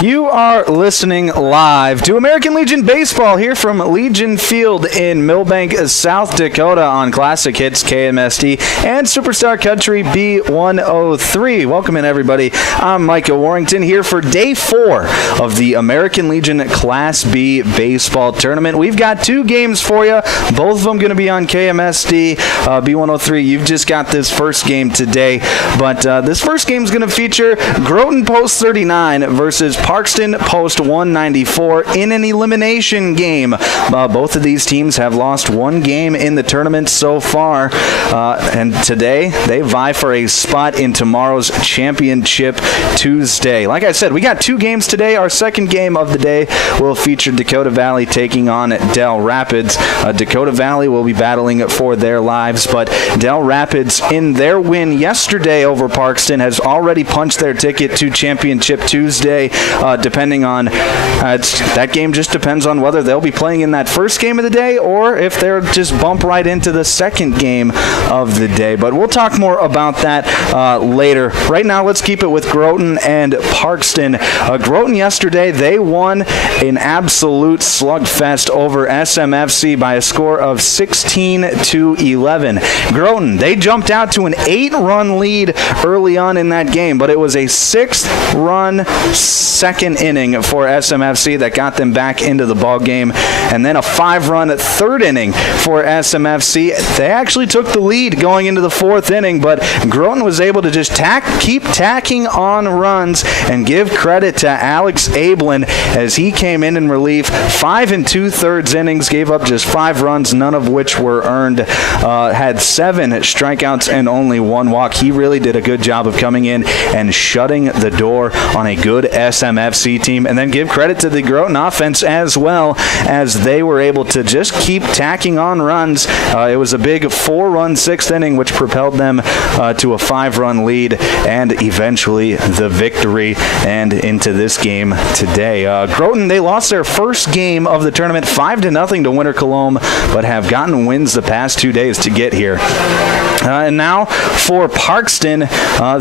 You are listening live to American Legion Baseball here from Legion Field in Milbank, South Dakota on Classic Hits KMSD and Superstar Country B103. Welcome in, everybody. I'm Micah Warrington here for Day 4 of the American Legion Class B Baseball Tournament. We've got 2 games for you, both of them going to be on KMSD B103. You've just got this first game today, but this first game is going to feature Groton Post 39 versus Parkston Post 194 in an elimination game. Both of these teams have lost one game in the tournament so far, and today they vie for a spot in tomorrow's Championship Tuesday. Like I said, we got 2 games today. Our second game of the day will feature Dakota Valley taking on Del Rapids. Dakota Valley will be battling for their lives, but Del Rapids, in their win yesterday over Parkston, has already punched their ticket to Championship Tuesday. Depending on that game, just depends on whether they'll be playing in that first game of the day or if they'll just bump right into the second game of the day. But we'll talk more about that later. Right now, let's keep it with Groton and Parkston. Groton yesterday, they won an absolute slugfest over SMFC by a score of 16-11. Groton, they jumped out to an 8-run lead early on in that game, but it was a 6-run second inning for SMFC that got them back into the ball game, and then a 5-run third inning for SMFC. They actually took the lead going into the 4th inning, but Groton was able to just keep tacking on runs, and give credit to Alex Ablin as he came in relief. 5 2/3 innings, gave up just 5 runs, none of which were earned. Had 7 strikeouts and only 1 walk. He really did a good job of coming in and shutting the door on a good SMFC team. And then give credit to the Groton offense as well, as they were able to just keep tacking on runs. It was a big 4-run 6th inning, which propelled them to a 5-run lead and eventually the victory and into this game today. Groton, they lost their first game of the tournament 5-0 to Winter Colombe, but have gotten wins the past 2 days to get here. And now for Parkston,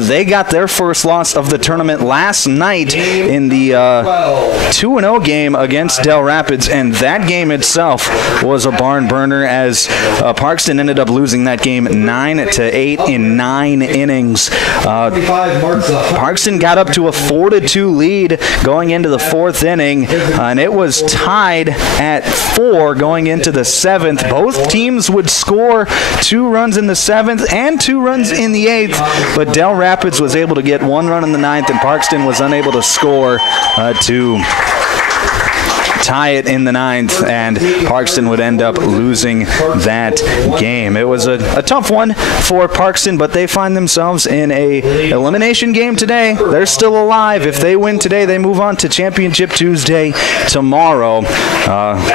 they got their first loss of the tournament last night in the 2-0 game against Del Rapids, and that game itself was a barn burner as Parkston ended up losing that game 9-8 in 9 innings. Parkston got up to a 4-2 lead going into the 4th inning, and it was tied at 4 going into the 7th. Both teams would score 2 runs in the 7th and 2 runs in the 8th, but Del Rapids was able to get 1 run in the 9th, and Parkston was unable to score to tie it in the 9th, and Parkston would end up losing that game. It was a tough one for Parkston, but they find themselves in a elimination game today. They're still alive. If they win today, they move on to Championship Tuesday tomorrow.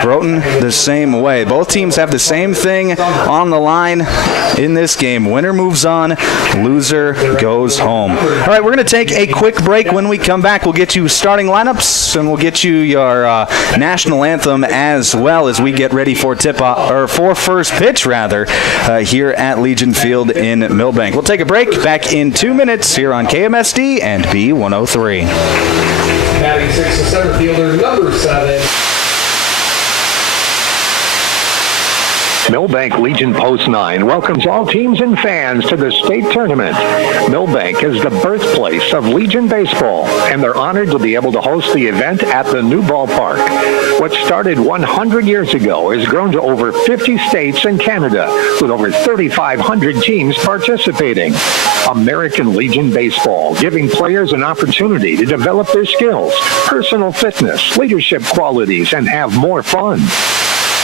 Groton, the same way. Both teams have the same thing on the line in this game. Winner moves on, loser goes home. All right, we're going to take a quick break. When we come back, we'll get you starting lineups, and we'll get you your national anthem as well as we get ready for tip-off, or for first pitch rather, here at Legion Field in Milbank. We'll take a break. Back in 2 minutes here on KMSD and B103. Batting 6th and center fielder number 7. Milbank Legion Post 9 welcomes all teams and fans to the state tournament. Milbank is the birthplace of Legion Baseball, and they're honored to be able to host the event at the new ballpark. What started 100 years ago has grown to over 50 states and Canada, with over 3,500 teams participating. American Legion Baseball, giving players an opportunity to develop their skills, personal fitness, leadership qualities, and have more fun.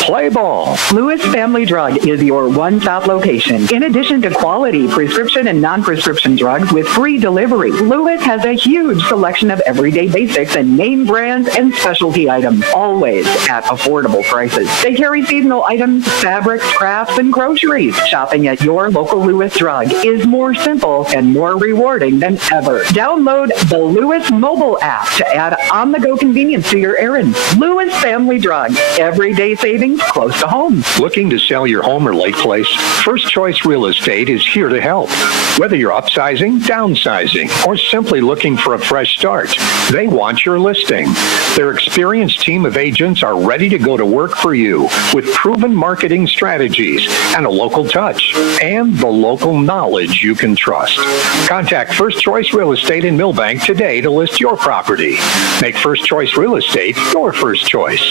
Play ball. Lewis Family Drug is your one-stop location. In addition to quality prescription and non-prescription drugs with free delivery, Lewis has a huge selection of everyday basics and name brands and specialty items, always at affordable prices. They carry seasonal items, fabrics, crafts, and groceries. Shopping at your local Lewis Drug is more simple and more rewarding than ever. Download the Lewis mobile app to add on-the-go convenience to your errands. Lewis Family Drug. Everyday savings listings close to home. Looking to sell your home or lake place? First Choice Real Estate is here to help. Whether you're upsizing, downsizing, or simply looking for a fresh start, they want your listing. Their experienced team of agents are ready to go to work for you with proven marketing strategies and a local touch and the local knowledge you can trust. Contact First Choice Real Estate in Milbank today to list your property. Make First Choice Real Estate your first choice.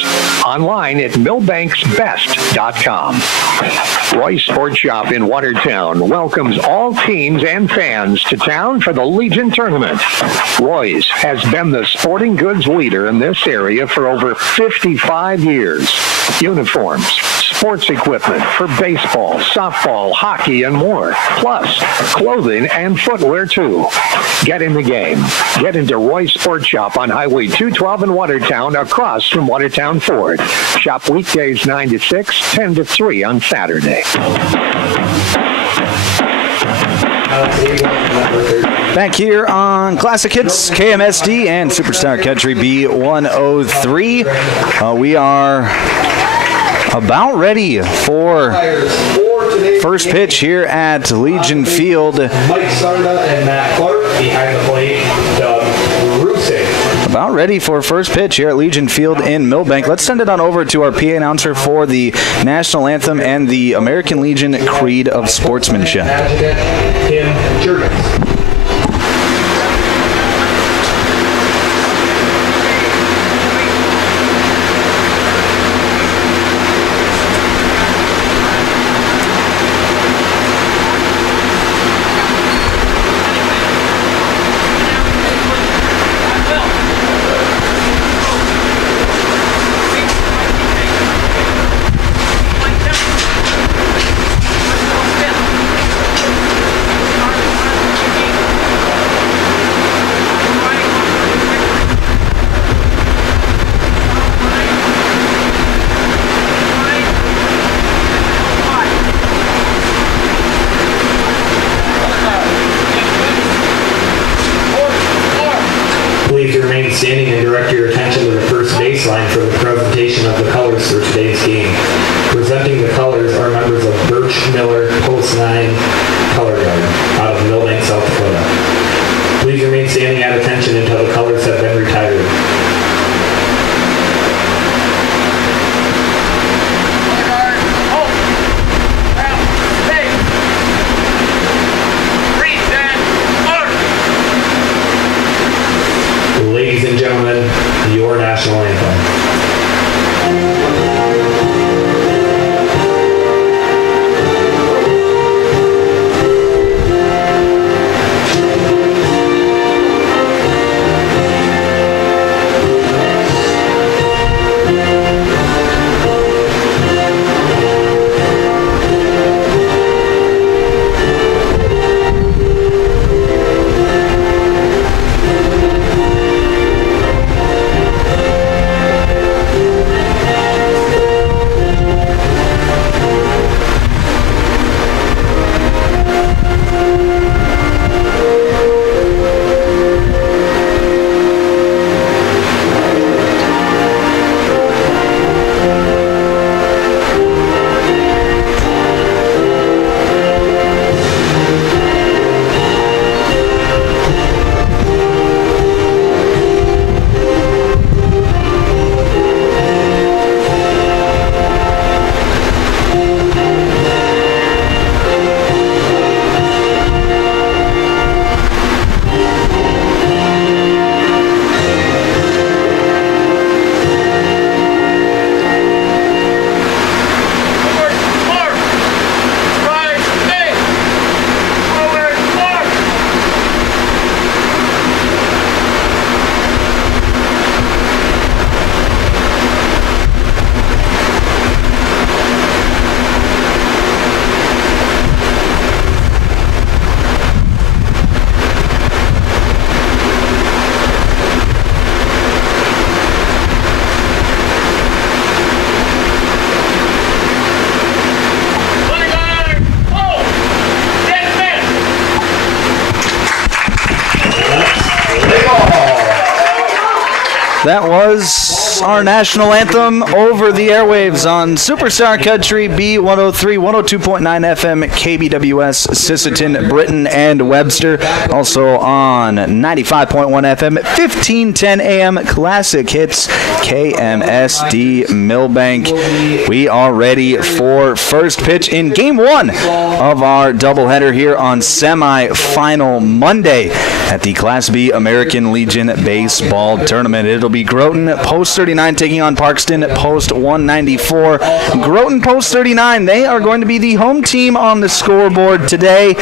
Online at milbanksbest.com. Roy's Sports Shop in Watertown welcomes all teams and fans to town for the Legion Tournament. Roy's has been the sporting goods leader in this area for over 55 years. Uniforms, sports equipment for baseball, softball, hockey, and more. Plus, clothing and footwear, too. Get in the game. Get into Roy's Sports Shop on Highway 212 in Watertown, across from Watertown Ford. Shop weekdays 9 to 6, 10 to 3 on Saturday. Back here on Classic Hits, KMSD and Superstar Country B103. We are about ready for first pitch here at Legion Field. Mike Sarda and Matt Clark behind the plate. Doug Rusek. About ready for first pitch here at Legion Field in Milbank. Let's send it on over to our PA announcer for the National Anthem and the American Legion Creed of Sportsmanship. Adjutant Tim Jurgens. Standing and direct your attention to the first baseline for the presentation of the colors for today's game. Presenting the colors are members of Birch Miller Post 9 Color Guard out of Milbank, South Dakota. Please remain standing at attention until the colors have been retired. Ladies and gentlemen, your national anthem. That was Birthplace, our national anthem, over the airwaves on Superstar Country B103, 102.9 FM, KBWS, Sisseton, Britton, and Webster. Also on 95.1 FM, 1510 AM, Classic Hits, KMSD, Milbank. We are ready for first pitch in Game 1 of our doubleheader here on semi-final Monday at the Class B American Legion Baseball Tournament. It'll be Groton Post 39 taking on Parkston Post 194. Groton Post 39, they are going to be the home team on the scoreboard today.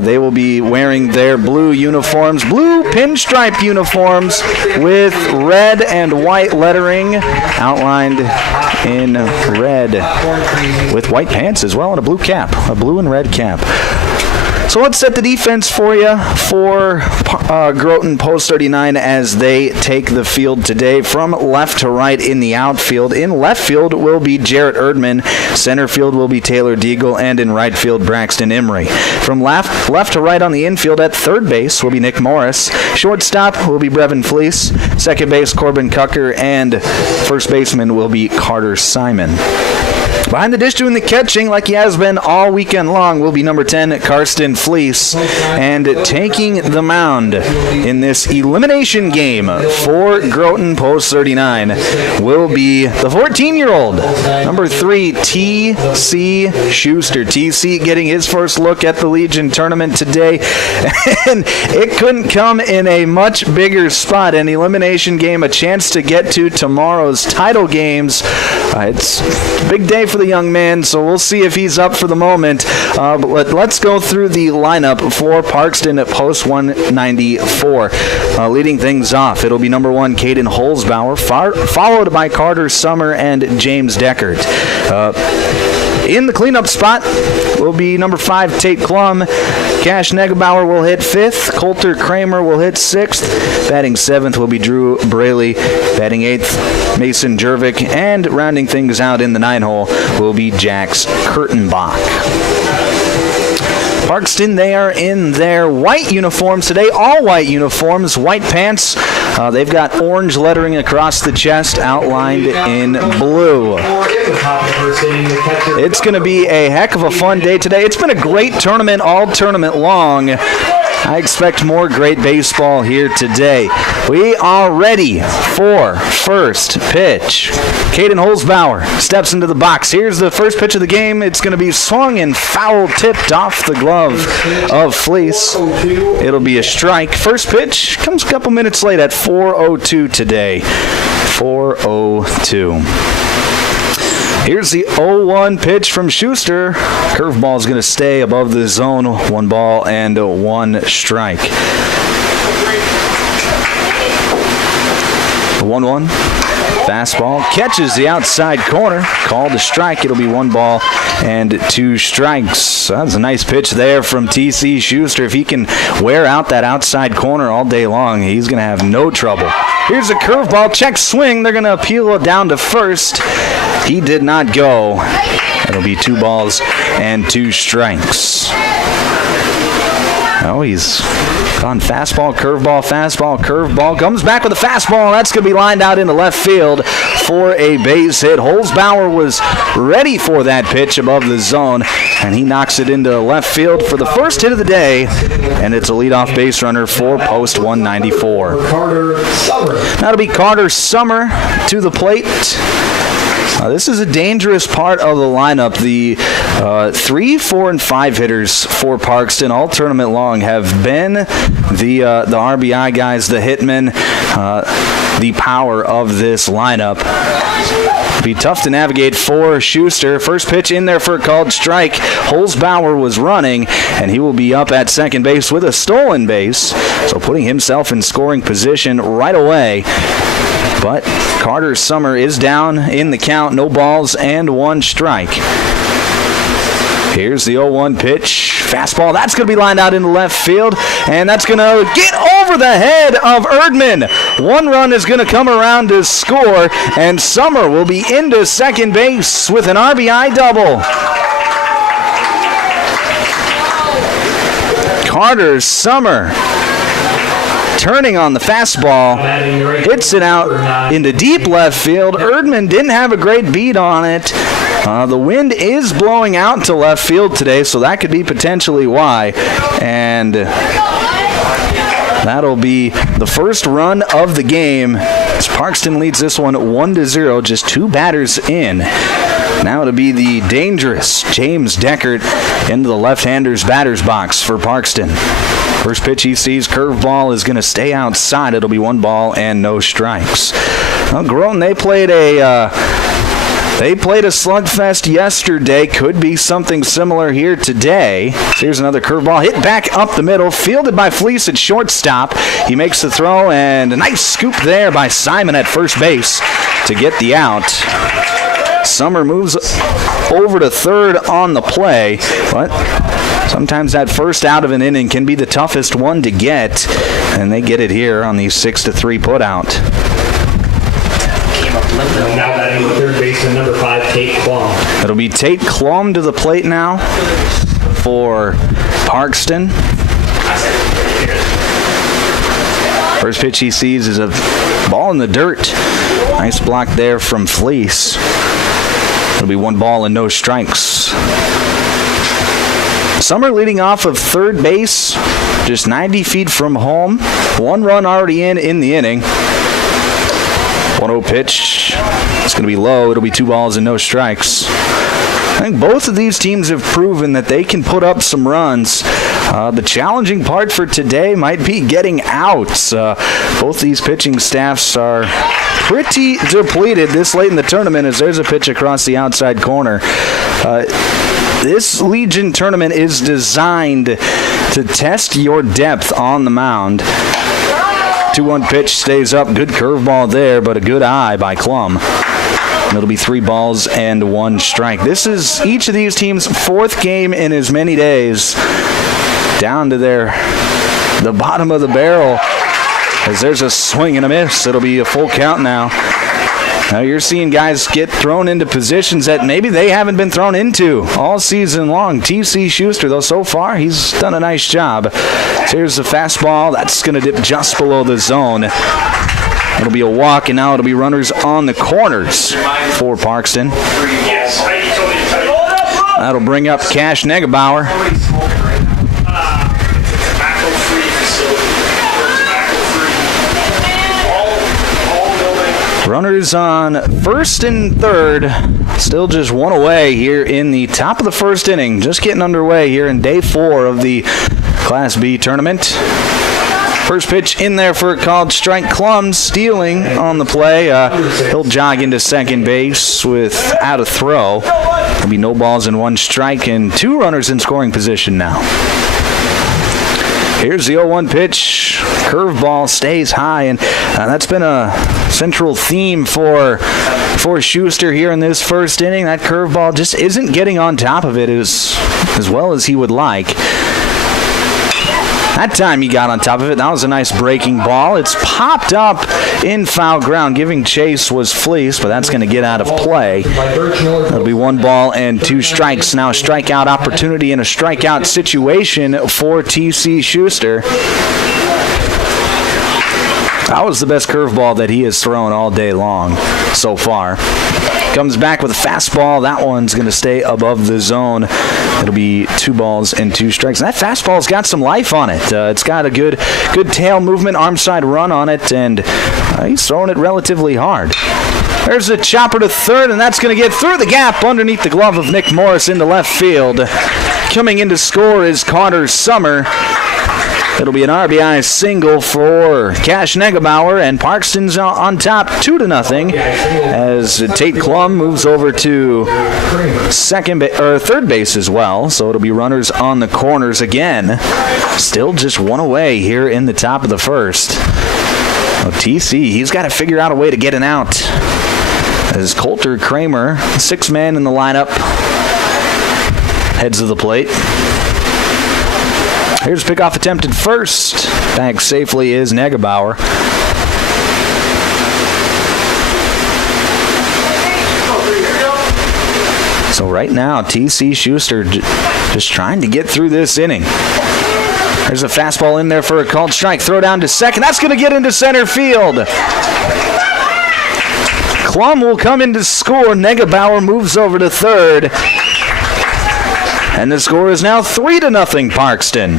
They will be wearing their blue uniforms, blue pinstripe uniforms with red and white lettering outlined in red with white pants as well and a blue cap, a blue and red cap. So let's set the defense for you for Groton Post 39 as they take the field today from left to right in the outfield. In left field will be Jarrett Erdman. Center field will be Taylor Deagle. And in right field, Braxton Emery. From left to right on the infield at third base will be Nick Morris. Shortstop will be Brevin Fleece. Second base, Corbin Cucker. And first baseman will be Carter Simon. Behind the dish doing the catching like he has been all weekend long will be number 10, Karsten Fleece. And taking the mound in this elimination game for Groton Post 39 will be the 14-year-old, number 3, T.C. Schuster. T.C. getting his first look at the Legion tournament today. And it couldn't come in a much bigger spot. An elimination game, a chance to get to tomorrow's title games. It's a big day for the young man, so we'll see if he's up for the moment. But let's go through the lineup for Parkston at Post 194. Leading things off, it'll be number 1, Caden Holzbauer, followed by Carter Summer and James Deckert. In the cleanup spot will be number 5, Tate Klum. Cash Negebauer will hit 5th. Coulter Kramer will hit 6th. Batting 7th will be Drew Braley. Batting 8th, Mason Jervik. And rounding things out in the 9-hole will be Jax Kurtenbach. Parkston, they are in their white uniforms today, all white uniforms, white pants. They've got orange lettering across the chest outlined in blue. It's going to be a heck of a fun day today. It's been a great tournament all tournament long. I expect more great baseball here today. We are ready for first pitch. Caden Holzbauer steps into the box. Here's the first pitch of the game. It's going to be swung and foul tipped off the glove of Fleece. It'll be a strike. First pitch comes a couple minutes late at 4:02 today. 4:02. Here's the 0-1 pitch from Schuster. Curveball is going to stay above the zone. 1 ball and 1 strike. 1-1. Fastball catches the outside corner. Called a strike. It'll be 1 ball and 2 strikes. That's a nice pitch there from T.C. Schuster. If he can wear out that outside corner all day long, he's going to have no trouble. Here's a curveball. Check swing. They're going to appeal it down to first. He did not go. It'll be 2 balls and 2 strikes. Oh, he's gone fastball, curveball. Comes back with a fastball. That's going to be lined out into left field for a base hit. Holzbauer was ready for that pitch above the zone, and he knocks it into left field for the first hit of the day, and it's a leadoff base runner for Post 194. That'll be Carter Summer to the plate. This is a dangerous part of the lineup. The 3, 4, and 5 hitters for Parkston all tournament long have been the RBI guys, the hitmen, the power of this lineup. Be tough to navigate for Schuster. First pitch in there for a called strike. Holzbauer was running, and he will be up at second base with a stolen base, so putting himself in scoring position right away. But Carter Summer is down in the count. No balls and 1 strike. Here's the 0-1 pitch. Fastball. That's going to be lined out into left field. And that's going to get over the head of Erdman. 1 run is going to come around to score. And Summer will be into second base with an RBI double. Carter Summer turning on the fastball, hits it out into deep left field. Erdman didn't have a great beat on it. The wind is blowing out to left field today, so that could be potentially why. And that'll be the first run of the game as Parkston leads this one 1-0, just 2 batters in. Now it'll be the dangerous James Deckert into the left-hander's batter's box for Parkston. First pitch he sees, curveball is going to stay outside. It'll be 1 ball and no strikes. Well, Groton, they played a slugfest yesterday. Could be something similar here today. So here's another curveball hit back up the middle, fielded by Fleece at shortstop. He makes the throw, and a nice scoop there by Simon at first base to get the out. Summer moves over to third on the play, but sometimes that first out of an inning can be the toughest one to get, and they get it here on the 6-3 putout. Now batting third baseman number 5, Tate Klum. It'll be Tate Klum to the plate now for Parkston. First pitch he sees is a ball in the dirt. Nice block there from Fleece. It'll be 1 ball and no strikes. Summer leading off of third base, just 90 feet from home. 1 run already in the inning. 1-0 pitch. It's going to be low. It'll be 2 balls and no strikes. I think both of these teams have proven that they can put up some runs. The challenging part for today might be getting outs. Both these pitching staffs are pretty depleted this late in the tournament as there's a pitch across the outside corner. This Legion tournament is designed to test your depth on the mound. 2-1 pitch stays up. Good curveball there, but a good eye by Klum. And it'll be 3 balls and 1 strike. This is each of these teams' 4th game in as many days. Down to the bottom of the barrel as there's a swing and a miss. It'll be a full count now. Now you're seeing guys get thrown into positions that maybe they haven't been thrown into all season long. T.C. Schuster, though, so far, he's done a nice job. So here's the fastball. That's going to dip just below the zone. It'll be a walk, and now it'll be runners on the corners for Parkston. That'll bring up Cash Negebauer. Runners on first and third, still just 1 away here in the top of the first inning. Just getting underway here in day 4 of the Class B tournament. First pitch in there for a called strike. Klum stealing on the play. He'll jog into second base without a throw. There'll be no balls and 1 strike and 2 runners in scoring position now. Here's the 0-1 pitch. Curveball stays high, and that's been a central theme for Schuster here in this first inning. That curveball just isn't getting on top of it as well as he would like. That time he got on top of it. That was a nice breaking ball. It's popped up in foul ground. Giving chase was Fleece, but that's going to get out of play. That'll be 1 ball and 2 strikes. Now a strikeout opportunity and a strikeout situation for T.C. Schuster. That was the best curveball that he has thrown all day long so far. Comes back with a fastball. That one's going to stay above the zone. It'll be 2 balls and 2 strikes. And that fastball's got some life on it. It's got a good tail movement, arm side run on it, and he's throwing it relatively hard. There's a chopper to third, and that's going to get through the gap underneath the glove of Nick Morris into left field. Coming in to score is Carter Summer. It'll be an RBI single for Cash Negebauer, and Parkston's on top 2-0 as Tate Klum moves over to third base as well. So it'll be runners on the corners again. Still just 1 away here in the top of the first. Well, TC, he's got to figure out a way to get an out. As Coulter Kramer, 6th man in the lineup, heads to the plate. Here's pickoff attempted first. Back safely is Negebauer. So right now, T.C. Schuster just trying to get through this inning. There's a fastball in there for a called strike. Throw down to second. That's going to get into center field. Klum will come in to score. Negebauer moves over to third. And the score is now 3-0 Parkston.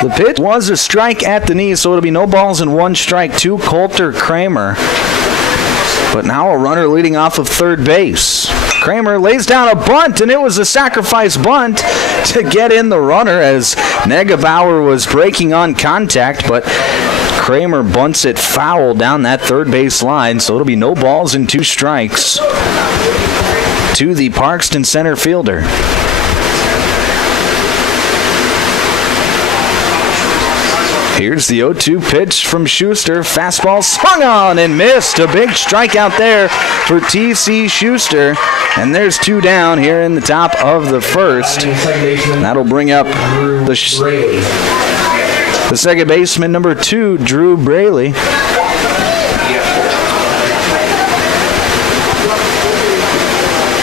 The pitch was a strike at the knee, so it'll be no balls and 1 strike to Coulter Kramer. But now a runner leading off of third base. Kramer lays down a bunt, and it was a sacrifice bunt to get in the runner as Negebauer was breaking on contact, but Kramer bunts it foul down that third base line, so it'll be no balls and 2 strikes to the Parkston center fielder. Here's the 0-2 pitch from Schuster. Fastball swung on and missed. A big strikeout there for T.C. Schuster. And there's 2 down here in the top of the first. That'll bring up the second baseman, number 2, Drew Braley.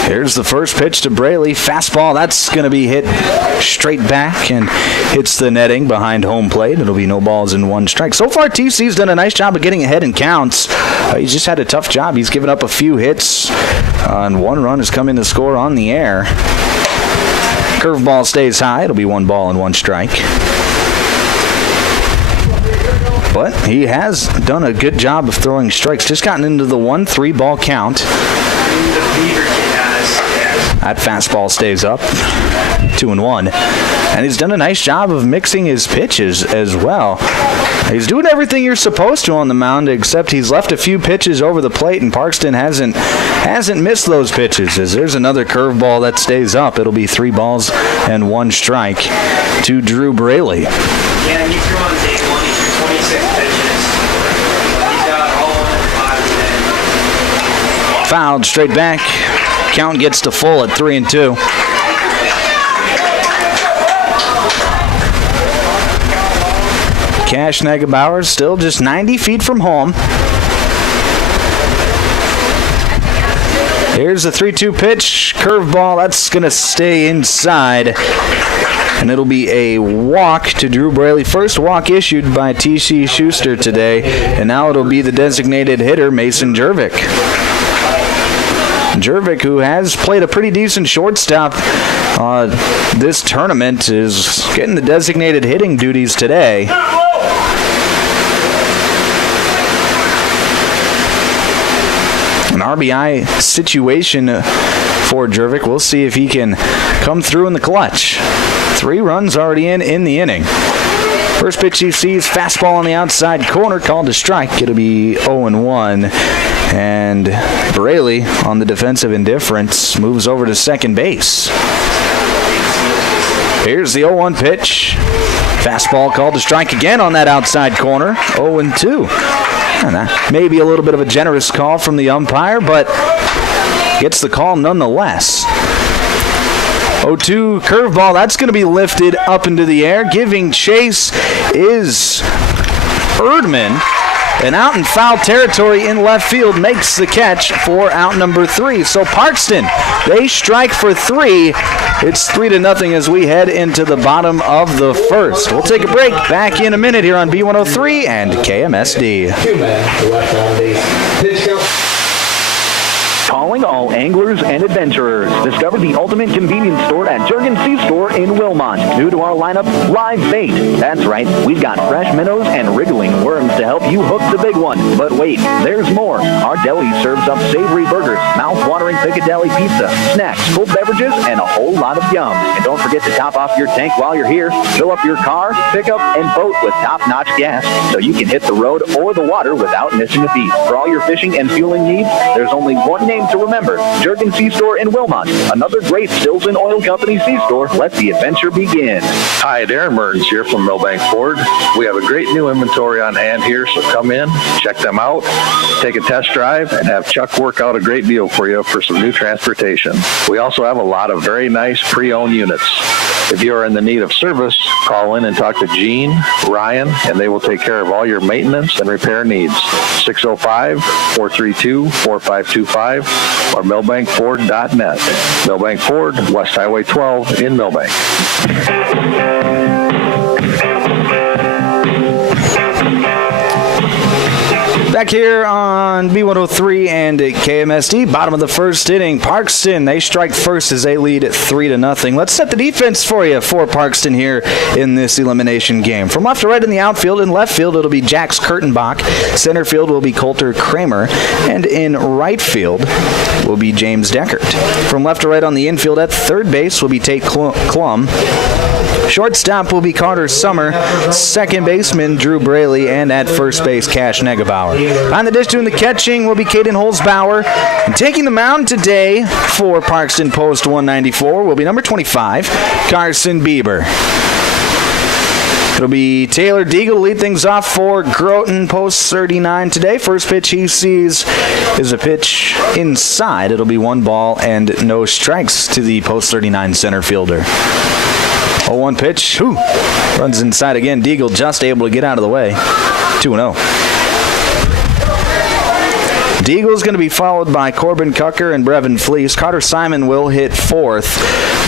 Here's the first pitch to Braley. Fastball, that's going to be hit straight back and hits the netting behind home plate. It'll be no balls and 1 strike. So far, TC's done a nice job of getting ahead in counts. He's just had a tough job. He's given up a few hits, and 1 run has come in to score on the air. Curveball stays high. It'll be 1 ball and 1 strike. But he has done a good job of throwing strikes. Just gotten into the 1-3 ball count. That fastball stays up, 2-1. And he's done a nice job of mixing his pitches as well. He's doing everything you're supposed to on the mound, except he's left a few pitches over the plate, and Parkston hasn't missed those pitches. As there's another curveball that stays up. It'll be 3 balls and 1 strike to Drew Braley. Yeah, he threw on day 1. He threw 26 pitches. He's got all 1 5 and 10. Fouled straight back. Count gets to full at 3-2. Cash Negebauer still just 90 feet from home. Here's the 3-2 pitch. Curveball, that's going to stay inside. And it'll be a walk to Drew Braley. First walk issued by T.C. Schuster today. And now it'll be the designated hitter, Mason Jervik. Jervik, who has played a pretty decent shortstop this tournament, is getting the designated hitting duties today. An RBI situation for Jervik. We'll see if he can come through in the clutch. 3 runs already in the inning. First pitch he sees, fastball on the outside corner, called to strike. It'll be 0-1. And Braley, on the defensive indifference, moves over to second base. Here's the 0-1 pitch. Fastball called to strike again on that outside corner. 0-2. And that may be a little bit of a generous call from the umpire, but gets the call nonetheless. 0-2 curveball, that's going to be lifted up into the air. Giving chase is Erdman. And out in foul territory in left field makes the catch for out number 3. So Parkston, they strike for 3. It's 3-0 as we head into the bottom of the first. We'll take a break. Back in a minute here on B103 and KMSD. 2 men, the left on base. Pitch count. Calling all anglers and adventurers. Discover the ultimate convenience store at Juergen C-Store in Wilmont. New to our lineup, live bait. That's right, we've got fresh minnows and wriggling worms to help you hook the big one. But wait, there's more. Our deli serves up savory burgers, mouth-watering Piccadilly pizza, snacks, cold beverages, and a whole lot of yum. And don't forget to top off your tank while you're here. Fill up your car, pickup, and boat with top-notch gas so you can hit the road or the water without missing a beat. For all your fishing and fueling needs, there's only one name to remember, Juergen C-Store in Wilmont. Another great Stills and Oil Company C-Store. Let the adventure begin. Hi, Darren Mertens here from Milbank Ford. We have a great new inventory on hand here, so come in, check them out, take a test drive, and have Chuck work out a great deal for you for some new transportation. We also have a lot of very nice pre-owned units. If you are in the need of service, call in and talk to Gene, Ryan, and they will take care of all your maintenance and repair needs. 605-432-4525 or milbankford.net. Milbank Ford, West Highway 12 in Milbank. Back here on B103 and KMSD, bottom of the first inning, Parkston, they strike first as they lead at 3-0. Let's set the defense for you for Parkston here in this elimination game. From left to right in the outfield, in left field it'll be Jax Kurtenbach, center field will be Coulter Kramer, and in right field will be James Deckert. From left to right on the infield at third base will be Tate Klum. Shortstop will be Carter Summer, second baseman Drew Braley, and at first base Cash Negebauer. On the dish doing the catching will be Caden Holzbauer. And taking the mound today for Parkston Post 194 will be number 25, Carson Bieber. It'll be Taylor Deagle lead things off for Groton Post 39 today. First pitch he sees is a pitch inside. It'll be 1 ball and no strikes to the Post 39 center fielder. 0-1 pitch. Runs inside again. Deagle just able to get out of the way. 2-0. Deagle's going to be followed by Corbin Cucker and Brevin Fleece. Carter Simon will hit 4th.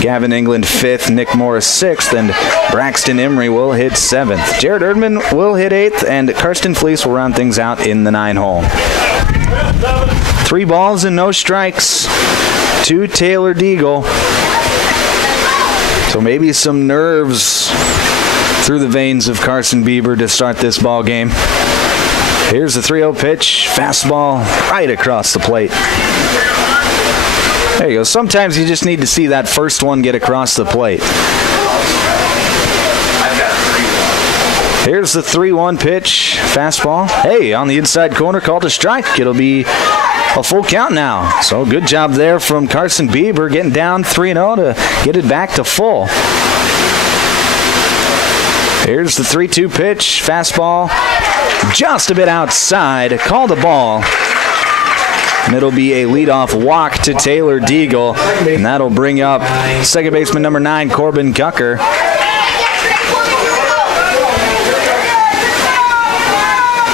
Gavin England 5th. Nick Morris 6th. And Braxton Emery will hit 7th. Jared Erdman will hit 8th. And Karsten Fleece will round things out in the 9 hole. 3 balls and no strikes to Taylor Deagle. So maybe some nerves through the veins of Carson Bieber to start this ball game. Here's the 3-0 pitch. Fastball right across the plate. There you go. Sometimes you just need to see that first one get across the plate. Here's the 3-1 pitch. Fastball. Hey, on the inside corner, called a strike. It'll be a full count now. So good job there from Carson Bieber getting down 3-0 to get it back to full. Here's the 3-2 pitch. Fastball just a bit outside. Call the ball. And it'll be a leadoff walk to Taylor Deagle. And that'll bring up second baseman number 9, Corbin Cucker.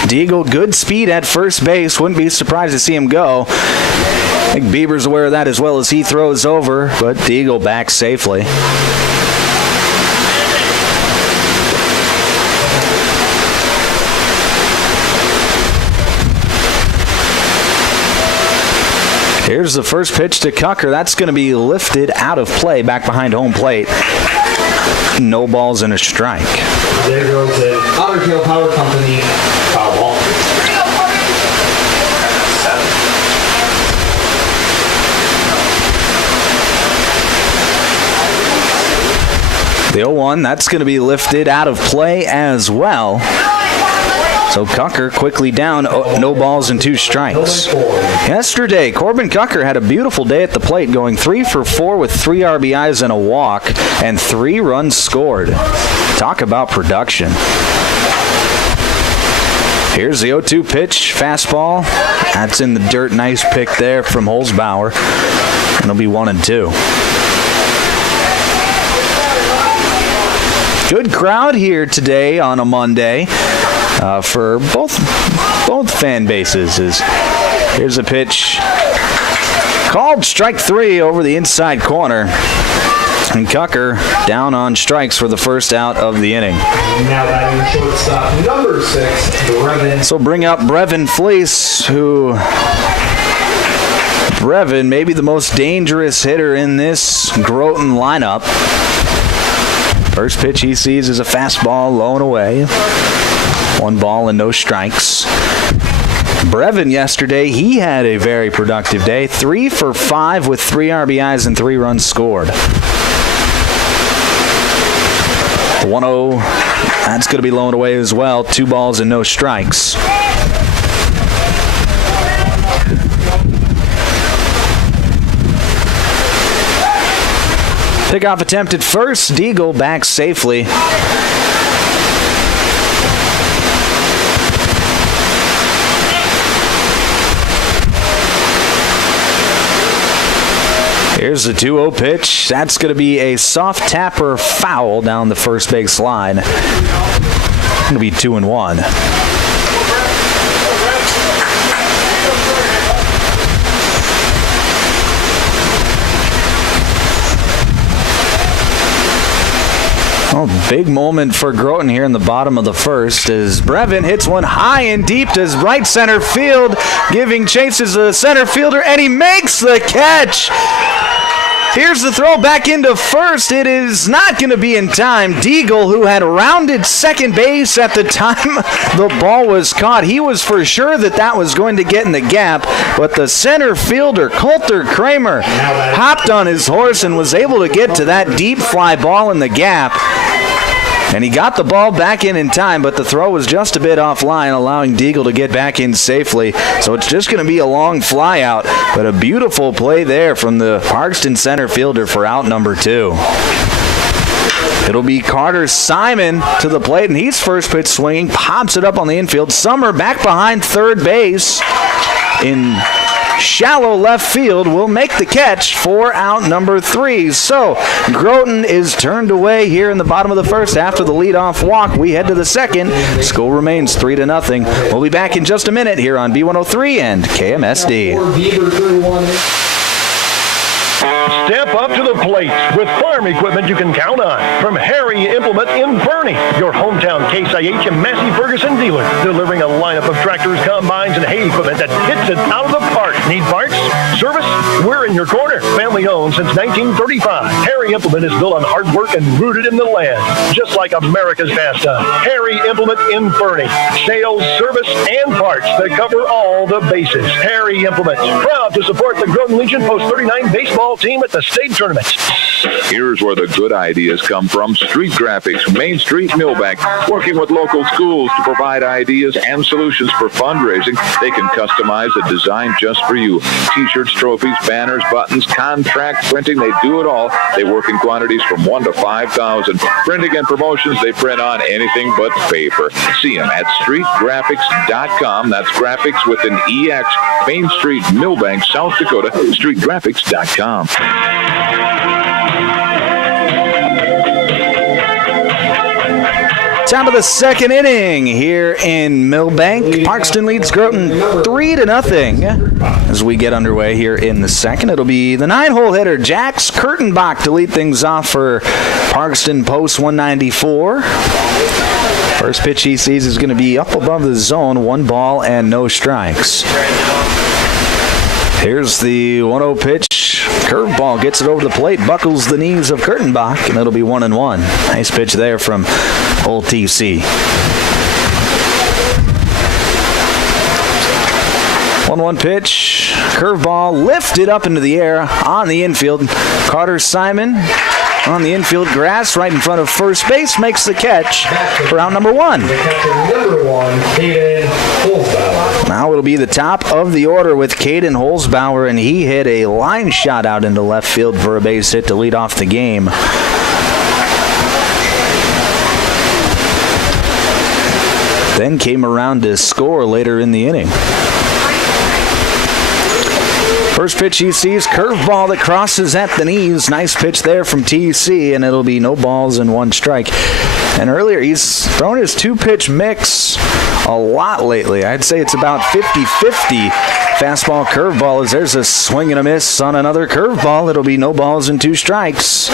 Deagle, good speed at first base. Wouldn't be surprised to see him go. I think Bieber's aware of that as well as he throws over, but Deagle back safely. Here's the first pitch to Cucker. That's going to be lifted out of play back behind home plate. No balls and a strike. There goes the Otter Tail Power Company foul ball. The 0-1, that's going to be lifted out of play as well. So Cucker quickly down, no balls and 2 strikes. Yesterday, Corbin Cucker had a beautiful day at the plate, going 3 for 4 with 3 RBIs and a walk, and 3 runs scored. Talk about production. Here's the 0-2 pitch, fastball. That's in the dirt. Nice pick there from Holzbauer. And it'll be 1-2. Good crowd here today on a Monday for both fan bases. Here's a pitch called strike 3 over the inside corner. And Cucker down on strikes for the first out of the inning. Now batting shortstop number 6, Brevin. So bring up Brevin Fleece, who Brevin maybe the most dangerous hitter in this Groton lineup. First pitch he sees is a fastball low and away. 1 ball and no strikes. Brevin yesterday, he had a very productive day. 3 for 5 with 3 RBIs and 3 runs scored. 1-0, that's going to be low and away as well. 2 balls and no strikes. Pickoff attempt at first. Deagle back safely. Here's the 2-0 pitch. That's going to be a soft tapper foul down the first base line. Going to be 2-1. Oh, big moment for Groton here in the bottom of the first as Brevin hits one high and deep to right center field, giving chases to the center fielder, and he makes the catch. Here's the throw back into first. It is not going to be in time. Deagle, who had rounded second base at the time the ball was caught, he was for sure that was going to get in the gap, but the center fielder, Coulter Kramer, hopped on his horse and was able to get to that deep fly ball in the gap. And he got the ball back in time, but the throw was just a bit offline, allowing Deagle to get back in safely. So it's just going to be a long fly out, but a beautiful play there from the Parkston center fielder for out number 2. It'll be Carter Simon to the plate, and he's first pitch swinging, pops it up on the infield. Summer back behind third base in shallow left field will make the catch for out number 3. So Groton is turned away here in the bottom of the first after the leadoff walk. We head to the second. Score remains 3-0. We'll be back in just a minute here on B103 and KMSD. Step up to the plate with farm equipment you can count on. From Harry Implement in Fernie, your hometown Case IH and Massey Ferguson dealer, delivering a lineup of tractors, combines, and hay equipment that hits it out of the park. Need parts? Service? We're in your corner. Family owned since 1935. Harry Implement is built on hard work and rooted in the land, just like America's pastime. Harry Implement in Fernie. Sales, service, and parts that cover all the bases. Harry Implement, proud to support the Groton Legion Post 39 baseball team at the state tournaments. Here's where the good ideas come from. Street Graphics, Main Street, Milbank. Working with local schools to provide ideas and solutions for fundraising. They can customize a design just for you. T-shirts, trophies, banners, buttons, contract printing, they do it all. They work in quantities from 1 to 5,000. Printing and promotions, they print on anything but paper. See them at streetgraphics.com. That's graphics with an EX. Main Street, Milbank, South Dakota. Streetgraphics.com. Top of the second inning here in Milbank. Parkston leads Groton 3-0 as we get underway here in the second. It'll be the 9-hole hitter, Jax Kurtenbach, to lead things off for Parkston Post 194. First pitch he sees is going to be up above the zone, 1 ball and no strikes. Here's the 1-0 pitch. Curveball gets it over the plate, buckles the knees of Kurtenbach, and it'll be 1-1. Nice pitch there from Old TC. 1-1 pitch. Curveball lifted up into the air on the infield. Carter Simon on the infield grass right in front of first base makes the catch for out number 1. The catcher number 1, Caden Holzbauer. Now it'll be the top of the order with Caden Holzbauer, and he hit a line shot out into left field for a base hit to lead off the game. Then came around to score later in the inning. First pitch he sees, curveball that crosses at the knees. Nice pitch there from TC, and it'll be no balls and 1 strike. And earlier, he's thrown his 2-pitch mix a lot lately. I'd say it's about 50-50 fastball curveball, as there's a swing and a miss on another curveball. It'll be no balls and 2 strikes.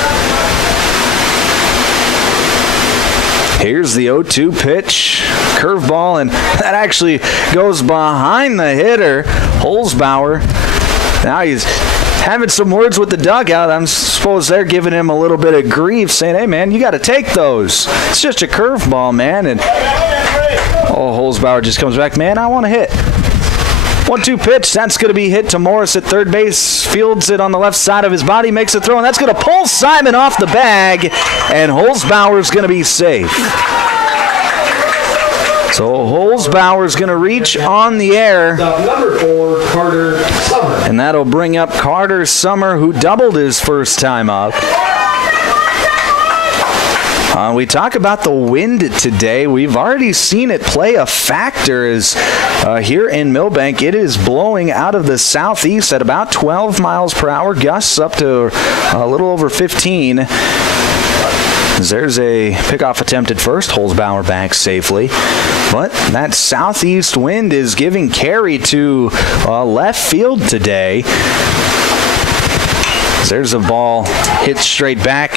Here's the 0-2 pitch, curveball, and that actually goes behind the hitter, Holzbauer. Now he's having some words with the dugout. I suppose they're giving him a little bit of grief, saying, hey, man, you got to take those. It's just a curveball, man. And Holzbauer just comes back, man, I want to hit. 1-2 pitch. That's going to be hit to Morris at third base. Fields it on the left side of his body, makes a throw, and that's going to pull Simon off the bag, and Holzbauer's going to be safe. So Holzbauer's going to reach on the air. Number 4, Carter Summer. And that'll bring up Carter Summer, who doubled his first time up. We talk about the wind today. We've already seen it play a factor as here in Milbank, it is blowing out of the southeast at about 12 miles per hour, gusts up to a little over 15. There's a pickoff attempt at first. Holzbauer back safely. But that southeast wind is giving carry to left field today. There's a ball hit straight back.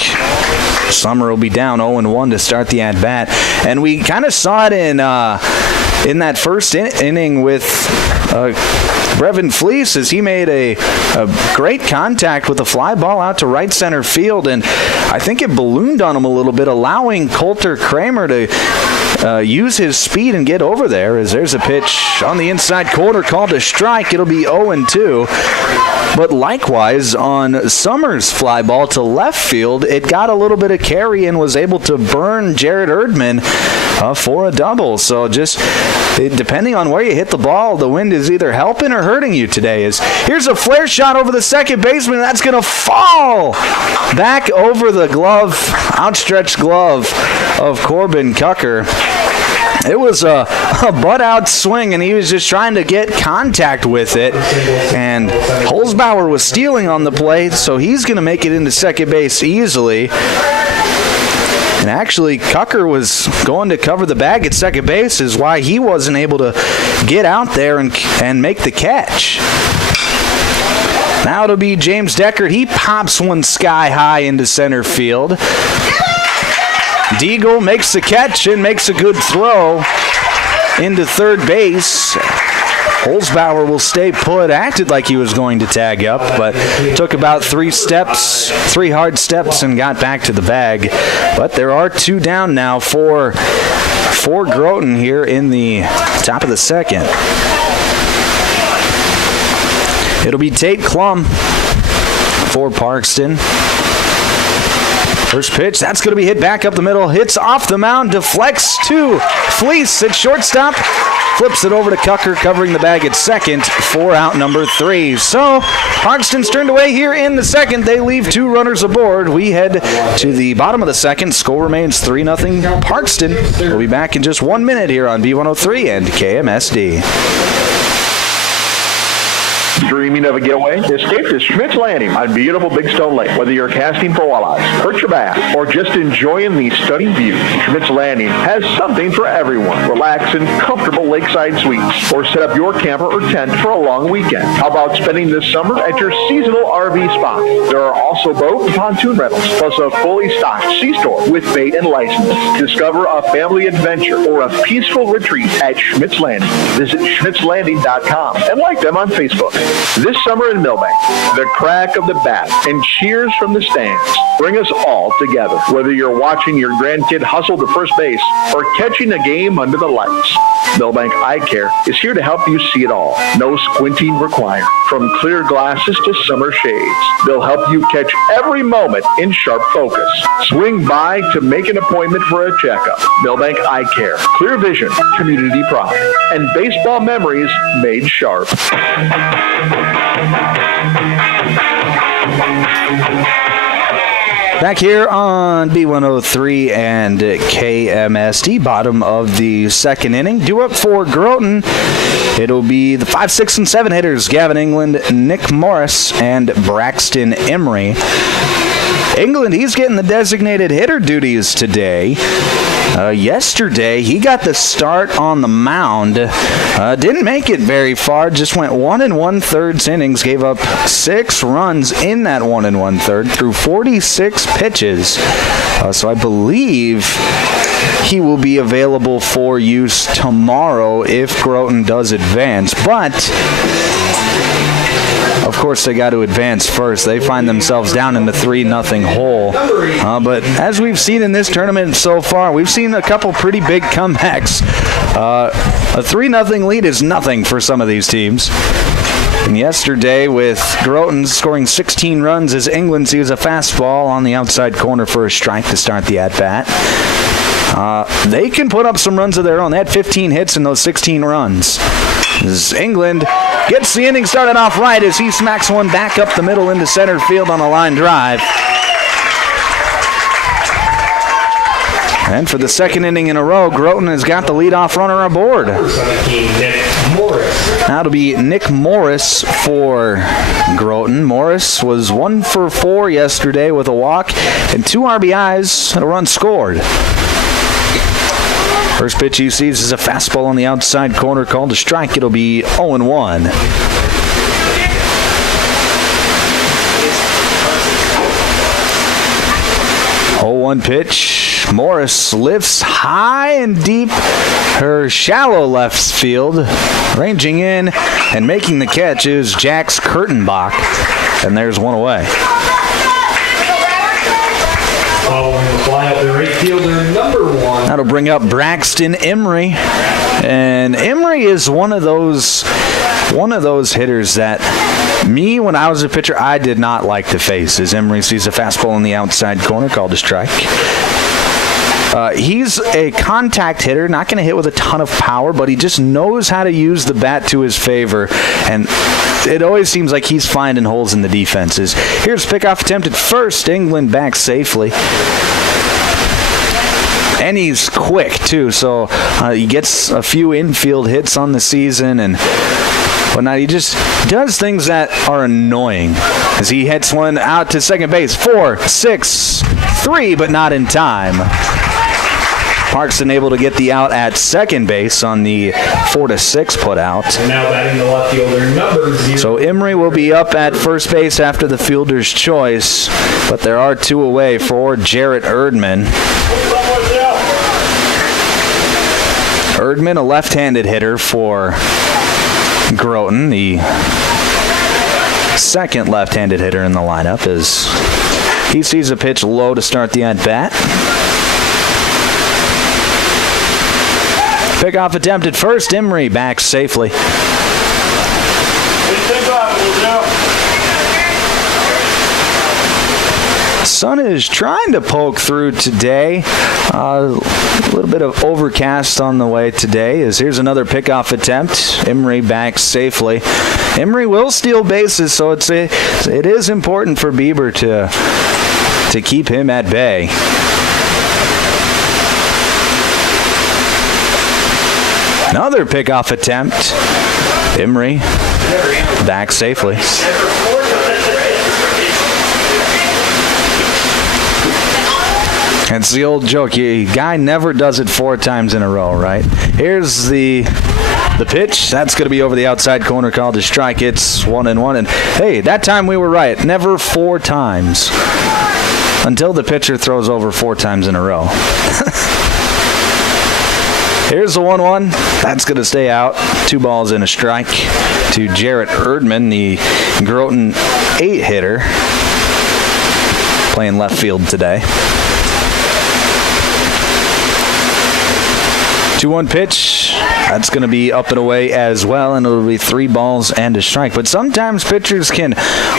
Summer will be down 0-1 to start the at-bat. And we kind of saw it in that first inning with Brevin Fleece as he made a great contact with a fly ball out to right center field. And I think it ballooned on him a little bit, allowing Coulter Kramer to use his speed and get over there. As there's a pitch on the inside corner called a strike. It'll be 0-2. But likewise, on Summers' fly ball to left field, it got a little bit of carry and was able to burn Jared Erdman for a double. So just depending on where you hit the ball, the wind is either helping or hurting you today. Here's a flare shot over the second baseman. That's going to fall back over the glove, outstretched glove of Corbin Cucker. It was a butt-out swing, and he was just trying to get contact with it. And Holzbauer was stealing on the play, so he's going to make it into second base easily. And actually, Cucker was going to cover the bag at second base, is why he wasn't able to get out there and make the catch. Now it'll be James Deckard. He pops one sky high into center field. Deagle makes the catch and makes a good throw into third base. Holzbauer will stay put, acted like he was going to tag up, but took about three hard steps, and got back to the bag. But there are two down now for Groton here in the top of the second. It'll be Tate Klum for Parkston. First pitch, that's going to be hit back up the middle. Hits off the mound, deflects to Fleece at shortstop. Flips it over to Cucker, covering the bag at second for out number 3. So Parkston's turned away here in the second. They leave 2 runners aboard. We head to the bottom of the second. Score remains 3-0 Parkston. We'll be back in just 1 minute here on B103 and KMSD. Dreaming of a getaway? Escape to Schmidt's Landing on beautiful Big Stone Lake. Whether you're casting for walleyes, perch your bass, or just enjoying the stunning view, Schmidt's Landing has something for everyone. Relax in comfortable lakeside suites, or set up your camper or tent for a long weekend. How about spending this summer at your seasonal RV spot? There are also boat and pontoon rentals, plus a fully stocked C-store with bait and license. Discover a family adventure or a peaceful retreat at Schmidt's Landing. Visit schmidtslanding.com and like them on Facebook. This summer in Milbank, the crack of the bat and cheers from the stands bring us all together. Whether you're watching your grandkid hustle to first base or catching a game under the lights, Milbank Eye Care is here to help you see it all. No squinting required. From clear glasses to summer shades, they'll help you catch every moment in sharp focus. Swing by to make an appointment for a checkup. Milbank Eye Care. Clear vision, community pride, and baseball memories made sharp. Back here on B103 and KMSD, bottom of the second inning. Due up for Groton, it'll be the 5, 6, and 7 hitters, Gavin England, Nick Morris, and Braxton Emery. England, he's getting the designated hitter duties today. Yesterday, he got the start on the mound. Didn't make it very far, just went 1 1/3 innings, gave up 6 runs in that 1 1/3 through 46 pitches. So I believe he will be available for use tomorrow if Groton does advance. But of course, they got to advance first. They find themselves down in the 3-0 hole. But as we've seen in this tournament so far, we've seen a couple pretty big comebacks. A 3-0 lead is nothing for some of these teams. And yesterday, with Groton scoring 16 runs as England sees a fastball on the outside corner for a strike to start the at-bat. They can put up some runs of their own. They had 15 hits in those 16 runs. As England gets the inning started off right as he smacks one back up the middle into center field on a line drive. And for the second inning in a row, Groton has got the leadoff runner aboard. Number 17, Nick Morris. Now it'll be Nick Morris for Groton. Morris was 1 for 4 yesterday with a walk and 2 RBIs and a run scored. First pitch he sees is a fastball on the outside corner called a strike. It'll be 0-1. 0-1 pitch. Morris lifts high and deep her shallow left field. Ranging in and making the catch is Jax Kurtenbach. And there's one away. Following the fly out the right fielder, number 1. That'll bring up Braxton Emery. And Emery is one of those hitters that when I was a pitcher, I did not like to face. As Emery sees a fastball in the outside corner called a strike. He's a contact hitter, not going to hit with a ton of power, but he just knows how to use the bat to his favor, and it always seems like he's finding holes in the defenses. Here's pickoff attempt at first. England back safely. And he's quick, too, so he gets a few infield hits on the season, and whatnot. He just does things that are annoying as he hits one out to second base. 4, 6, 3, but not in time. Parkson able to get the out at second base on the 4-6 put out. And now batting the left fielder, number 0. So Emery will be up at first base after the fielder's choice, but there are 2 away for Jarrett Erdman. Erdman, a left-handed hitter for Groton, the second left-handed hitter in the lineup, as he sees a pitch low to start the at-bat. Pickoff attempt at first. Emery back safely. Sun is trying to poke through today. A little bit of overcast on the way today. As here's another pickoff attempt. Emery back safely. Emery will steal bases, so it is important for Bieber to keep him at bay. Another pickoff attempt. Emery back safely. It's the old joke. Guy never does it 4 times in a row, right? Here's the pitch. That's going to be over the outside corner called a strike. It's 1-1. And hey, that time we were right. Never 4 times. Until the pitcher throws over 4 times in a row. Here's the 1-1. That's going to stay out. 2 balls and a strike to Jarrett Erdman, the Groton 8 hitter, playing left field today. 2-1 pitch. That's going to be up and away as well, and it'll be 3 balls and a strike. But sometimes pitchers can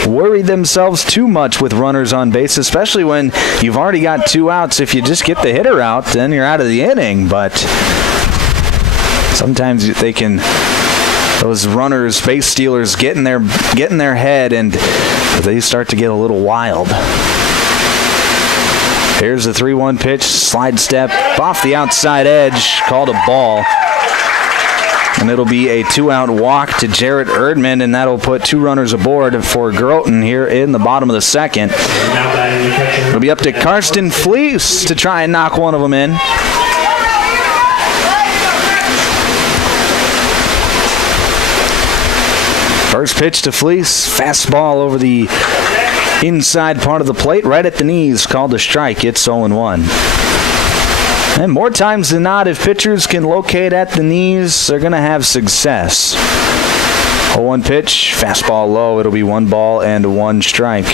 worry themselves too much with runners on base, especially when you've already got 2 outs. If you just get the hitter out, then you're out of the inning. But sometimes those runners, base stealers, get in their head, and they start to get a little wild. Here's the 3-1 pitch, slide step off the outside edge, called a ball. And it'll be a 2-out walk to Jarrett Erdman, and that'll put 2 runners aboard for Groton here in the bottom of the second. It'll be up to Karsten Fleece to try and knock one of them in. First pitch to Fleece, fastball over the inside part of the plate, right at the knees, called a strike. It's 0-1. And more times than not, if pitchers can locate at the knees, they're going to have success. 0-1 pitch, fastball low. It'll be 1 ball and 1 strike.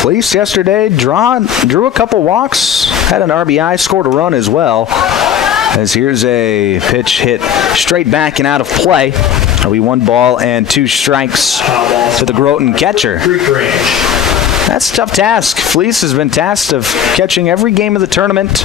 Fleece yesterday drew a couple walks, had an RBI, scored a run as well. As here's a pitch hit straight back and out of play. It'll be 1 ball and 2 strikes to the Groton catcher. That's a tough task. Fleece has been tasked of catching every game of the tournament.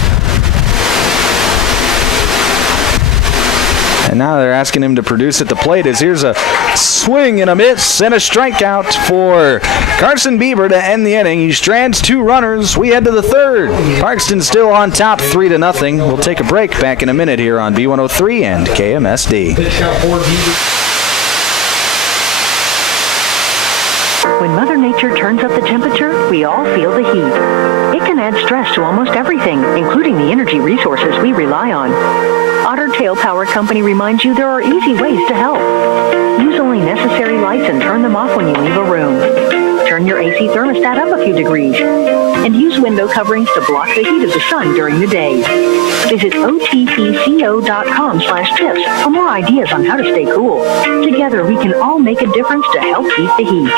And now they're asking him to produce at the plate as here's a swing and a miss and a strikeout for Carson Bieber to end the inning. He strands 2 runners. We head to the third. Parkston still on top 3-0. We'll take a break back in a minute here on B103 and KMSD. Pitch count for Bieber. When Mother Nature turns up the temperature, we all feel the heat. It can add stress to almost everything, including the energy resources we rely on. Otter Tail Power Company reminds you there are easy ways to help. Use only necessary lights and turn them off when you leave a room. Turn your AC thermostat up a few degrees. And use window coverings to block the heat of the sun during the day. Visit otpco.com/tips for more ideas on how to stay cool. Together, we can all make a difference to help beat the heat.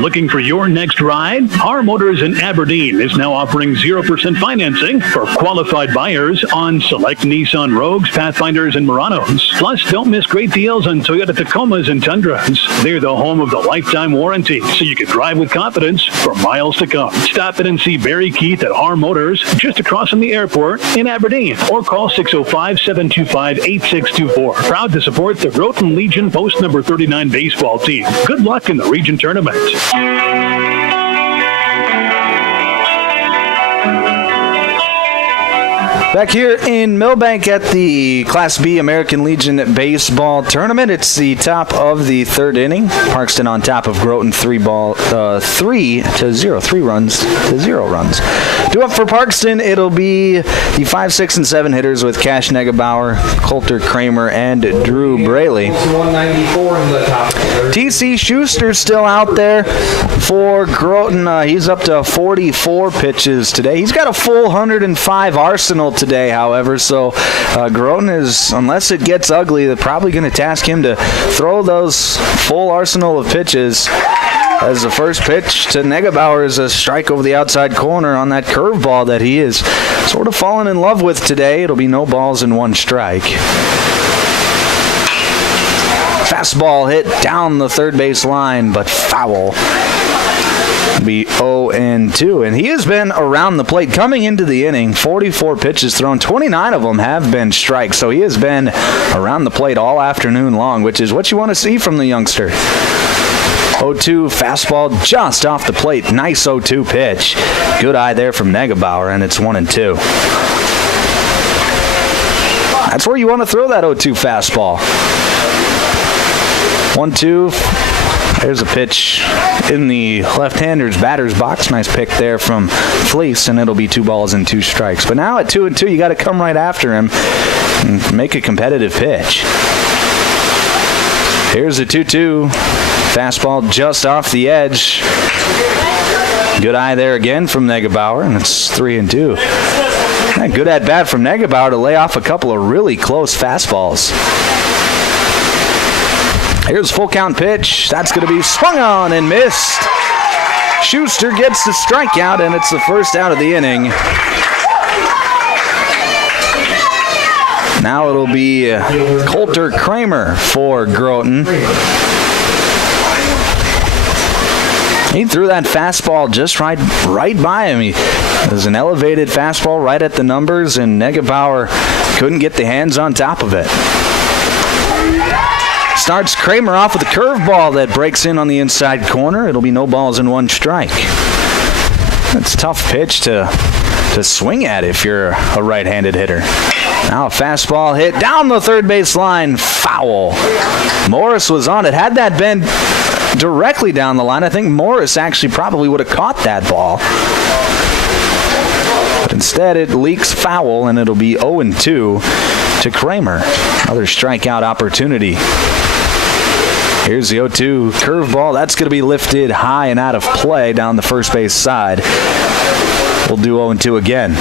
Looking for your next ride? Our Motors in Aberdeen is now offering 0% financing for qualified buyers on select Nissan Rogues, Pathfinders, and Muranos. Plus, don't miss great deals on Toyota Tacomas and Tundras. They're the home of the lifetime warranty, so you can drive with confidence for miles to come. Stop in and see Barry Keith at our Motors just across from the airport in Aberdeen, or call 605-725-8624. Proud to support the Groton Legion Post number 39 baseball team. Good luck in the region tournament. Back here in Milbank at the Class B American Legion Baseball Tournament. It's the top of the third inning. Parkston on top of Groton 3-0. 3 runs to 0 runs. Due up for Parkston, it'll be the 5, 6, and 7 hitters with Cash Negebauer, Coulter Kramer, and Drew Braley. 194 in the top. TC Schuster's still out there for Groton. He's up to 44 pitches today. He's got a full 105 arsenal today, however, so Groton is, unless it gets ugly, they're probably going to task him to throw those full arsenal of pitches. As the first pitch to Negebauer is a strike over the outside corner on that curveball that he is sort of fallen in love with today. It'll be no balls and 1 strike. Fastball hit down the third base line, but foul. Be 0-2, and he has been around the plate coming into the inning. 44 pitches thrown, 29 of them have been strikes, so he has been around the plate all afternoon long, which is what you want to see from the youngster. 0-2 fastball just off the plate. Nice 0-2 pitch. Good eye there from Negebauer, and it's 1-2. That's where you want to throw that 0-2 fastball. 1-2. There's a pitch in the left-hander's batter's box. Nice pick there from Fleece, and it'll be 2 balls and 2 strikes. But now at 2-2, you got to come right after him and make a competitive pitch. Here's a 2-2. Fastball just off the edge. Good eye there again from Negebauer, and it's 3-2. Good at bat from Negebauer to lay off a couple of really close fastballs. Here's a full count pitch. That's going to be swung on and missed. Schuster gets the strikeout, and it's the first out of the inning. Now it'll be Coulter Kramer for Groton. He threw that fastball just right by him. It was an elevated fastball right at the numbers, and Negebauer couldn't get the hands on top of it. Starts Kramer off with a curveball that breaks in on the inside corner. It'll be no balls and 1 strike. That's a tough pitch to swing at if you're a right-handed hitter. Now a fastball hit down the third base line. Foul. Morris was on it. Had that been directly down the line, I think Morris actually probably would have caught that ball. But instead it leaks foul, and it'll be 0-2 to Kramer. Another strikeout opportunity. Here's the 0-2 curveball. That's going to be lifted high and out of play down the first base side. We'll do 0-2 again.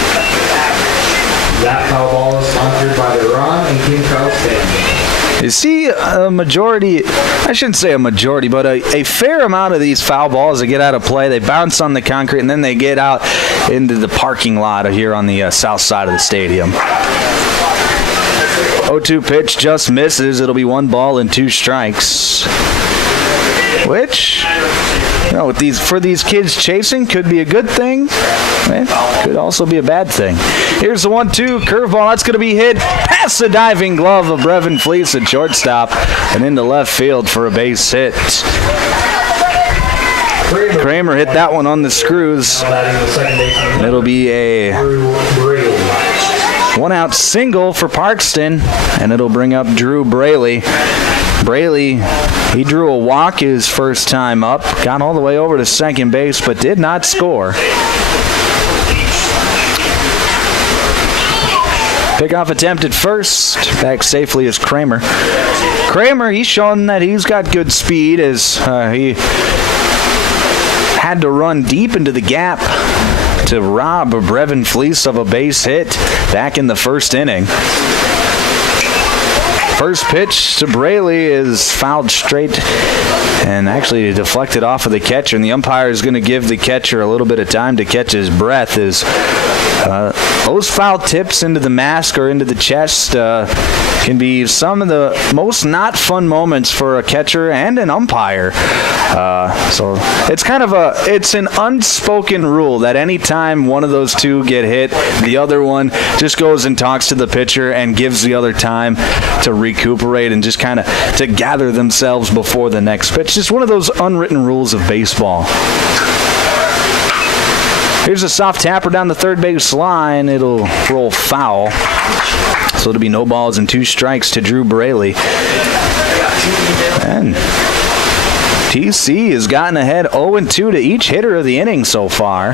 That foul ball is sponsored by the Ron and King Charles family. You see a majority, I shouldn't say a majority, but a fair amount of these foul balls that get out of play, they bounce on the concrete, and then they get out into the parking lot here on the south side of the stadium. 0-2 pitch just misses. It'll be 1 ball and 2 strikes. which, with these kids chasing could be a good thing. Could also be a bad thing. Here's the 1-2 curveball. That's going to be hit past the diving glove of Brevin Fleece at shortstop and into left field for a base hit. Kramer hit that one on the screws. It'll be a 1-out single for Parkston, and it'll bring up Drew Braley. Braley, he drew a walk his first time up, got all the way over to second base, but did not score. Pickoff attempt at first. Back safely is Kramer. Kramer, he's shown that he's got good speed as he had to run deep into the gap to rob Brevin Fleece of a base hit back in the first inning. First pitch to Braley is fouled straight and actually deflected off of the catcher, and the umpire is going to give the catcher a little bit of time to catch his breath as those foul tips into the mask or into the chest can be some of the most not fun moments for a catcher and an umpire. So it's an unspoken rule that anytime one of those two get hit, the other one just goes and talks to the pitcher and gives the other time to recuperate and just kind of to gather themselves before the next pitch. Just one of those unwritten rules of baseball. Here's a soft tapper down the third base line. It'll roll foul. So it'll be no balls and 2 strikes to Drew Braley. And TC has gotten ahead 0-2 to each hitter of the inning so far.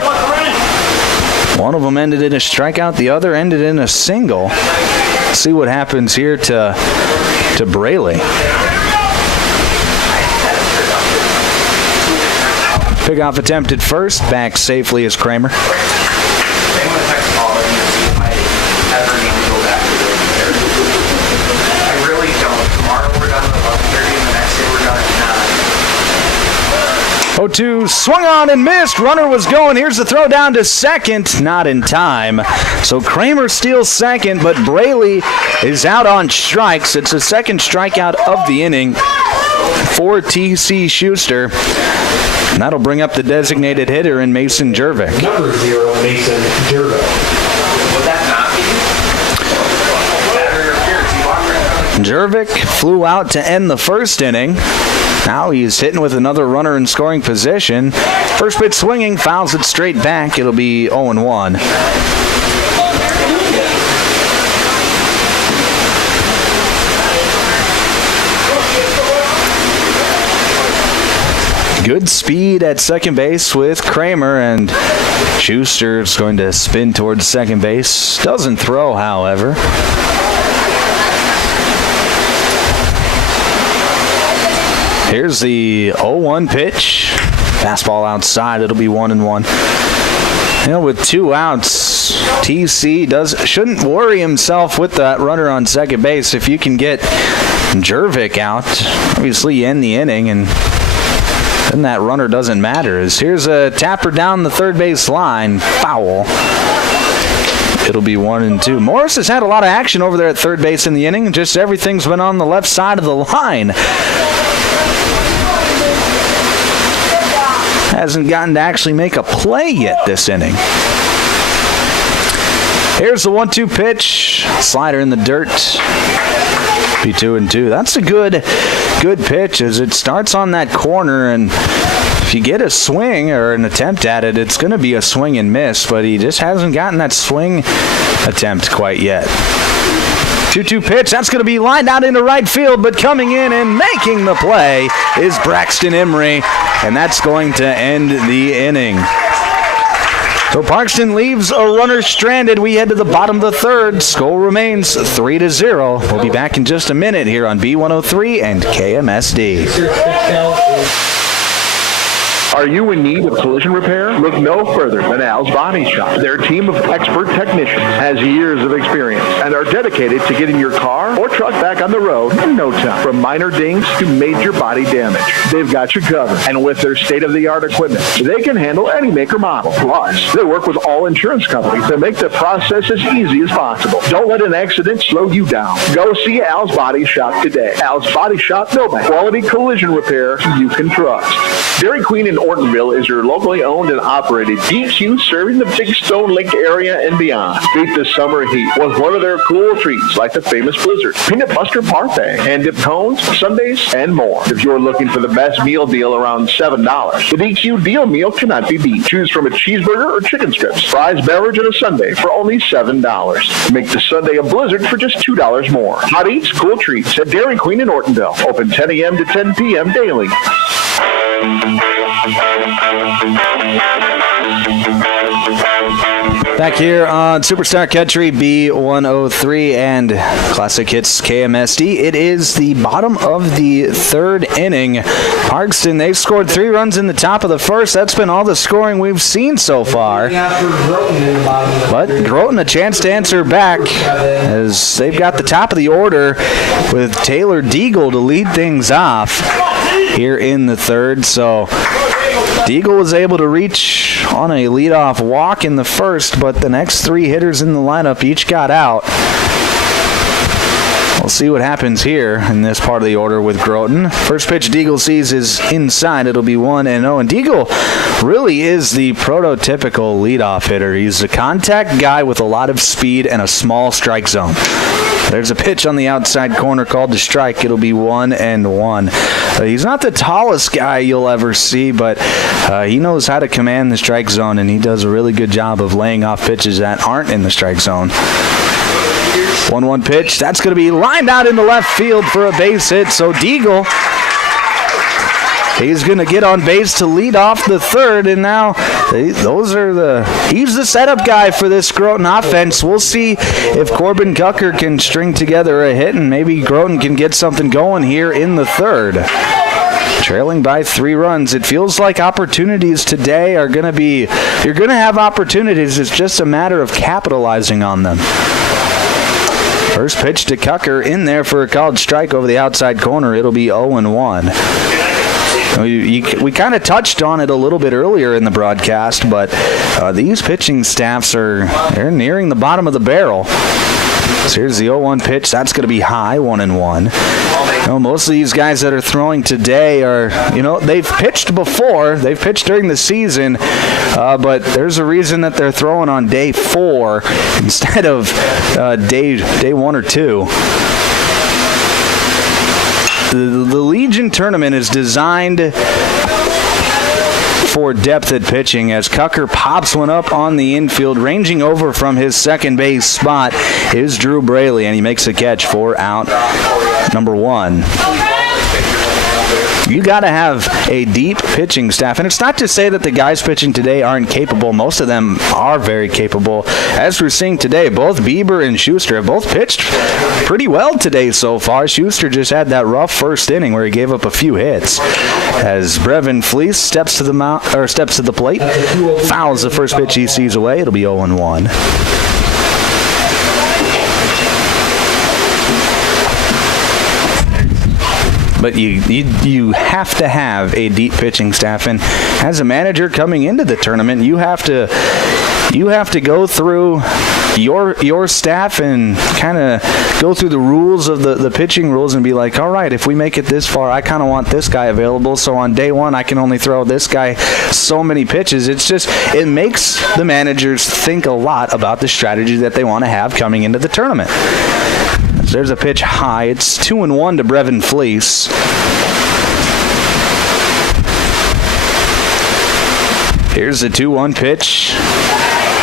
One of them ended in a strikeout. The other ended in a single. Let's see what happens here to Braley. Pickoff attempt at first. Back safely is Kramer. I really don't. Tomorrow we're done at 11:30 and the next day we're done at 0-2 9. swung on and missed. Runner was going. Here's the throw down to second. Not in time. So Kramer steals second, but Braley is out on strikes. It's the second strikeout of the inning for T.C. Schuster. And that'll bring up the designated hitter in Mason Jervik. Number 0, Mason Jervik. Would that not be? Jervik flew out to end the first inning. Now he's hitting with another runner in scoring position. First pitch swinging, fouls it straight back. It'll be 0-1. Good speed at second base with Kramer, and Schuster's going to spin towards second base. Doesn't throw, however. Here's the 0-1 pitch. Fastball outside. It'll be 1-1. With 2 outs, TC shouldn't worry himself with that runner on second base. If you can get Jervik out, obviously you end the inning, and then that runner doesn't matter. Here's a tapper down the third base line. Foul. It'll be 1-2. Morris has had a lot of action over there at third base in the inning. Just everything's been on the left side of the line. Hasn't gotten to actually make a play yet this inning. Here's the 1-2 pitch. Slider in the dirt. Be 2-2. That's a good pitch as it starts on that corner, and if you get a swing or an attempt at it, it's going to be a swing and miss, but he just hasn't gotten that swing attempt quite yet. 2-2 pitch. That's going to be lined out into right field, but coming in and making the play is Braxton Emery, and that's going to end the inning. So Parkston leaves a runner stranded. We head to the bottom of the third. Score remains 3-0. We'll be back in just a minute here on B103 and KMSD. Are you in need of collision repair? Look no further than Al's Body Shop. Their team of expert technicians has years of experience and are dedicated to getting your car or truck back on the road in no time. From minor dings to major body damage, they've got you covered. And with their state-of-the-art equipment, they can handle any make or model. Plus, they work with all insurance companies to make the process as easy as possible. Don't let an accident slow you down. Go see Al's Body Shop today. Al's Body Shop, Milbank. Quality collision repair you can trust. Dairy Queen in Ortonville is your locally owned and operated DQ serving the Big Stone Lake area and beyond. Beat the summer heat with one of their cool treats like the famous Blizzard, peanut butter parfait, hand dipped cones, sundaes, and more. If you're looking for the best meal deal around $7, the DQ deal meal cannot be beat. Choose from a cheeseburger or chicken strips, fries, beverage, and a sundae for only $7. Make the Sunday a Blizzard for just $2 more. Hot eats, cool treats at Dairy Queen in Ortonville. Open 10 a.m. to 10 p.m. daily. Back here on Superstar Country B103 and Classic Hits KMSD. It is the bottom of the third inning. Parkston, they've scored 3 runs in the top of the first. That's been all the scoring we've seen so far. But Groton a chance to answer back as they've got the top of the order with Taylor Deagle to lead things off here in the third. So Deagle was able to reach on a leadoff walk in the first, but the next 3 hitters in the lineup each got out. We'll see what happens here in this part of the order with Groton. First pitch Deagle sees is inside. It'll be 1-0. And Deagle really is the prototypical leadoff hitter. He's a contact guy with a lot of speed and a small strike zone. There's a pitch on the outside corner called to strike. It'll be 1-1. He's not the tallest guy you'll ever see, but he knows how to command the strike zone, and he does a really good job of laying off pitches that aren't in the strike zone. 1-1 pitch. That's going to be lined out into left field for a base hit. So Deagle, he's going to get on base to lead off the third, and now he's the setup guy for this Groton offense. We'll see if Corbin Cucker can string together a hit, and maybe Groton can get something going here in the third. Trailing by 3 runs. It feels like opportunities today are going to be, you're going to have opportunities. It's just a matter of capitalizing on them. First pitch to Cucker in there for a called strike over the outside corner. It'll be 0-1. We kind of touched on it a little bit earlier in the broadcast, but these pitching staffs they're nearing the bottom of the barrel. So here's the 0-1 pitch. That's going to be high, 1-1. Most of these guys that are throwing today are, they've pitched before. They've pitched during the season, but there's a reason that they're throwing on day 4 instead of day 1 or 2. The Legion tournament is designed for depth at pitching as Cucker pops one up on the infield. Ranging over from his second base spot is Drew Braley, and he makes a catch for out number 1. You got to have a deep pitching staff. And it's not to say that the guys pitching today aren't capable. Most of them are very capable. As we're seeing today, both Bieber and Schuster have both pitched pretty well today so far. Schuster just had that rough first inning where he gave up a few hits. As Brevin Fleece steps to the plate, fouls the first pitch he sees away. It'll be 0-1. But you have to have a deep pitching staff, and as a manager coming into the tournament, you have to go through your staff and kind of go through the rules of the pitching rules and be like, all right, if we make it this far, I kind of want this guy available. So on day 1, I can only throw this guy so many pitches. It makes the managers think a lot about the strategy that they want to have coming into the tournament. There's a pitch high. It's 2-1 to Brevin Fleece. Here's the 2-1 pitch.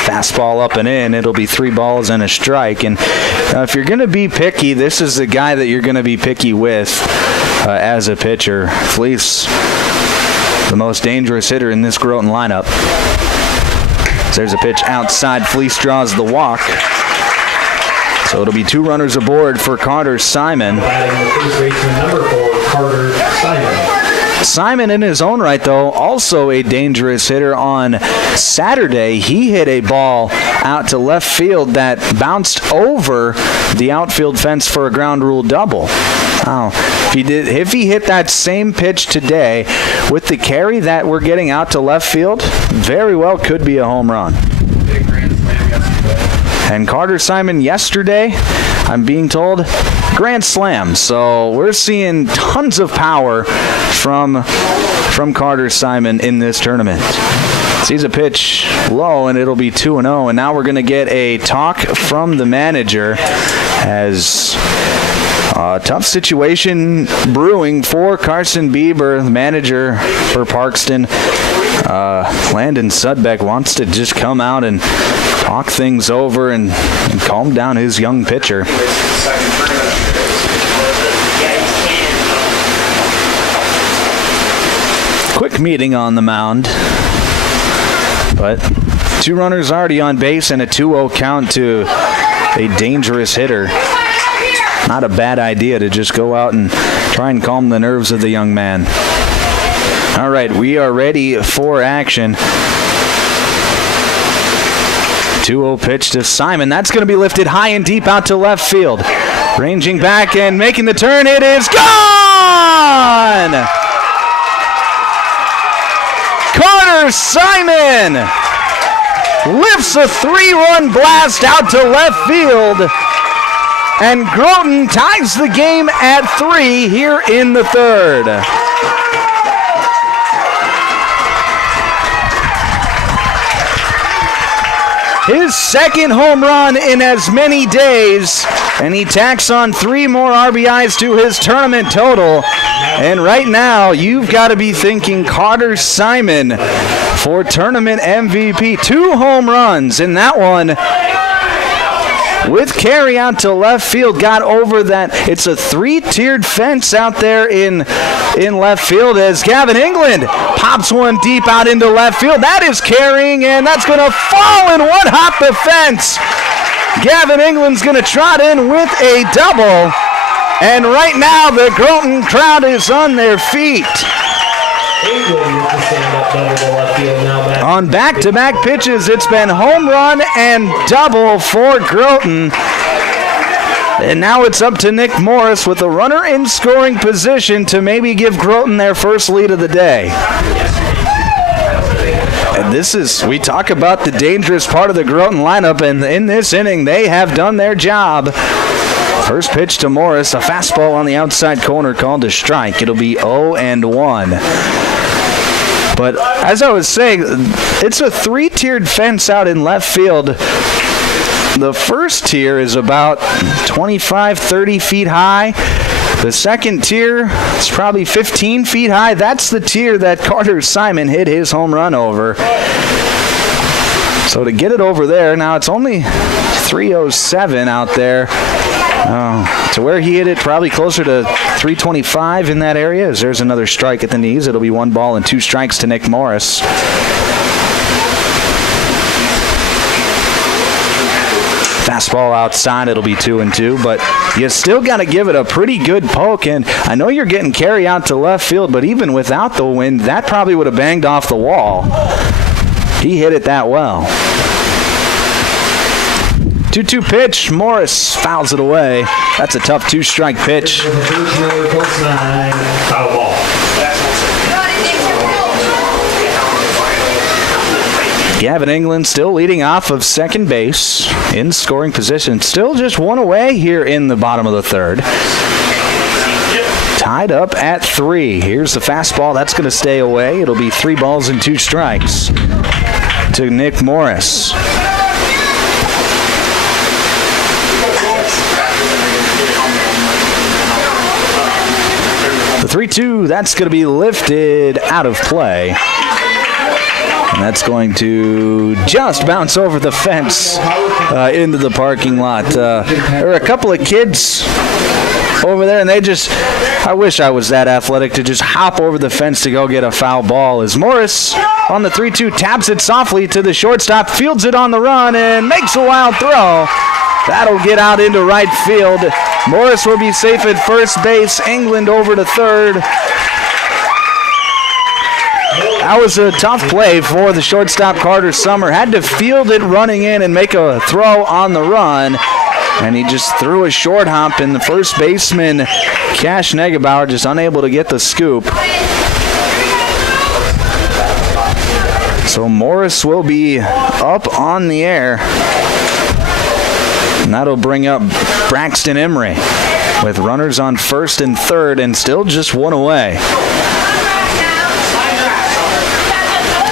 Fastball up and in. It'll be 3 balls and a strike. And if you're going to be picky, this is the guy that you're going to be picky with as a pitcher. Fleece, the most dangerous hitter in this Groton lineup. There's a pitch outside. Fleece draws the walk. So it'll be 2 runners aboard for Carter Simon. Batting the first baseman number 4, Carter Simon. Simon in his own right, though, also a dangerous hitter. On Saturday, he hit a ball out to left field that bounced over the outfield fence for a ground rule double. Oh, if he hit that same pitch today with the carry that we're getting out to left field, very well could be a home run. Big grand slam yesterday. And Carter Simon yesterday, I'm being told, grand slam. So we're seeing tons of power from Carter Simon in this tournament. Sees a pitch low, and it'll be 2-0. And now we're going to get a talk from the manager as a tough situation brewing for Carson Bieber, the manager for Parkston. Landon Sudbeck wants to just come out and talk things over and calm down his young pitcher. Quick meeting on the mound, but 2 runners already on base and a 2-0 count to a dangerous hitter. Not a bad idea to just go out and try and calm the nerves of the young man. All right, we are ready for action. 2-0 pitch to Simon. That's going to be lifted high and deep out to left field. Ranging back and making the turn. It is gone! Carter Simon lifts a 3-run blast out to left field. And Groton ties the game at 3 here in the third. His second home run in as many days, and he tacks on 3 more RBIs to his tournament total. And right now, you've got to be thinking Carter Simon for tournament MVP. 2 home runs in that one. With carry out to left field, got over that. It's a 3-tiered fence out there in left field as Gavin England pops one deep out into left field. That is carrying, and that's going to fall and one-hop the fence. Gavin England's going to trot in with a double, and right now the Groton crowd is on their feet. England with the stand-up double to left field now. On back-to-back pitches, it's been home run and double for Groton. And now it's up to Nick Morris with a runner in scoring position to maybe give Groton their first lead of the day. And this is, we talk about the dangerous part of the Groton lineup, and in this inning, they have done their job. First pitch to Morris, a fastball on the outside corner called a strike. It'll be 0-1. But as I was saying, it's a 3-tiered fence out in left field. The first tier is about 25, 30 feet high. The second tier is probably 15 feet high. That's the tier that Carter Simon hit his home run over. So to get it over there, now it's only 307 out there. To where he hit it, probably closer to 325 in that area, as there's another strike at the knees. It'll be 1 ball and 2 strikes to Nick Morris. Fastball outside, it'll be 2-2, but you still got to give it a pretty good poke, and I know you're getting carry out to left field, but even without the wind, that probably would have banged off the wall. He hit it that well. 2-2 pitch. Morris fouls it away. That's a tough 2-strike pitch. Gavin England still leading off of second base in scoring position. Still just 1 away here in the bottom of the third. Tied up at 3. Here's the fastball. That's going to stay away. It'll be 3 balls and 2 strikes to Nick Morris. The 3-2, that's going to be lifted out of play. And that's going to just bounce over the fence into the parking lot. There are a couple of kids over there, and they just, I wish I was that athletic to just hop over the fence to go get a foul ball. As Morris on the 3-2 taps it softly to the shortstop, fields it on the run, and makes a wild throw. That'll get out into right field. Morris will be safe at first base. England over to third. That was a tough play for the shortstop Carter Summer. Had to field it running in and make a throw on the run. And he just threw a short hop, and the first baseman, Cash Negebauer, just unable to get the scoop. So Morris will be up on the air. And that'll bring up Braxton Emery with runners on first and third and still just one away.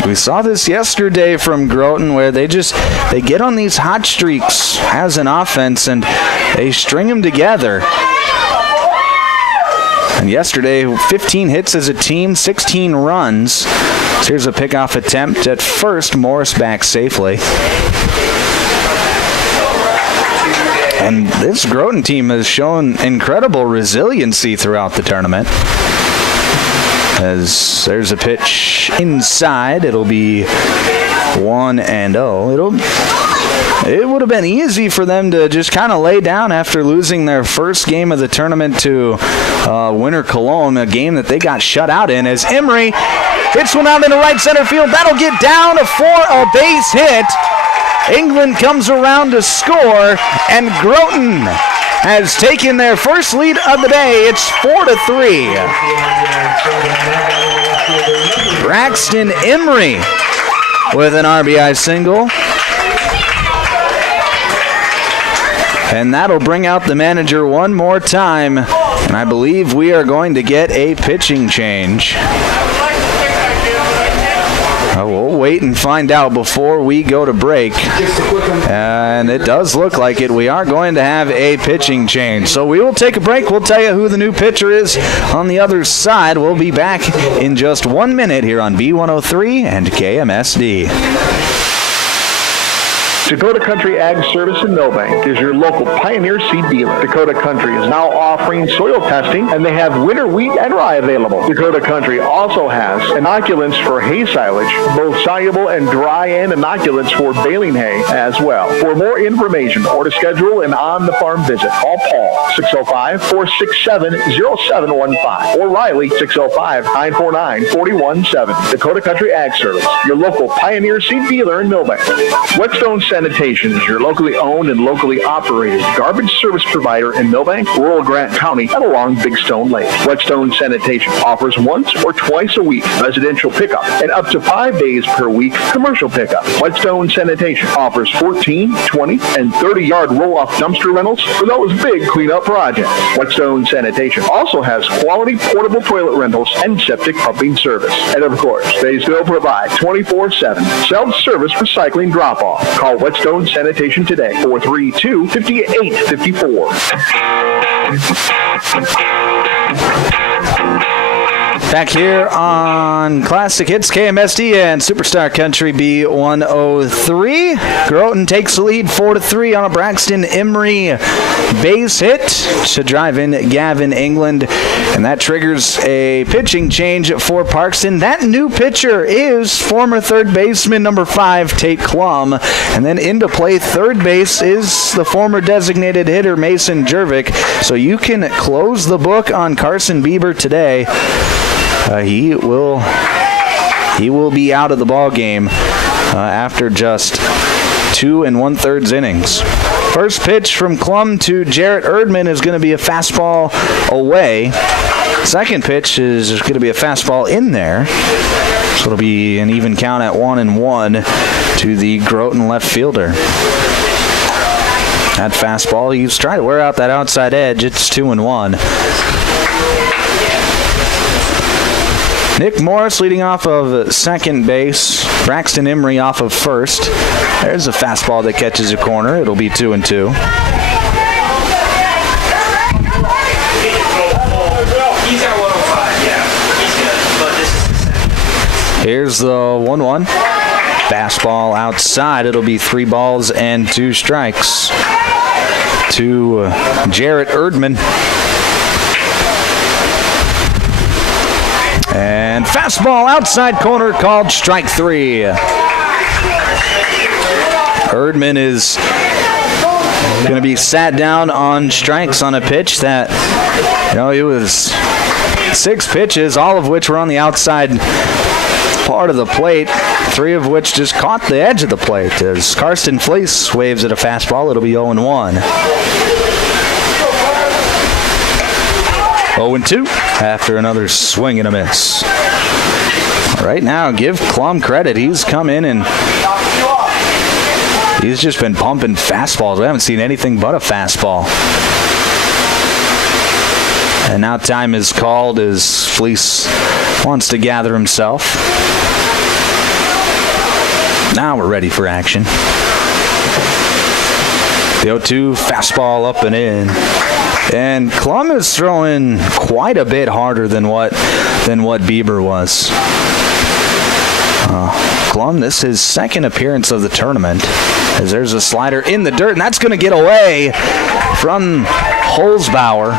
We saw this yesterday from Groton where they get on these hot streaks as an offense and they string them together. And yesterday, 15 hits as a team, 16 runs. So here's a pickoff attempt at first. Morris back safely. And this Groton team has shown incredible resiliency throughout the tournament. As there's a pitch inside, it'll be 1-0. It would have been easy for them to just kind of lay down after losing their first game of the tournament to Winter Cologne, a game that they got shut out in, as Emery hits one out into right center field. That'll get down for a base hit. England comes around to score, and Groton has taken their first lead of the day. It's 4-3. Braxton Emery with an RBI single. And that'll bring out the manager one more time. And I believe we are going to get a pitching change. We'll wait and find out before we go to break. And it does look like it. We are going to have a pitching change. So we will take a break. We'll tell you who the new pitcher is on the other side. We'll be back in just 1 minute here on B103 and KMSD. Dakota Country Ag Service in Milbank is your local Pioneer seed dealer. Dakota Country is now offering soil testing, and they have winter wheat and rye available. Dakota Country also has inoculants for hay silage, both soluble and dry, and inoculants for baling hay as well. For more information or to schedule an on-the-farm visit, call Paul 605-467-0715 or Riley 605-949-417. Dakota Country Ag Service, your local Pioneer seed dealer in Milbank. Whetstone Sanitation is your locally owned and locally operated garbage service provider in Milbank, rural Grant County, and along Big Stone Lake. Whetstone Sanitation offers once or twice a week residential pickup and up to 5 days per week commercial pickup. Whetstone Sanitation offers 14, 20, and 30-yard roll-off dumpster rentals for those big cleanup projects. Whetstone Sanitation also has quality portable toilet rentals and septic pumping service. And of course, they still provide 24/7 self-service recycling drop-off. Call Whetstone Sanitation today, 432-5854. Back here on Classic Hits, KMSD and Superstar Country B103. Groton takes the lead 4-3 on a Braxton Emery base hit to drive in Gavin England. And that triggers a pitching change for Parkston. That new pitcher is former third baseman number 5, Tate Klum. And then into play third base is the former designated hitter Mason Jervik. So you can close the book on Carson Bieber today. He will be out of the ball game after just 2 1/3 innings. First pitch from Klum to Jarrett Erdman is going to be a fastball away. Second pitch is going to be a fastball in there. So it'll be an even count at 1-1 to the Groton left fielder. That fastball, he's trying to wear out that outside edge. It's 2-1. Nick Morris leading off of second base. Braxton Emery off of first. There's a fastball that catches a corner. It'll be 2-2. He's at 105, yeah. He's good, but this is Here's the 1-1. Fastball outside. It'll be 3 balls and 2 strikes to Jarrett Erdman. And fastball outside corner called strike 3. Erdman is going to be sat down on strikes on a pitch that, it was 6 pitches, all of which were on the outside part of the plate, 3 of which just caught the edge of the plate. As Karsten Fleece waves at a fastball, it'll be 0-1. 0-2 after another swing and a miss. Right now, give Klum credit. He's come in and he's just been pumping fastballs. We haven't seen anything but a fastball. And now time is called as Fleece wants to gather himself. Now we're ready for action. The 0-2 fastball up and in. And Klum is throwing quite a bit harder than what Bieber was. Klum, this is his second appearance of the tournament. As there's a slider in the dirt, and that's going to get away from Holzbauer.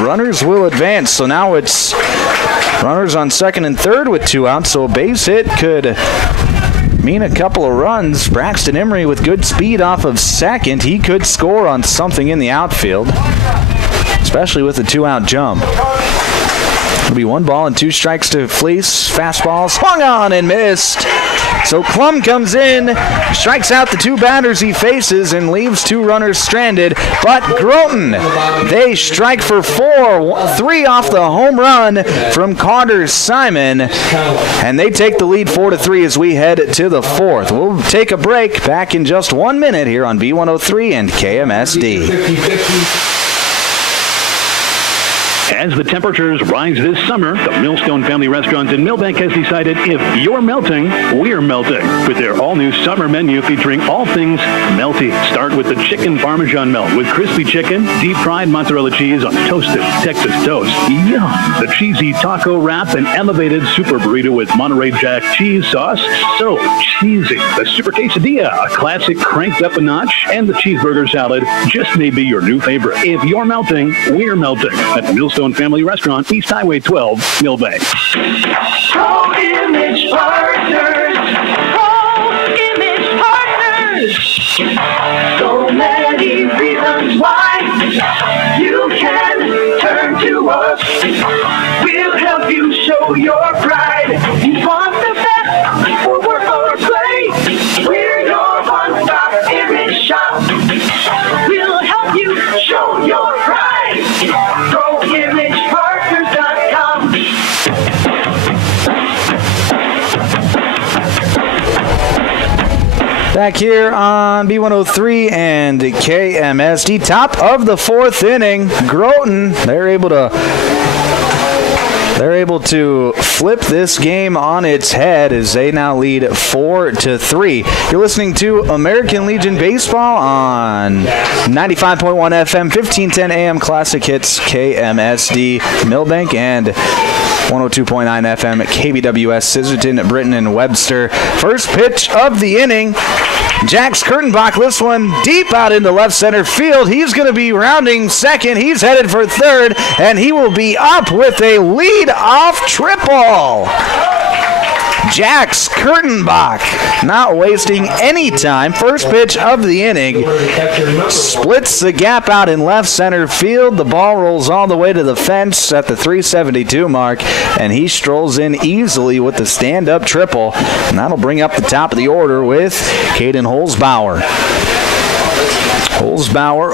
Runners will advance, so now it's runners on second and third with 2 outs, so a base hit could mean a couple of runs. Braxton Emery with good speed off of second. He could score on something in the outfield, especially with a 2-out jump. It'll be 1 ball and 2 strikes to Fleece. Fastball swung on and missed. So Klum comes in, strikes out the 2 batters he faces, and leaves 2 runners stranded. But Groton, they strike for 4, 3 off the home run from Carter Simon, and they take the lead 4-3 as we head to the 4th. We'll take a break. Back in just 1 minute here on B103 and KMSD. As the temperatures rise this summer, the Millstone Family Restaurant in Milbank has decided if you're melting, we're melting. With their all-new summer menu featuring all things melty. Start with the chicken parmesan melt with crispy chicken, deep-fried mozzarella cheese on toasted Texas toast. Yum! The cheesy taco wrap and elevated super burrito with Monterey Jack cheese sauce. So cheesy. The super quesadilla, a classic cranked up a notch. And the cheeseburger salad just may be your new favorite. If you're melting, we're melting. At the Millstone Family Restaurant, East Highway 12, Milbank. Pro Image Partners. Pro Image Partners. So many reasons why you can turn to us. We'll help you show your pride. You want the best for work or play. We're your one-stop image shop. We'll help you show your pride. ProImagePartners.com. Back here on B103 and KMSD, top of the 4th inning. Groton, they're able to flip this game on its head as they now lead 4-3. You're listening to American Legion Baseball on 95.1 FM, 1510 AM Classic Hits, KMSD Milbank, and 102.9 FM at KBWS, Scissorton, Britton, and Webster. First pitch of the inning. Jax Kurtenbach lifts one deep out into left center field. He's going to be rounding second. He's headed for third, and he will be up with a lead-off triple. Jax Kurtenbach not wasting any time. First pitch of the inning. Splits the gap out in left center field. The ball rolls all the way to the fence at the 372 mark, and he strolls in easily with the stand-up triple. And that'll bring up the top of the order with Caden Holzbauer. Holzbauer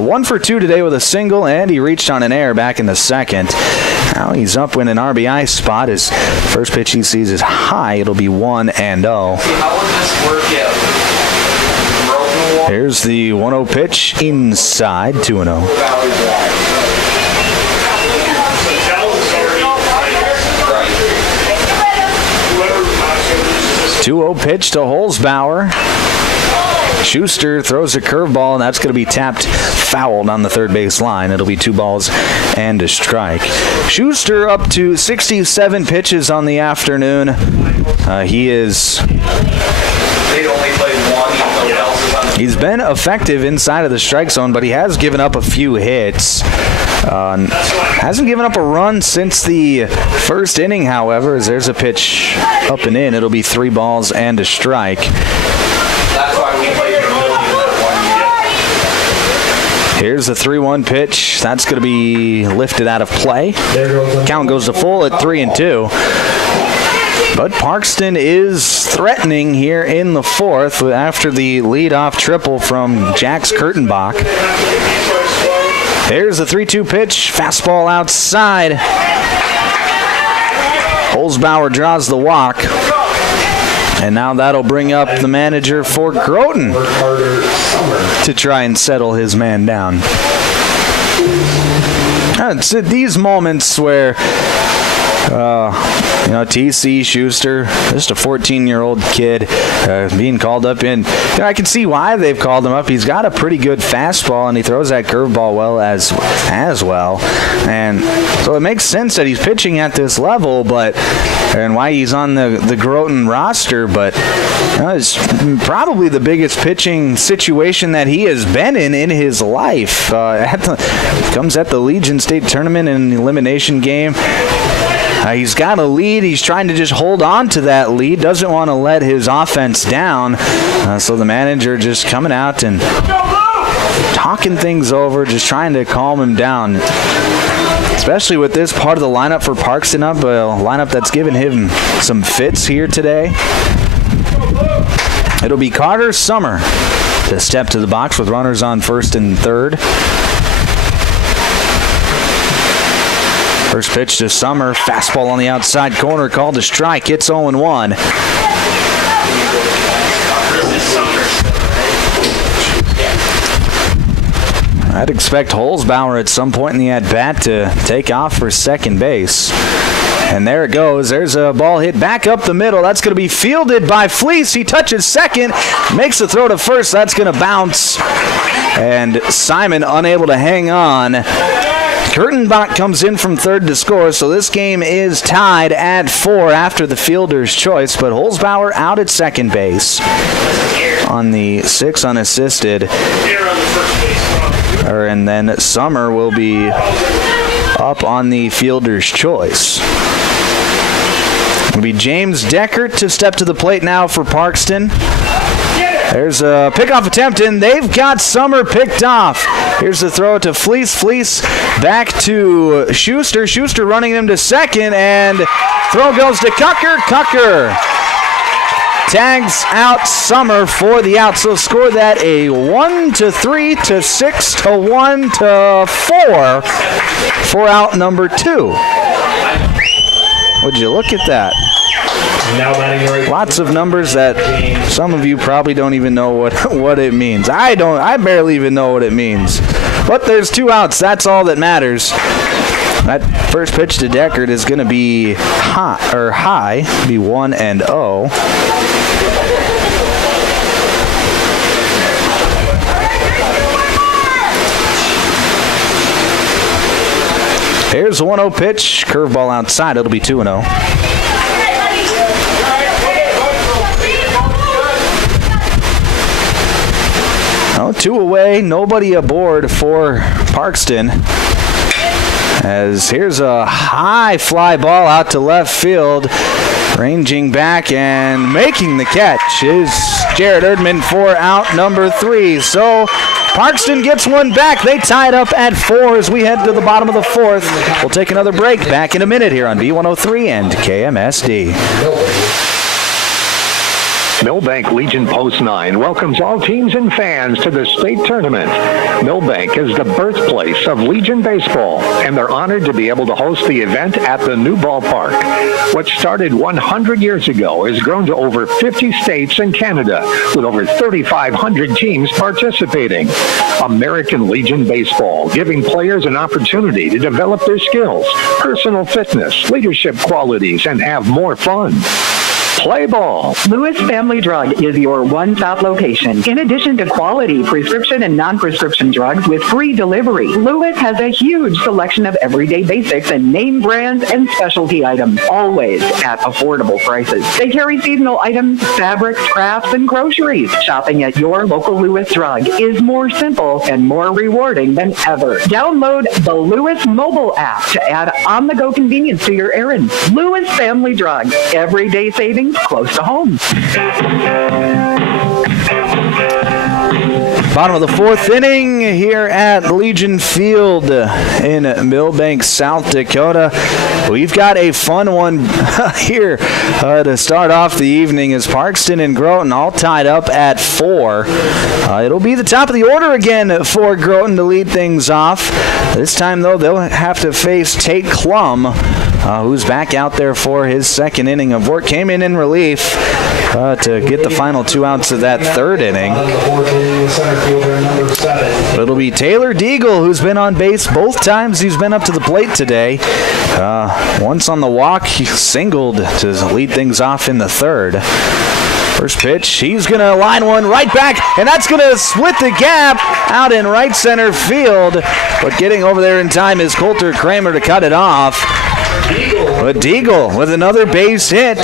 1 for 2 today with a single, and he reached on an error back in the second. Now he's up in an RBI spot. His first pitch he sees is high. It'll be 1-0. Here's the 1-0 pitch inside, 2-0. 2-0 pitch to Holzbauer. Schuster throws a curveball, and that's going to be tapped fouled on the third base line. It'll be 2 balls and a strike. Schuster up to 67 pitches on the afternoon. He's been effective inside of the strike zone, but he has given up a few hits. Hasn't given up a run since the first inning, however, as there's a pitch up and in. It'll be 3 balls and a strike. Here's the 3-1 pitch. That's going to be lifted out of play. Count goes to full at 3-2. But Parkston is threatening here in the fourth after the leadoff triple from Jax Kurtenbach. There's the 3-2 pitch, fastball outside. Holzbauer draws the walk. And now that'll bring up the manager for Groton to try and settle his man down. It's at these moments where, TC Schuster, just a 14-year-old kid, being called up in. I can see why they've called him up. He's got a pretty good fastball, and he throws that curveball well as well. And so it makes sense that he's pitching at this level, and why he's on the Groton roster. But it's probably the biggest pitching situation that he has been in his life. Comes at the Legion State Tournament in an elimination game. He's got a lead. He's trying to just hold on to that lead. Doesn't want to let his offense down. So the manager just coming out and talking things over, just trying to calm him down. Especially with this part of the lineup for Parkston up, a lineup that's given him some fits here today. It'll be Carter Summer to step to the box with runners on first and third. First pitch to Summer, fastball on the outside corner, called a strike. It's 0-1. I'd expect Holzbauer at some point in the at-bat to take off for second base. And there it goes. There's a ball hit back up the middle. That's going to be fielded by Fleece. He touches second, makes the throw to first. That's going to bounce. And Simon unable to hang on. Kurtenbach comes in from third to score, so this game is tied at 4 after the fielder's choice, but Holzbauer out at second base on the 6 unassisted. And then Summer will be up on the fielder's choice. It'll be James Deckert to step to the plate now for Parkston. There's a pickoff attempt, and they've got Summer picked off. Here's the throw to Fleece. Fleece back to Schuster. Schuster running him to second, and throw goes to Cucker. Cucker tags out Summer for the out. So score that a 1-3 to 6-1 to 4 for out number 2. Would you look at that? Lots of numbers that some of you probably don't even know what it means. I barely even know what it means. But there's 2 outs. That's all that matters. That first pitch to Deckard is going to be high, be 1-0. Here's a 1-0 pitch, curveball outside. It'll be 2-0. Oh, 2 away, nobody aboard for Parkston. As here's a high fly ball out to left field. Ranging back and making the catch is Jared Erdman for out number 3. So Parkston gets one back. They tied up at 4 as we head to the bottom of the 4th. We'll take another break. Back in a minute here on B103 and KMSD. Milbank Legion Post 9 welcomes all teams and fans to the state tournament. Milbank is the birthplace of Legion baseball, and they're honored to be able to host the event at the new ballpark. What started 100 years ago has grown to over 50 states and Canada, with over 3,500 teams participating. American Legion Baseball, giving players an opportunity to develop their skills, personal fitness, leadership qualities, and have more fun. Play ball. Lewis Family Drug is your one-stop location. In addition to quality prescription and non-prescription drugs with free delivery, Lewis has a huge selection of everyday basics and name brands and specialty items, always at affordable prices. They carry seasonal items, fabrics, crafts, and groceries. Shopping at your local Lewis Drug is more simple and more rewarding than ever. Download the Lewis mobile app to add on-the-go convenience to your errands. Lewis Family Drug. Everyday savings games close to home. Bottom of the fourth inning here at Legion Field in Milbank, South Dakota. We've got a fun one here to start off the evening as Parkston and Groton all tied up at 4. It'll be the top of the order again for Groton to lead things off. This time, though, they'll have to face Tate Klum, who's back out there for his second inning of work. Came in relief to get the final 2 outs of that third inning. It'll be Taylor Deagle, who's been on base both times he's been up to the plate today. Once on the walk, he singled to lead things off in the third. First pitch, he's going to line one right back, and that's going to split the gap out in right center field. But getting over there in time is Coulter Kramer to cut it off. But Deagle with another base hit.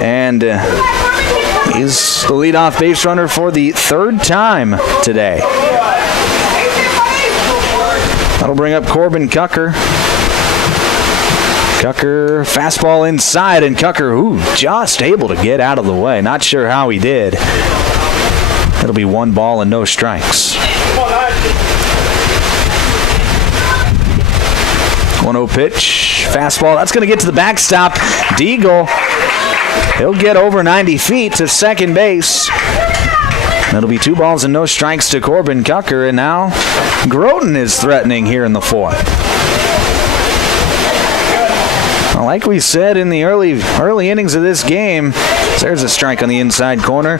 And he's the leadoff base runner for the third time today. That'll bring up Corbin Cucker. Cucker, fastball inside, and Cucker, just able to get out of the way. Not sure how he did. It'll be 1 ball and no strikes. 1-0 pitch, fastball. That's going to get to the backstop. Deagle, he'll get over 90 feet to second base. It'll be 2 balls and no strikes to Corbin Cucker, and now Groton is threatening here in the fourth. Well, like we said in the early innings of this game, there's a strike on the inside corner.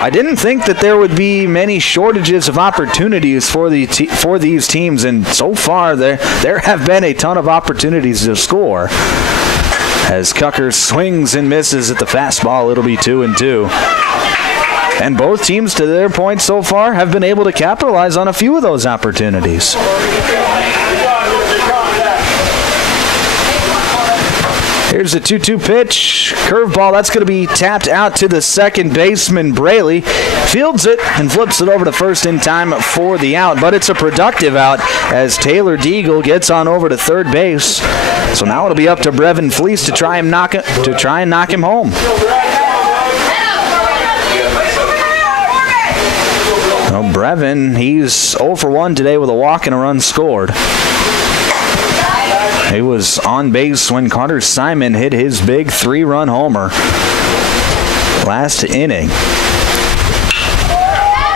I didn't think that there would be many shortages of opportunities for these teams, and so far there have been a ton of opportunities to score. As Cucker swings and misses at the fastball, it'll be 2-2. And both teams, to their point so far, have been able to capitalize on a few of those opportunities. Here's a 2-2 pitch. Curveball, that's going to be tapped out to the second baseman, Braley. Fields it and flips it over to first in time for the out. But it's a productive out as Taylor Deagle gets on over to third base. So now it'll be up to Brevin Fleece to try and knock him home. Well, Brevin, he's 0 for 1 today with a walk and a run scored. He was on base when Carter Simon hit his big 3-run homer last inning.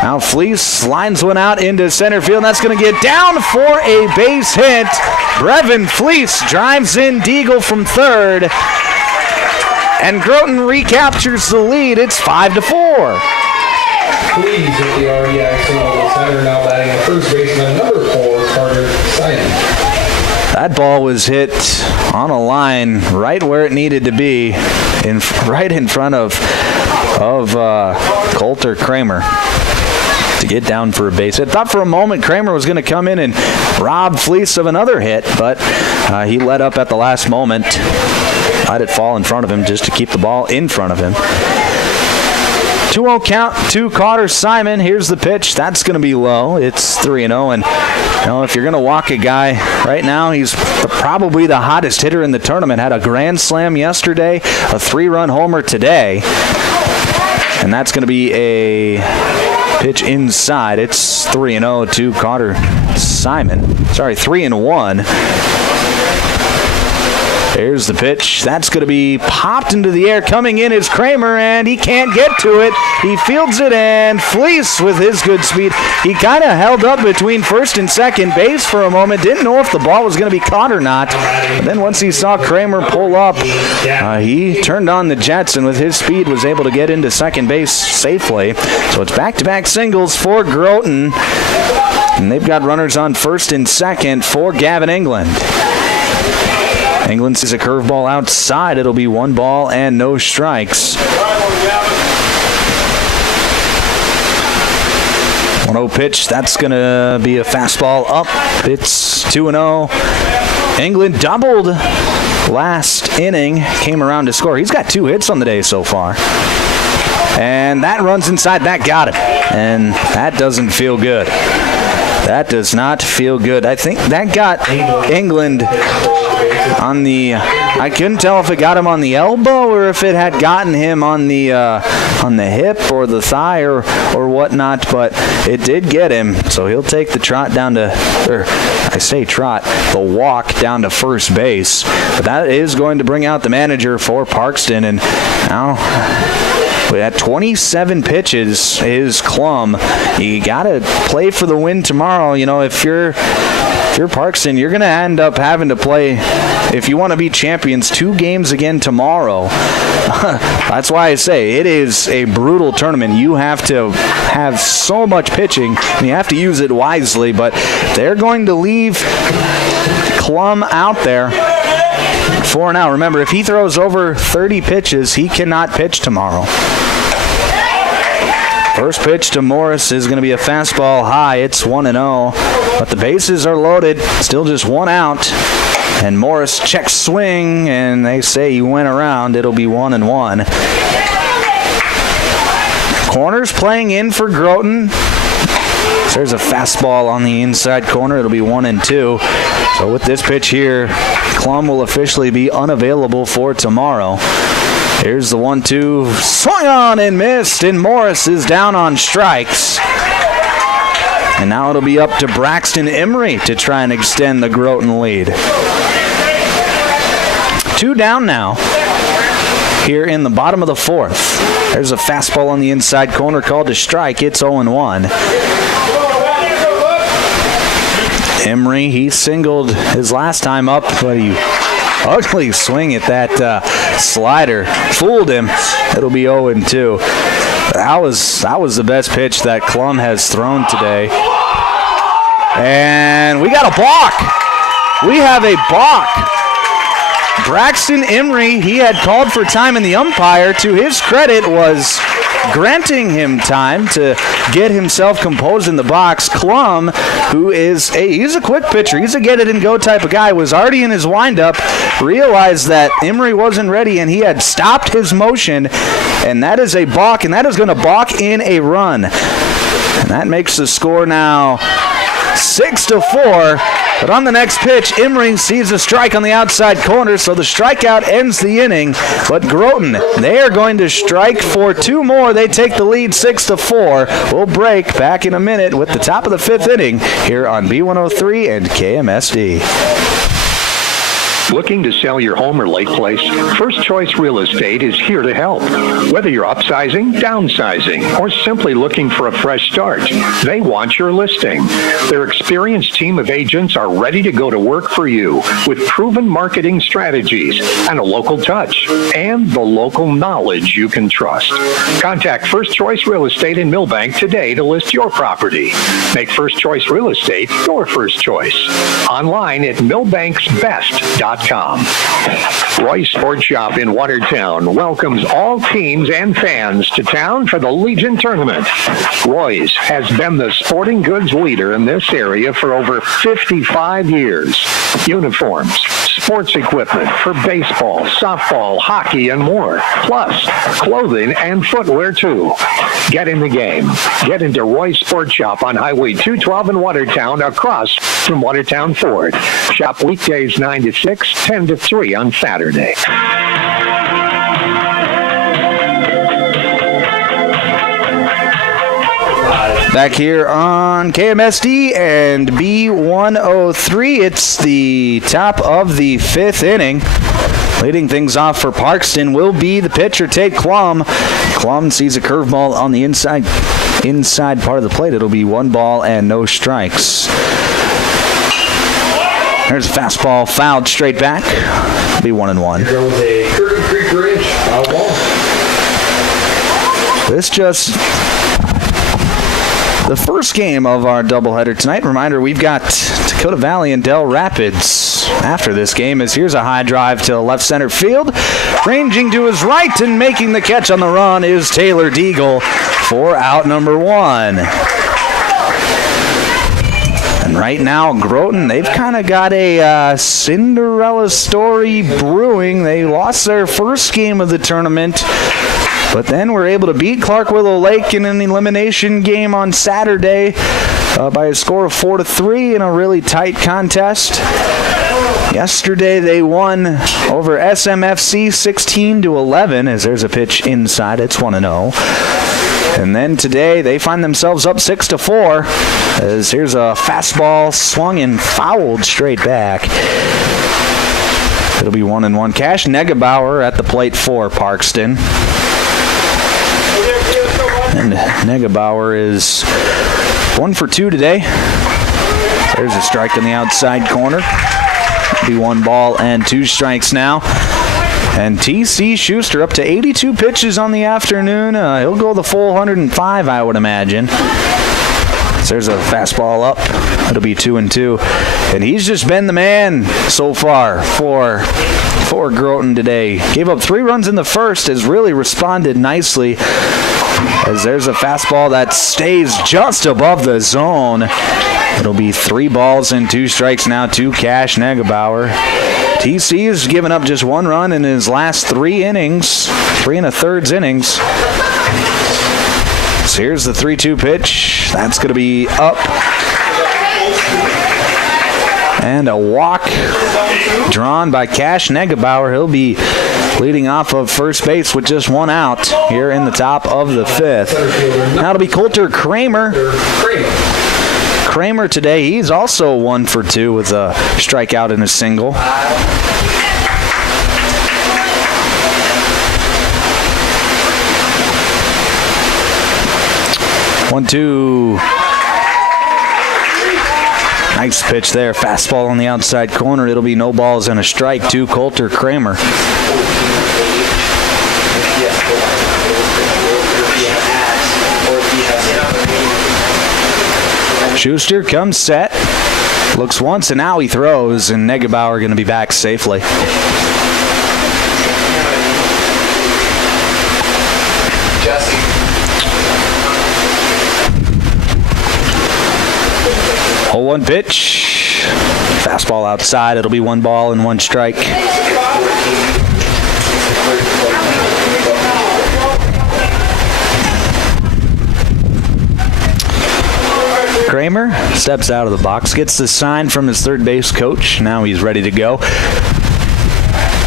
Now Fleece lines one out into center field, and that's going to get down for a base hit. Brevin Fleece drives in Deagle from third, and Groton recaptures the lead. It's 5-4. Fleece at the RBI single to center, now batting at first baseman number 4, Carter Simon. That ball was hit on a line right where it needed to be, right in front of Coulter Kramer to get down for a base hit. Thought for a moment Kramer was going to come in and rob Fleece of another hit, but he let up at the last moment. Let it fall in front of him just to keep the ball in front of him. 2-0 count to Carter Simon. Here's the pitch. That's going to be low. It's 3-0. And if you're going to walk a guy right now, he's probably the hottest hitter in the tournament. Had a grand slam yesterday, a 3-run homer today. And that's going to be a pitch inside. It's 3-0 to Carter Simon. Sorry, 3-1. There's the pitch. That's going to be popped into the air. Coming in is Kramer, and he can't get to it. He fields it, and Fleece with his good speed. He kind of held up between first and second base for a moment. Didn't know if the ball was going to be caught or not. But then once he saw Kramer pull up, he turned on the jets, and with his speed was able to get into second base safely. So it's back-to-back singles for Groton. And they've got runners on first and second for Gavin England. England sees a curveball outside. It'll be 1 ball and no strikes. 1-0 pitch. That's going to be a fastball up. It's 2-0. England doubled last inning. Came around to score. He's got 2 hits on the day so far. And that runs inside. That got him. And that doesn't feel good. That does not feel good. I think that got England on the, I couldn't tell if it got him on the elbow or if it had gotten him on the hip or the thigh or whatnot, but it did get him. So he'll take the trot down to, or I say trot, the walk down to first base. But that is going to bring out the manager for Parkston, and now at 27 pitches is Klum. You got to play for the win tomorrow. You know, if you're Parkston, you're going to end up having to play, if you want to be champions, 2 games again tomorrow. That's why I say it is a brutal tournament. You have to have so much pitching, and you have to use it wisely, but they're going to leave Klum out there for now. Remember, if he throws over 30 pitches, he cannot pitch tomorrow. First pitch to Morris is going to be a fastball high. It's 1-0, but the bases are loaded. Still just 1 out. And Morris checks swing, and they say he went around. It'll be 1-1. Corners playing in for Groton. There's a fastball on the inside corner. It'll be 1-2. So with this pitch here, Klum will officially be unavailable for tomorrow. Here's the 1-2. Swung on and missed, and Morris is down on strikes. And now it'll be up to Braxton Emery to try and extend the Groton lead. 2 down now here in the bottom of the 4th. There's a fastball on the inside corner called to strike. It's 0-1. Emery, he singled his last time up, but he ugly swing at that slider. Fooled him. It'll be 0-2. That was the best pitch that Klum has thrown today. And we got a balk. We have a balk. Braxton Emery, he had called for time, and the umpire, to his credit, was granting him time to get himself composed in the box. Klum, who is he's a quick pitcher, he's a get-it-and-go type of guy, was already in his windup, realized that Emery wasn't ready, and he had stopped his motion, and that is a balk, and that is going to balk in a run. And that makes the score now 6-4. But on the next pitch, Emery sees a strike on the outside corner, so the strikeout ends the inning. But Groton, they are going to strike for 2 more. They take the lead 6-4. We'll break back in a minute with the top of the 5th inning here on B103 and KMSD. Looking to sell your home or lake place? First Choice Real Estate is here to help. Whether you're upsizing, downsizing, or simply looking for a fresh start, they want your listing. Their experienced team of agents are ready to go to work for you with proven marketing strategies and a local touch and the local knowledge you can trust. Contact First Choice Real Estate in Milbank today to list your property. Make First Choice Real Estate your first choice. Online at milbanksbest.com. Roy's Sports Shop in Watertown welcomes all teams and fans to town for the Legion Tournament. Roy's has been the sporting goods leader in this area for over 55 years. Uniforms, sports equipment for baseball, softball, hockey, and more. Plus, clothing and footwear, too. Get in the game. Get into Roy's Sports Shop on Highway 212 in Watertown, across from Watertown Ford. Shop weekdays 9 to 6, 10 to 3 on Saturday. Back here on KMSD and B103, it's the top of the 5th inning. Leading things off for Parkston will be the pitcher, Tate Klum. Klum sees a curveball on the inside part of the plate. It'll be 1 ball and no strikes. There's a fastball fouled straight back. It'll be 1-1. Here goes a Curtin Creek Ridge foul ball. This just the first game of our doubleheader tonight. Reminder, we've got Dakota Valley and Del Rapids after this game, as here's a high drive to left center field. Ranging to his right and making the catch on the run is Taylor Deagle for out number 1. And right now, Groton, they've kind of got a Cinderella story brewing. They lost their first game of the tournament, but then were able to beat Clark Willow Lake in an elimination game on Saturday by a score of 4-3 in a really tight contest. Yesterday they won over SMFC 16-11 as there's a pitch inside. It's 1-0. And then today they find themselves up 6-4 as here's a fastball swung and fouled straight back. It'll be 1-1. Cash Negebauer at the plate for Parkston. And Negebauer is 1 for 2 today. There's a strike in the outside corner. It'll be 1 ball and 2 strikes now. And T.C. Schuster up to 82 pitches on the afternoon. He'll go the full 105, I would imagine. So there's a fastball up. It'll be 2-2. And he's just been the man so far for Groton today. Gave up 3 runs in the first, has really responded nicely. As there's a fastball that stays just above the zone. It'll be 3 balls and 2 strikes now to Cash Negebauer. TC has given up just 1 run in his last 3 innings, 3 1/3 innings. So here's the 3-2 pitch. That's going to be up. And a walk drawn by Cash Negebauer. He'll be leading off of first base with just 1 out here in the top of the 5th. Now it'll be Coulter Kramer. Kramer today, he's also 1 for 2 with a strikeout and a single. 1-2. Nice pitch there. Fastball on the outside corner. It'll be no balls and a strike to Coulter Kramer. Schuster comes set, looks once, and now he throws, and Negebauer going to be back safely. Jesse. 0-1 pitch. Fastball outside. It'll be 1 ball and 1 strike. Kramer steps out of the box, gets the sign from his third base coach. Now he's ready to go.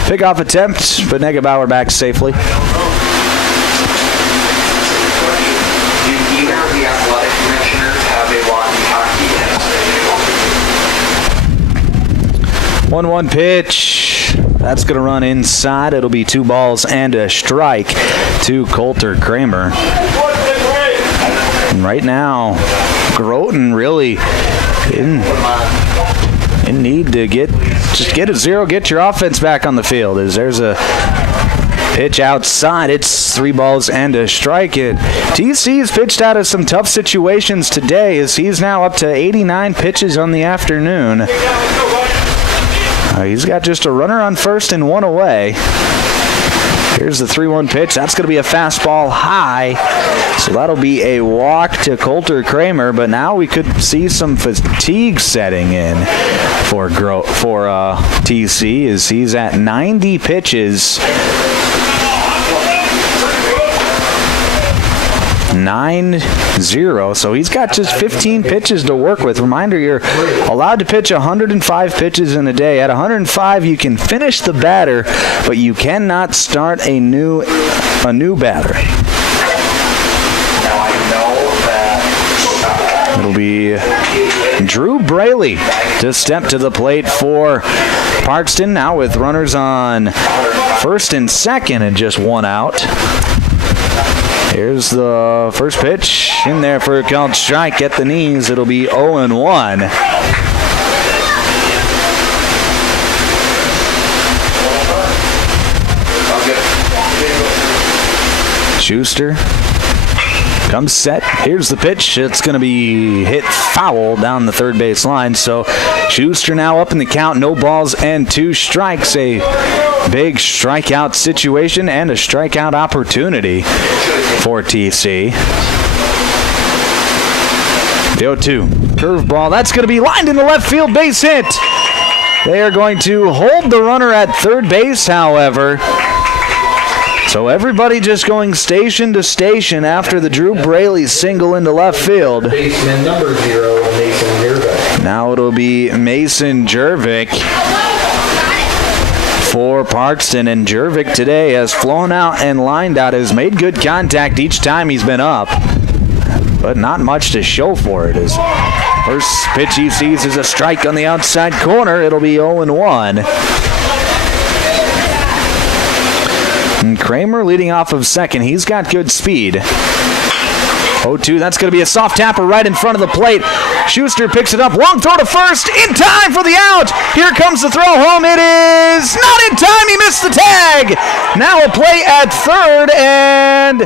Pickoff attempt, but Negebauer back safely. Do either of the athletic commissioners have a walkie-talkie? 1-1 pitch. That's going to run inside. It'll be 2 balls and a strike to Coulter Kramer. And right now, Groton really in need to get a 0, get your offense back on the field. As there's a pitch outside, it's 3 balls and a strike. And TC's pitched out of some tough situations today as he's now up to 89 pitches on the afternoon. He's got just a runner on first and 1 away. Here's the 3-1 pitch. That's going to be a fastball high. So that'll be a walk to Coulter Kramer. But now we could see some fatigue setting in for TC as he's at 90 pitches. 9-0. So he's got just 15 pitches to work with. Reminder, you're allowed to pitch 105 pitches in a day. At 105, you can finish the batter, but you cannot start a new batter. It'll be Drew Braley to step to the plate for Parkston, now with runners on first and second and just 1 out. Here's the first pitch in there for a count strike at the knees. It'll be 0-1. Schuster comes set. Here's the pitch. It's going to be hit foul down the third base line. So Schuster now up in the count. No balls and 2 strikes. A big strikeout situation and a strikeout opportunity for TC. The 0-2 curveball. That's going to be lined in the left field, base hit. They are going to hold the runner at third base, however. So everybody just going station to station after the Drew Braley single into left field. Baseman number 0, Mason Jervik. Now it'll be Mason Jervik for Parkston, and Jervik today has flown out and lined out, has made good contact each time he's been up, but not much to show for it. His first pitch he sees is a strike on the outside corner. It'll be 0-1. And Kramer leading off of second. He's got good speed. 0-2, that's going to be a soft tapper right in front of the plate. Schuster picks it up. Long throw to first. In time for the out. Here comes the throw home. It is not in time. He missed the tag. Now a play at third, and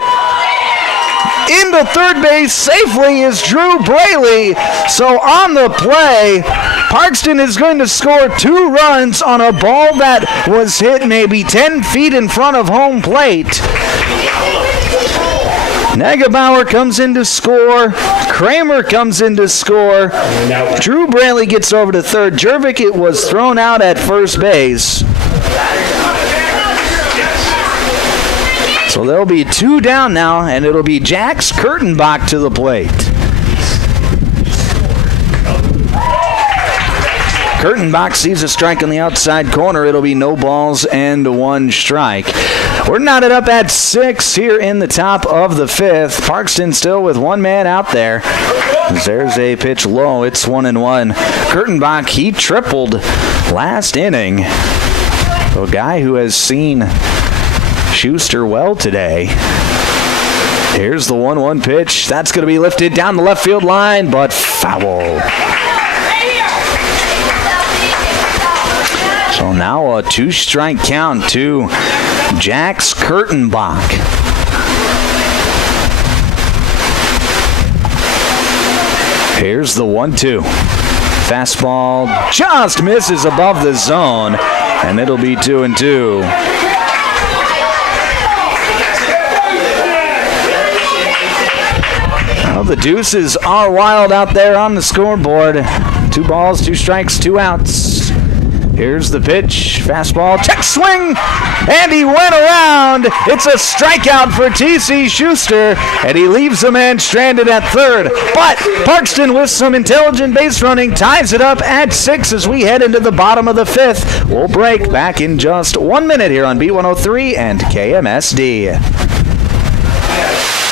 into third base safely is Drew Braley. So on the play, Parkston is going to score 2 runs on a ball that was hit maybe 10 feet in front of home plate. Negebauer comes in to score. Kramer comes in to score. Drew Braley gets over to third. Jervik, it was thrown out at first base. So there'll be 2 down now, and it'll be Jax Kurtenbach to the plate. Kurtenbach sees a strike on the outside corner. It'll be no balls and 1 strike. We're knotted up at 6 here in the top of the 5th. Parkston still with 1 man out there. There's a pitch low. It's 1-1. Kurtenbach, he tripled last inning. A guy who has seen Schuster well today. Here's the 1-1 pitch. That's going to be lifted down the left field line, but foul. So now a 2-strike count to Jax Kurtenbach. Here's the 1-2. Fastball just misses above the zone, and it'll be 2-2. Well, the deuces are wild out there on the scoreboard. 2 balls, 2 strikes, 2 outs. Here's the pitch. Fastball, check swing, and he went around. It's a strikeout for T.C. Schuster, and he leaves the man stranded at third. But Parkston, with some intelligent base running, ties it up at 6 as we head into the bottom of the 5th. We'll break back in just 1 minute here on B103 and KMSD.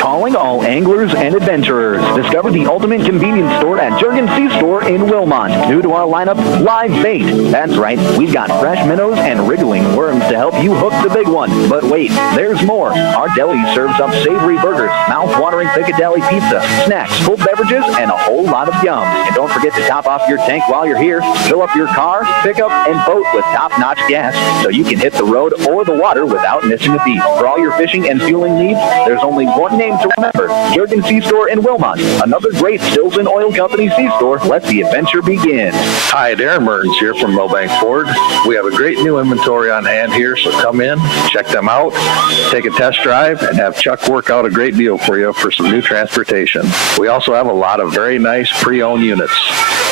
Calling all anglers and adventurers. Discover the ultimate convenience store at Jurgen C Store in Wilmont. New to our lineup, live bait. That's right, we've got fresh minnows and wriggling worms to help you hook the big one. But wait, there's more. Our deli serves up savory burgers, mouth-watering Piccadilly pizza, snacks, cold beverages, and a whole lot of yum. And don't forget to top off your tank while you're here. Fill up your car, pickup, and boat with top-notch gas so you can hit the road or the water without missing a beat. For all your fishing and fueling needs, there's only one name to remember, Jurgen C Store in Wilmont. Another great Stills and Oil Company C Store. Let the adventure begin. Hi, Darren Mertens here from Milbank Ford. We have a great new inventory on hand here, so come in, check them out, take a test drive, and have Chuck work out a great deal for you for some new transportation. We also have a lot of very nice pre-owned units.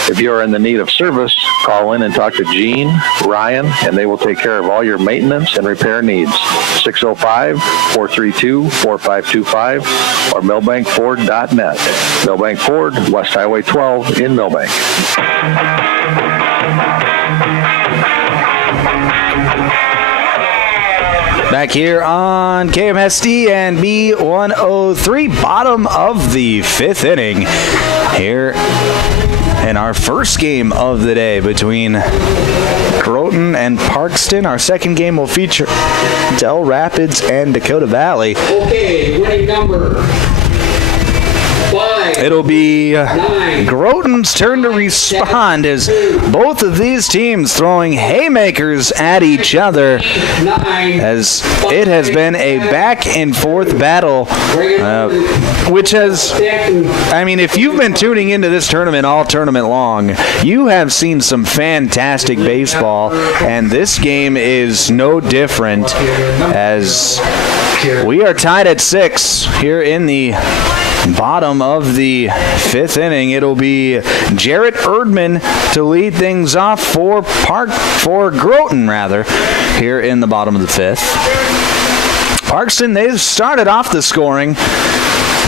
If you are in the need of service, call in and talk to Gene, Ryan, and they will take care of all your maintenance and repair needs. 605-432-4525 or milbankford.net. Milbank Ford, West Highway 12 in Milbank. Back here on KMSD and B103, bottom of the 5th inning. Here in our first game of the day between Groton and Parkston. Our second game will feature Del Rapids and Dakota Valley. Okay, winning number 5. It'll be Groton's turn to respond as both of these teams throwing haymakers at each other as it has been a back and forth battle, which has, I mean, if you've been tuning into this tournament all tournament long, you have seen some fantastic baseball, and this game is no different as we are tied at 6 here in the bottom of the 5th inning. It'll be Jarrett Erdman to lead things off for Groton here in the bottom of the 5th. Parkston, they've started off the scoring.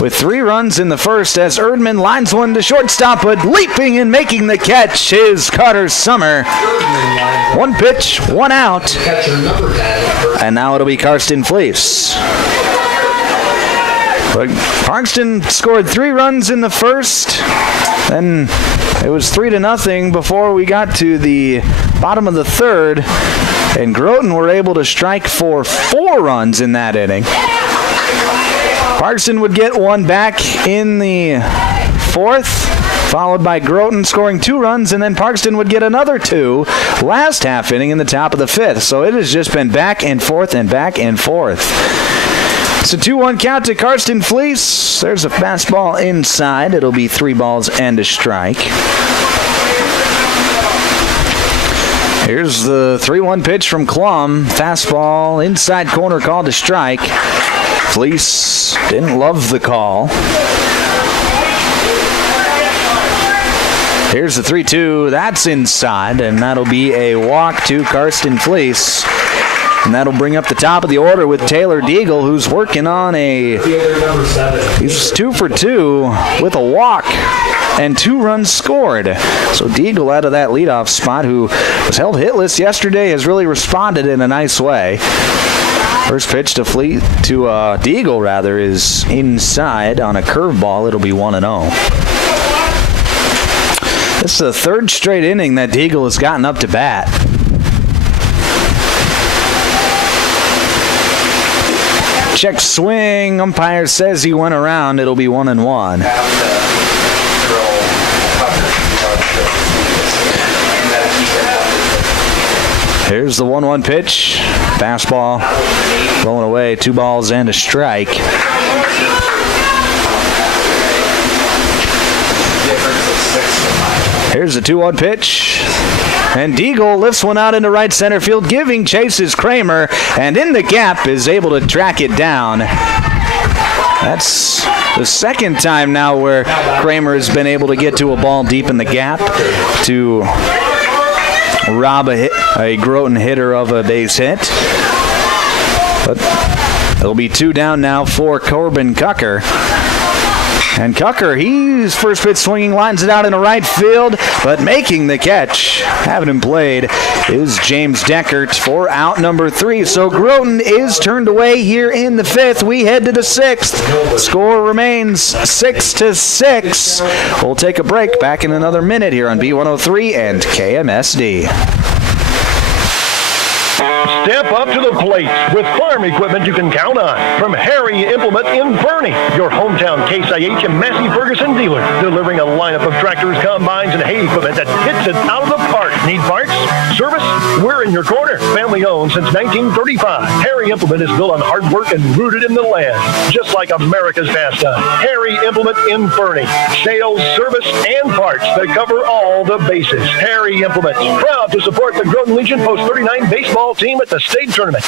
with 3 runs in the first as Erdman lines one to shortstop, but leaping and making the catch is Carter Summer. 1 pitch, 1 out. And now it'll be Karsten Fleece. But Parkston scored 3 runs in the first. Then it was 3-0 before we got to the bottom of the third. And Groton were able to strike for 4 runs in that inning. Parkston would get 1 back in the fourth, followed by Groton scoring 2 runs, and then Parkston would get another 2 last half inning in the top of the 5th. So it has just been back and forth and back and forth. It's a 2-1 count to Karsten Fleece. There's a fastball inside. It'll be 3 balls and a strike. Here's the 3-1 pitch from Klum. Fastball inside corner, called to strike. Fleece didn't love the call. Here's the 3-2. That's inside, and that'll be a walk to Karsten Fleece. And that'll bring up the top of the order with Taylor Deagle, who's working on he's 2 for 2 with a walk and 2 runs scored. So Deagle out of that leadoff spot, who was held hitless yesterday, has really responded in a nice way. First pitch to Deagle is inside on a curveball. It'll be 1-0. This is the 3rd straight inning that Deagle has gotten up to bat. Check swing. Umpire says he went around. It'll be 1-1. Here's the 1-1 pitch. Fastball rolling away. 2 balls and a strike. Here's the 2-1 pitch. And Deagle lifts one out into right center field, giving chase is Kramer, and in the gap is able to track it down. That's the 2nd time now where Kramer has been able to get to a ball deep in the gap to rob a Groton hitter of a base hit. But it'll be 2 down now for Corbin Cucker. And Cucker, he's first pitch swinging, lines it out into right field, but making the catch, having him played, is James Deckert for out number 3. So Groton is turned away here in the 5th. We head to the 6th. Score remains 6-6. We'll take a break. Back in another minute here on B103 and KMSD. Step up to the plate with farm equipment you can count on. From Harry Implement in Fernie, your hometown Case IH and Massey Ferguson dealer, delivering a lineup of tractors, combines, and hay equipment that hits it out of the park. Need parts? Service? We're in your corner. Family owned since 1935. Harry Implement is built on hard work and rooted in the land, just like America's pastime. Harry Implement in Fernie. Sales, service, and parts that cover all the bases. Harry Implement, proud to support the Groton Legion Post 39 baseball team at the state tournament.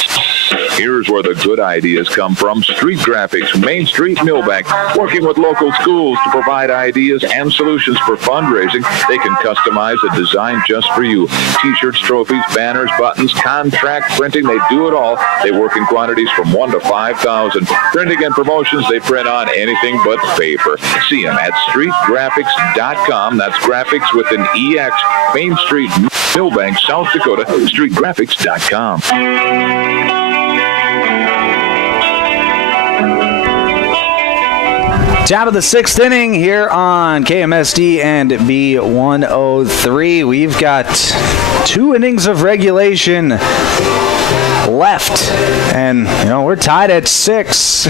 Here's where the good ideas come from. Street Graphics, Main Street, Milbank, working with local schools to provide ideas and solutions for fundraising. They can customize a design just for you. T-shirts, trophies, banners, buttons, contract printing, they do it all. They work in quantities from 1 to 5,000. Printing and promotions, they print on anything but paper. See them at streetgraphics.com. That's graphics with an EX. Main Street, Milbank, South Dakota, streetgraphics.com. Top of the 6th inning here on KMSD and B103. We've got 2 innings of regulation left, and we're tied at 6.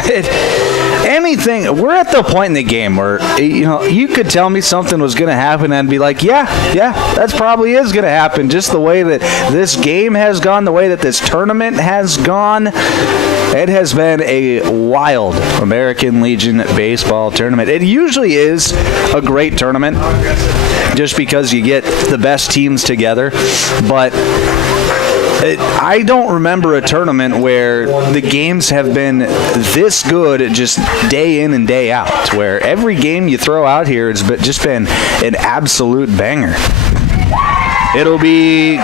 We're at the point in the game where you could tell me something was going to happen and I'd be like, yeah, that probably is going to happen. Just the way that this game has gone, the way that this tournament has gone, it has been a wild American Legion baseball tournament. It usually is a great tournament just because you get the best teams together, but I don't remember a tournament where the games have been this good just day in and day out, where every game you throw out here has just been an absolute banger. It'll be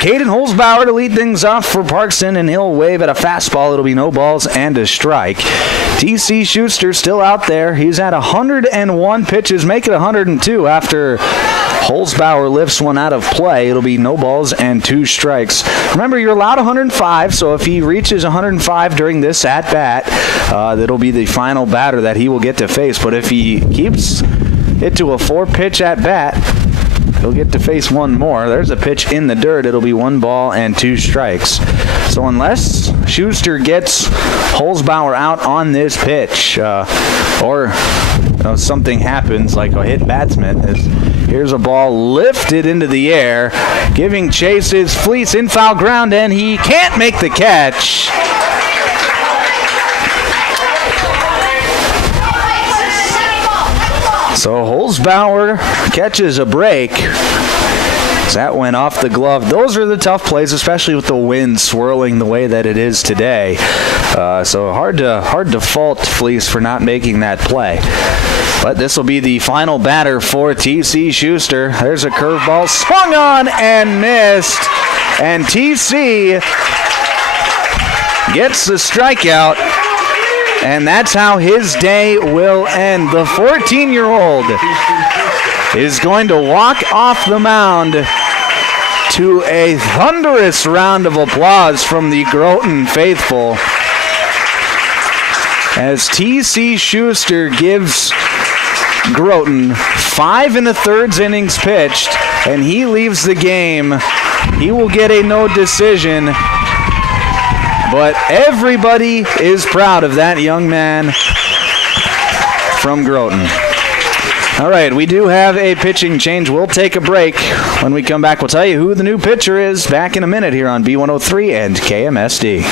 Caden Holzbauer to lead things off for Parkston, and he'll wave at a fastball. It'll be no balls and a strike. TC Schuster still out there. He's at 101 pitches, make it 102 after Holzbauer lifts one out of play. It'll be no balls and 2 strikes. Remember, you're allowed 105, so if he reaches 105 during this at-bat, that'll be the final batter that he will get to face. But if he keeps it to a 4-pitch at-bat, he'll get to face one more. There's a pitch in the dirt. It'll be 1 ball and 2 strikes. So unless Schuster gets Holzbauer out on this pitch, or something happens like a hit batsman, here's a ball lifted into the air, giving chase is Fleece in foul ground, and he can't make the catch. So Holzbauer catches a break. That went off the glove. Those are the tough plays, especially with the wind swirling the way that it is today. So hard to fault Fleece for not making that play. But this will be the final batter for TC Schuster. There's a curveball swung on and missed. And TC gets the strikeout. And that's how his day will end. The 14-year-old is going to walk off the mound to a thunderous round of applause from the Groton faithful as TC Schuster gives Groton 5 1/3 innings pitched, and he leaves the game. He will get a no decision, but everybody is proud of that young man from Groton. All right, we do have a pitching change. We'll take a break. When we come back, we'll tell you who the new pitcher is back in a minute here on B103 and KMSD.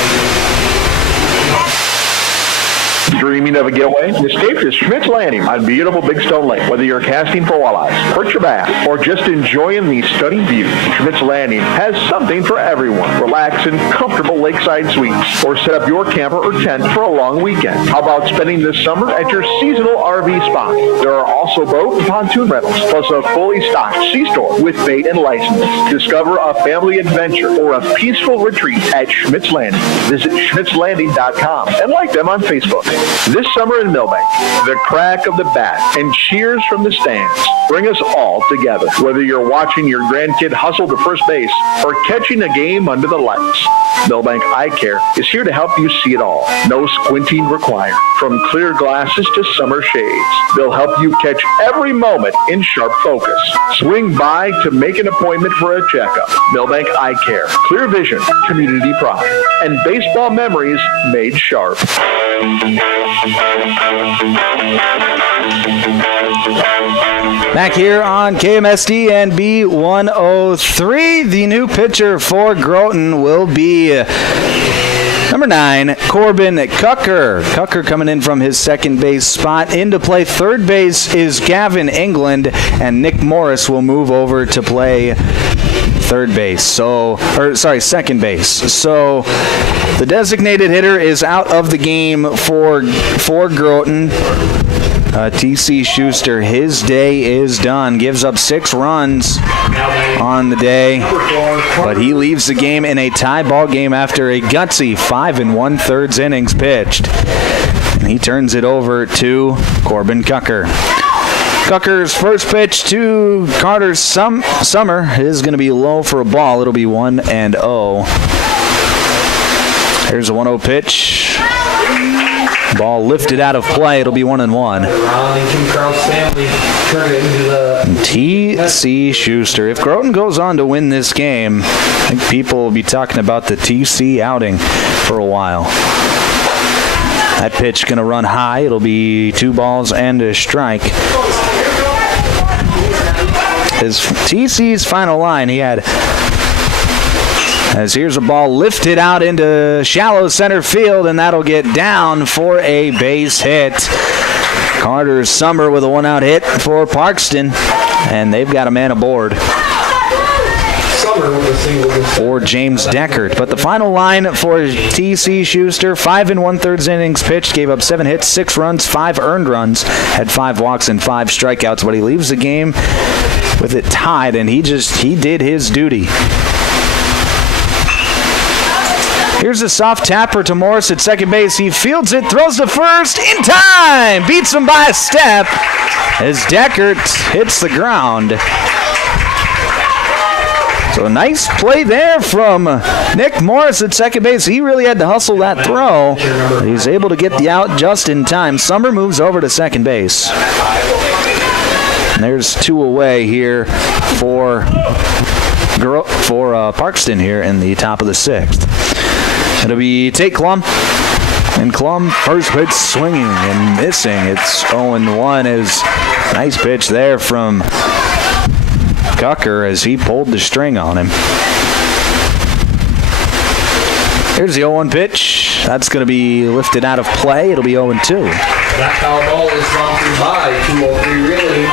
Dreaming of a getaway? Escape to Schmidt's Landing on beautiful Big Stone Lake. Whether you're casting for walleyes, perch your bass, or just enjoying the stunning view, Schmidt's Landing has something for everyone. Relax in comfortable lakeside suites, or set up your camper or tent for a long weekend. How about spending this summer at your seasonal RV spot? There are also boat and pontoon rentals, plus a fully stocked C-store with bait and license. Discover a family adventure or a peaceful retreat at Schmidt's Landing. Visit schmidtslanding.com and like them on Facebook. This summer in Milbank, the crack of the bat and cheers from the stands bring us all together. Whether you're watching your grandkid hustle to first base or catching a game under the lights, Milbank Eye Care is here to help you see it all. No squinting required. From clear glasses to summer shades, they'll help you catch every moment in sharp focus. Swing by to make an appointment for a checkup. Milbank Eye Care. Clear vision, community pride, and baseball memories made sharp. Back here on KMSD and B103, the new pitcher for Groton will be number 9, Corbin Cucker. Cucker coming in from his second base spot. Into play third base is Gavin England, and Nick Morris will move over to play second base. So the designated hitter is out of the game for Groton. TC Schuster, his day is done. Gives up 6 runs on the day, but he leaves the game in a tie ball game after a gutsy 5 1/3 innings pitched. And he turns it over to Corbin Cucker. Cucker's first pitch to Carter Summer is going to be low for a ball. It'll be 1-0. Here's a 1-0 pitch. Ball lifted out of play. It'll be 1-1. TC Schuster. If Groton goes on to win this game, I think people will be talking about the TC outing for a while. That pitch going to run high. It'll be 2 balls and a strike. His TC's final line, he had, as here's a ball lifted out into shallow center field, and that'll get down for a base hit. Carter Summer with a 1-out hit for Parkston, and they've got a man aboard for James Deckert. But the final line for TC Schuster, 5 1/3 innings pitched, gave up 7 hits, 6 runs, 5 earned runs, had 5 walks and 5 strikeouts, but he leaves the game with it tied, and he did his duty. Here's a soft tapper to Morris at second base. He fields it, throws to first in time. Beats him by a step as Deckert hits the ground. So a nice play there from Nick Morris at second base. He really had to hustle that throw. He's able to get the out just in time. Summer moves over to second base. And there's 2 away here for Parkston here in the top of the 6th. It'll be Tate Klum. And Klum, first pitch swinging and missing. It's 0-1. Is nice pitch there from Cucker as he pulled the string on him. Here's the 0-1 pitch. That's going to be lifted out of play. It'll be 0-2. That foul ball is gone through by 2-0-3 really.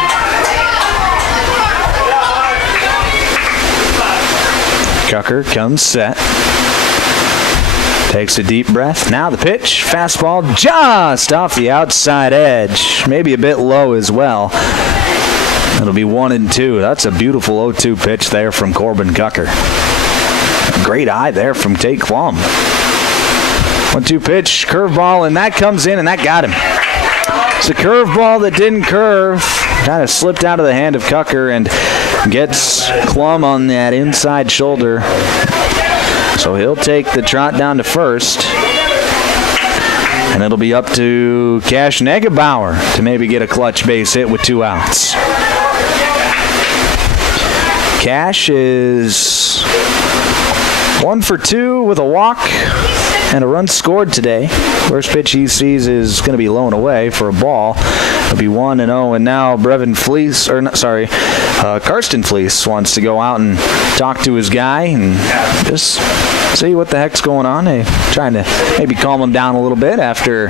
Cucker comes set. Takes a deep breath. Now the pitch. Fastball just off the outside edge. Maybe a bit low as well. It'll be 1-2. That's a beautiful 0-2 pitch there from Corbin Cucker. Great eye there from Tate Klum. 1-2 pitch, curveball, and that comes in, and that got him. It's a curveball that didn't curve. Kind of slipped out of the hand of Cucker and gets Klum on that inside shoulder. So he'll take the trot down to first. And it'll be up to Cash Negebauer to maybe get a clutch base hit with 2 outs. Cash is 1 for 2 with a walk and a run scored today. First pitch he sees is going to be low and away for a ball. It'll be 1-0, and now Karsten Fleece wants to go out and talk to his guy and just see what the heck's going on. Hey, trying to maybe calm him down a little bit after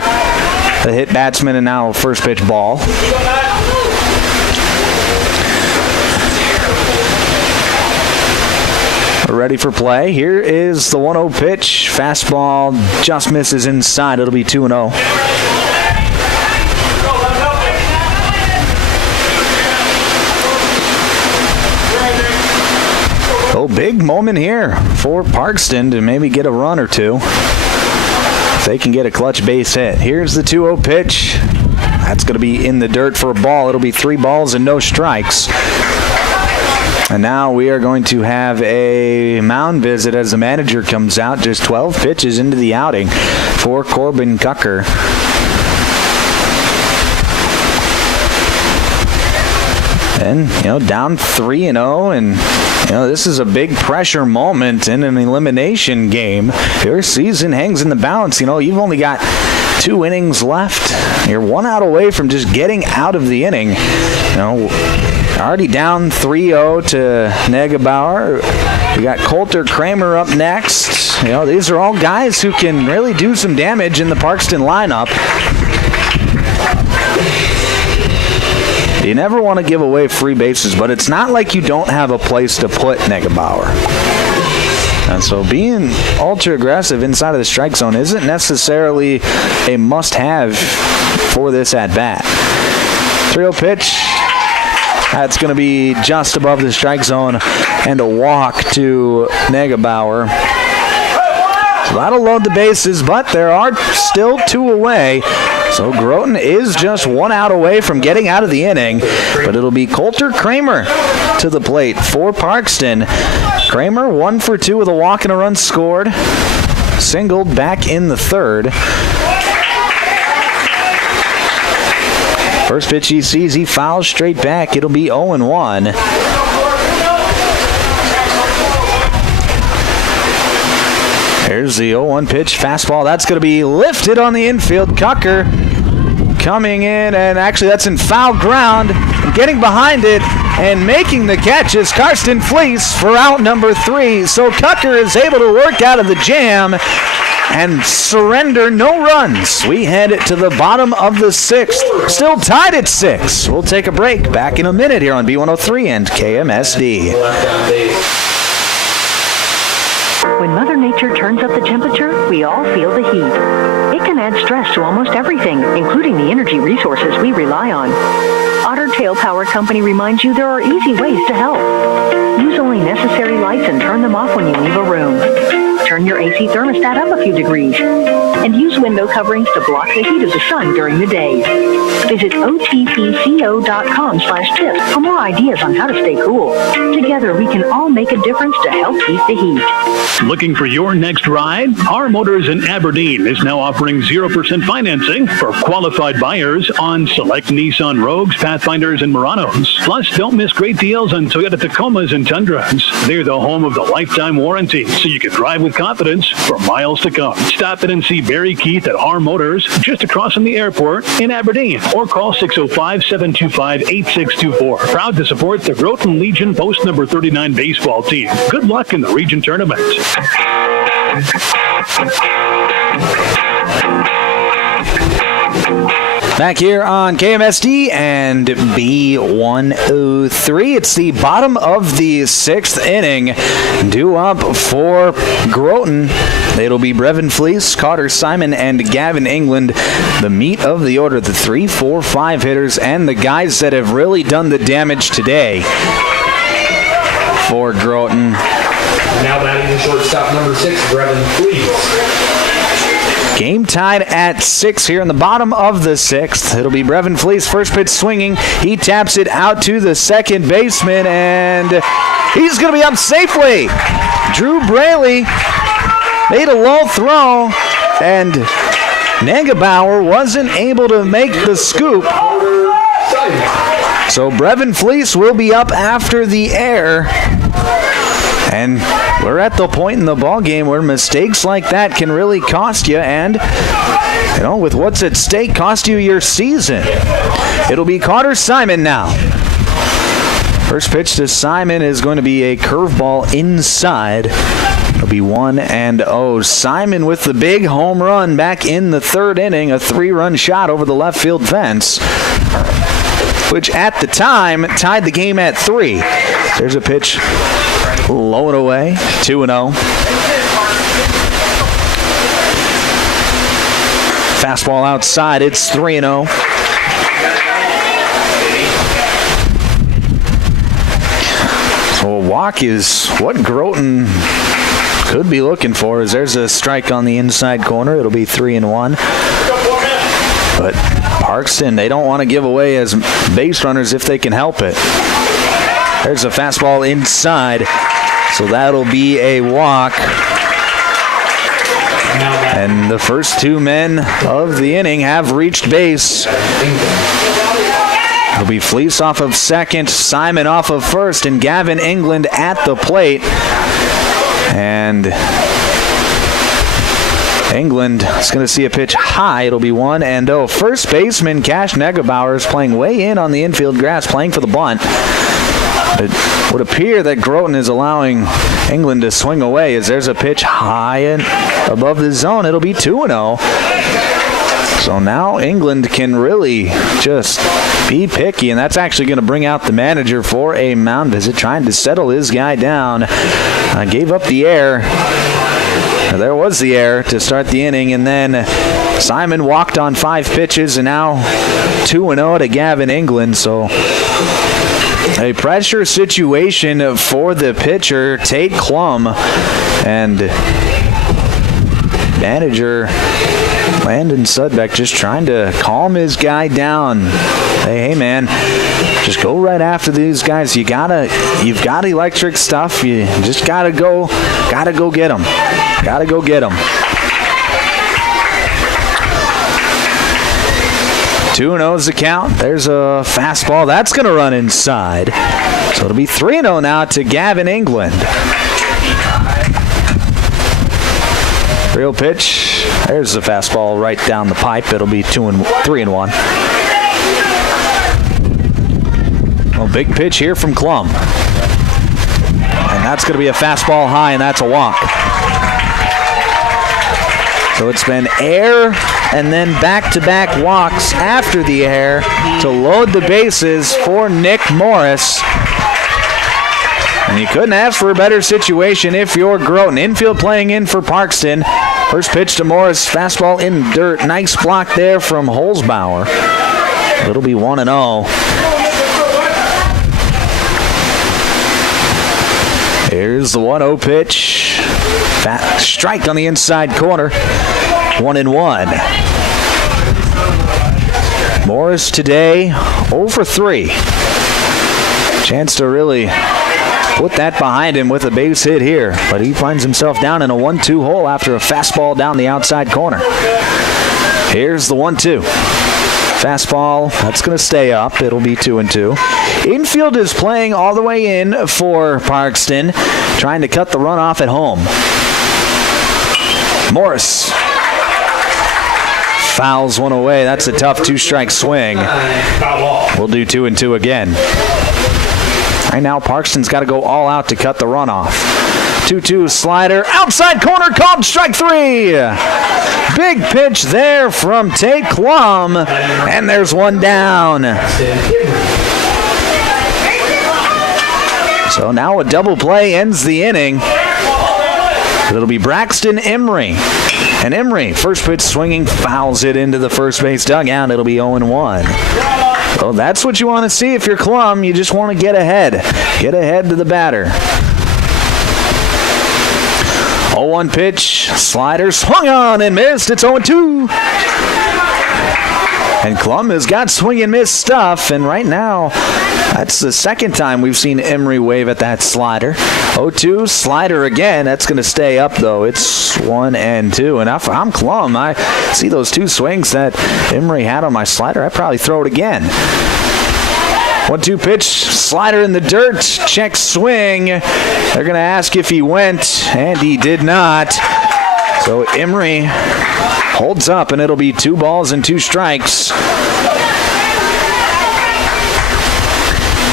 the hit batsman and now first pitch ball. We're ready for play. Here is the 1-0 pitch. Fastball just misses inside. It'll be 2-0. Oh, big moment here for Parkston to maybe get a run or 2. If they can get a clutch base hit. Here's the 2-0 pitch. That's going to be in the dirt for a ball. It'll be 3 balls and no strikes. And now we are going to have a mound visit as the manager comes out. Just 12 pitches into the outing for Corbin Cucker. And, down 3-0, and, this is a big pressure moment in an elimination game. Your season hangs in the balance. You've only got 2 innings left. You're 1 out away from just getting out of the inning. Already down 3-0 to Negebauer. We got Coulter Kramer up next. These are all guys who can really do some damage in the Parkston lineup. You never want to give away free bases, but it's not like you don't have a place to put Negebauer. And so being ultra aggressive inside of the strike zone isn't necessarily a must-have for this at-bat. 3-0 pitch. That's going to be just above the strike zone and a walk to Negebauer. So that'll load the bases, but there are still 2 away. So Groton is just 1 out away from getting out of the inning, but it'll be Coulter Kramer to the plate for Parkston. Kramer 1 for 2 with a walk and a run scored. Singled back in the 3rd. First pitch he sees, he fouls straight back. It'll be 0-1. There's the 0-1 pitch. Fastball. That's going to be lifted on the infield. Cucker coming in, and actually that's in foul ground. Getting behind it and making the catch is Karsten Fleece for out number 3. So Cucker is able to work out of the jam and surrender no runs. We head to the bottom of the 6th. Still tied at 6. We'll take a break. Back in a minute here on B103 and KMSD. When Mother Nature turns up the temperature, we all feel the heat. It can add stress to almost everything, including the energy resources we rely on. Otter Tail Power Company reminds you there are easy ways to help. Use only necessary lights and turn them off when you leave a room. Turn your AC thermostat up a few degrees. And use window coverings to block the heat of the sun during the day. Visit otpco.com/tips for more ideas on how to stay cool. Together, we can all make a difference to help keep the heat. Looking for your next ride? Our Motors in Aberdeen is now offering 0% financing for qualified buyers on select Nissan Rogues, Pathfinders, and Muranos. Plus, don't miss great deals on Toyota Tacomas and Tundras. They're the home of the lifetime warranty, so you can drive with confidence for miles to come. Stop in and see Barry Keith at Our Motors, just across from the airport in Aberdeen, or call 605-725-8624. Proud to support the Groton Legion Post number 39 baseball team. Good luck in the region tournament. Back here on KMSD and B103. It's the bottom of the sixth inning. Due up for Groton. It'll be Brevin Fleece, Carter Simon, and Gavin England. The meat of the order, the 3, 4, 5 hitters, and the guys that have really done the damage today for Groton. Now batting the shortstop, number 6, Brevin Fleece. Game tied at 6 here in the bottom of the sixth. It'll be Brevin Fleece, first pitch swinging. He taps it out to the second baseman, and he's going to be up safely. Drew Braley made a low throw, and Negebauer wasn't able to make the scoop. So Brevin Fleece will be up after the air. And we're at the point in the ballgame where mistakes like that can really cost you, and, you know, with what's at stake, cost you your season. It'll be Carter Simon now. First pitch to Simon is going to be a curveball inside. It'll be 1-0. Simon with the big home run back in the third inning, a 3-run shot over the left field fence, which at the time tied the game at 3. There's a pitch low and away, 2-0. Fastball outside, it's 3-0. So a walk is what Groton could be looking for, as there's a strike on the inside corner. It'll be 3-1. But Parkston, they don't want to give away as base runners if they can help it. There's a fastball inside, so that'll be a walk. And the first two men of the inning have reached base. It'll be Fleece off of second, Simon off of first, and Gavin England at the plate. And England is going to see a pitch high. It'll be 1-0. First baseman Cash Negebauer is playing way in on the infield grass, playing for the bunt. It would appear that Groton is allowing England to swing away, as there's a pitch high and above the zone. It'll be 2-0. So now England can really just be picky, and that's actually going to bring out the manager for a mound visit, trying to settle his guy down. Gave up the air. There was the error to start the inning, and then Simon walked on 5 pitches, and now 2-0 to Gavin England. So a pressure situation for the pitcher, Tate Klum, and manager Landon Sudbeck just trying to calm his guy down. Hey man, just go right after these guys. You've got electric stuff. You just gotta go get them. Gotta go get them. 2-0 is the count. There's a fastball. That's going to run inside. So it'll be 3-0 now to Gavin England. Real pitch. There's the fastball right down the pipe. It'll be 3-1. Well, big pitch here from Klum. And that's going to be a fastball high, and that's a walk. So it's been air and then back-to-back walks after the air to load the bases for Nick Morris. And you couldn't ask for a better situation if you're Groton. Infield playing in for Parkston. First pitch to Morris, fastball in dirt. Nice block there from Holzbauer. It'll be 1-0. Here's the 1-0 pitch. Strike on the inside corner. 1-1. Morris today 0 for 3. Chance to really put that behind him with a base hit here, but he finds himself down in a 1-2 hole after a fastball down the outside corner. Here's the 1-2. Fastball, that's going to stay up. It'll be 2-2. Infield is playing all the way in for Parkston, trying to cut the run off at home. Morris fouls one away. That's a tough 2-strike swing. We'll do 2-2 again. Right now, Parkston's got to go all out to cut the run off. 2-2 slider, outside corner, called strike 3. Big pitch there from Tate Klum, and there's one down. So now a double play ends the inning. It'll be Braxton Emery. And Emery, first pitch swinging, fouls it into the first base dugout. It'll be 0-1. Well, that's what you want to see if you're Klum. You just want to get ahead. Get ahead to the batter. 0-1 pitch, slider swung on and missed. It's 0-2. And Klum has got swing and miss stuff, and right now, that's the second time we've seen Emery wave at that slider. 0-2, slider again. That's going to stay up, though. It's 1-2. And if I'm Klum, I see those two swings that Emery had on my slider. I'd probably throw it again. 1-2 pitch, slider in the dirt, check swing. They're going to ask if he went, and he did not. So Emery holds up, and it'll be 2 balls and 2 strikes.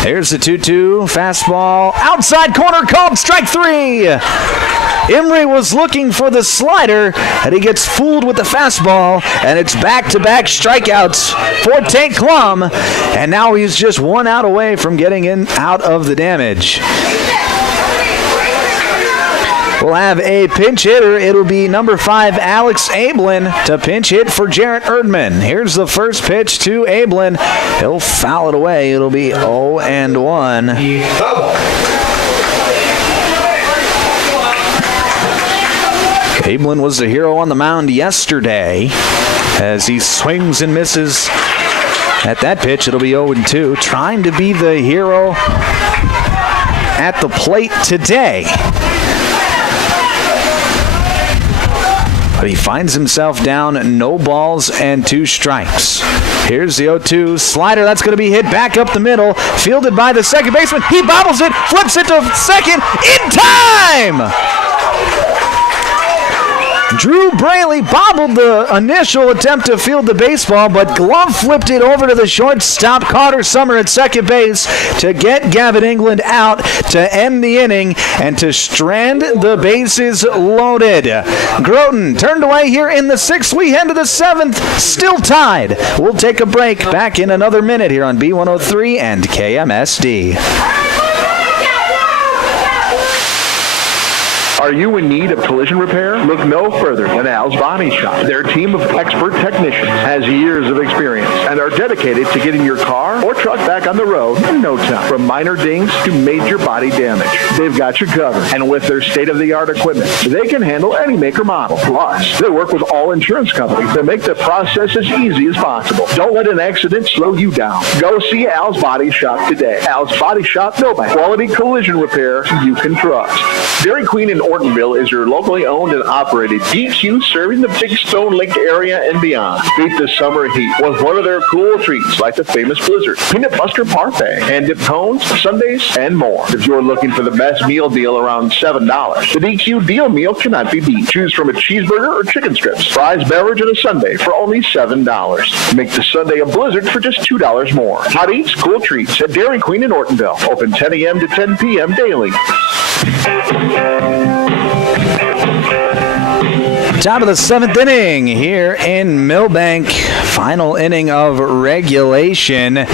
Here's the 2-2 fastball, outside corner, called strike 3. Emery was looking for the slider, and he gets fooled with the fastball, and it's back-to-back strikeouts for Tate Klum, and now he's just 1 out away from getting out of the damage. We'll have a pinch hitter. It'll be number 5, Alex Ablin, to pinch hit for Jarrett Erdman. Here's the first pitch to Ablin. He'll foul it away. It'll be 0-1. Ablin was the hero on the mound yesterday as he swings and misses at that pitch. It'll be 0-2. Trying to be the hero at the plate today. But he finds himself down, no balls and 2 strikes. Here's the 0-2 slider. That's going to be hit back up the middle. Fielded by the second baseman. He bobbles it, flips it to second in time! Drew Braley bobbled the initial attempt to field the baseball, but glove flipped it over to the shortstop, Carter Summer at second base, to get Gavin England out to end the inning and to strand the bases loaded. Groton turned away here in the 6th. We head to the 7th, still tied. We'll take a break. Back in another minute here on B103 and KMSD. Are you in need of collision repair? Look no further than Al's Body Shop. Their team of expert technicians has years of experience and are dedicated to getting your car or truck back on the road in no time. From minor dings to major body damage, they've got you covered. And with their state-of-the-art equipment, they can handle any make or model. Plus, they work with all insurance companies to make the process as easy as possible. Don't let an accident slow you down. Go see Al's Body Shop today. Al's Body Shop, Milbank. Quality collision repair you can trust. Dairy Queen in Ortonville is your locally owned and operated DQ, serving the Big Stone Lake area and beyond. Beat the summer heat with one of their cool treats like the famous Blizzard, Peanut Buster Parfait, hand-dipped cones, sundaes, and more. If you're looking for the best meal deal around $7, the DQ deal meal cannot be beat. Choose from a cheeseburger or chicken strips, fries, beverage, and a sundae for only $7. Make the sundae a Blizzard for just $2 more. Hot eats, cool treats at Dairy Queen in Ortonville. Open 10 a.m. to 10 p.m. daily. Top of the 7th inning here in Milbank. Final inning of regulation.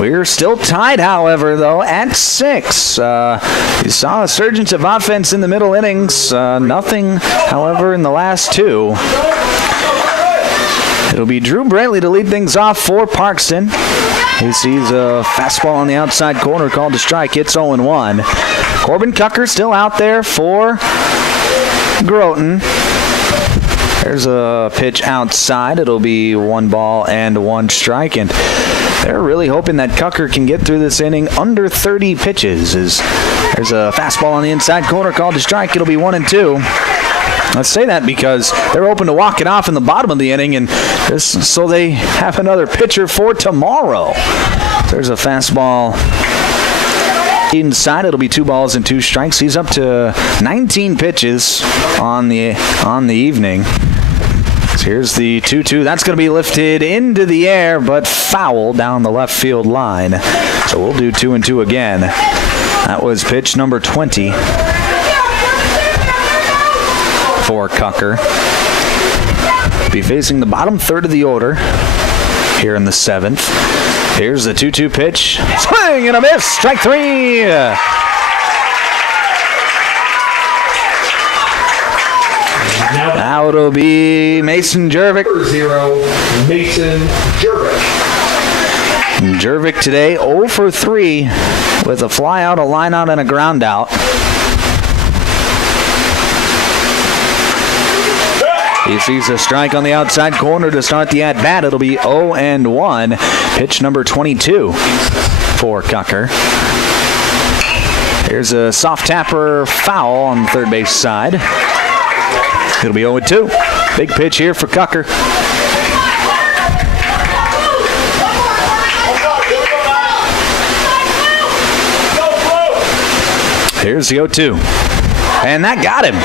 We're still tied, however, though, at 6. You saw a surgence of offense in the middle innings. Nothing, however, in the last 2. It'll be Drew Braley to lead things off for Parkston. He sees a fastball on the outside corner called a strike. It's 0-1. Corbin Cucker still out there for Groton. There's a pitch outside. It'll be 1 ball and 1 strike, and they're really hoping that Cucker can get through this inning under 30 pitches. There's a fastball on the inside corner called a strike. It'll be 1-2. Let's say that because they're open to walk it off in the bottom of the inning, and so they have another pitcher for tomorrow. There's a fastball inside. It'll be 2 balls and 2 strikes. He's up to 19 pitches on the evening. So here's the 2-2. That's going to be lifted into the air, but foul down the left field line. So we'll do 2-2 again. That was pitch number 20 for Cucker. Be facing the bottom third of the order here in the 7th. Here's the 2-2 pitch. Swing and a miss. Strike 3. Now it'll be Mason Jervik. 0, Mason Jervik. Jervik today 0 for 3 with a fly out, a line out, and a ground out. He sees a strike on the outside corner to start the at-bat. It'll be 0-1. Pitch number 22 for Cucker. Here's a soft tapper foul on the third base side. It'll be 0-2. Big pitch here for Cucker. Here's the 0-2. And that got him.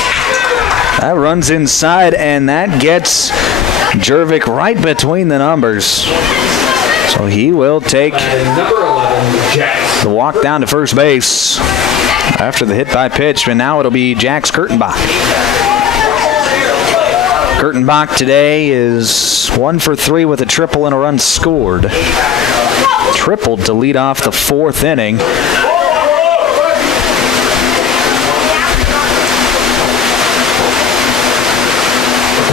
That runs inside, and that gets Jervik right between the numbers. So he will take the walk down to first base after the hit by pitch, and now it'll be Jax Kurtenbach. Kurtenbach today is 1 for 3 with a triple and a run scored. Tripled to lead off the 4th inning.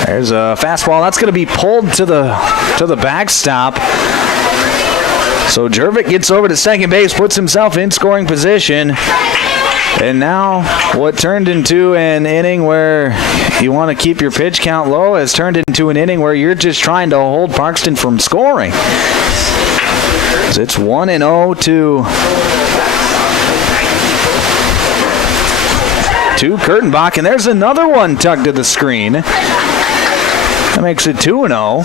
There's a fastball. That's going to be pulled to the backstop. So Jervik gets over to second base, puts himself in scoring position. And now what turned into an inning where you want to keep your pitch count low has turned into an inning where you're just trying to hold Parkston from scoring. It's 1-0 to Kurtenbach, and there's another one tugged to the screen. That makes it 2-0.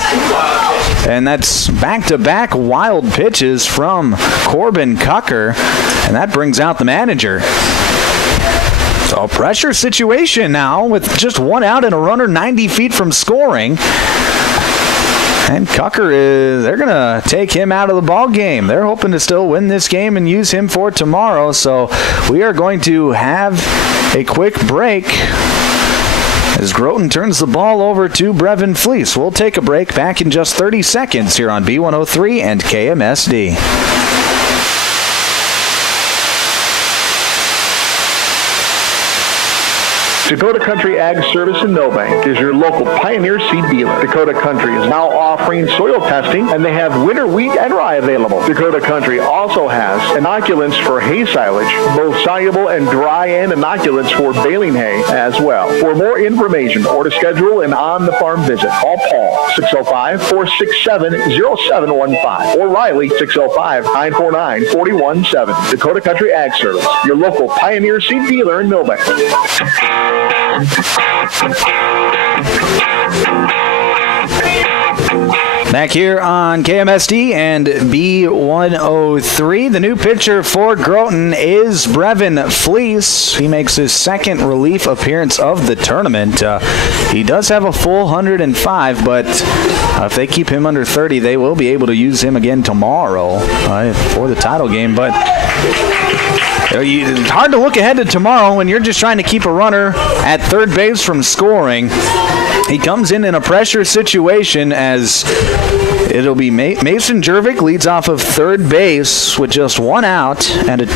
And that's back-to-back wild pitches from Corbin Cucker, and that brings out the manager. So pressure situation now with just 1 out and a runner 90 feet from scoring. And Cucker they're going to take him out of the ball game. They're hoping to still win this game and use him for tomorrow. So we are going to have a quick break as Groton turns the ball over to Brevin Fleece. We'll take a break, back in just 30 seconds here on B103 and KMSD. Dakota Country Ag Service in Milbank is your local Pioneer seed dealer. Dakota Country is now offering soil testing, and they have winter wheat and rye available. Dakota Country also has inoculants for hay silage, both soluble and dry-end inoculants for baling hay as well. For more information or to schedule an on-the-farm visit, call Paul 605-467-0715 or Riley 605-949-417. Dakota Country Ag Service, your local Pioneer seed dealer in Milbank. Back here on KMSD and B103, the new pitcher for Groton is Brevin Fleece. He makes his second relief appearance of the tournament. He does have a full 105, but if they keep him under 30, they will be able to use him again tomorrow for the title game. But it's hard to look ahead to tomorrow when you're just trying to keep a runner at third base from scoring. He comes in a pressure situation as it'll be Mason Jervik leads off of third base with just 1 out, and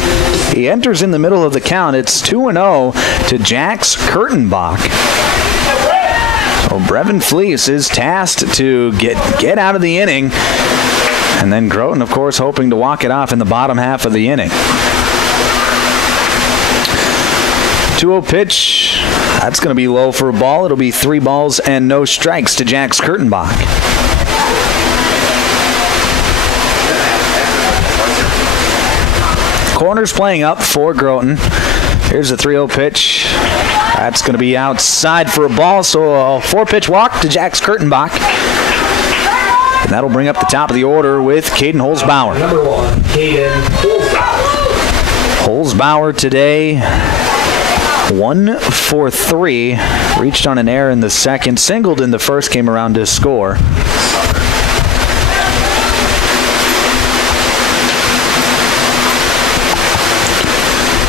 he enters in the middle of the count. It's 2-0 to Jax Kurtenbach. So Brevin Fleece is tasked to get out of the inning, and then Groton, of course, hoping to walk it off in the bottom half of the inning. 2-0 pitch That's going to be low for a ball. It'll be 3 balls and no strikes to Jax Kurtenbach. Corners playing up for Groton. Here's a 3-0 pitch. That's going to be outside for a ball, so a 4-pitch walk to Jax Kurtenbach. And that'll bring up the top of the order with Caden Holzbauer. Number 1, Caden Holzbauer. Holzbauer today, 1 for 3. Reached on an error in the second. Singled in the first, came around to score.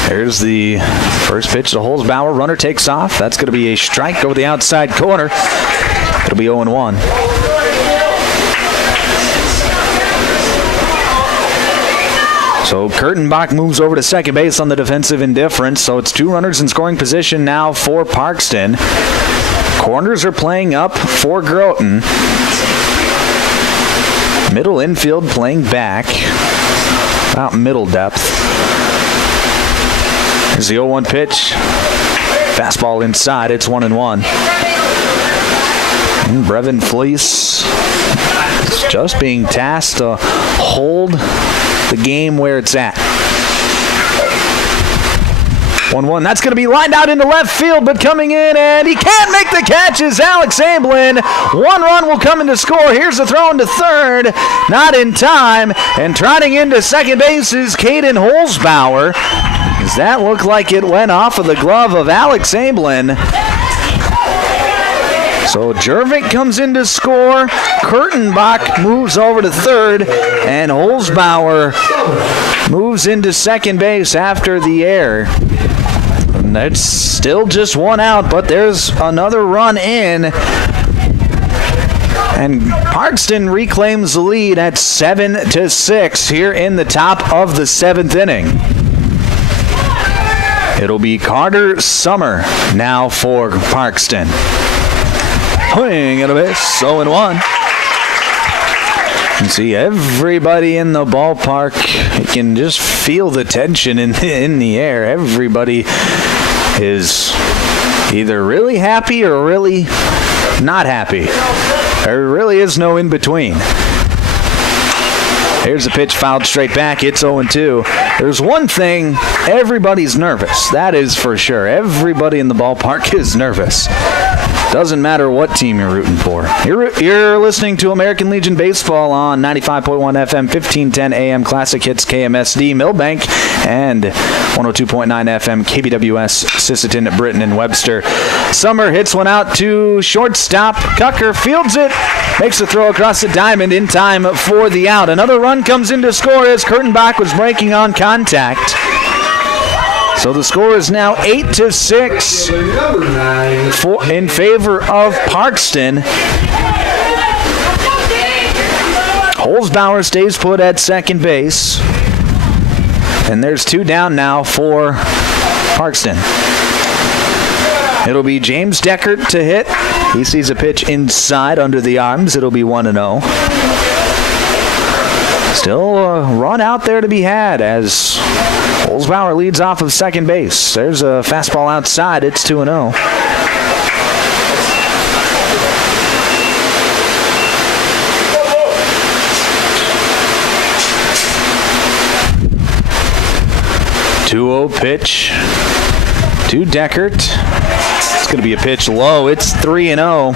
Here's the first pitch to Holzbauer. Runner takes off. That's going to be a strike over the outside corner. It'll be 0-1. So Kurtenbach moves over to second base on the defensive indifference. So it's 2 runners in scoring position now for Parkston. Corners are playing up for Groton. Middle infield playing back. About middle depth. Here's the 0-1 pitch. Fastball inside. It's 1-1. And Brevin Fleece is just being tasked to hold the game where it's at. 1-1. That's going to be lined out into left field, but coming in, and he can't make the catch is Alex Amblin. 1 run will come in to score. Here's the throw into third. Not in time. And trotting into second base is Caden Holzbauer. Does that look like it went off of the glove of Alex Amblin? So Jervik comes in to score. Kurtenbach moves over to third. And Holzbauer moves into second base after the error. And it's still just 1 out, but there's another run in. And Parkston reclaims the lead at 7-6 here in the top of the 7th inning. It'll be Carter Summer now for Parkston. Swing and a miss, 0-1. You can see everybody in the ballpark. You can just feel the tension in the air. Everybody is either really happy or really not happy. There really is no in between. Here's the pitch fouled straight back. It's 0-2. There's one thing, everybody's nervous. That is for sure. Everybody in the ballpark is nervous. Doesn't matter what team you're rooting for. You're listening to American Legion Baseball on 95.1 FM, 1510 AM Classic Hits KMSD Milbank, and 102.9 FM KBWS Sisseton, Britton, and Webster. Summer hits one out to shortstop. Cucker fields it, makes a throw across the diamond in time for the out. Another run comes in to score as Kurtenbach was breaking on contact. So the score is now 8-6 in favor of Parkston. Holzbauer stays put at second base. And there's 2 down now for Parkston. It'll be James Deckert to hit. He sees a pitch inside under the arms. It'll be 1-0. Still a run out there to be had as Holzbauer leads off of second base. There's a fastball outside. It's 2-0. Pitch to Deckert. It's going to be a pitch low. It's 3-0.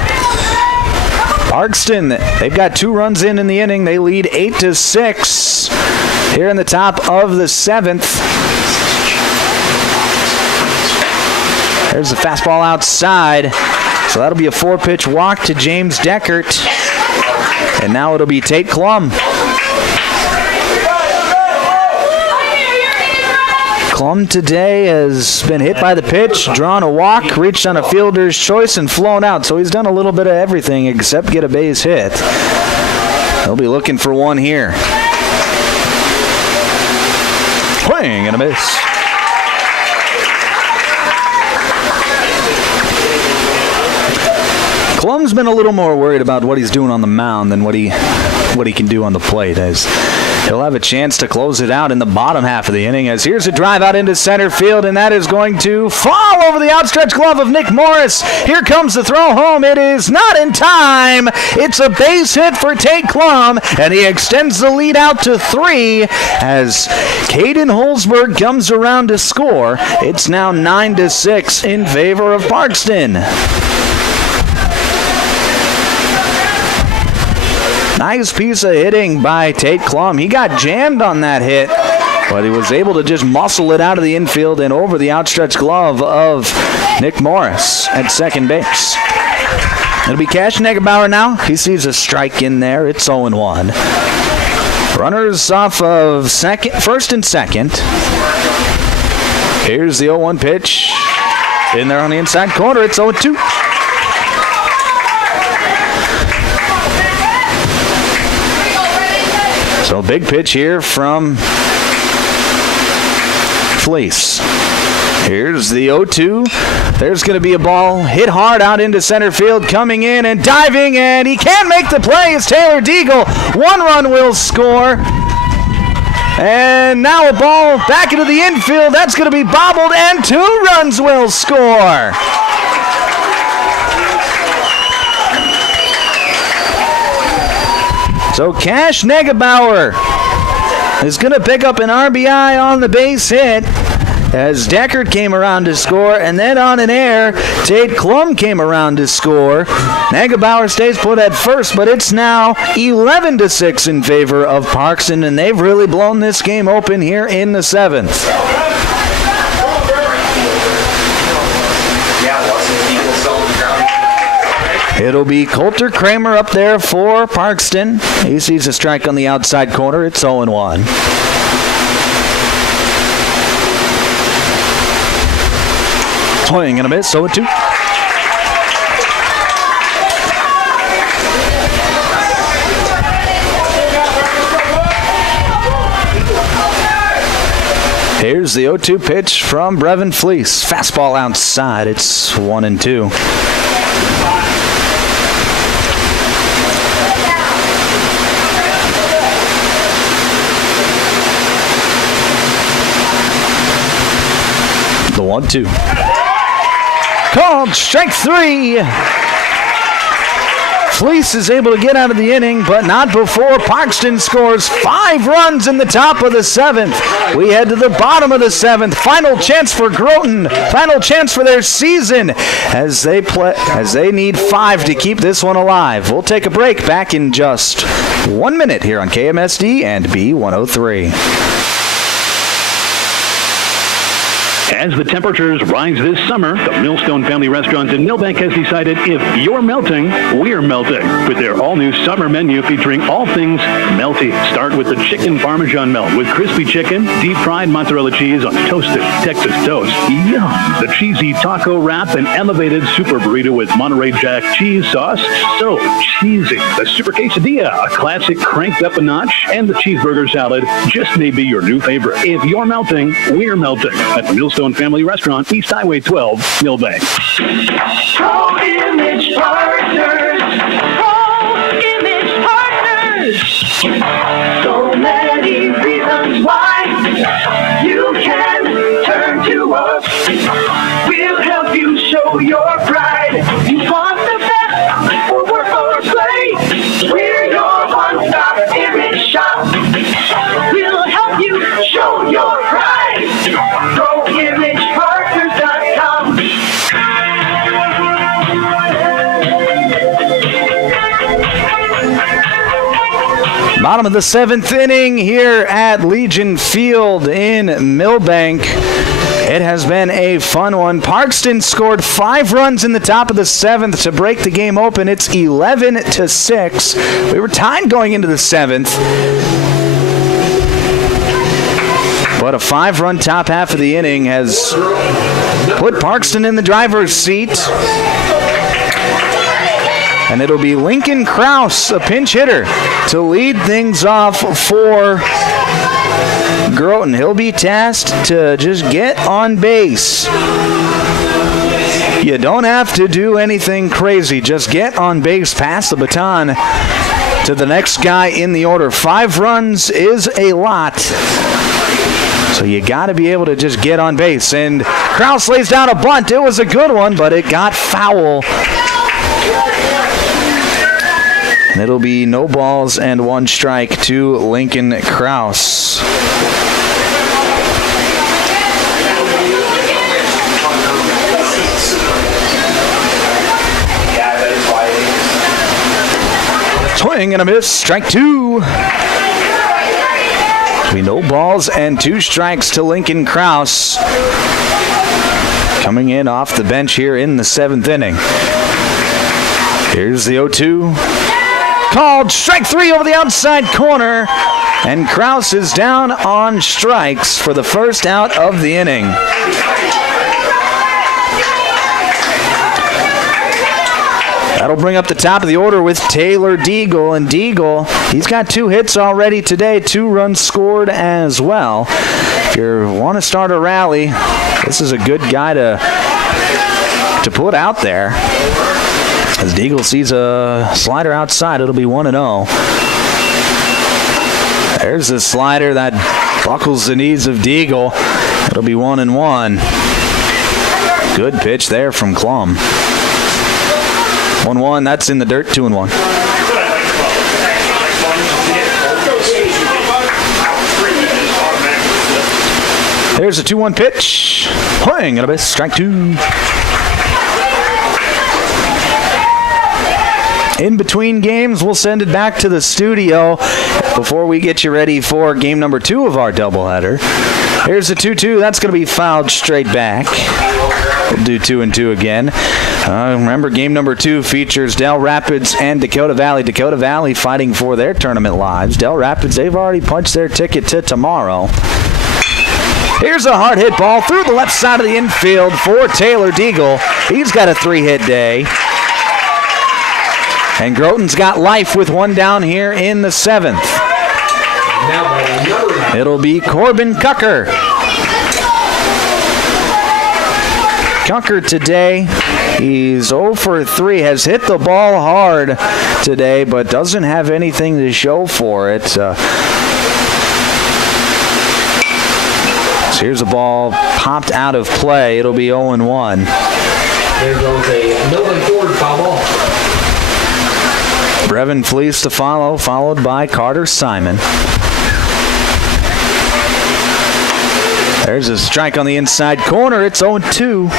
Parkston, they've got 2 runs in the inning. They lead 8-6 here in the top of the 7th. There's the fastball outside. So that'll be a 4-pitch walk to James Deckert. And now it'll be Tate Klum. Klum today has been hit by the pitch, drawn a walk, reached on a fielder's choice, and flown out. So he's done a little bit of everything except get a base hit. He'll be looking for one here. Swing and a miss. Klum's been a little more worried about what he's doing on the mound than what he can do on the plate. As He'll have a chance to close it out in the bottom half of the inning, as here's a drive out into center field, and that is going to fall over the outstretched glove of Nick Morris. Here comes the throw home. It is not in time. It's a base hit for Tate Klum, and he extends the lead out to 3 as Caden Holzberg comes around to score. It's now 9-6 in favor of Parkston. Nice piece of hitting by Tate Klum. He got jammed on that hit, but he was able to just muscle it out of the infield and over the outstretched glove of Nick Morris at second base. It'll be Cash Negebauer now. He sees a strike in there. It's 0-1. Runners off of first and second. Here's the 0-1 pitch. In there on the inside corner. It's 0-2. So big pitch here from Fleece. Here's the 0-2. There's going to be a ball hit hard out into center field, coming in and diving, and he can't make the play. It's Taylor Deagle. 1 run will score. And now a ball back into the infield. That's going to be bobbled, and 2 runs will score. So Cash Negebauer is going to pick up an RBI on the base hit as Deckard came around to score, and then on an error, Tate Klum came around to score. Negebauer stays put at first, but it's now 11-6 in favor of Parkston, and they've really blown this game open here in the 7th. It'll be Coulter Kramer up there for Parkston. He sees a strike on the outside corner. It's 0-1. Swing and a miss, 0-2. Here's the 0-2 pitch from Brevin Fleece. Fastball outside. It's 1-2. The 1-2. Called strike 3. Fleece is able to get out of the inning, but not before Parkston scores 5 runs in the top of the 7th. We head to the bottom of the 7th. Final chance for Groton. Final chance for their season as they need 5 to keep this one alive. We'll take a break. Back in just 1 minute here on KMSD and B103. As the temperatures rise this summer, the Millstone Family Restaurant in Milbank has decided if you're melting, we're melting. With their all-new summer menu featuring all things melty. Start with the chicken parmesan melt with crispy chicken, deep-fried mozzarella cheese on toasted Texas toast. Yum! The cheesy taco wrap and elevated super burrito with Monterey Jack cheese sauce. So cheesy. The super quesadilla, a classic cranked up a notch. And the cheeseburger salad just may be your new favorite. If you're melting, we're melting. At the Millstone Family Restaurant, East Highway 12, Milbank. Pro Image Partners. Pro Image Partners. So many reasons why you can turn to us. We'll help you show your pride. You want the best for work or play. We're your one-stop image shop. We'll help you show your pride. ProImagePartners.com. Bottom of the 7th inning here at Legion Field in Milbank. It has been a fun one. Parkston scored 5 runs in the top of the 7th to break the game open. It's 11-6. We were tied going into the 7th. But a 5-run top half of the inning has put Parkston in the driver's seat. And it'll be Lincoln Kraus, a pinch hitter, to lead things off for Groton. He'll be tasked to just get on base. You don't have to do anything crazy. Just get on base, pass the baton. to the next guy in the order. 5 runs is a lot. So you got to be able to just get on base. And Kraus lays down a bunt. It was a good one, but it got foul. And it'll be no balls and 1 strike to Lincoln Kraus. Swing and a miss, strike 2. Be no balls and 2 strikes to Lincoln Kraus. Coming in off the bench here in the 7th inning. Here's the 0-2. Called, strike 3 over the outside corner. And Kraus is down on strikes for the first out of the inning. That'll bring up the top of the order with Taylor Deagle. And Deagle, he's got 2 hits already today, 2 runs scored as well. If you want to start a rally, this is a good guy to put out there. As Deagle sees a slider outside, it'll be 1-0. There's the slider that buckles the knees of Deagle. It'll be 1-1. Good pitch there from Klum. 1-1, that's in the dirt, 2-1. There's a 2-1 pitch. Swing and a miss, strike 2. In between games, we'll send it back to the studio before we get you ready for game number 2 of our doubleheader. Here's a 2-2. That's going to be fouled straight back. We'll do 2-2 again. Remember, game number 2 features Del Rapids and Dakota Valley. Dakota Valley fighting for their tournament lives. Del Rapids, they've already punched their ticket to tomorrow. Here's a hard hit ball through the left side of the infield for Taylor Deagle. He's got a 3-hit day. And Groton's got life with 1 down here in the 7th. It'll be Corbin Cucker. Cucker today, he's 0 for 3, has hit the ball hard today, but doesn't have anything to show for it. So here's a ball popped out of play. It'll be 0-1. There goes a Milbank forward foul ball. Brevin Fleece to follow, followed by Carter Simon. There's a strike on the inside corner. It's 0-2.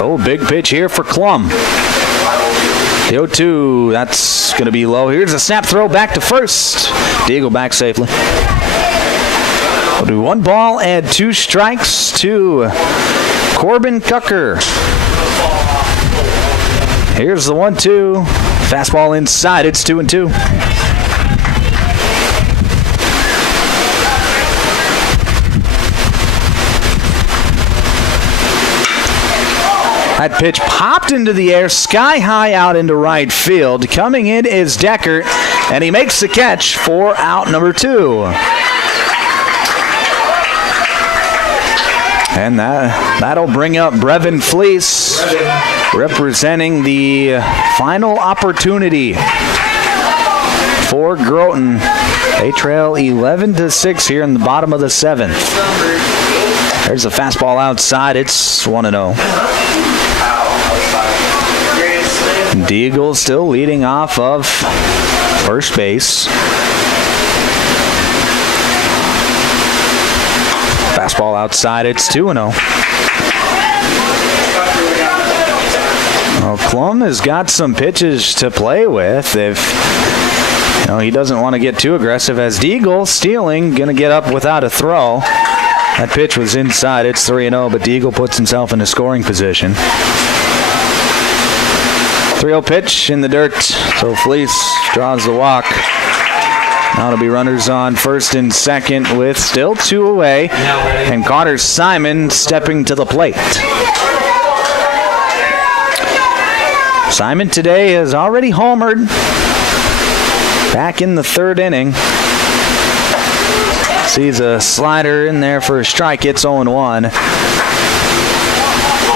Oh, big pitch here for Klum. The 0-2, that's going to be low. Here's a snap throw back to first. Deagle back safely. We'll do 1 ball and 2 strikes to Corbin Cucker. Here's the 1-2. Fastball inside. It's 2-2. That pitch popped into the air, sky high out into right field. Coming in is Deckert, and he makes the catch for out number 2. And that'll bring up Brevin Fleece, representing the final opportunity for Groton. They trail 11-6 here in the bottom of the 7th. There's a fastball outside. It's 1-0. Deagle still leading off of first base. Fastball outside, it's 2-0. Well, Klum has got some pitches to play with. If he doesn't want to get too aggressive, as Deagle stealing, going to get up without a throw. That pitch was inside, it's 3-0, but Deagle puts himself in a scoring position. 3-0 pitch in the dirt, so Fleece draws the walk. Now it'll be runners on first and second with still 2 away, and Carter Simon stepping to the plate. Simon today has already homered back in the 3rd inning. Sees a slider in there for a strike. It's 0-1.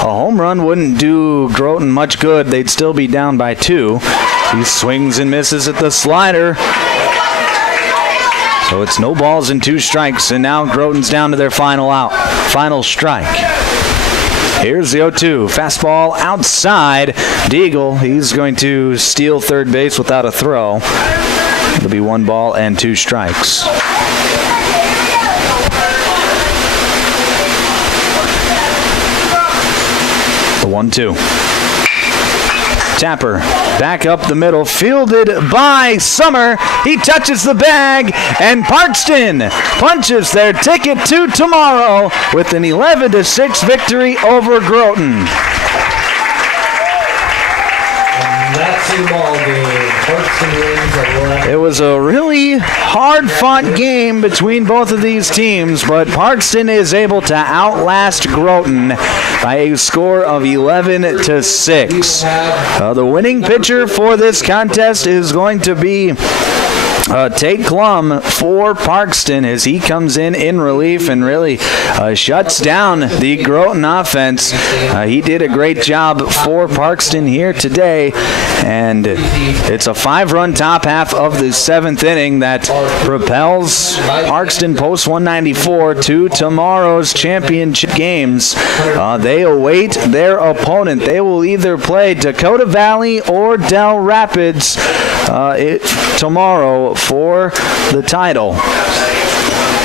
home run wouldn't do Groton much good. They'd still be down by 2. He swings and misses at the slider. So it's no balls and 2 strikes, and now Groton's down to their final strike. Here's the 0-2. Fastball outside. Deagle, he's going to steal third base without a throw. It'll be 1 ball and 2 strikes. The 1-2. Tapper back up the middle, fielded by Summer. He touches the bag, and Parkston punches their ticket to tomorrow with an 11-6 victory over Groton. And that's the ball game. Parkston wins 11. It was a really hard-fought game between both of these teams, but Parkston is able to outlast Groton by a score of 11-6. The winning pitcher for this contest is going to be Tate Klum for Parkston as he comes in relief and really shuts down the Groton offense. He did a great job for Parkston here today, and it's a 5-run top half of the 7th inning that propels Parkston post 194 to tomorrow's championship games. They await their opponent. They will either play Dakota Valley or Del Rapids tomorrow for the title.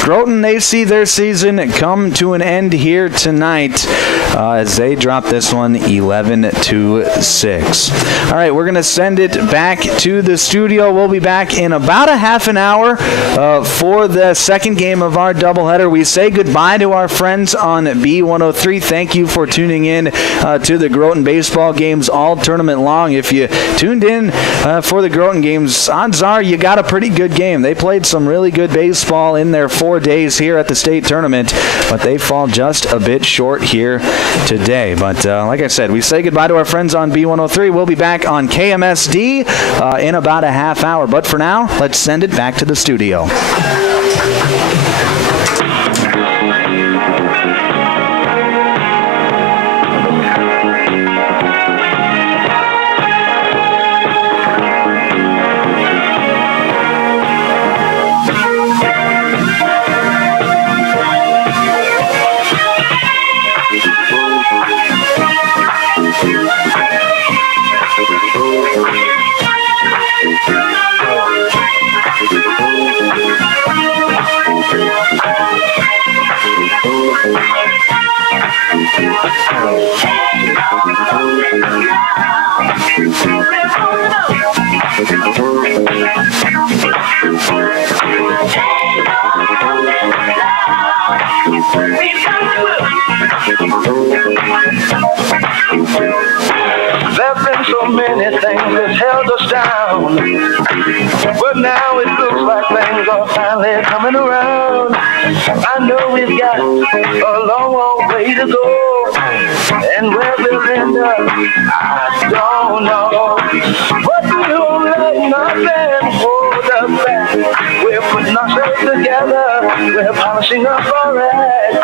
Groton, they see their season come to an end here tonight as they drop this one 11-6. All right, we're going to send it back to the studio. We'll be back in about a half an hour for the second game of our doubleheader. We say goodbye to our friends on B103. Thank you for tuning in to the Groton baseball games all tournament long. If you tuned in for the Groton games, odds are you got a pretty good game. They played some really good baseball in their 4 days here at the state tournament, but they fall just a bit short here today. But like I said, we say goodbye to our friends on B103. We'll be back on KMSD in about a half hour. But for now, let's send it back to the studio. There've been so many things that held us down, but now it looks like things are finally coming around. I know we've got a long, long way to go, and where we'll end up, I don't know. But we won't let nothing hold us back. We're putting ourselves together, we're polishing up our act.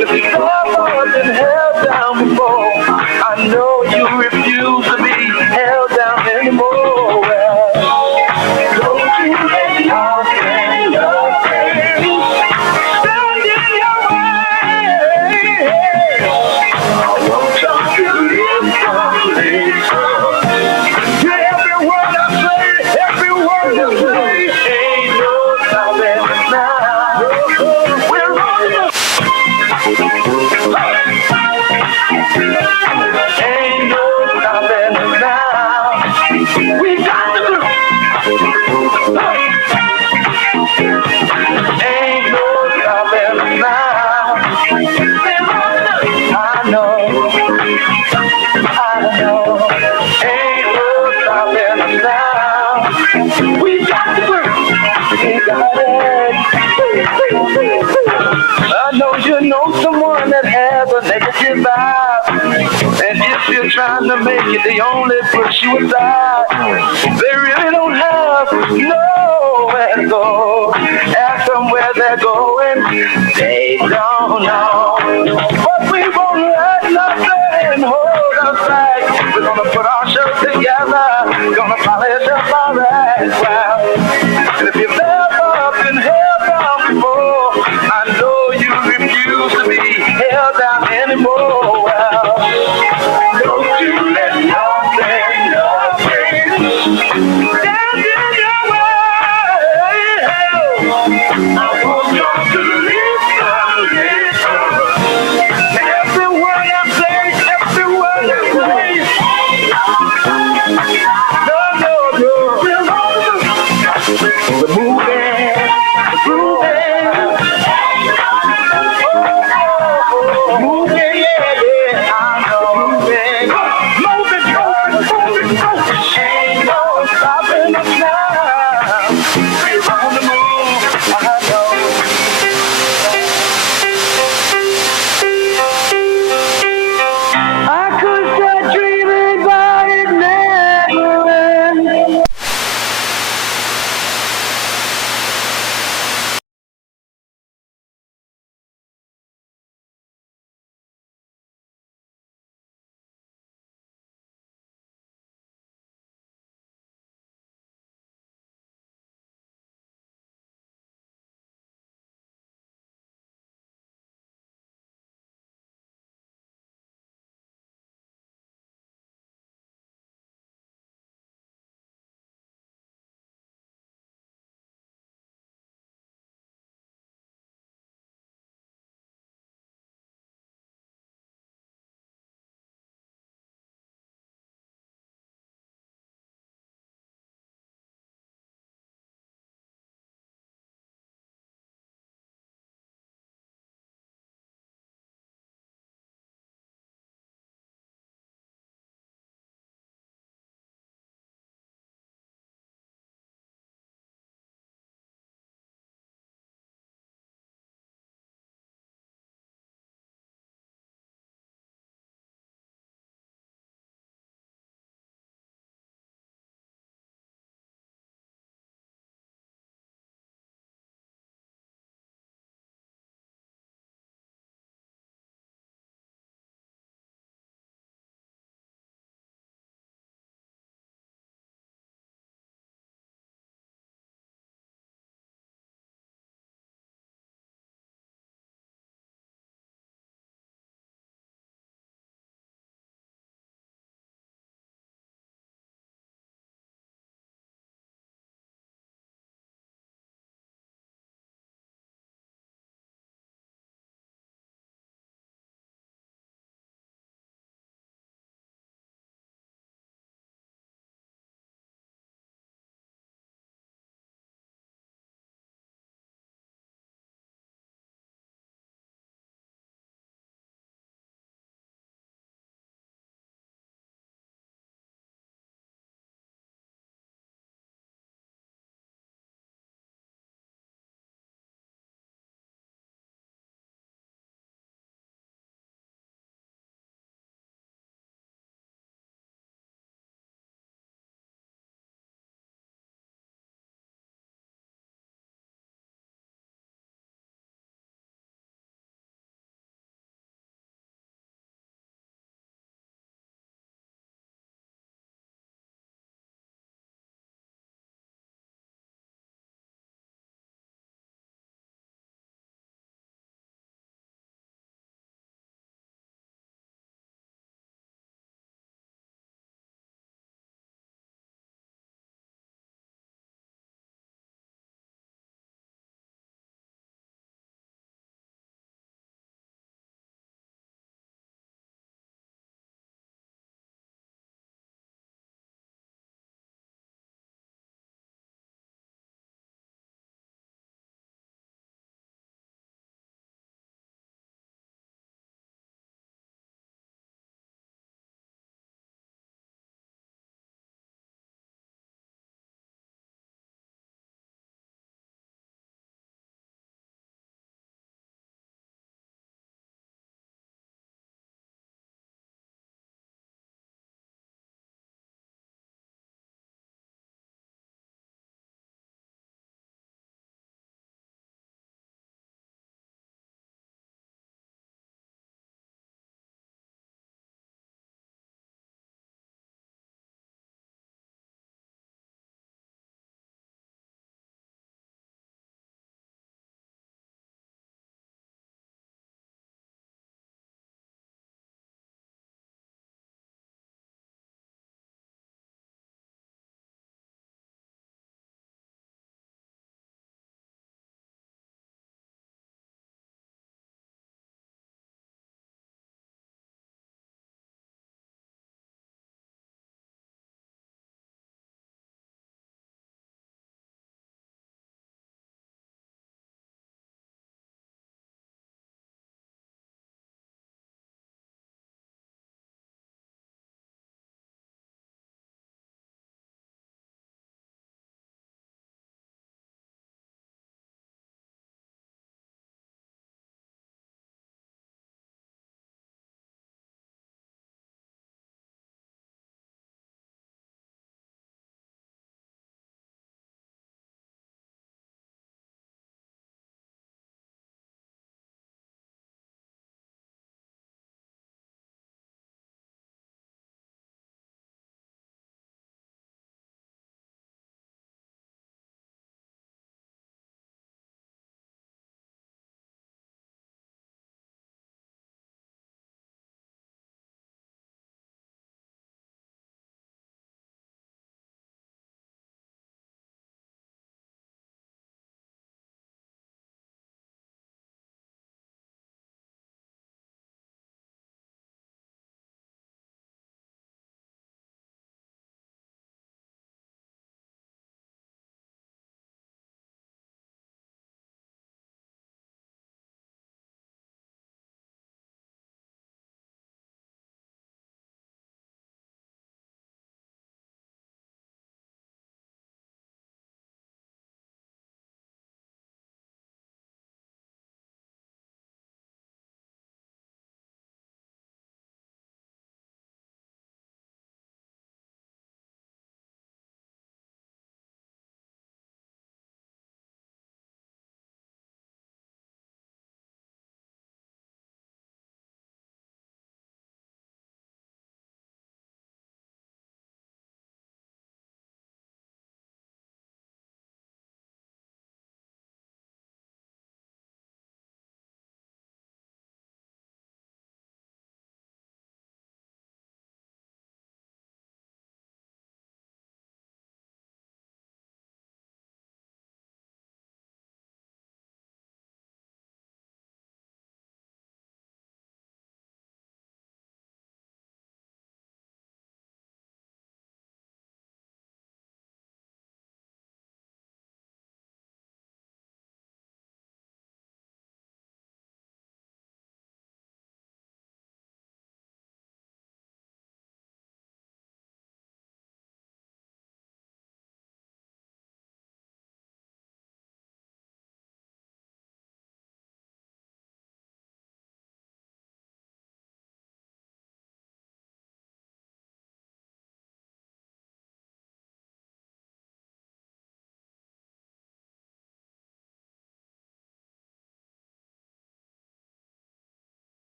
If we've ever been held down before, I know you refuse to be held down anymore. Don't you let nothing, stand in your way. I won't talk to you someday. To every word I say, every word you say, ain't no stopping now. We're on the ain't no stopping now. We got to do. Ain't no stopping now. I know. Ain't no stopping now. We got to do. We got it. I know you know someone that has a negative vibe, and if you're trying to make it, they only push you aside. They really don't have nowhere to go. Ask them where they're going, they don't know. But we won't let no I'll let you fall right well. And if you've never been held down before, I know you refuse to be held down anymore. Well, don't you let nothing stand in your way. I want you to listen. Every word I say, every word I say. No, no, no.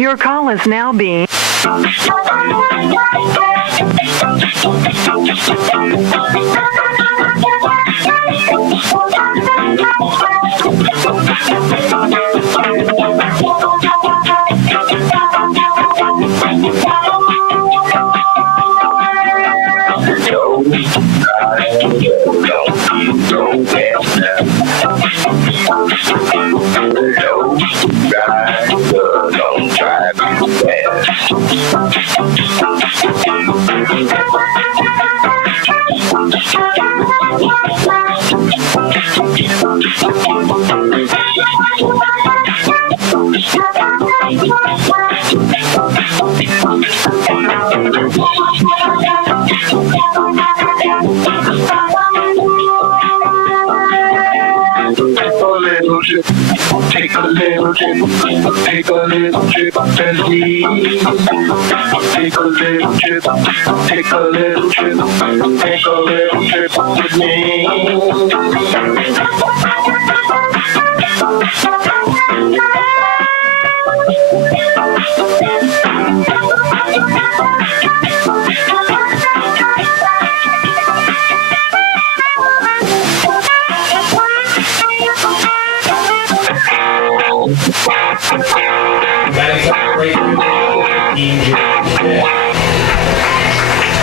Your call is now being... Take a little trip and leave. Take a little trip, take a little trip, take a little trip with me.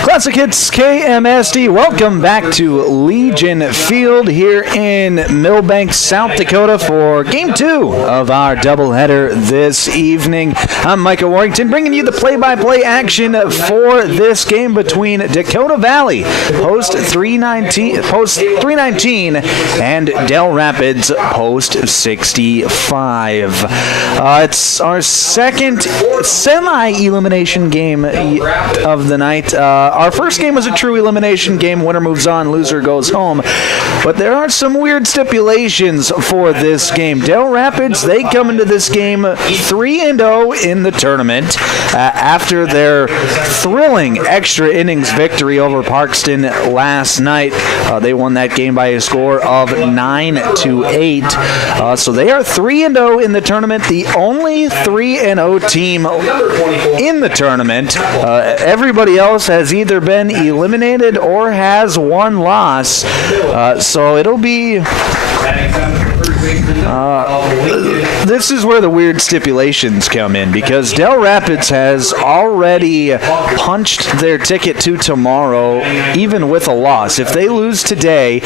Classic Hits KMSD, welcome back to Legion Field here in Milbank, South Dakota for Game 2 of our doubleheader this evening. I'm Micah Warrington bringing you the play-by-play action for this game between Dakota Valley, post 319, and Del Rapids, post 65. It's our second semi-elimination game of the night. Our first game was a true elimination game. Winner moves on, loser goes home. But there are some weird stipulations for this game. Del Rapids, they come into this game 3-0 in the tournament after their thrilling extra innings victory over Parkston last night. They won that game by a score of 9-8. So they are 3-0 in the tournament, the only 3-0 team in the tournament. Everybody else has either been eliminated or has one loss. So it'll be... this is where the weird stipulations come in, because Del Rapids has already punched their ticket to tomorrow, even with a loss. If they lose today,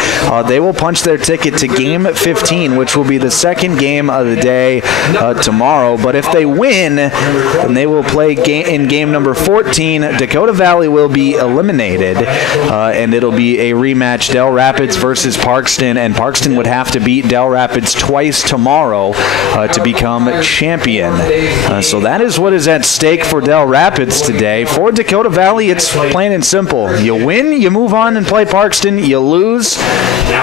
they will punch their ticket to Game 15, which will be the second game of the day tomorrow. But if they win, then they will play in game number 14. Dakota Valley will be eliminated, and it'll be a rematch, Del Rapids versus Parkston, and Parkston would have to beat Del Rapids twice tomorrow to become champion. So that is what is at stake for Del Rapids today. For Dakota Valley, it's plain and simple. You win, you move on and play Parkston. You lose,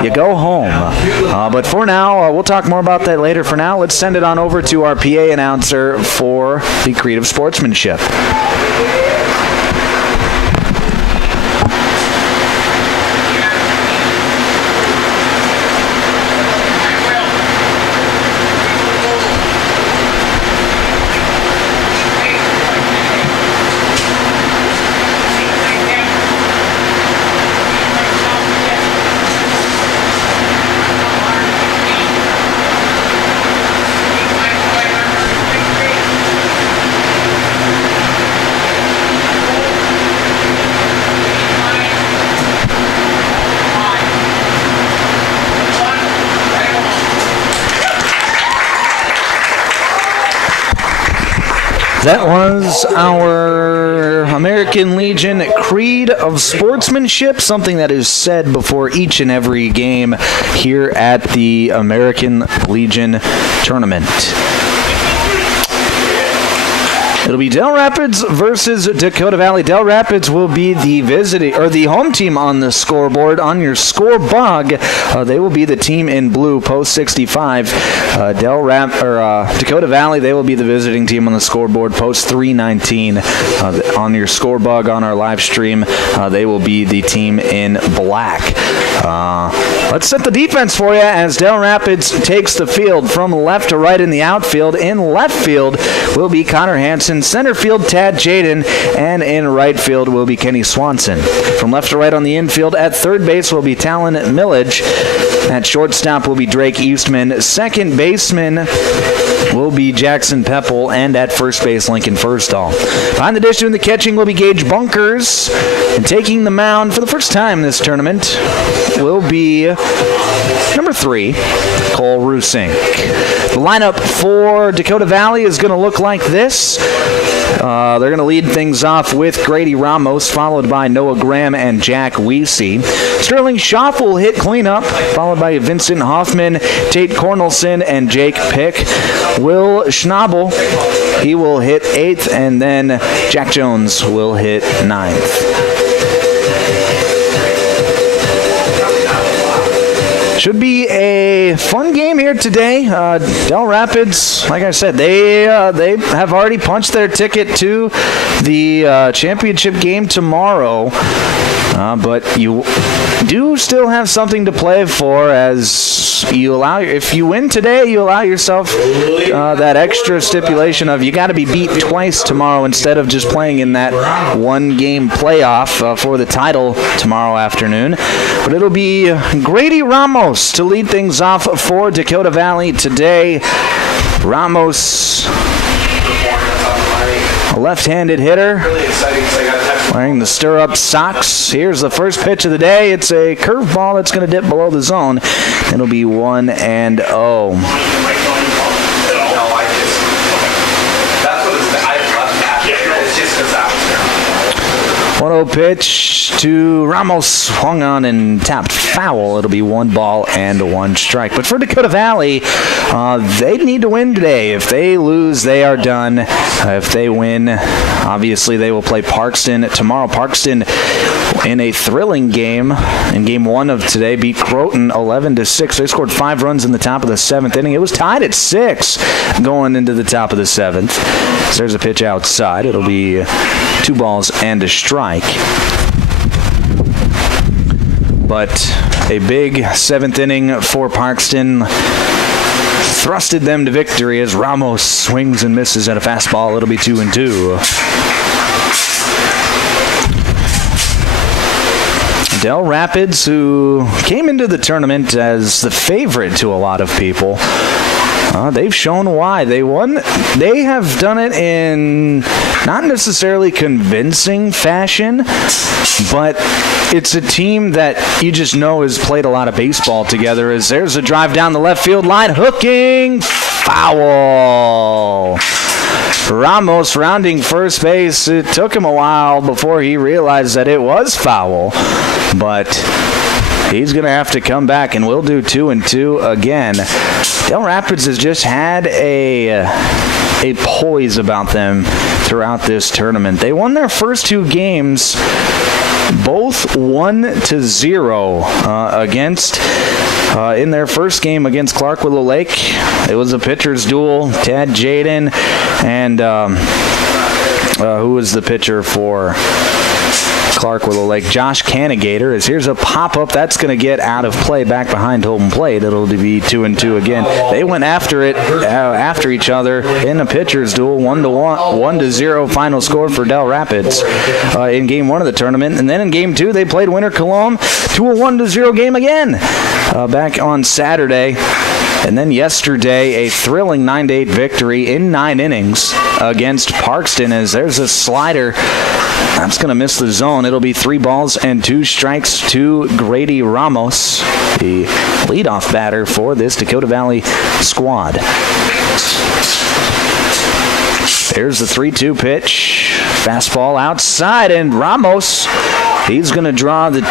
you go home. But for now, we'll talk more about that later. For now, let's send it on over to our PA announcer for the Creative Sportsmanship. That was our American Legion Creed of Sportsmanship, something that is said before each and every game here at the American Legion Tournament. It'll be Del Rapids versus Dakota Valley. Del Rapids will be the home team on the scoreboard. On your score bug, they will be the team in blue, post 65. Dakota Valley, they will be the visiting team on the scoreboard, post 319. On your score bug on our live stream, they will be the team in black. Let's set the defense for you as Del Rapids takes the field from left to right in the outfield. In left field will be Connor Hansen, center field Tad Jaden, and in right field will be Kenny Swanson. From left to right on the infield, at third base will be Talon Millage. At shortstop will be Drake Eastman. Second baseman will be Jackson Pepple, and at first base, Lincoln Firstall. Behind the dish doing the catching will be Gage Bunkers, and taking the mound for the first time this tournament will be number 3, Cole Rusink. The lineup for Dakota Valley is going to look like this. They're going to lead things off with Grady Ramos, followed by Noah Graham and Jack Weesey. Sterling Schaff will hit cleanup, followed by Vincent Hoffman, Tate Cornelson, and Jake Pick. Will Schnabel, he will hit 8th, and then Jack Jones will hit 9th. Should be a fun game here today. Del Rapids, like I said, they have already punched their ticket to the championship game tomorrow. But you do still have something to play for, as if you win today, you allow yourself that extra stipulation of you got to be beat twice tomorrow instead of just playing in that one-game playoff for the title tomorrow afternoon. But it'll be Grady Ramos to lead things off for Dakota Valley today. Ramos, a left-handed hitter, wearing the stirrup socks. Here's the first pitch of the day. It's a curveball that's going to dip below the zone. It'll be 1-0. 1-0 pitch to Ramos, swung on and tapped foul. It'll be 1 ball and 1 strike. But for Dakota Valley, they need to win today. If they lose, they are done. If they win, obviously they will play Parkston tomorrow. Parkston, in a thrilling game, in game 1 of today, beat Croton 11-6. They scored 5 runs in the top of the 7th inning. It was tied at 6 going into the top of the 7th. So there's a pitch outside. It'll be 2 balls and a strike. But a big 7th inning for Parkston thrusted them to victory as Ramos swings and misses at a fastball. It'll be 2-2. Del Rapids, who came into the tournament as the favorite to a lot of people, they've shown why. They won. They have done it in not necessarily convincing fashion, but it's a team that you just know has played a lot of baseball together. As there's a drive down the left field line, hooking, foul. Ramos rounding first base. It took him a while before he realized that it was foul, but he's going to have to come back, and we'll do 2-2 again. Del Rapids has just had a poise about them throughout this tournament. They won their first 2 games, both 1-0 against. In their first game against Clark Willow Lake, it was a pitcher's duel. Tad Jaden and who was the pitcher for Clark Willow Lake? Josh Cannigator. As here's a pop-up that's going to get out of play back behind home plate. It'll be 2-2 again. They went after it after each other in a pitcher's duel. 1-0 final score for Del Rapids in game 1 of the tournament. And then in game 2, they played Winter Cologne to a 1-0 game again back on Saturday. And then yesterday, a thrilling 9-8 victory in 9 innings against Parkston, as there's a slider that's going to miss the zone. It'll be 3 balls and 2 strikes to Grady Ramos, the leadoff batter for this Dakota Valley squad. There's the 3-2 pitch. Fastball outside, and Ramos, he's going to draw the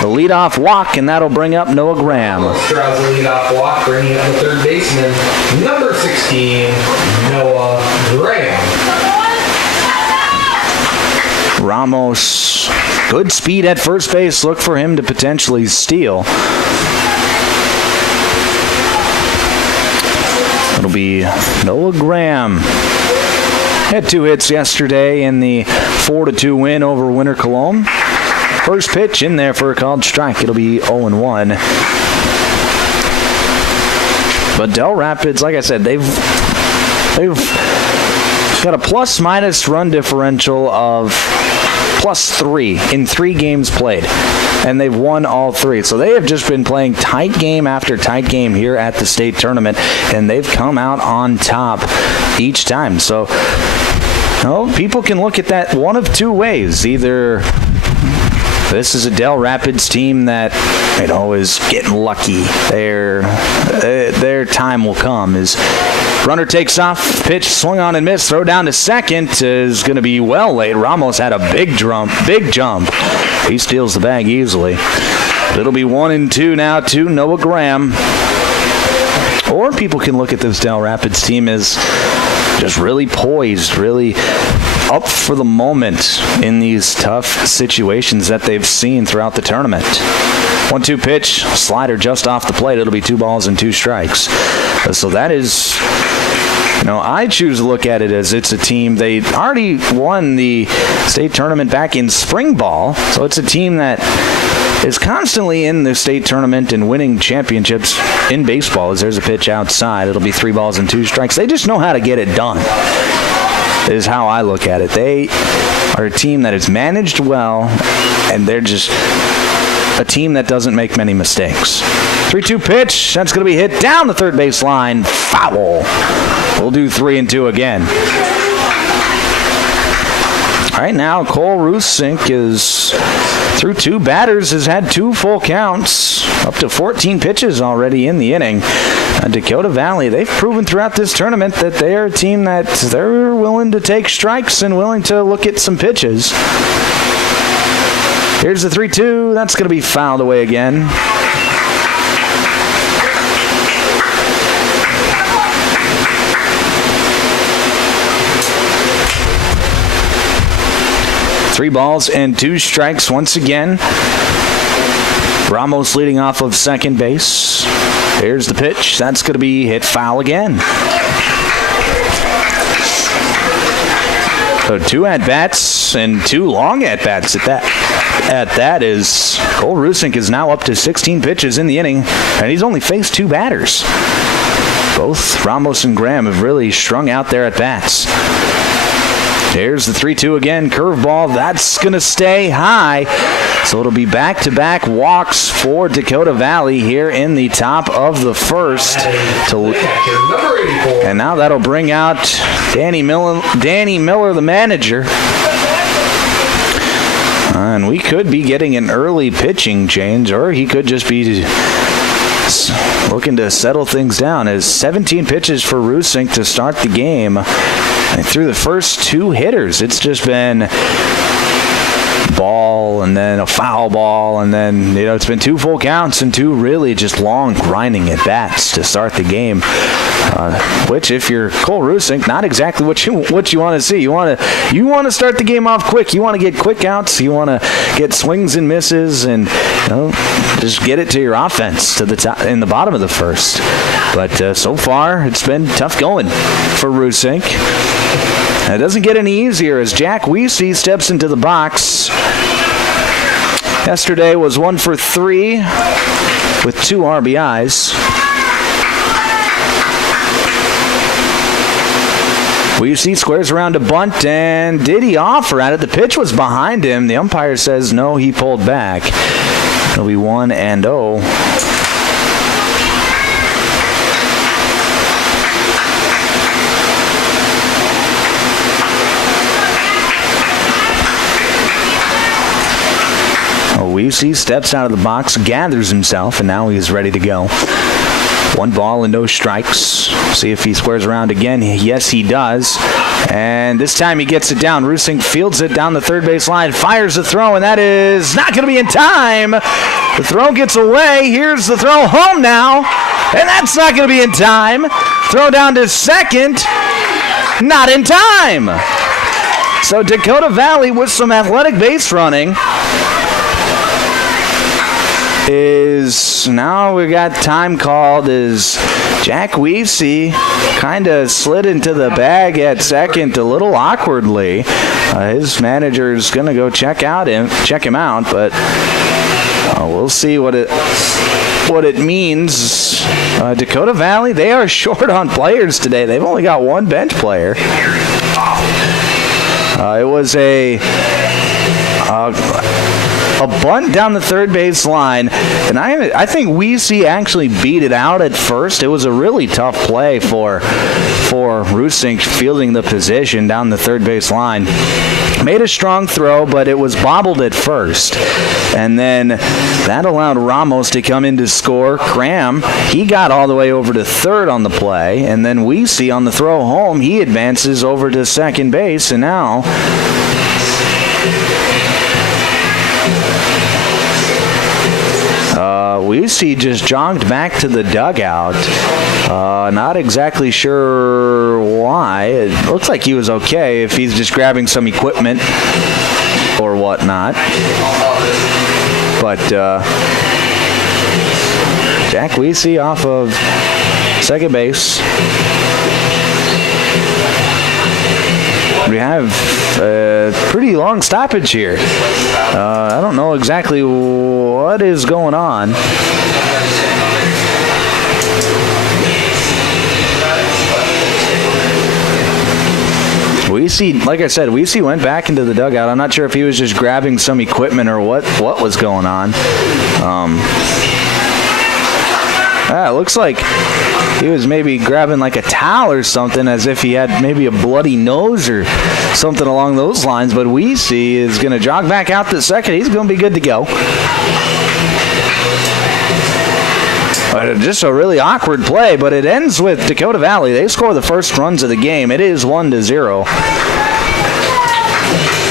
leadoff walk, and that'll bring up Noah Graham. Draws the leadoff walk, bringing up the third baseman, number 16, Noah Graham. Ramos, good speed at first base. Look for him to potentially steal. It'll be Noah Graham. Had 2 hits yesterday in the 4-2 win over Winter Cologne. First pitch in there for a called strike. It'll be 0-1. But Del Rapids, like I said, they've got a plus-minus run differential of +3 in 3 games played. And they've won all 3. So they have just been playing tight game after tight game here at the state tournament, and they've come out on top each time. So, people can look at that one of 2 ways. Either this is a Del Rapids team that, is getting lucky. Their time will come. As runner takes off, pitch, swung on and missed, throw down to second is going to be well late. Ramos had a big jump. He steals the bag easily. It'll be 1-2 now to Noah Graham. Or people can look at this Del Rapids team as just really poised, really up for the moment in these tough situations that they've seen throughout the tournament. 1-2 pitch, slider just off the plate. It'll be 2 balls and 2 strikes. So that is, I choose to look at it as it's a team. They already won the state tournament back in spring ball. So it's a team that is constantly in the state tournament and winning championships in baseball. As there's a pitch outside, it'll be 3 balls and 2 strikes. They just know how to get it done, is how I look at it. They are a team that is managed well, and they're just a team that doesn't make many mistakes. 3-2 pitch. That's going to be hit down the third base line. Foul. We'll do 3-2 again. All right, now Cole Rusink is through 2 batters, has had 2 full counts, up to 14 pitches already in the inning. Dakota Valley, they've proven throughout this tournament that they are a team that they're willing to take strikes and willing to look at some pitches. Here's the 3-2. That's going to be fouled away again. Three balls and 2 strikes once again. Ramos leading off of second base. Here's the pitch. That's going to be hit foul again. So 2 at-bats and 2 long at-bats at that is Cole Rusink is now up to 16 pitches in the inning, and he's only faced 2 batters. Both Ramos and Graham have really strung out their at-bats. Here's the 3-2 again. Curveball. That's going to stay high. So it'll be back-to-back walks for Dakota Valley here in the top of the first. And now that'll bring out Danny Miller, the manager. And we could be getting an early pitching change, or he could just be looking to settle things down. As 17 pitches for Rusink to start the game. And through the first 2 hitters, it's just been ball and then a foul ball, and then it's been 2 full counts and 2 really just long grinding at bats to start the game. Which, if you're Cole Rusink, not exactly what you want to see. You want to start the game off quick. You want to get quick outs. You want to get swings and misses, and just get it to your offense to the top in the bottom of the first. But so far, it's been tough going for Rusink. And it doesn't get any easier as Jack Weesey steps into the box. Yesterday was 1 for 3 with 2 RBIs. Weesey squares around a bunt, and did he offer at it? The pitch was behind him. The umpire says no, he pulled back. It'll be 1-0. Weesey steps out of the box, gathers himself, and now he's ready to go. 1 ball and no strikes. See if he squares around again. Yes, he does. And this time he gets it down. Rusink fields it down the third base line, fires the throw, and that is not going to be in time. The throw gets away. Here's the throw home now, and that's not going to be in time. Throw down to second. Not in time. So Dakota Valley with some athletic base running is now we got time called as Jack Weesey kind of slid into the bag at second a little awkwardly. His manager's going to go check him out, but we'll see what it means. Dakota Valley, they are short on players today. They've only got one bench player. It was a bunt down the third base line, and I think Weesey actually beat it out at first. It was a really tough play for Rusink fielding the position down the third base line. Made a strong throw, but it was bobbled at first, and then that allowed Ramos to come in to score. Cram, he got all the way over to third on the play, and then Weesey on the throw home, he advances over to second base, and now Weesey just jogged back to the dugout. Not exactly sure why. It looks like he was okay if he's just grabbing some equipment or whatnot. But Jack Weesey off of second base. We have a pretty long stoppage here. I don't know exactly what is going on. Weesey, like I said, Weesey went back into the dugout. I'm not sure if he was just grabbing some equipment or what was going on. It looks like he was maybe grabbing like a towel or something, as if he had maybe a bloody nose or something along those lines. But Weesey is going to jog back out to second. He's going to be good to go. Just a really awkward play, but it ends with Dakota Valley. They score the first runs of the game. It is 1-0.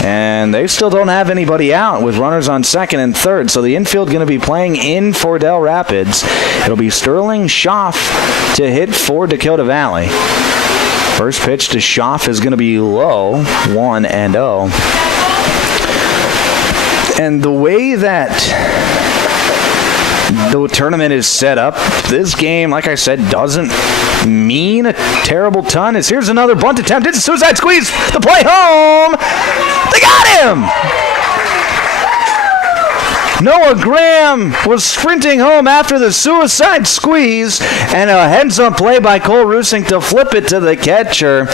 And they still don't have anybody out with runners on second and third. So the infield going to be playing in for Del Rapids. It'll be Sterling Schaff to hit for Dakota Valley. First pitch to Schaff is going to be low, 1-0. And the way that the tournament is set up, this game, like I said, doesn't mean a terrible ton. Here's another bunt attempt. It's a suicide squeeze. The play home. They got him. Noah Graham was sprinting home after the suicide squeeze, and a heads-up play by Cole Rusink to flip it to the catcher,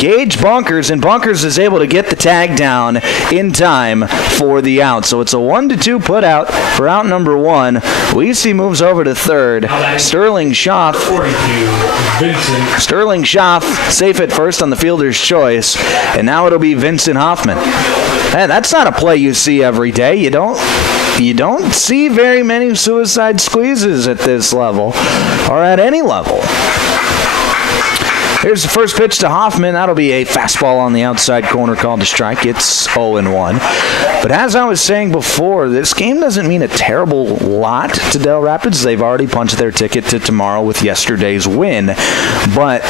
Gage Bunkers, and Bunkers is able to get the tag down in time for the out. So it's a 1-2 put out for out number one. Weesey moves over to third. Sterling Schaff safe at first on the fielder's choice, and now it'll be Vincent Hoffman. Man, that's not a play you see every day. You don't see very many suicide squeezes at this level or at any level. Here's the first pitch to Hoffman. That'll be a fastball on the outside corner called a strike. It's 0-1. But as I was saying before, this game doesn't mean a terrible lot to Del Rapids. They've already punched their ticket to tomorrow with yesterday's win. But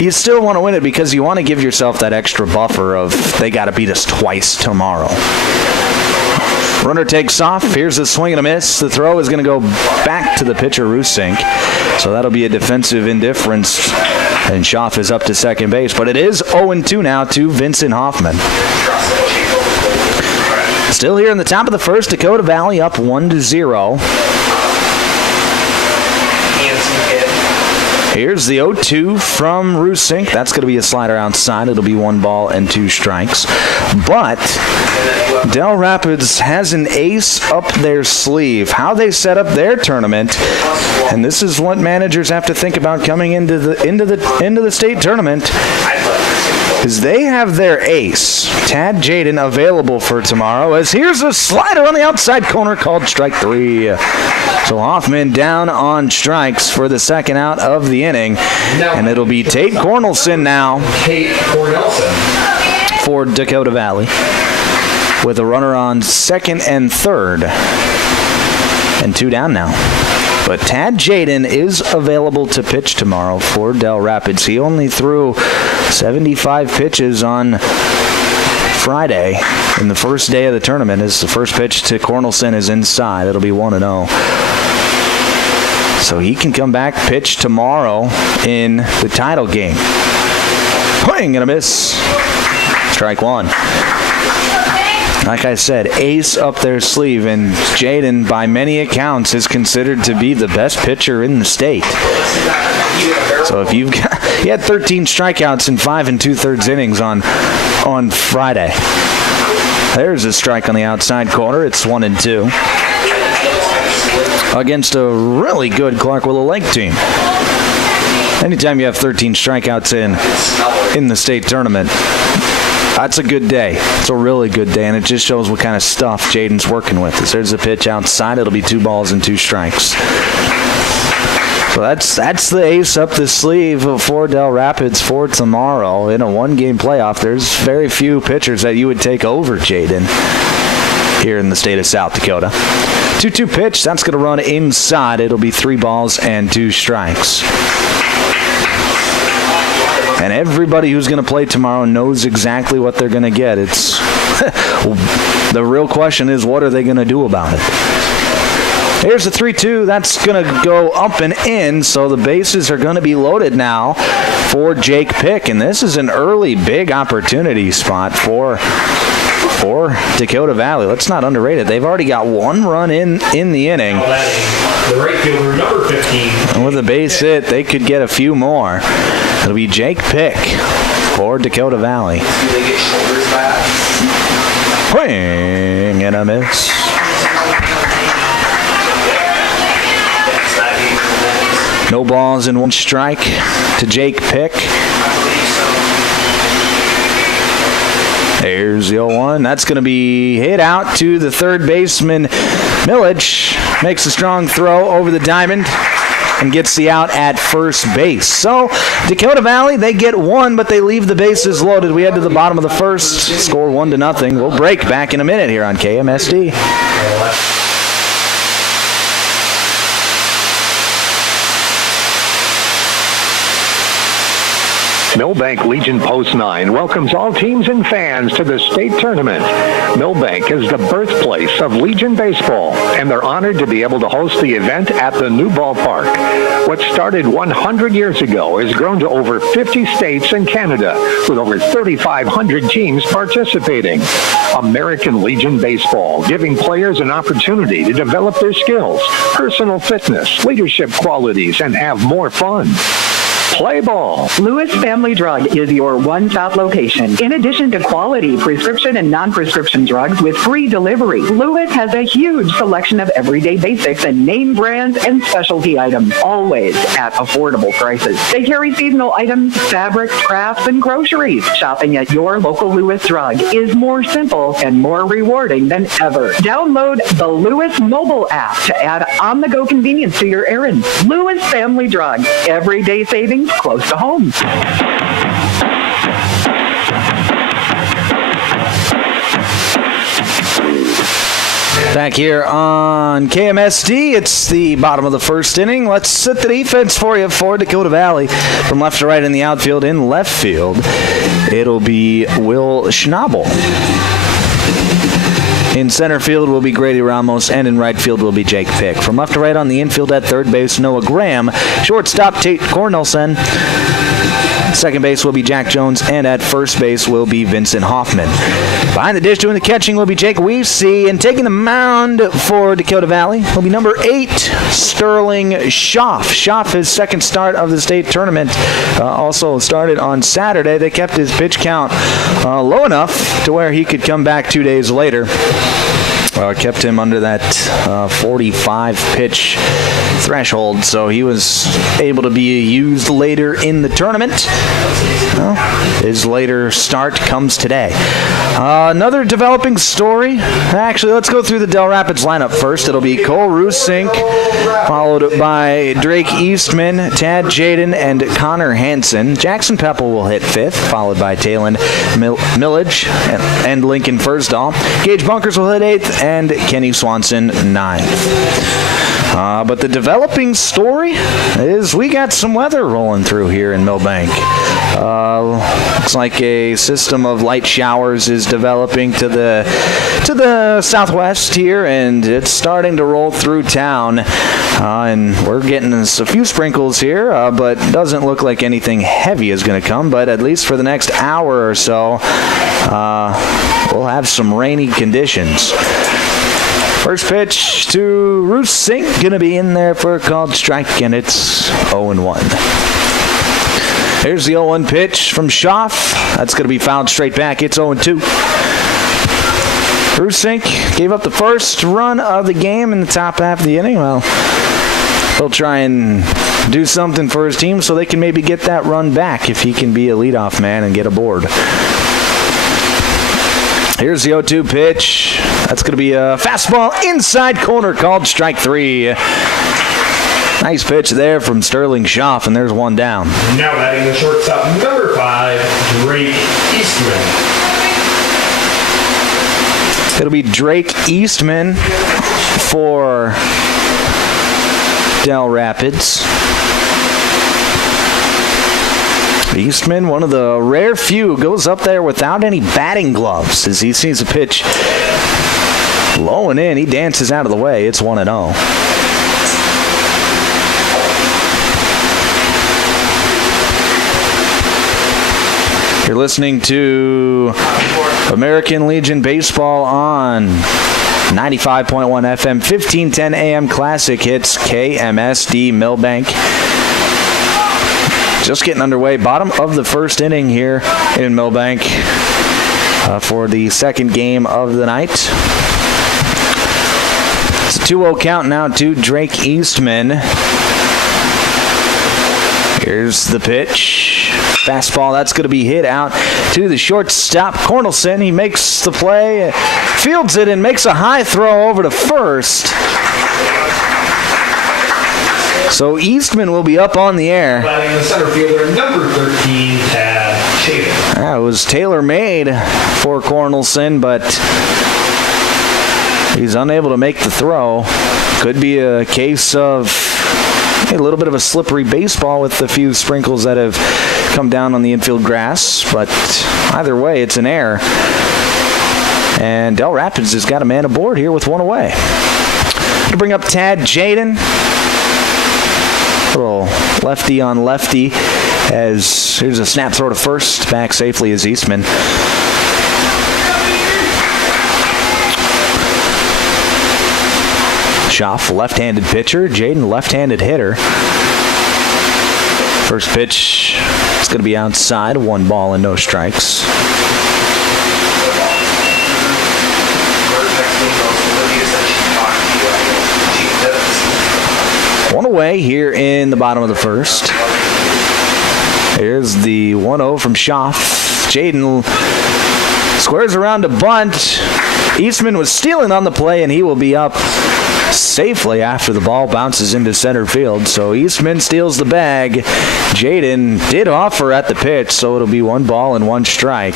you still want to win it because you want to give yourself that extra buffer of they got to beat us twice tomorrow. Runner takes off. Here's a swing and a miss. The throw is going to go back to the pitcher, Rusink. So that'll be a defensive indifference. And Schaff is up to second base. But it is 0-2 now to Vincent Hoffman. Still here in the top of the first, Dakota Valley up 1-0. Here's the 0-2 from Rusink. That's going to be a slider outside. It'll be 1 ball and 2 strikes. But Del Rapids has an ace up their sleeve. How they set up their tournament, and this is what managers have to think about coming into the state tournament, is they have their ace, Tad Jaden, available for tomorrow, as here's a slider on the outside corner called strike 3. So Hoffman down on strikes for the second out of the inning, and it'll be Tate Cornelson now for Dakota Valley, with a runner on second and third, and 2 down now. But Tad Jaden is available to pitch tomorrow for Del Rapids. He only threw 75 pitches on Friday in the first day of the tournament as the first pitch to Cornelson is inside. It'll be 1-0. So he can come back, pitch tomorrow in the title game. Swing and a miss. Strike one. Like I said, ace up their sleeve, and Jaden, by many accounts, is considered to be the best pitcher in the state. So if you've got, he had 13 strikeouts in 5 2/3 innings on Friday. There's a strike on the outside corner. It's 1-2 against a really good Clark Willow Lake team. Anytime you have 13 strikeouts in the state tournament, that's a good day. It's a really good day, and it just shows what kind of stuff Jaden's working with. As there's a pitch outside, it'll be 2 balls and 2 strikes. So that's the ace up the sleeve for Del Rapids for tomorrow. In a one-game playoff, there's very few pitchers that you would take over Jaden here in the state of South Dakota. 2-2 pitch, that's going to run inside. It'll be 3 balls and 2 strikes. And everybody who's going to play tomorrow knows exactly what they're going to get. It's the real question is, what are they going to do about it? Here's the 3-2. That's going to go up and in, so the bases are going to be loaded now for Jake Pick. And this is an early big opportunity spot for Dakota Valley. Let's not underrate it. They've already got 1 run in the inning. The right fielder, number 15. And with a base hit, they could get a few more. It'll be Jake Pick for Dakota Valley. Swing and a miss. No balls and 1 strike to Jake Pick. There's the 0-1. That's going to be hit out to the third baseman. Millage makes a strong throw over the diamond and gets the out at first base. So Dakota Valley, they get 1, but they leave the bases loaded. We head to the bottom of the first, score 1-0. We'll break back in a minute here on KMSD. Milbank Legion Post 9 welcomes all teams and fans to the state tournament. Milbank is the birthplace of Legion baseball, and they're honored to be able to host the event at the new ballpark. What started 100 years ago has grown to over 50 states and Canada, with over 3,500 teams participating. American Legion Baseball, giving players an opportunity to develop their skills, personal fitness, leadership qualities, and have more fun. Play ball. Lewis Family Drug is your one-stop location. In addition to quality prescription and non-prescription drugs with free delivery, Lewis has a huge selection of everyday basics and name brands and specialty items, always at affordable prices. They carry seasonal items, fabrics, crafts, and groceries. Shopping at your local Lewis Drug is more simple and more rewarding than ever. Download the Lewis mobile app to add on-the-go convenience to your errands. Lewis Family Drug, everyday savings close to home. Back here on KMSD, it's the bottom of the first inning. Let's set the defense for you for Dakota Valley. From left to right in the outfield, in left field, it'll be Will Schnabel. In center field will be Grady Ramos, and in right field will be Jake Pick. From left to right on the infield at third base, Noah Graham. Shortstop, Tate Cornelson. Second base will be Jack Jones, and at first base will be Vincent Hoffman. Behind the dish doing the catching will be Jake Weesey, and taking the mound for Dakota Valley will be number 8, Sterling Schaff. Schaff, his second start of the state tournament, also started on Saturday. They kept his pitch count low enough to where he could come back 2 days later. Kept him under that 45-pitch threshold, so he was able to be used later in the tournament. Well, his later start comes today. Another developing story. Actually, let's go through the Del Rapids lineup first. It'll be Cole Rusink, followed by Drake Eastman, Tad Jaden, and Connor Hansen. Jackson Peppel will hit 5th, followed by Talon Millage and Lincoln Fursdahl. Gage Bunkers will hit 8th, and Kenny Swanson 9th. But the developing story is we got some weather rolling through here in Milbank. Looks like a system of light showers is developing to the southwest here, and it's starting to roll through town. And we're getting a few sprinkles here, but doesn't look like anything heavy is going to come. But at least for the next hour or so, we'll have some rainy conditions. First pitch to Roos Sink, going to be in there for a called strike, and it's 0-1. Here's the 0-1 pitch from Schaff. That's going to be fouled straight back. It's 0-2. Roos Sink gave up the first run of the game in the top half of the inning. Well, he'll try and do something for his team so they can maybe get that run back if he can be a leadoff man and get aboard. Here's the 0-2 pitch. That's going to be a fastball inside corner called strike 3. Nice pitch there from Sterling Schaff, and there's one down. Now batting the shortstop, number 5, Drake Eastman. It'll be Drake Eastman for Del Rapids. Eastman, one of the rare few, goes up there without any batting gloves as he sees a pitch low and in. He dances out of the way. It's 1-0. You're listening to American Legion Baseball on 95.1 FM, 1510 AM Classic Hits, KMSD Milbank. Just getting underway. Bottom of the first inning here in Milbank for the second game of the night. It's a 2-0 count now to Drake Eastman. Here's the pitch. Fastball, that's going to be hit out to the shortstop, Cornelson. He makes the play, fields it, and makes a high throw over to first. So Eastman will be up on the air. Batting the center fielder, number 13, Tad Shaden. That was tailor-made for Cornelson, but he's unable to make the throw. Could be a case of a little bit of a slippery baseball with the few sprinkles that have come down on the infield grass, but either way, it's an error. And Del Rapids has got a man aboard here with one away. To bring up Tad Jaden. Little lefty on lefty as here's a snap throw to first. Back safely is Eastman. Schaff, left-handed pitcher. Jaden, left-handed hitter. First pitch, it's going to be outside. 1 ball and no strikes. One away here in the bottom of the first. Here's the 1-0 from Schaff. Jaden squares around to bunt. Eastman was stealing on the play, and he will be up safely after the ball bounces into center field. So Eastman steals the bag. Jaden did offer at the pitch, so it'll be 1 ball and 1 strike.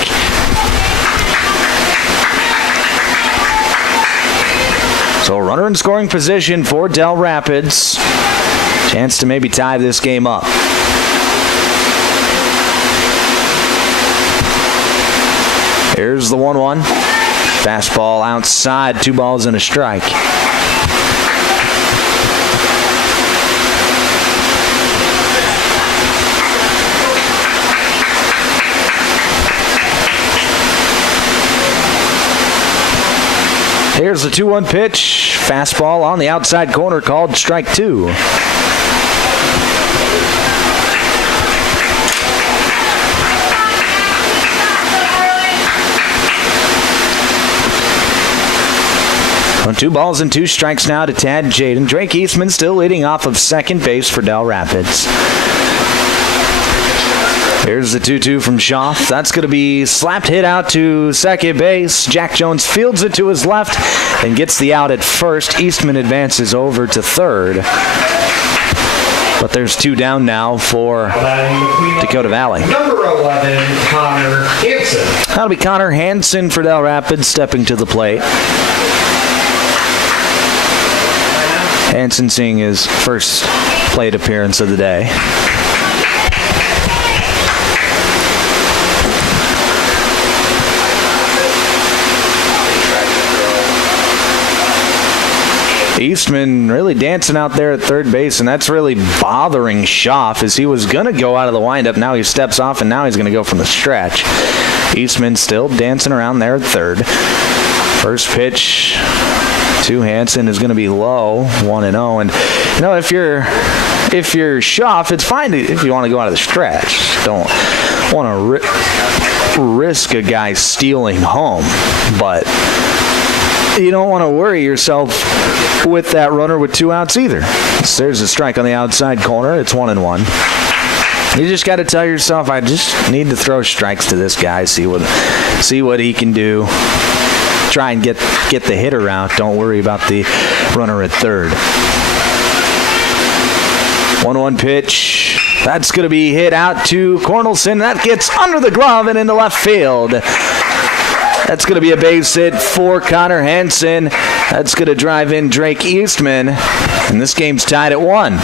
So runner in scoring position for Del Rapids. Chance to maybe tie this game up. Here's the 1-1. Fastball outside, 2 balls and a strike. Here's the 2-1 pitch. Fastball on the outside corner called strike 2. On 2 balls and 2 strikes now to Tad Jaden. Drake Eastman still leading off of second base for Del Rapids. Here's the 2-2 from Schaff. That's going to be slapped hit out to second base. Jack Jones fields it to his left and gets the out at first. Eastman advances over to third. But there's 2 down now for Dakota Valley. Number 11, Connor Hansen. That'll be Connor Hansen for Del Rapids stepping to the plate. Hansen seeing his first plate appearance of the day. Eastman really dancing out there at third base, and that's really bothering Schaff as he was going to go out of the windup. Now he steps off, and now he's going to go from the stretch. Eastman still dancing around there at third. First pitch to Hansen is going to be low, 1-0. And if you're Schaff, it's fine if you want to go out of the stretch. Don't want to risk a guy stealing home, but you don't want to worry yourself with that runner with 2 outs either. There's a strike on the outside corner. It's 1-1. You just got to tell yourself, I just need to throw strikes to this guy, see what he can do. Try and get the hitter out. Don't worry about the runner at third. 1-1 pitch. That's going to be hit out to Cornelson. That gets under the glove and into left field. That's going to be a base hit for Connor Hansen. That's going to drive in Drake Eastman. And this game's tied at 1.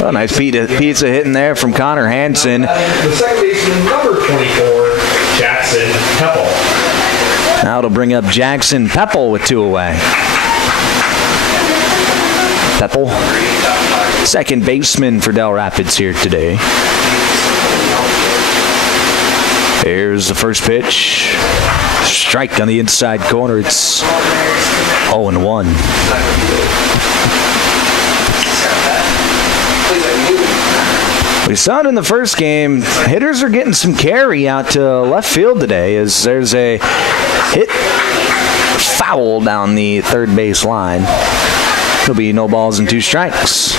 Oh, nice piece of hitting there from Connor Hansen. The second baseman, number 24, Jackson Peppel. Now it'll bring up Jackson Peppel with 2 away. Peppel, second baseman for Del Rapids here today. Here's the first pitch. Strike on the inside corner. It's 0-1. We saw it in the first game. Hitters are getting some carry out to left field today as there's a hit foul down the third base line. There'll be no balls and 2 strikes.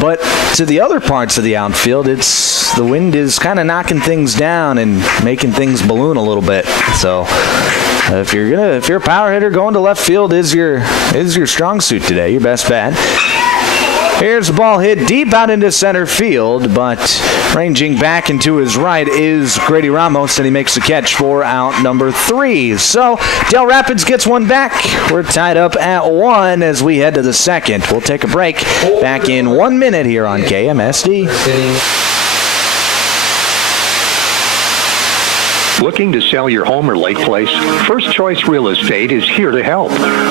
But to the other parts of the outfield, the wind is kind of knocking things down and making things balloon a little bit. So if you're a power hitter, going to left field is your strong suit today, your best bet. Here's the ball hit deep out into center field, but ranging back into his right is Grady Ramos, and he makes the catch for out number 3. So Del Rapids gets one back. We're tied up at 1 as we head to the second. We'll take a break. Back in 1 minute here on KMSD. Looking to sell your home or lake place? First Choice Real Estate is here to help.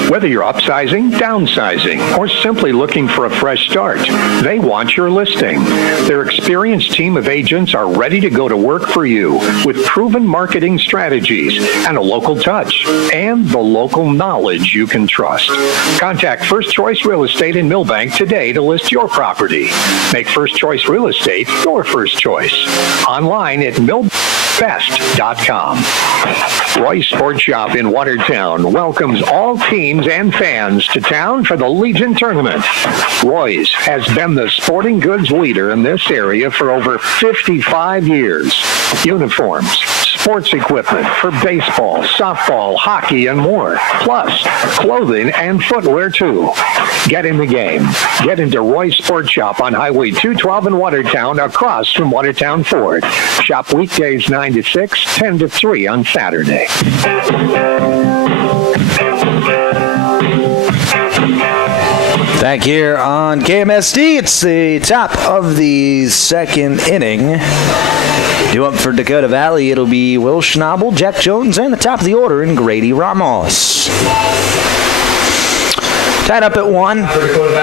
Whether you're upsizing, downsizing, or simply looking for a fresh start, they want your listing. Their experienced team of agents are ready to go to work for you with proven marketing strategies and a local touch and the local knowledge you can trust. Contact First Choice Real Estate in Milbank today to list your property. Make First Choice Real Estate your first choice. Online at milbest.com. Roy's Sports Shop in Watertown welcomes all teams and fans to town for the Legion Tournament. Roy's has been the sporting goods leader in this area for over 55 years. Uniforms, sports equipment for baseball, softball, hockey, and more. Plus, clothing and footwear, too. Get in the game. Get into Roy's Sports Shop on Highway 212 in Watertown, across from Watertown Ford. Shop weekdays 9 to 6, 10 to 3 on Saturday. Back here on KMSD, it's the top of the second inning. Due up for Dakota Valley, it'll be Will Schnabel, Jack Jones, and the top of the order in Grady Ramos. Tied up at 1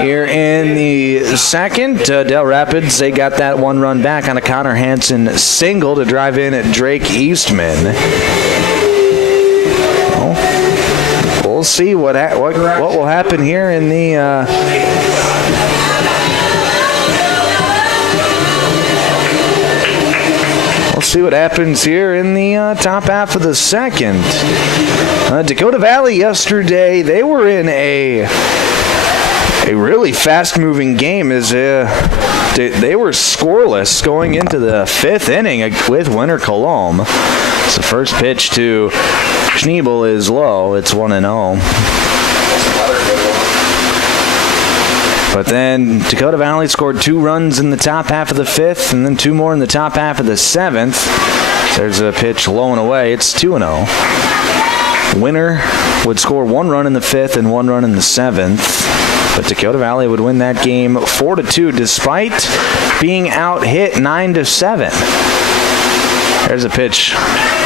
here in the second. Del Rapids, they got that 1 run back on a Connor Hansen single to drive in at Drake Eastman. Well, we'll see what will happen here in the We'll see what happens here in the top half of the second. Dakota Valley yesterday, they were in a really fast-moving game as they were scoreless going into the 5th inning with Winter Colomb. So first pitch to Schneebel is low. It's 1-0. But then Dakota Valley scored 2 runs in the top half of the 5th and then 2 more in the top half of the 7th. There's a pitch low and away. It's 2-0. winner would score 1 run in the 5th and 1 run in the 7th. But Dakota Valley would win that game 4-2 despite being out-hit 9-7. There's a pitch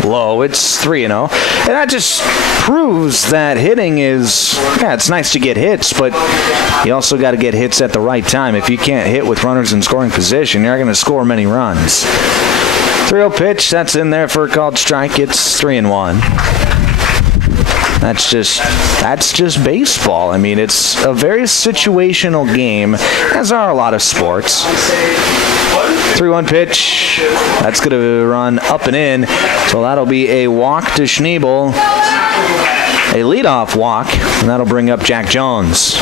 low. It's 3-0. And that just proves that hitting is, it's nice to get hits, but you also got to get hits at the right time. If you can't hit with runners in scoring position, you're not going to score many runs. 3-0 pitch, that's in there for a called strike. It's 3-1. That's just baseball. I mean, it's a very situational game, as are a lot of sports. 3-1 pitch. That's going to run up and in. So that'll be a walk to Schneebel. A leadoff walk, and that'll bring up Jack Jones.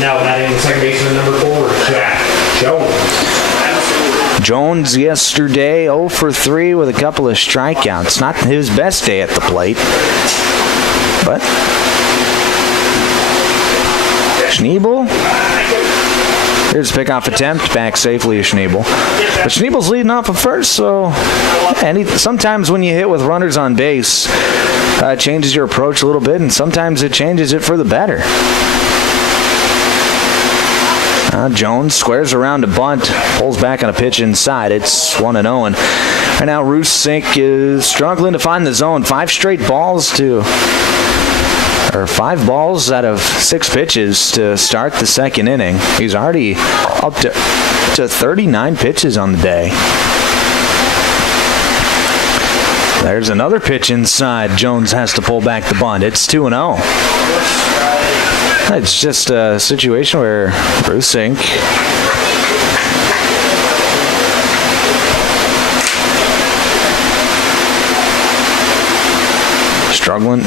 Now batting the second baseman, number 4, Jack Jones. Jones yesterday 0 for 3 with a couple of strikeouts. Not his best day at the plate. But Schneebel. Here's a pickoff attempt, back safely to Schneebel. But Schneebel's leading off at first, so sometimes when you hit with runners on base, it changes your approach a little bit, and sometimes it changes it for the better. Jones squares around a bunt, pulls back on a pitch inside. It's 1-0, and right now Rusink is struggling to find the zone. 5 balls out of 6 pitches to start the second inning. He's already up to 39 pitches on the day. There's another pitch inside. Jones has to pull back the bunt. It's 2-0. It's just a situation where Rusink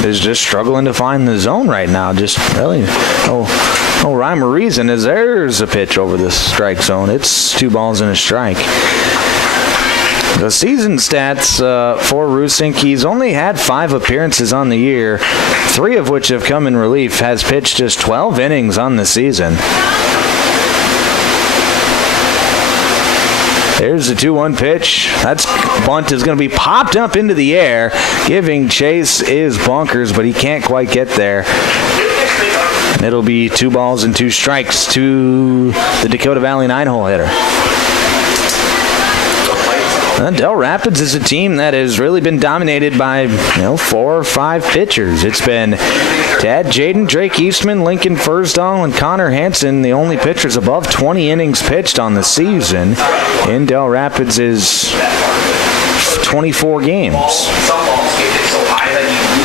is just struggling to find the zone right now. Just really no rhyme or reason, as there's a pitch over the strike zone. It's 2 balls and a strike. The season stats for Rusink, he's only had 5 appearances on the year, 3 of which have come in relief, has pitched just 12 innings on the season. There's the 2-1 pitch. That's bunt is going to be popped up into the air, giving chase is bunkers, but he can't quite get there. And it'll be 2 balls and 2 strikes to the Dakota Valley 9-hole hitter. Del Rapids is a team that has really been dominated by 4 or 5 pitchers. It's been Ted, Jaden, Drake Eastman, Lincoln Fursdahl, and Connor Hansen, the only pitchers above 20 innings pitched on the season in Del Rapids' 24 games.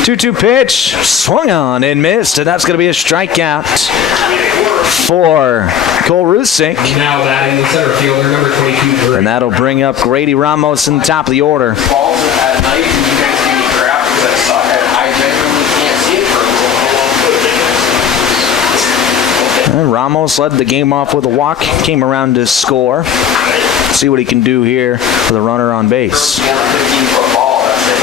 2-2 pitch, swung on and missed, and that's going to be a strikeout for Cole Rusink. Now batting the center fielder, number 22. And that'll bring up Grady Ramos in the top of the order. Balls at night, and you guys give me crap because I suck at it. I genuinely can't see it for a little. And Ramos led the game off with a walk, came around to score. See what he can do here with a runner on base. 15-foot ball, that's it.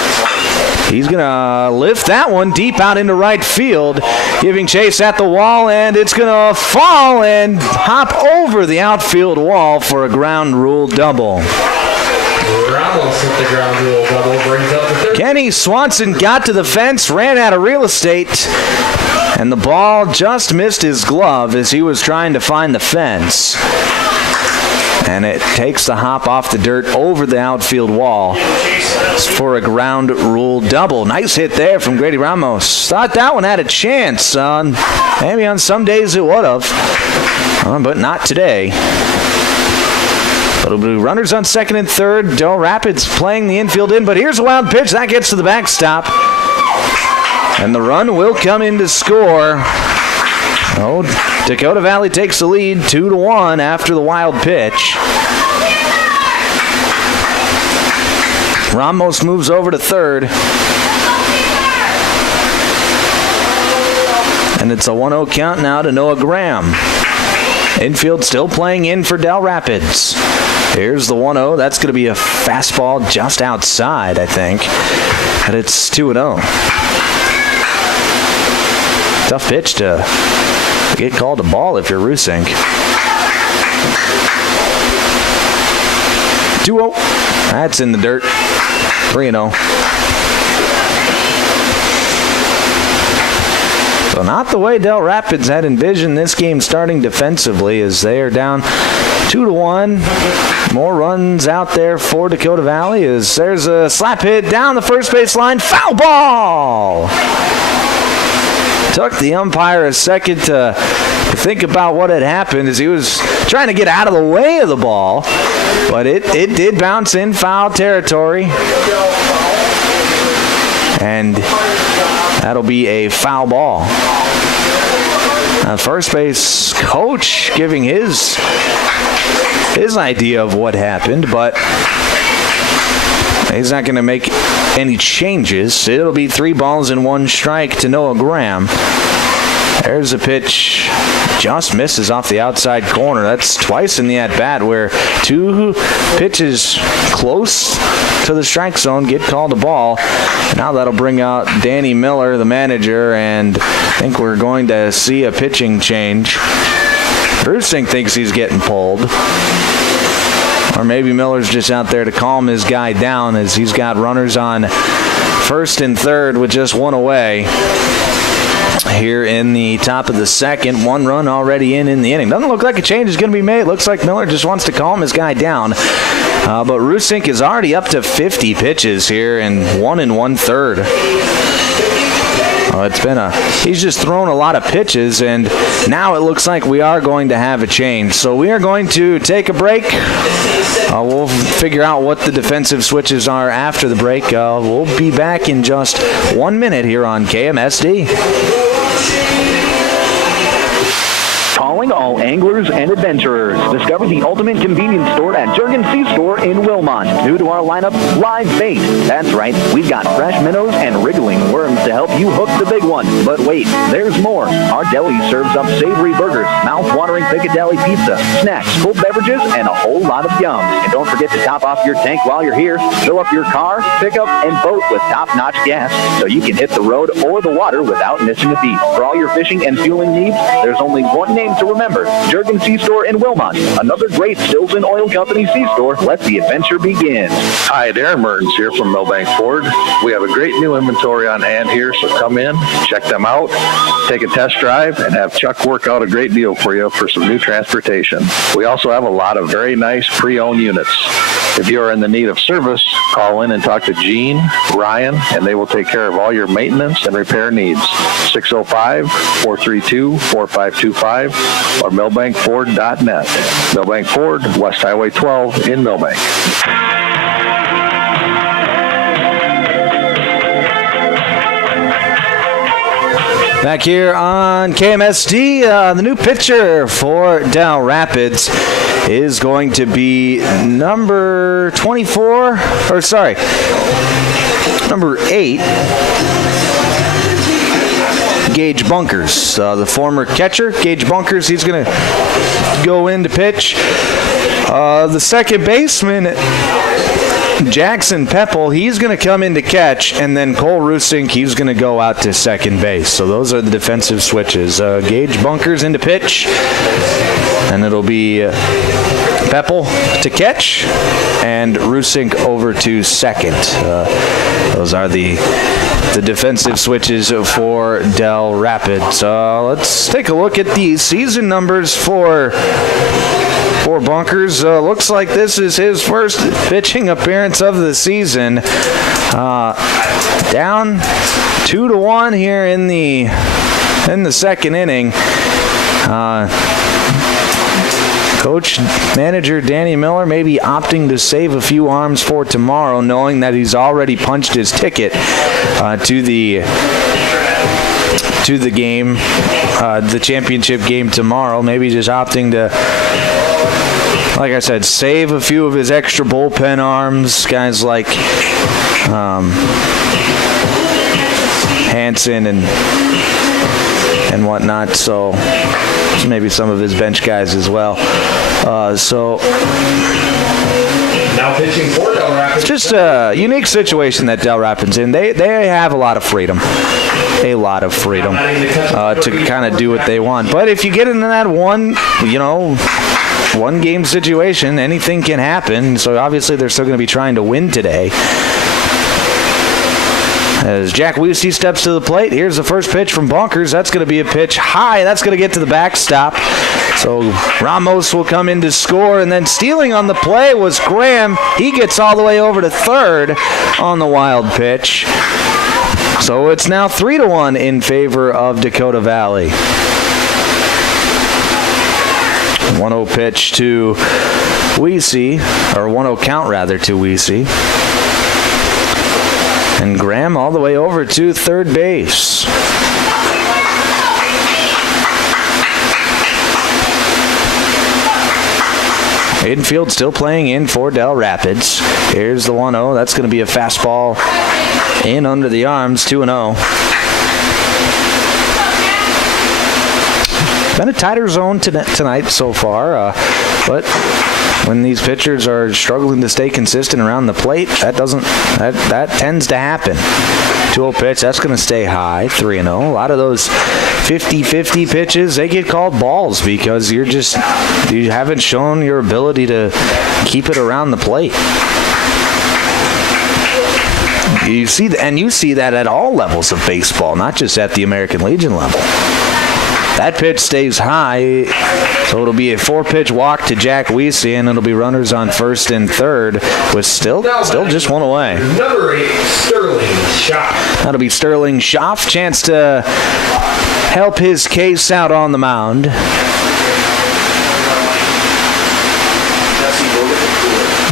He's going to lift that one deep out into right field, giving chase at the wall, and it's going to fall and hop over the outfield wall for a ground rule double. Ramos with the ground rule double brings up the third. Kenny Swanson got to the fence, ran out of real estate, and the ball just missed his glove as he was trying to find the fence. And it takes the hop off the dirt over the outfield wall for a ground rule double. Nice hit there from Grady Ramos. Thought that one had a chance. Maybe on some days it would have, but not today. But it'll be runners on second and third. Del Rapids playing the infield in, but here's a wild pitch. That gets to the backstop. And the run will come in to score. Dakota Valley takes the lead 2-1 after the wild pitch. Ramos moves over to third. And it's a 1-0 count now to Noah Graham. Infield still playing in for Del Rapids. Here's the 1-0. That's going to be a fastball just outside, I think. And it's 2-0. Tough pitch to get called a ball if you're Rusink. 2-0. That's in the dirt. 3-0. So not the way Del Rapids had envisioned this game starting defensively, as they are down 2-1. More runs out there for Dakota Valley as there's a slap hit down the first base line. Foul ball! Took the umpire a second to think about what had happened as he was trying to get out of the way of the ball. But it did bounce in foul territory. And that'll be a foul ball. First base coach giving his idea of what happened, but he's not going to make any changes. It'll be 3 balls and 1 strike to Noah Graham. There's a pitch, just misses off the outside corner. That's twice in the at-bat where 2 pitches close to the strike zone get called a ball. Now that'll bring out Danny Miller, the manager, and I think we're going to see a pitching change. Brusing thinks he's getting pulled. Or maybe Miller's just out there to calm his guy down as he's got runners on first and third with just 1 away. Here in the top of the second, 1 run already in the inning. Doesn't look like a change is going to be made. Looks like Miller just wants to calm his guy down. But Rusink is already up to 50 pitches here in 1 1/3. He's just thrown a lot of pitches, and now it looks like we are going to have a change. So we are going to take a break. We'll figure out what the defensive switches are after the break. We'll be back in just 1 minute here on KMSD. Calling all anglers and adventurers. Discover the ultimate convenience store at Jurgen C-Store in Wilmont. New to our lineup, live bait. That's right, we've got fresh minnows and wriggling worms to help you hook the big one. But wait, there's more. Our deli serves up savory burgers, mouth-watering Piccadilly pizza, snacks, cold beverages, and a whole lot of yum. And don't forget to top off your tank while you're here. Fill up your car, pickup, and boat with top-notch gas so you can hit the road or the water without missing a beat. For all your fishing and fueling needs, there's only one name to remember, Jurgen C-Store in Wilmont. Another great Stills and Oil Company C-Store. Let the adventure begin. Hi, Darren Mertens here from Milbank Ford. We have a great new inventory on hand here, so come in, check them out, take a test drive, and have Chuck work out a great deal for you for some new transportation. We also have a lot of very nice pre-owned units. If you are in the need of service, call in and talk to Gene, Ryan, and they will take care of all your maintenance and repair needs. 605-432-4525 or milbankford.net. Milbank Ford, West Highway 12 in Milbank. Back here on KMSD, the new pitcher for Del Rapids is going to be number 8, Gage Bunkers, the former catcher. Gage Bunkers, he's going to go in to pitch. The second baseman, Jackson Pepple, he's going to come in to catch, and then Cole Rusink, he's going to go out to second base. So those are the defensive switches. Gage Bunkers into pitch, and it'll be Pepple to catch, and Rusink over to second. Those are the defensive switches for Del Rapids. Let's take a look at the season numbers for Bunkers. Looks like this is his first pitching appearance of the season. Down 2-1 here in the second inning. Coach, manager Danny Miller may be opting to save a few arms for tomorrow, knowing that he's already punched his ticket to the game, the championship game tomorrow. Maybe just opting to, like I said, save a few of his extra bullpen arms, guys like Hansen and whatnot. So maybe some of his bench guys as well. Now pitching for Del Rapids. Just a unique situation that Del Rapids in. They have a lot of freedom. To kind of do what they want. But if you get into that one game situation, anything can happen. So obviously they're still going to be trying to win today. As Jack Weesey steps to the plate, here's the first pitch from Bunkers. That's going to be a pitch high. That's going to get to the backstop. So Ramos will come in to score, and then stealing on the play was Graham. He gets all the way over to third on the wild pitch. So it's now 3-1 in favor of Dakota Valley. 1-0 pitch to Weesey, or 1-0 count rather to Weesey. And Graham all the way over to third base. Infield still playing in for Del Rapids. Here's the 1-0. That's going to be a fastball in under the arms, 2-0. Been a tighter zone tonight so far, but when these pitchers are struggling to stay consistent around the plate, that tends to happen. 2-0 pitch, that's going to stay high, 3-0. A lot of those 50-50 pitches, they get called balls because you haven't shown your ability to keep it around the plate. You see that at all levels of baseball, not just at the American Legion level. That pitch stays high, so it'll be a 4-pitch walk to Jack Weesey, and it'll be runners on first and third with still just one away. Number 8, Sterling Schaff. That'll be Sterling Schaff. Chance to help his case out on the mound.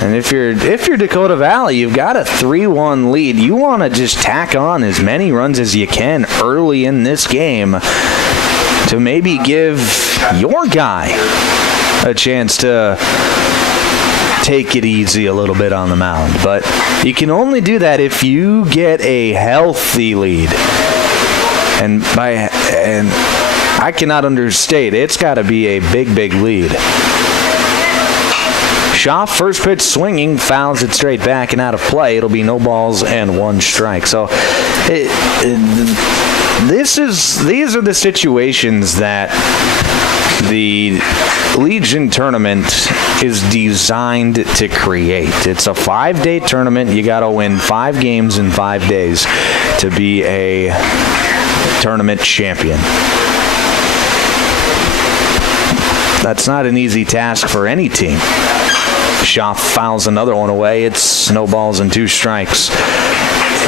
And if you're Dakota Valley, you've got a 3-1 lead. You want to just tack on as many runs as you can early in this game to maybe give your guy a chance to take it easy a little bit on the mound. But you can only do that if you get a healthy lead. And I cannot understate, it's got to be a big, big lead. Schaff, first pitch swinging, fouls it straight back and out of play. It'll be no balls and 1 strike. So these are the situations that the Legion tournament is designed to create. It's a 5-day tournament. You got to win 5 games in 5 days to be a tournament champion. That's not an easy task for any team. Schaff fouls another one away. It's no balls and 2 strikes.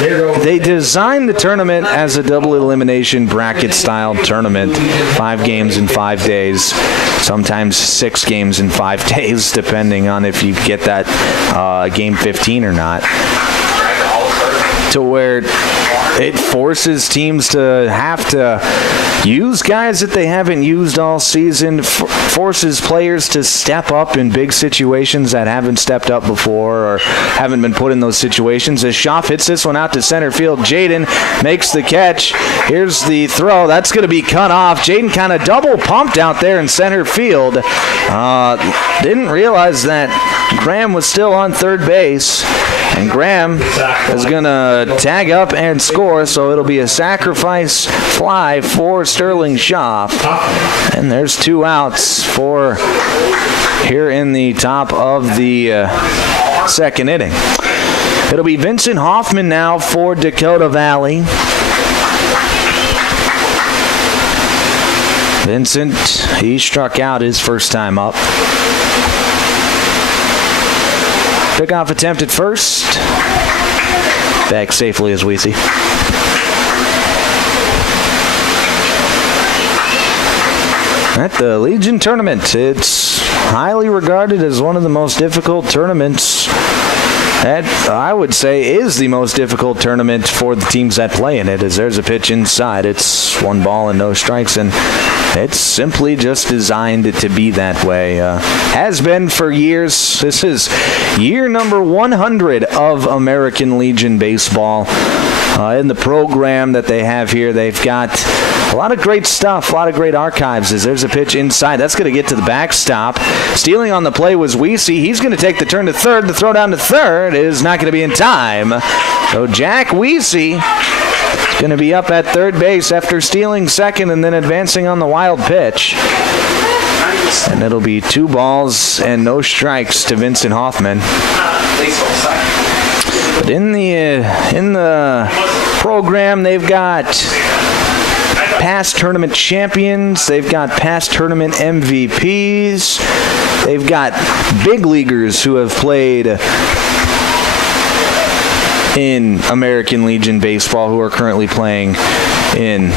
They designed the tournament as a double elimination bracket style tournament. 5 games in 5 days, sometimes 6 games in 5 days, depending on if you get that game 15 or not. To where it forces teams to have to use guys that they haven't used all season, forces players to step up in big situations that haven't stepped up before or haven't been put in those situations. As Schaff hits this one out to center field, Jaden makes the catch. Here's the throw. That's going to be cut off. Jaden kind of double pumped out there in center field. Didn't realize that Graham was still on third base. And Graham is going to tag up and score, so it'll be a sacrifice fly for Sterling Schaff. And there's 2 outs for here in the top of the second inning. It'll be Vincent Hoffman now for Dakota Valley. Vincent, he struck out his first time up. Pickoff attempt at first. Back safely as Weesey. At the Legion tournament, it's highly regarded as one of the most difficult tournaments. That, I would say, is the most difficult tournament for the teams that play in it, as there's a pitch inside. It's 1 ball and no strikes, and it's simply just designed to be that way. Has been for years. This is year number 100 of American Legion Baseball. In the program that they have here, they've got a lot of great stuff, a lot of great archives. As there's a pitch inside, that's going to get to the backstop. Stealing on the play was Weesey. He's going to take the turn to third. The throw down to third is not going to be in time. So Jack Weesey is going to be up at third base after stealing second and then advancing on the wild pitch. And it'll be 2 balls and no strikes to Vincent Hoffman. But in the program, they've got past tournament champions. They've got past tournament MVPs. They've got big leaguers who have played in American Legion Baseball who are currently playing in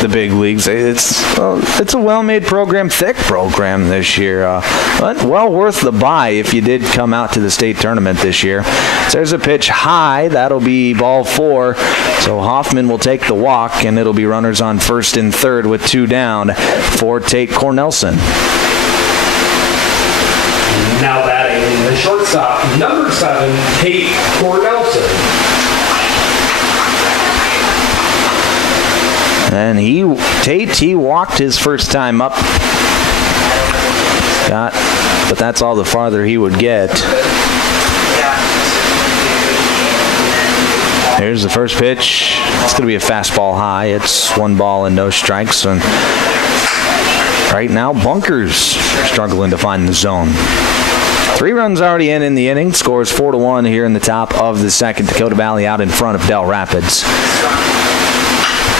the big leagues. It's a well-made program, thick program this year, but well worth the buy if you did come out to the state tournament this year. So there's a pitch high. That'll be ball 4. So Hoffman will take the walk, and it'll be runners on first and third with 2 down for Tate Cornelson. Now batting the shortstop, number 7, Tate Cornelson. And he walked his first time up. But that's all the farther he would get. Here's the first pitch. It's going to be a fastball high. It's 1 ball and no strikes. And right now, Bunkers struggling to find the zone. 3 runs already in the inning. Scores 4-1 here in the top of the second. Dakota Valley out in front of Del Rapids.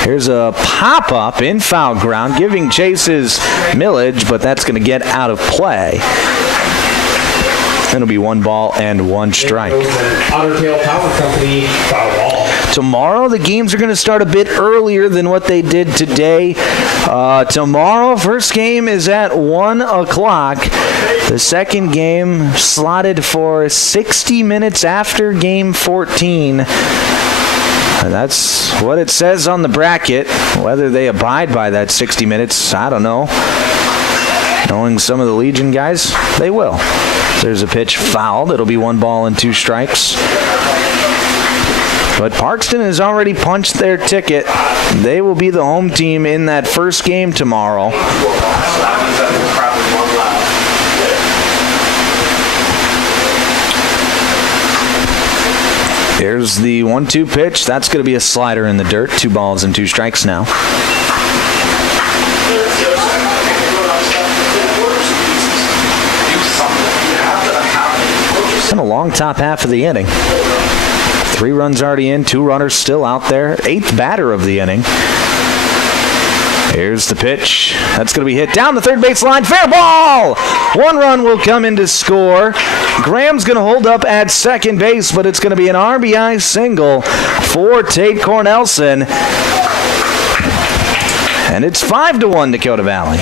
Here's a pop-up in foul ground, giving Chase's millage, but that's going to get out of play. It'll be 1 ball and 1 strike. Otter Tail Power Company foul ball. Tomorrow, the games are going to start a bit earlier than what they did today. Tomorrow, first game is at 1 o'clock. The second game slotted for 60 minutes after game 14. And that's what it says on the bracket. Whether they abide by that 60 minutes, I don't know. Knowing some of the Legion guys, they will. There's a pitch fouled. It'll be 1 ball and 2 strikes. But Parkston has already punched their ticket. They will be the home team in that first game tomorrow. Here's the 1-2 pitch. That's going to be a slider in the dirt. 2 balls and 2 strikes now. It's been a long top half of the inning. 3 runs already in, 2 runners still out there. 8th batter of the inning. Here's the pitch. That's going to be hit down the third base line. Fair ball! 1 run will come in to score. Graham's going to hold up at second base, but it's going to be an RBI single for Tate Cornelson. And it's 5-1 Dakota Valley.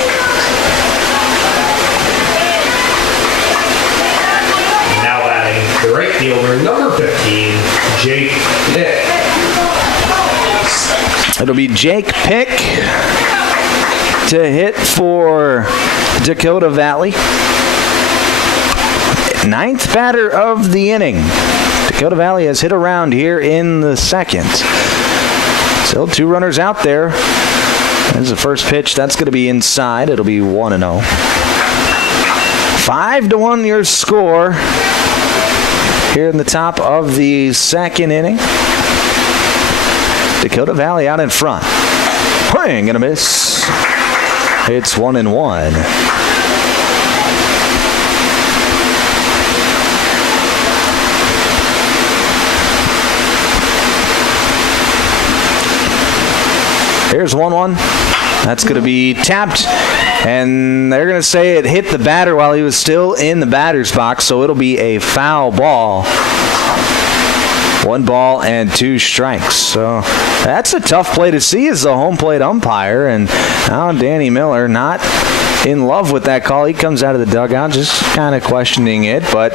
Now batting the right fielder, number 15, Jake Pick. It'll be Jake Pick to hit for Dakota Valley. 9th batter of the inning. Dakota Valley has hit around here in the second. Still 2 runners out there. There's the first pitch. That's going to be inside. It'll be 1-0. 5-1 your score here in the top of the second inning. Dakota Valley out in front. Swing and a miss. It's 1-1. Here's 1-1. That's going to be tapped, and they're going to say it hit the batter while he was still in the batter's box, so it'll be a foul ball. 1 ball and 2 strikes. So that's a tough play to see as the home plate umpire, and now Danny Miller not in love with that call. He comes out of the dugout just kind of questioning it, but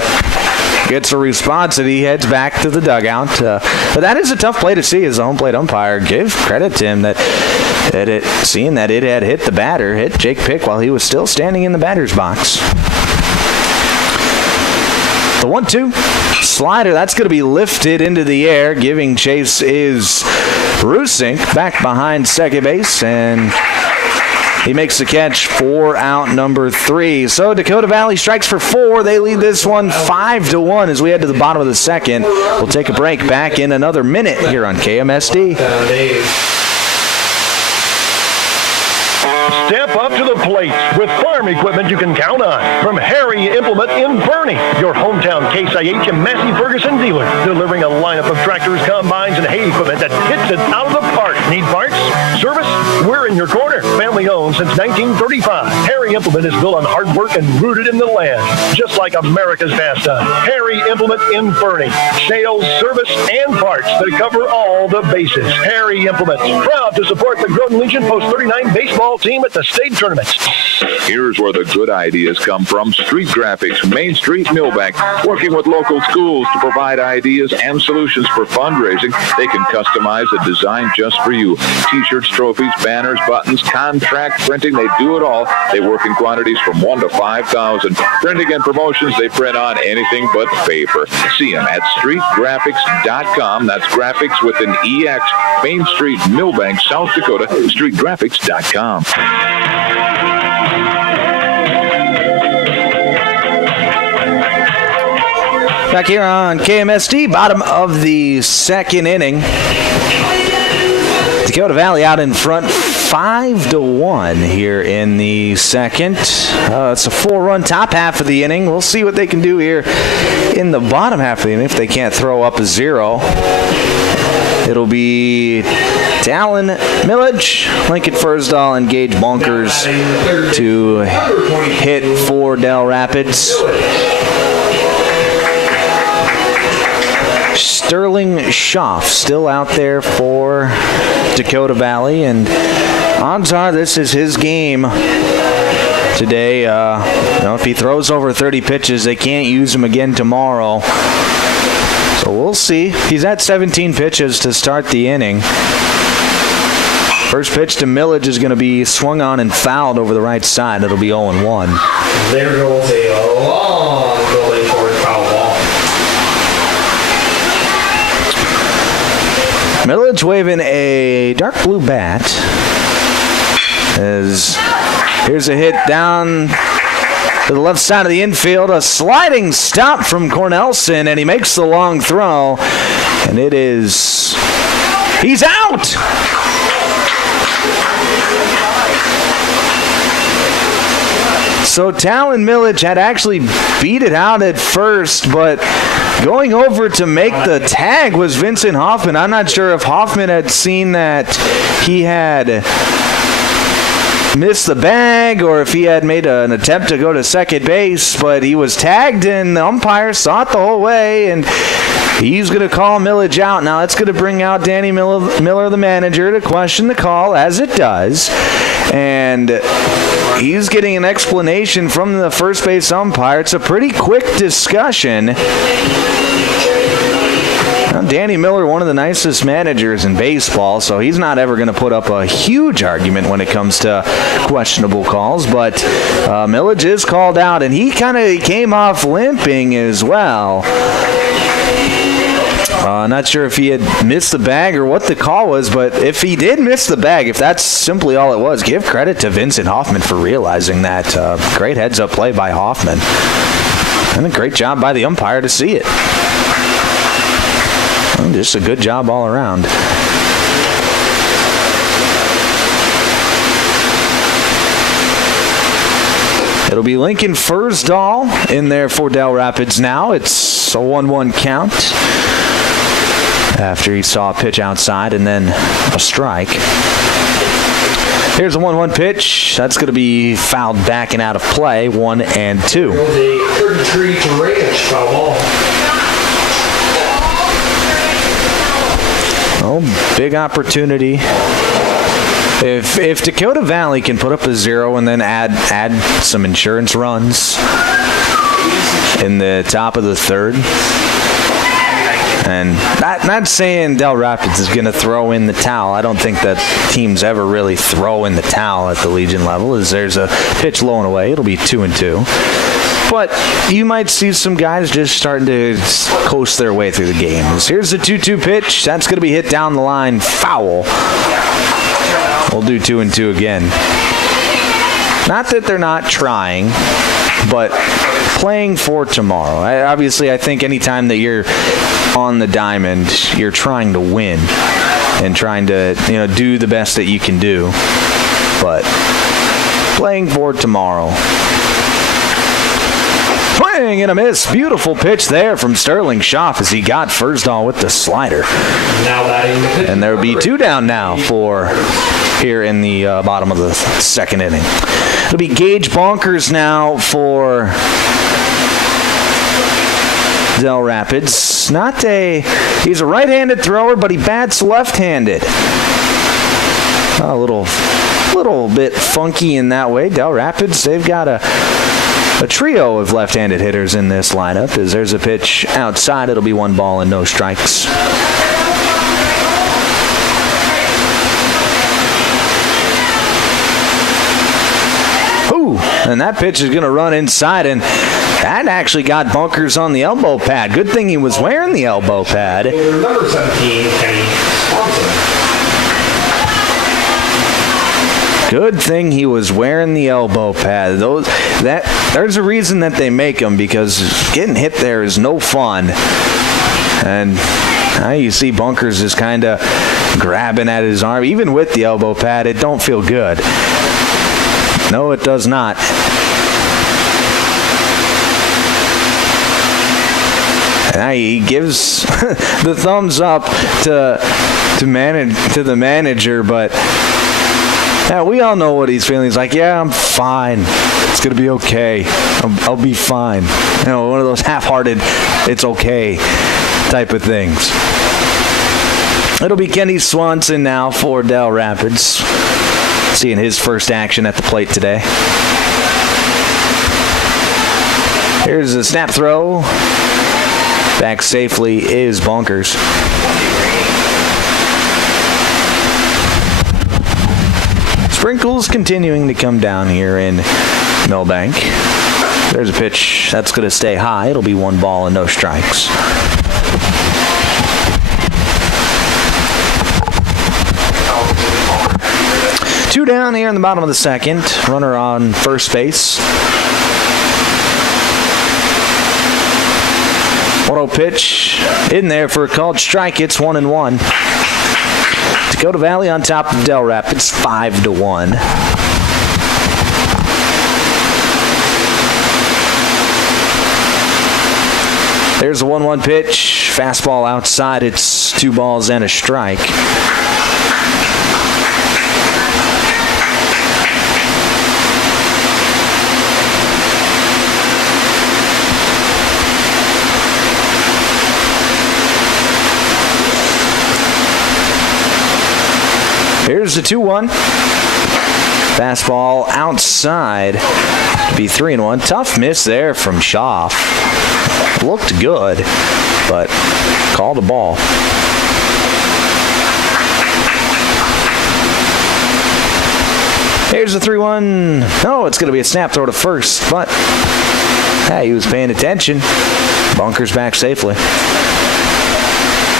gets a response and he heads back to the dugout. But that is a tough play to see as the home plate umpire. Give credit to him seeing that it had hit the batter, hit Jake Pick while he was still standing in the batter's box. The 1-2 slider, that's going to be lifted into the air. Giving chase is Rusink back behind second base, and he makes the catch for out number 3. So Dakota Valley strikes for 4. They lead this one 5-1 as we head to the bottom of the second. We'll take a break. Back in another minute here on KMSD. Step up to the plate with farm equipment you can count on. From Harry Implement in Fernie, your hometown Case IH and Massey Ferguson dealer, delivering a lineup of tractors, combines, and hay equipment that hits it out of the park. Need parts? Service? We're in your corner. Family owned since 1935. Harry Implement is built on hard work and rooted in the land, just like America's pastime. Harry Implement in Fernie. Sales, service, and parts that cover all the bases. Harry Implement, proud to support the Groton Legion Post 39 baseball team at the state tournaments. Here's where the good ideas come from. Street Graphics, Main Street, Milbank. Working with local schools to provide ideas and solutions for fundraising. They can customize a design just for you. T-shirts, trophies, banners, buttons, contract printing. They do it all. They work in quantities from 1 to 5,000. Printing and promotions, they print on anything but paper. See them at streetgraphics.com. That's graphics with an EX. Main Street, Milbank, South Dakota. Streetgraphics.com. Back here on KMSD, bottom of the second inning. Dakota Valley out in front 5-1 here in the second. It's a 4-run top half of the inning. We'll see what they can do here in the bottom half of the inning if they can't throw up a 0. It'll be Dallin Millage, Lincoln Fursdahl, and Gage Bunkers to hit for Del Rapids. Sterling Schaff still out there for Dakota Valley, and odds are this is his game today. If he throws over 30 pitches, they can't use him again tomorrow. So we'll see. He's at 17 pitches to start the inning. First pitch to Millage is going to be swung on and fouled over the right side. It'll be 0-1. There goes a long going forward foul ball. Millage waving a dark blue bat. Here's a hit down to the left side of the infield. A sliding stop from Cornelson, and he makes the long throw. And he's out! So Talon Millage had actually beat it out at first, but going over to make the tag was Vincent Hoffman. I'm not sure if Hoffman had seen that he had missed the bag or if he had made an attempt to go to second base, but he was tagged and the umpire saw it the whole way, and he's going to call Millage out. Now that's going to bring out Danny Miller, the manager, to question the call, as it does. And he's getting an explanation from the first base umpire. It's a pretty quick discussion. Now, Danny Miller, one of the nicest managers in baseball, so he's not ever going to put up a huge argument when it comes to questionable calls. But Millage is called out, and he kind of came off limping as well. Not sure if he had missed the bag or what the call was, but if he did miss the bag, if that's simply all it was, give credit to Vincent Hoffman for realizing that. Great heads-up play by Hoffman. And a great job by the umpire to see it. Well, just a good job all around. It'll be Lincoln Fursdahl in there for Del Rapids now. It's a 1-1 count after he saw a pitch outside and then a strike. Here's a 1-1 pitch. That's going to be fouled back and out of play. 1-2. Goes a 33 to range foul ball. Oh, big opportunity. If Dakota Valley can put up a 0 and then add some insurance runs in the top of the third, and not saying Del Rapids is going to throw in the towel. I don't think that teams ever really throw in the towel at the Legion level. As there's a pitch low and away, it'll be 2-2. But you might see some guys just starting to coast their way through the games. Here's the 2-2 pitch. That's going to be hit down the line. Foul. We'll do 2-2 again. Not that they're not trying, but playing for tomorrow. I think anytime that you're on the diamond, you're trying to win and trying to do the best that you can do. But playing for tomorrow. Swing and a miss. Beautiful pitch there from Sterling Schaff as he got Fursdahl with the slider. Now batting the pitch. And there will be 2 down now for here in the bottom of the second inning. It'll be Gage Bonkers now for Del Rapids. He's a right-handed thrower, but he bats left-handed. A little bit funky in that way. Del Rapids, they've got a trio of left-handed hitters in this lineup. As there's a pitch outside, it'll be 1 ball and no strikes. Ooh, and that pitch is going to run inside, and that actually got Bunkers on the elbow pad. Good thing he was wearing the elbow pad. Number 17, Kenny Swanson. Good thing he was wearing the elbow pad. There's a reason that they make them, because getting hit there is no fun. And now you see Bunkers is kind of grabbing at his arm. Even with the elbow pad, it don't feel good. No, it does not. Now he gives the thumbs up to the manager, but yeah, we all know what he's feeling. He's like, yeah, I'm fine. It's going to be okay. I'll be fine. You know, one of those half-hearted, it's okay type of things. It'll be Kenny Swanson now for Del Rapids, seeing his first action at the plate today. Here's a snap throw. Back safely is Bunkers. Sprinkles continuing to come down here in Milbank. There's a pitch that's going to stay high. It'll be 1 ball and no strikes. Two down here in the bottom of the second. Runner on first base. 1-0 pitch in there for a called strike. It's 1-1. Dakota Valley on top of Del Rapids, 5-1. There's a 1-1 pitch. Fastball outside. It's 2 balls and a strike. Here's the 2-1. Fastball outside. Be 3-1. Tough miss there from Schaff. Looked good, but called a ball. Here's the 3-1. Oh, it's going to be a snap throw to first, but he was paying attention. Bunkers back safely.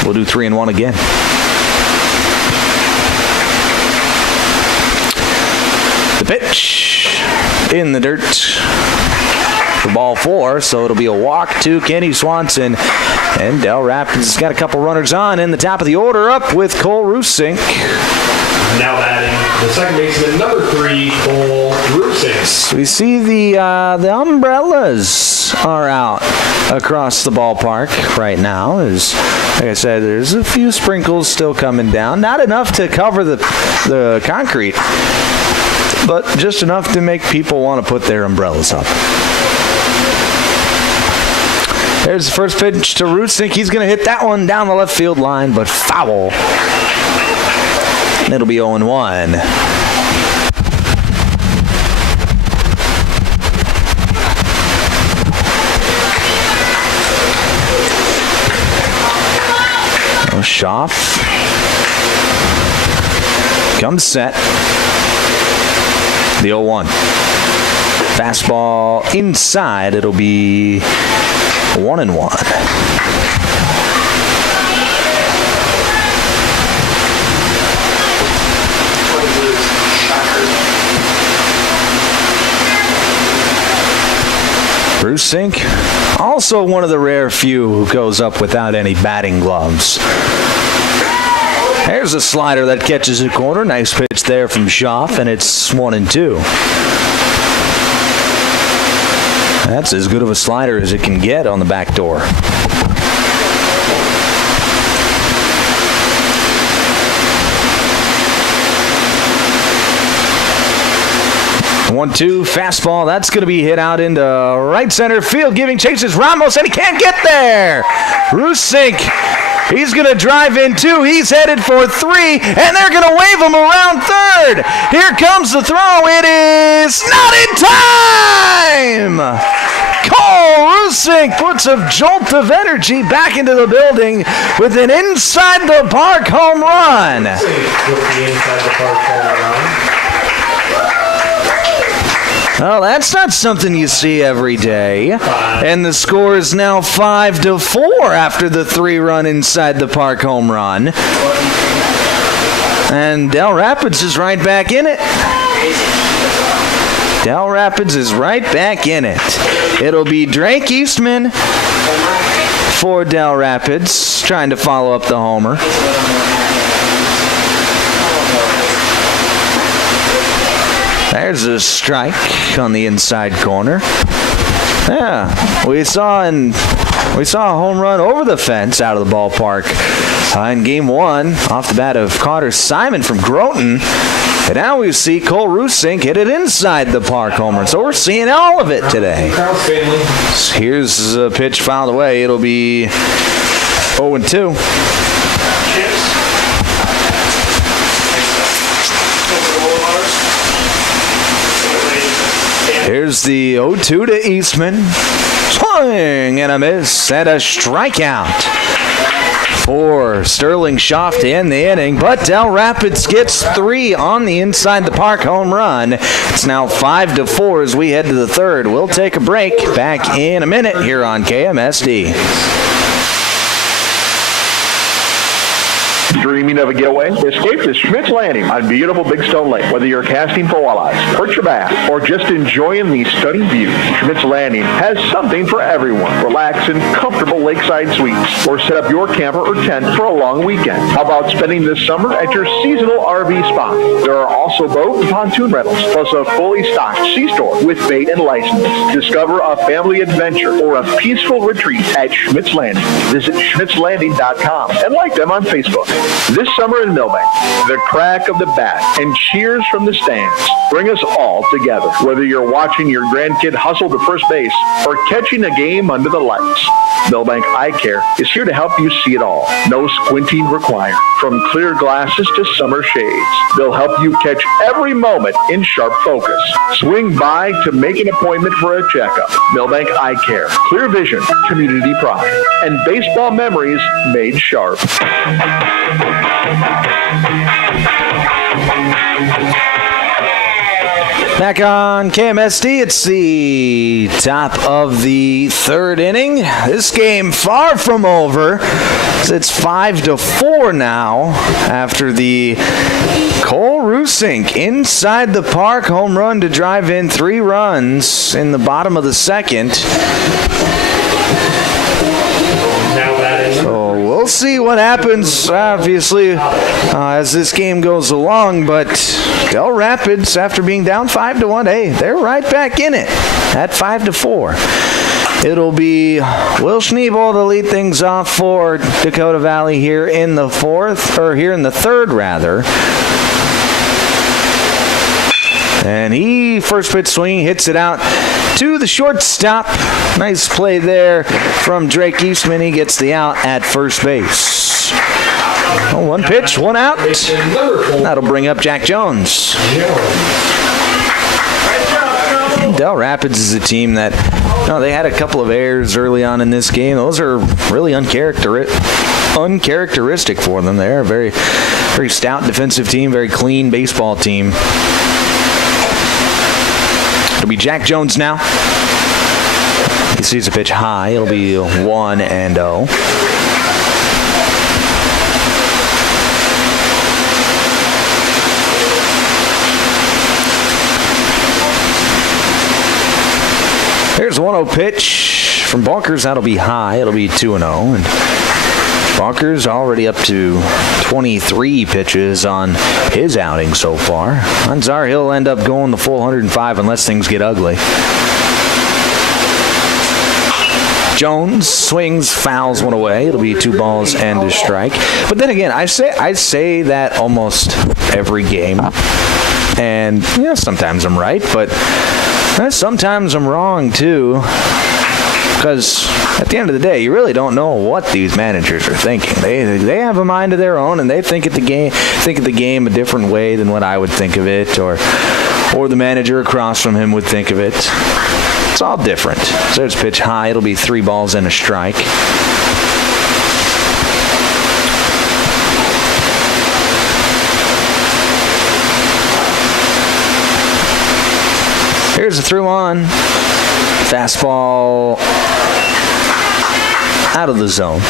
We'll do 3-1 again. The pitch in the dirt for ball 4, so it'll be a walk to Kenny Swanson. And Del Rapids has got a couple runners on in the top of the order, up with Cole Rusink. Now batting the second baseman, number 3, Cole Rusink. We see the umbrellas are out across the ballpark right now. Like I said, there's a few sprinkles still coming down. Not enough to cover the concrete, but just enough to make people want to put their umbrellas up. There's the first pitch to Rusink. He's going to hit that one down the left field line, but foul. And it'll be 0-1. Schaff comes set. The 0-1. Fastball inside. It'll be 1-1. Rusink, also one of the rare few who goes up without any batting gloves. There's a slider that catches a corner. Nice pitch there from Schaff, and it's 1-2. That's as good of a slider as it can get on the back door. One-two fastball. That's going to be hit out into right center field, giving chases Ramos, and he can't get there. Rusink, he's going to drive in 2. He's headed for 3, and they're going to wave him around third. Here comes the throw. It is not in time. Cole Rusink puts a jolt of energy back into the building with an inside-the-park home run. With the inside-the-park home run. Well, that's not something you see every day. And the score is now 5-4 after the 3-run inside-the-park home run. And Del Rapids is right back in it. Del Rapids is right back in it. It'll be Drake Eastman for Del Rapids, trying to follow up the homer. There's a strike on the inside corner. Yeah, we saw a home run over the fence out of the ballpark in Game 1 off the bat of Carter Simon from Groton. And now we see Cole Rusink hit it inside the park home run. So we're seeing all of it today. Here's a pitch fouled away. It'll be 0-2. Here's the 0-2 to Eastman. Swing and a miss and a strikeout for Sterling Schaff to end the inning. But Del Rapids gets 3 on the inside the park home run. It's now 5-4 as we head to the third. We'll take a break. Back in a minute here on KMSD. Dreaming of a getaway? Escape to Schmidt's Landing on beautiful Big Stone Lake. Whether you're casting for walleyes, perch your bass, or just enjoying the stunning view, Schmidt's Landing has something for everyone. Relax in comfortable lakeside suites, or set up your camper or tent for a long weekend. How about spending this summer at your seasonal RV spot? There are also boat and pontoon rentals, plus a fully stocked C-store with bait and licenses. Discover a family adventure or a peaceful retreat at Schmidt's Landing. Visit schmidtslanding.com and like them on Facebook. This summer in Milbank, the crack of the bat and cheers from the stands bring us all together. Whether you're watching your grandkid hustle to first base or catching a game under the lights, Milbank Eye Care is here to help you see it all. No squinting required. From clear glasses to summer shades, they'll help you catch every moment in sharp focus. Swing by to make an appointment for a checkup. Milbank Eye Care. Clear vision, community pride, and baseball memories made sharp. Back on KMSD, it's the top of the third inning. This game far from over. It's 5-4 now after the Cole Rusink inside the park home run to drive in 3 runs in the bottom of the second. So we'll see what happens, obviously, as this game goes along. But Del Rapids, after being down 5-1, hey, they're right back in it at 5-4. It'll be Will Schneebel to lead things off for Dakota Valley here in the third, rather. And he, first pitch swing, hits it out to the shortstop. Nice play there from Drake Eastman. He gets the out at first base. Oh, 1 pitch, 1 out. That'll bring up Jack Jones. Del Rapids is a team that, they had a couple of errors early on in this game. Those are really uncharacteristic for them. They're a very, very stout defensive team, very clean baseball team. It'll be Jack Jones now. He sees a pitch high. It'll be 1-0. Here's a 1-0 pitch from Bunkers. That'll be high. It'll be 2-0. And Bunkers already up to 23 pitches on his outing so far. Odds are he'll end up going the full 105 unless things get ugly. Jones swings, fouls one away. It'll be 2 balls and a strike. But then again, I say that almost every game. And, sometimes I'm right, but sometimes I'm wrong, too. Because at the end of the day, you really don't know what these managers are thinking. They have a mind of their own, and they think of the game a different way than what I would think of it, or the manager across from him would think of it. It's all different. So there's pitch high. It'll be 3 balls and a strike. Here's a through on. Fastball out of the zone.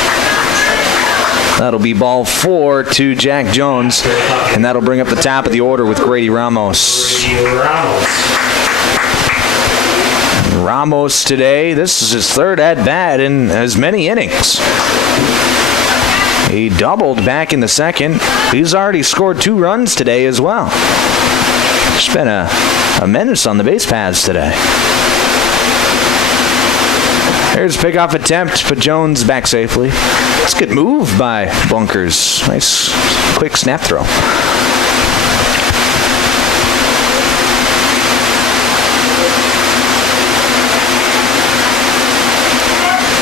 That'll be ball 4 to Jack Jones, and that'll bring up the top of the order with Grady Ramos. Ramos today, this is his 3rd at-bat in as many innings. He doubled back in the 2nd. He's already scored 2 runs today as well. It's been a menace on the base paths today. Here's a pickoff attempt, but Jones back safely. That's a good move by Bunkers. Nice, quick snap throw.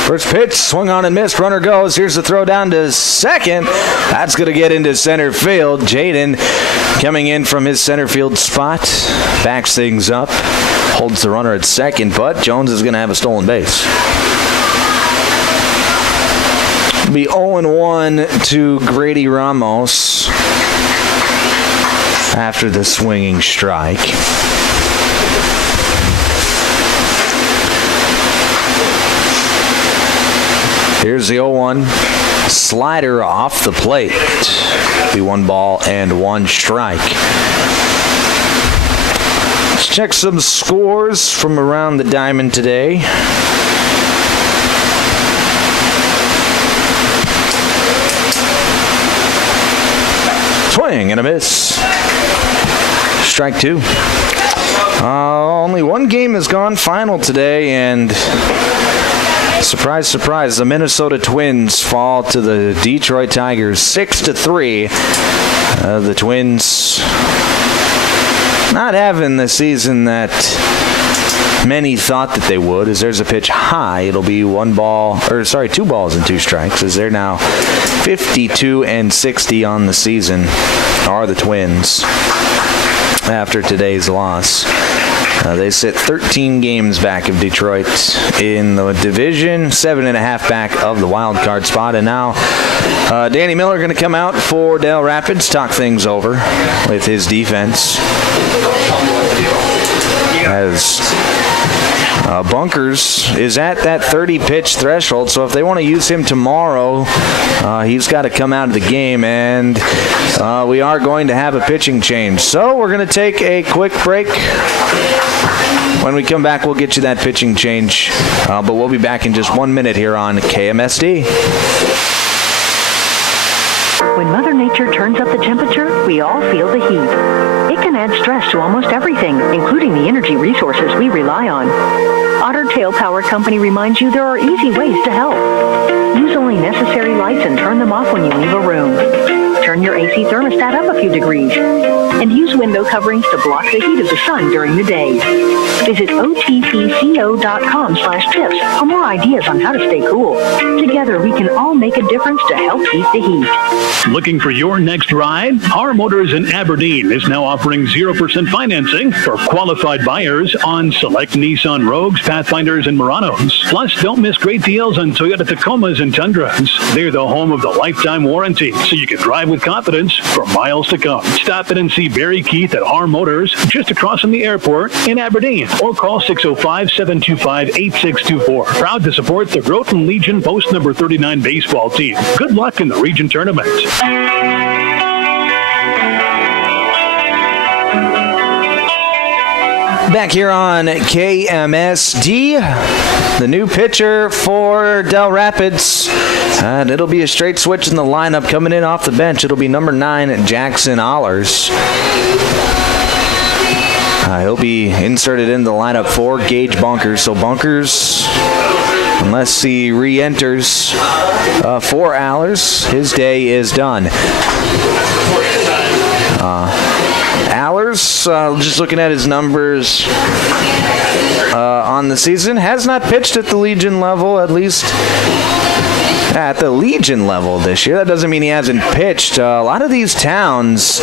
First pitch, swung on and missed. Runner goes. Here's the throw down to second. That's going to get into center field. Jaden coming in from his center field spot. Backs things up. Holds the runner at second, but Jones is going to have a stolen base. It'll be 0-1 to Grady Ramos after the swinging strike. Here's the 0-1. Slider off the plate. Be 1 ball and 1 strike. Let's check some scores from around the diamond today. Swing and a miss. Strike 2. Only 1 game has gone final today, and surprise, surprise, the Minnesota Twins fall to the Detroit Tigers 6-3. The Twins not having the season that many thought that they would, as there's a pitch high. It'll be 2 balls and 2 strikes, as they're now 52-60 on the season, are the Twins, after today's loss. They sit 13 games back of Detroit in the division, 7.5 back of the wild card spot. And now Danny Miller going to come out for Dale Rapids, talk things over with his defense. As Bunkers is at that 30-pitch threshold, so if they want to use him tomorrow, he's got to come out of the game, and we are going to have a pitching change. So we're going to take a quick break. When we come back, we'll get you that pitching change, but we'll be back in just 1 minute here on KMSD. When Mother Nature turns up the temperature, we all feel the heat. It can add stress to almost everything, including the energy resources we rely on. Otter Tail Power Company reminds you there are easy ways to help. Use only necessary lights and turn them off when you leave a room. Turn your AC thermostat up a few degrees. And use window coverings to block the heat of the sun during the day. Visit otpco.com/tips for more ideas on how to stay cool. Together, we can all make a difference to help beat the heat. Looking for your next ride? Our Motors in Aberdeen is now offering 0% financing for qualified buyers on select Nissan Rogues, Pathfinders, and Muranos. Plus, don't miss great deals on Toyota Tacomas and Tundras. They're the home of the lifetime warranty, so you can drive with confidence for miles to come. Stop in and see Barry Keith at our Motors just across from the airport in Aberdeen, or call 605-725-8624. Proud to support the Groton Legion Post number 39 baseball team. Good luck in the region tournament. Back here on KMSD, the new pitcher for Del Rapids, and it'll be a straight switch in the lineup. Coming in off the bench, it'll be number 9, Jackson Allers. He'll be inserted in the lineup for Gage Bunkers. So Bunkers unless he re-enters for Allers, his day is done. Allers, just looking at his numbers on the season, has not pitched at the Legion level, at least at the Legion level this year. That doesn't mean he hasn't pitched. A lot of these towns,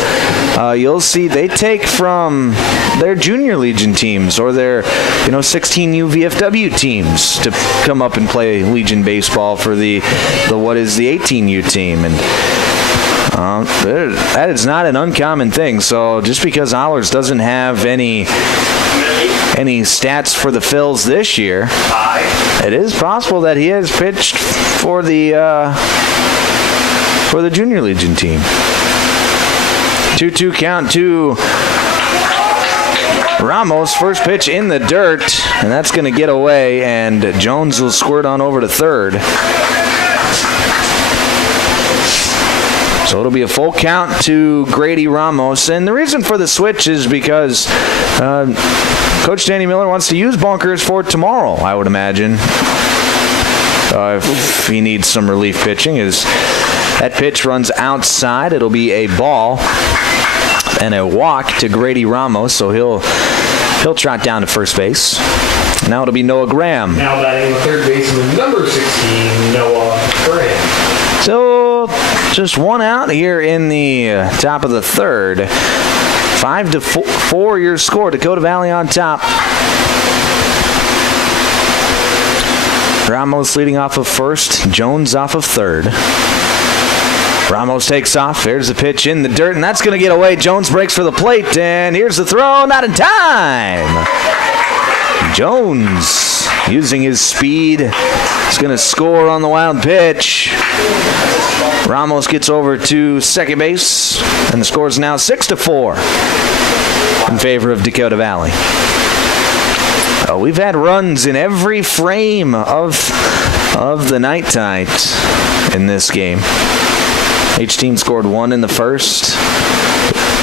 you'll see they take from their junior Legion teams or their 16U VFW teams to come up and play Legion baseball for the 18U team. And that is not an uncommon thing. So just because Allers doesn't have any stats for the Phils this year, it is possible that he has pitched for the junior Legion team. 2-2 count to Ramos. First pitch in the dirt, and that's going to get away, and Jones will squirt on over to third. So it'll be a full count to Grady Ramos. And the reason for the switch is because Coach Danny Miller wants to use bunkers for tomorrow, I would imagine. If he needs some relief pitching. That pitch runs outside. It'll be a ball and a walk to Grady Ramos. So he'll trot down to first base. Now it'll be Noah Graham. Now batting the third baseman, number 16, Noah Graham. So just one out here in the top of the third. 5-4 your score. Dakota Valley on top. Ramos leading off of first. Jones off of third. Ramos takes off. There's the pitch in the dirt, and that's going to get away. Jones breaks for the plate, and here's the throw. Not in time. Jones, using his speed, is going to score on the wild pitch. Ramos gets over to second base, and the score is now 6-4 in favor of Dakota Valley. We've had runs in every frame of the night tide in this game. Each team scored 1 in the first.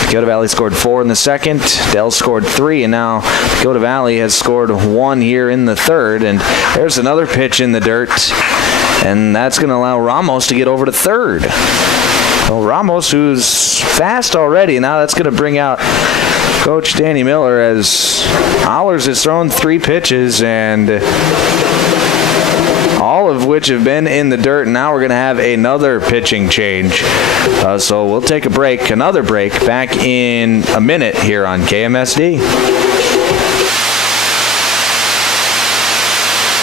Dakota Valley scored 4 in the second. Dell scored 3, and now Dakota Valley has scored 1 here in the third. And there's another pitch in the dirt, and that's going to allow Ramos to get over to third. Well, Ramos, who's fast already, now that's going to bring out Coach Danny Miller, as Allers has thrown 3 pitches, and all of which have been in the dirt. And now we're going to have another pitching change. So we'll take a break, another break, back in a minute here on KMSD.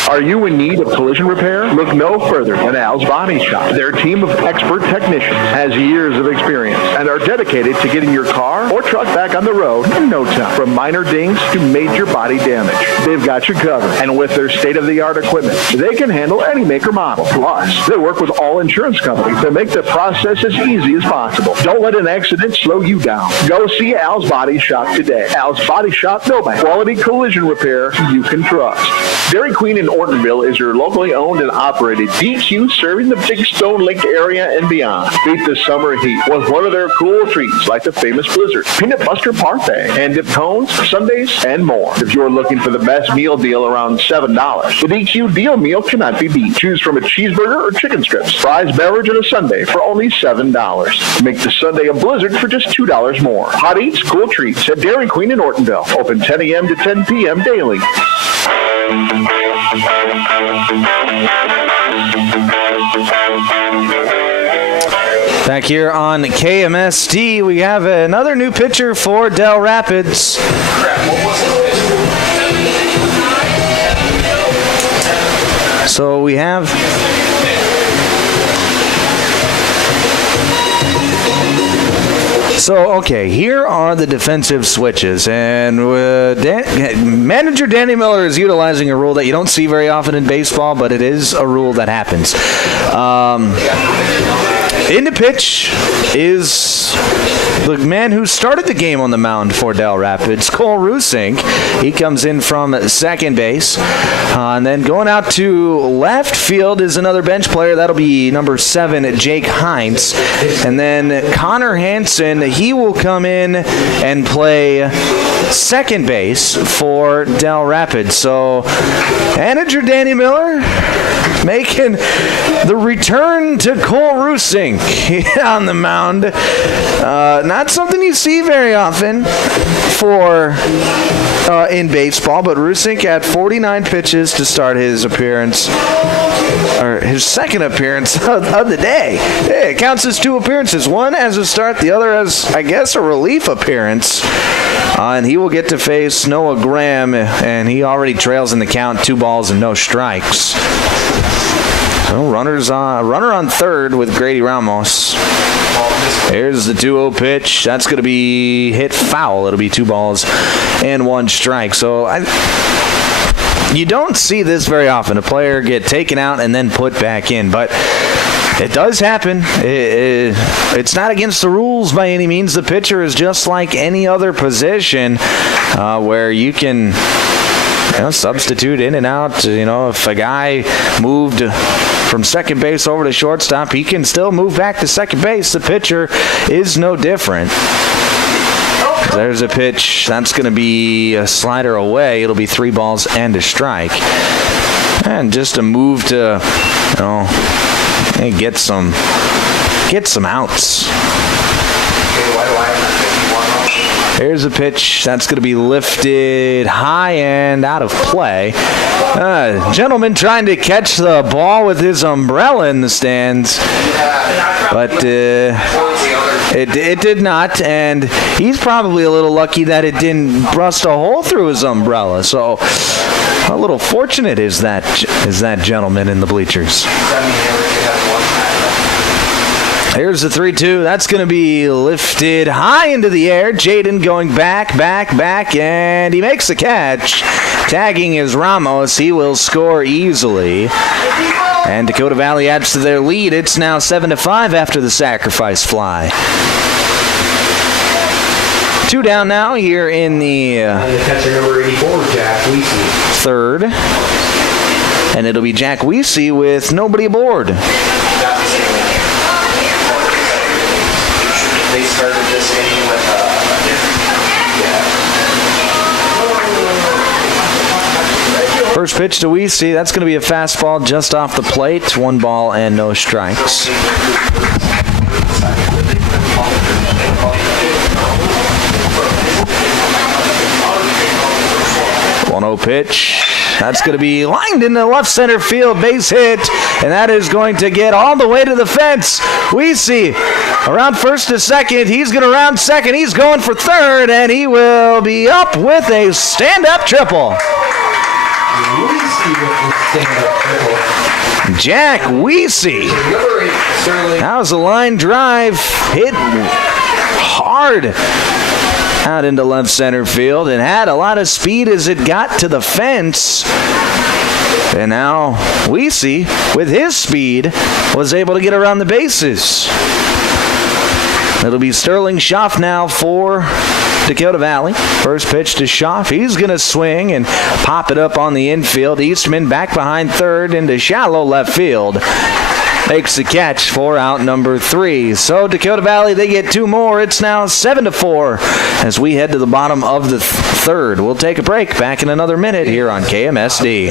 Are you in need of collision repair? Look no further than Al's Body Shop. Their team of expert technicians has years of experience and are dedicated to getting your car or truck back on the road in no time. From minor dings to major body damage, they've got you covered. And with their state-of-the-art equipment, they can handle any make or model. Plus, they work with all insurance companies to make the process as easy as possible. Don't let an accident slow you down. Go see Al's Body Shop today. Al's Body Shop, Milbank. Quality collision repair you can trust. Dairy Queen in Ortonville is your locally owned and operated DQ, serving the Big Stone Lake area and beyond. Beat the summer heat with one of their cool treats like the famous Blizzard, Peanut Buster Parfait, hand-dipped cones, sundaes, and more. If you're looking for the best meal deal around $7, the DQ deal meal cannot be beat. Choose from a cheeseburger or chicken strips, fries, beverage, and a sundae for only $7. Make the sundae a Blizzard for just $2 more. Hot eats, cool treats at Dairy Queen in Ortonville. Open 10 a.m. to 10 p.m. daily. Back here on KMSD, we have another new pitcher for Del Rapids. So we have here are the defensive switches, and manager Danny Miller is utilizing a rule that you don't see very often in baseball, but it is a rule that happens. In the pitch is the man who started the game on the mound for Del Rapids, Cole Rusink. He comes in from second base. And then going out to left field is another bench player. That'll be number 7, Jake Hines. And then Connor Hansen, he will come in and play second base for Del Rapids. So manager Danny Miller making the return to Cole Rusink on the mound. Not something you see very often for in baseball, but Rusink had 49 pitches to start his appearance, or his second appearance of the day. Hey, it counts as 2 appearances. One as a start, the other as, I guess, a relief appearance. And he will get to face Noah Graham, and he already trails in the count, 2 balls and no strikes. So runner on third with Grady Ramos. Here's the 2-0 pitch. That's going to be hit foul. It'll be 2 balls and 1 strike. So you don't see this very often, a player get taken out and then put back in, but it does happen. It's not against the rules by any means. The pitcher is just like any other position where you can substitute in and out. If a guy moved from second base over to shortstop, he can still move back to second base. The pitcher is no different. There's a pitch. That's going to be a slider away. It'll be 3 balls and a strike. And just a move to, get some outs. Here's a pitch. That's going to be lifted high and out of play. Gentleman trying to catch the ball with his umbrella in the stands, but it did not, and he's probably a little lucky that it didn't rust a hole through his umbrella. So a little fortunate is that gentleman in the bleachers. Here's the 3-2. That's going to be lifted high into the air. Jaden going back, and he makes the catch. Tagging is Ramos. He will score easily. And Dakota Valley adds to their lead. It's now 7-5 after the sacrifice fly. 2 down now here in the catcher number 84, Jack Weesey. Third. And it'll be Jack Weesey with nobody aboard. They started this game with a different. First pitch to Weesey. That's going to be a fastball just off the plate. 1 ball and no strikes. 1-0 pitch. That's going to be lined into left center field, base hit, and that is going to get all the way to the fence. Weesey around first to second. He's going to round second. He's going for third, and he will be up with a stand-up triple. Jack Weesey. That was a line drive hit hard out into left center field and had a lot of speed as it got to the fence. And now Weesey, with his speed, was able to get around the bases. It'll be Sterling Schaff now for Dakota Valley. First pitch to Schaff. He's going to swing and pop it up on the infield. Eastman back behind third into shallow left field. Makes the catch for out number 3. So Dakota Valley, they get 2 more. It's now 7-4 as we head to the bottom of the third. We'll take a break. Back in another minute here on KMSD.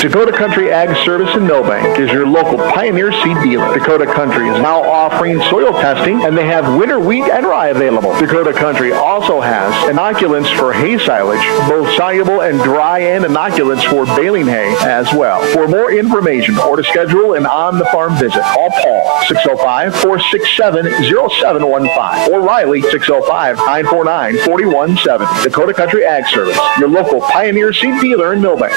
Dakota Country Ag Service in Milbank is your local Pioneer seed dealer. Dakota Country is now offering soil testing, and they have winter wheat and rye available. Dakota Country also has inoculants for hay silage, both soluble and dry, and inoculants for baling hay as well. For more information or to schedule an on-the-farm visit, call Paul 605-467-0715 or Riley 605-949-417. Dakota Country Ag Service, your local Pioneer seed dealer in Milbank.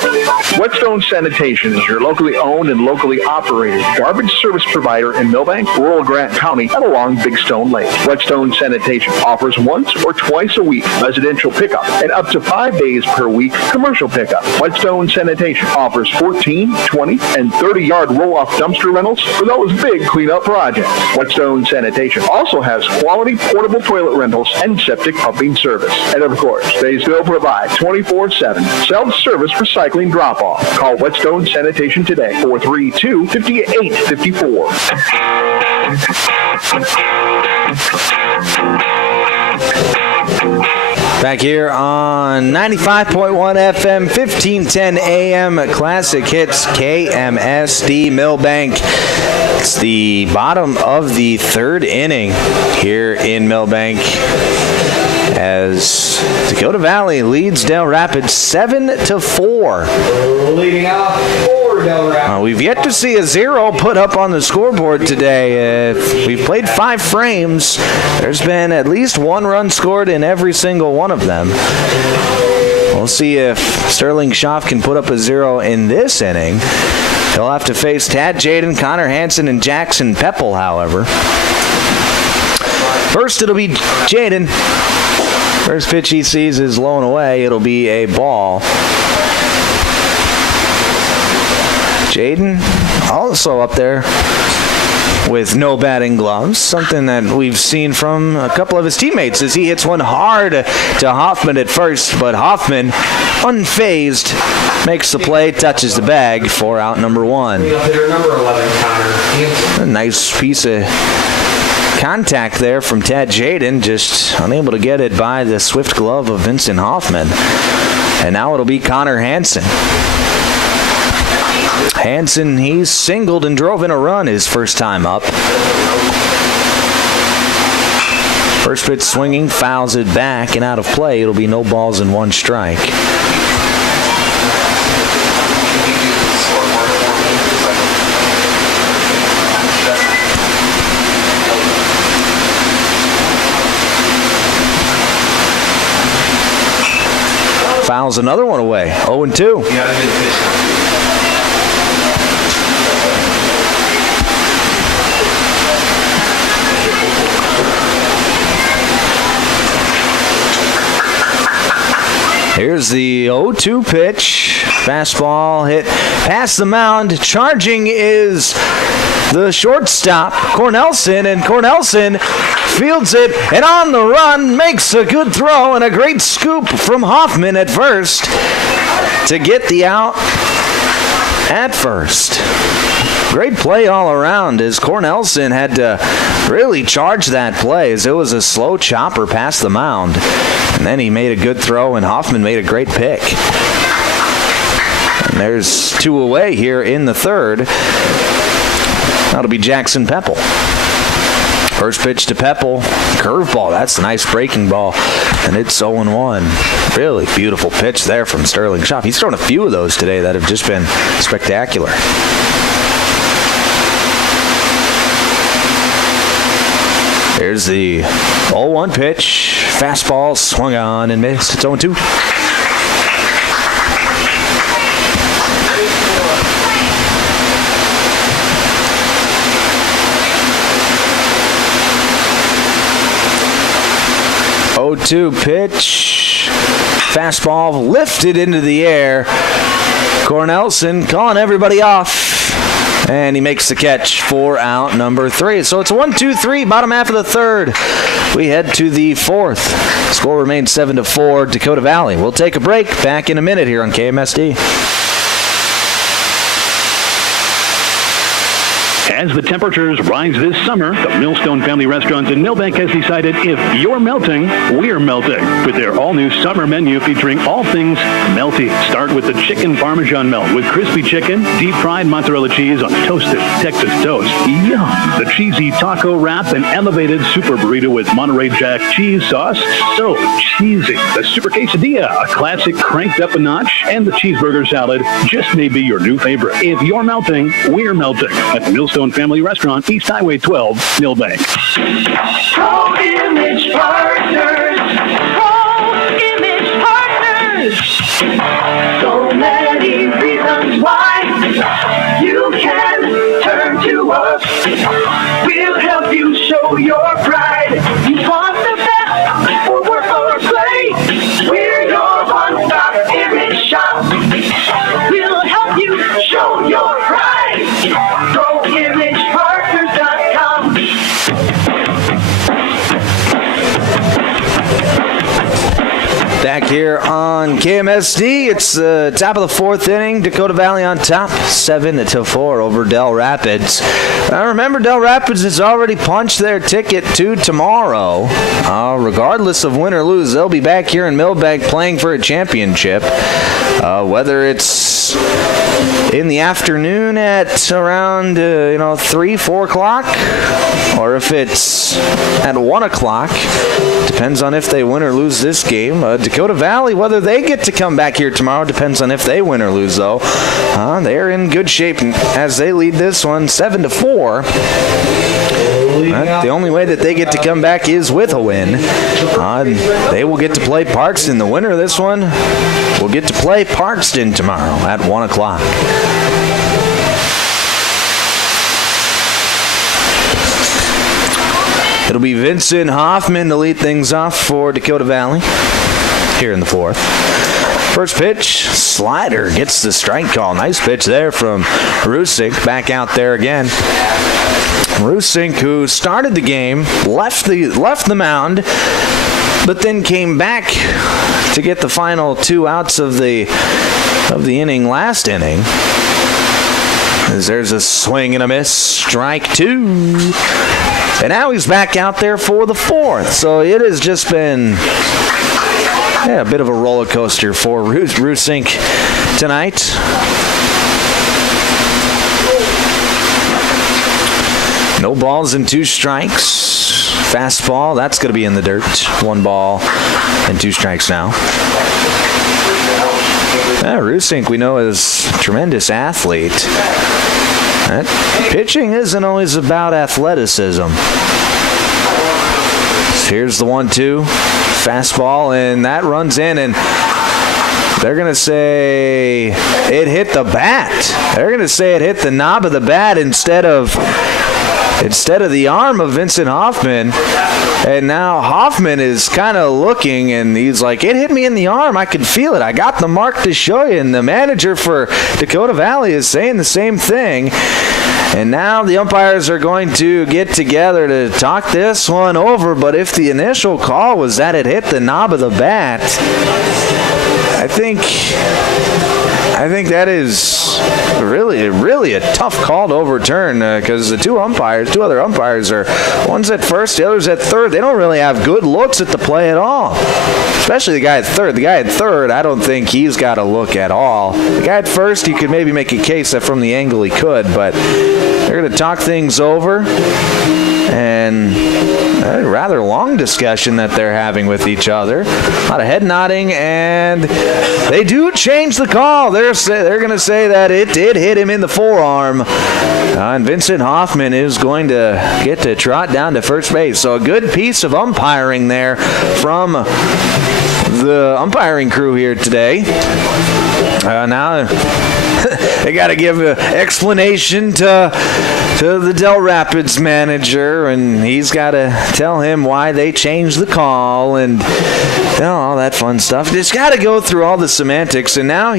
Whetstone Sanitation is your locally owned and locally operated garbage service provider in Milbank, rural Grant County, and along Big Stone Lake. Whetstone Sanitation offers once or twice a week residential pickup and up to 5 days per week commercial pickup. Whetstone Sanitation offers 14, 20, and 30-yard roll-off dumpster rentals for those big cleanup projects. Whetstone Sanitation also has quality portable toilet rentals and septic pumping service. And of course, they still provide 24/7 self-service recycling drop-off. Call Whetstone Sanitation today, 432-5854. Back here on 95.1 FM, 1510 AM, Classic Hits, KMSD Milbank. It's the bottom of the third inning here in Milbank as Dakota Valley leads Del Rapids 7-4. Leading off for Del Rapids. We've yet to see a 0 put up on the scoreboard today. We've played 5 frames. There's been at least 1 run scored in every single one of them. We'll see if Sterling Schaff can put up a 0 in this inning. He'll have to face Tad Jaden, Connor Hansen, and Jackson Peppel, however. First, it'll be Jaden. First pitch he sees is low and away. It'll be a ball. Jaden also up there with no batting gloves, something that we've seen from a couple of his teammates as he hits one hard to Hoffman at first, but Hoffman, unfazed, makes the play, touches the bag for out number 1. Hitter number 11, Connor. A nice piece of contact there from Tad Jaden, just unable to get it by the swift glove of Vincent Hoffman. And now it'll be Connor Hansen. Hansen, he's singled and drove in a run his first time up. First pitch swinging, fouls it back and out of play. It'll be no balls and 1 strike. Fouls another one away. 0-2. Here's the 0-2 pitch. Fastball hit past the mound. Charging is the shortstop, Cornelson, and Cornelson fields it and on the run makes a good throw and a great scoop from Hoffman at first to get the out at first. Great play all around as Cornelson had to really charge that play as it was a slow chopper past the mound. And then he made a good throw and Hoffman made a great pick. And there's 2 away here in the third. That'll be Jackson Peppel. First pitch to Peppel, curveball. That's a nice breaking ball, and it's 0-1. Really beautiful pitch there from Sterling Schaff. He's thrown a few of those today that have just been spectacular. Here's the 0-1 pitch. Fastball swung on and missed. It's 0-2. Pitch. Fastball lifted into the air. Cornelson calling everybody off. And he makes the catch for out number 3. So it's a 1-2-3, bottom half of the third. We head to the fourth. Score remains 7-4, Dakota Valley. We'll take a break. Back in a minute here on KMSD. As the temperatures rise this summer, the Millstone Family Restaurant in Milbank has decided if you're melting, we're melting. With their all-new summer menu featuring all things melty. Start with the chicken Parmesan melt with crispy chicken, deep-fried mozzarella cheese on toasted Texas toast. Yum! The cheesy taco wrap and elevated super burrito with Monterey Jack cheese sauce. So cheesy. The super quesadilla, a classic cranked up a notch. And the cheeseburger salad just may be your new favorite. If you're melting, we're melting. At the Millstone Family Restaurant, East Highway 12, Milbank. Pro Image Partners. Pro Image Partners. So many reasons why. back here on KMSD. It's the top of the fourth inning. Dakota Valley on top, 7-4 over Del Rapids. Now remember, Del Rapids has already punched their ticket to tomorrow. Regardless of win or lose, they'll be back here in Milbank playing for a championship. Whether it's in the afternoon at around 3-4 o'clock, or if it's at 1 o'clock, depends on if they win or lose this game. Dakota Valley, whether they get to come back here tomorrow, depends on if they win or lose, though. They're in good shape as they lead this one 7-4. The only way that they get to come back is with a win. They will get to play Parkston. The winner of this one will get to play Parkston tomorrow at 1 o'clock. It'll be Vincent Hoffman to lead things off for Dakota Valley here in the fourth. First pitch, slider, gets the strike call. Nice pitch there from Rusink. Back out there again. Rusink, who started the game, left the mound, but then came back to get the final 2 outs of the inning last inning. As there's a swing and a miss, strike 2. And now he's back out there for the fourth. So it has just been a bit of a roller coaster for Rusink tonight. No balls and 2 strikes. Fastball, that's going to be in the dirt. 1 ball and 2 strikes now. Rusink, we know, is a tremendous athlete. That pitching isn't always about athleticism. Here's the 1-2. Fastball, and that runs in, and they're going to say it hit the bat. They're going to say it hit the knob of the bat instead of the arm of Vincent Hoffman. And now Hoffman is kind of looking, and he's like, it hit me in the arm. I could feel it. I got the mark to show you. And the manager for Dakota Valley is saying the same thing. And now the umpires are going to get together to talk this one over. But if the initial call was that it hit the knob of the bat, I think that is really a tough call to overturn, because the two other umpires are, one's at first, the other's at third. They don't really have good looks at the play at all, especially the guy at third. The guy at third, I don't think he's got a look at all. The guy at first, you could maybe make a case that from the angle he could, but they're going to talk things over. And a rather long discussion that they're having with each other. A lot of head nodding, and they do change the call. They're going to say that it did hit him in the forearm. And Vincent Hoffman is going to get to trot down to first base. So a good piece of umpiring there from the umpiring crew here today. Now they got to give an explanation to the Del Rapids manager, and he's got to tell him why they changed the call and all that fun stuff. Just got to go through all the semantics, and now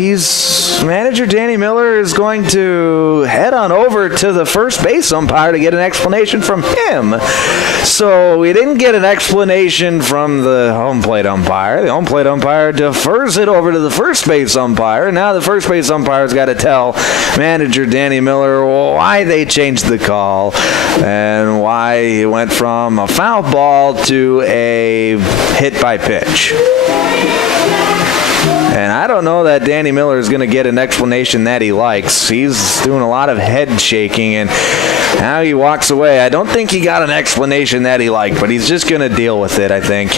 manager Danny Miller is going to head on over to the first base umpire to get an explanation from him. So we didn't get an explanation from the home plate umpire. The home plate umpire defers it over to the first base umpire. Now the first base umpire's got to tell manager Danny Miller why they changed the call and why it went from a foul ball to a hit by pitch. And I don't know that Danny Miller is going to get an explanation that he likes. He's doing a lot of head shaking, and now he walks away. I don't think he got an explanation that he liked, but he's just going to deal with it, I think.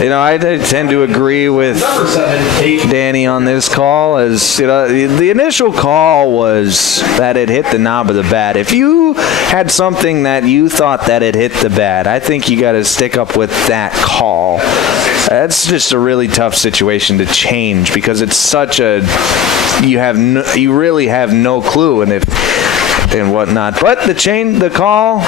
I tend to agree with Danny on this call. As the initial call was that it hit the knob of the bat. If you had something that you thought that it hit the bat, I think you got to stick up with that call. That's just a really tough situation to change, because it's such a you really have no clue and whatnot. But the call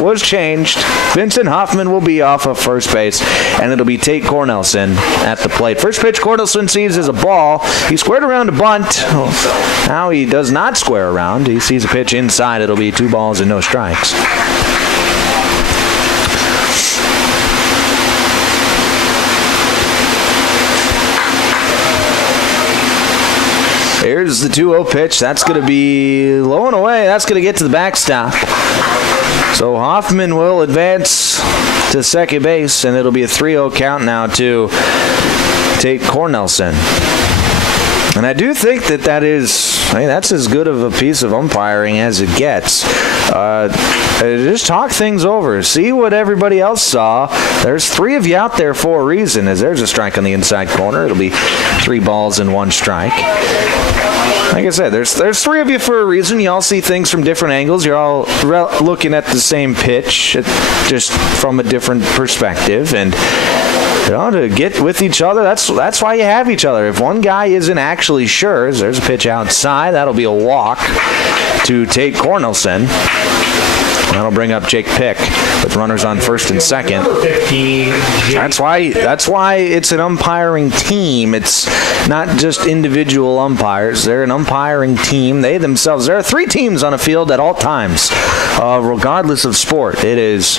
was changed. Vincent Hoffman will be off of first base, and it'll be Tate Cornelson at the plate. First pitch Cornelson sees as a ball. He squared around to bunt. Now he does not square around. He sees a pitch inside. It'll be 2 balls and no strikes. Here's the 2-0 pitch. That's going to be low and away. That's going to get to the backstop. So Hoffman will advance to second base, and it'll be a 3-0 count now to Tate Cornelson. And I do think that's as good of a piece of umpiring as it gets. Just talk things over. See what everybody else saw. There's 3 of you out there for a reason, as there's a strike on the inside corner. It'll be 3 balls and 1 strike. Like I said, there's 3 of you for a reason. You all see things from different angles. You're all looking at the same pitch, just from a different perspective. And to get with each other, that's why you have each other. If one guy isn't actually sure, there's a pitch outside. That'll be a walk to Tate Cornelson. That'll bring up Jake Pick with runners on first and second. That's why it's an umpiring team. It's not just individual umpires. They're an umpiring team. There are 3 teams on a field at all times, regardless of sport. It is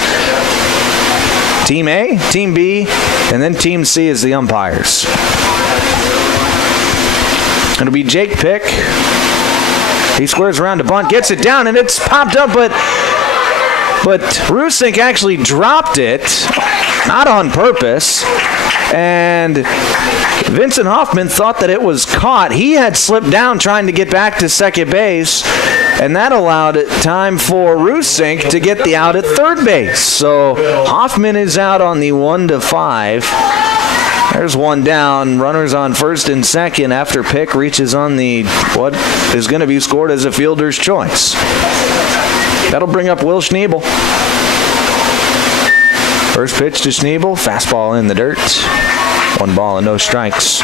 Team A, Team B, and then Team C is the umpires. It'll be Jake Pick. He squares around to bunt, gets it down, and it's popped up, but Rusink actually dropped it, not on purpose, and Vincent Hoffman thought that it was caught. He had slipped down trying to get back to second base, and that allowed time for Rusink to get the out at third base. So Hoffman is out on the 1-5. There's one down. Runners on first and second after Pick reaches on the what is going to be scored as a fielder's choice. That'll bring up Will Schneebel. First pitch to Schneebel. Fastball in the dirt. 1 ball and no strikes.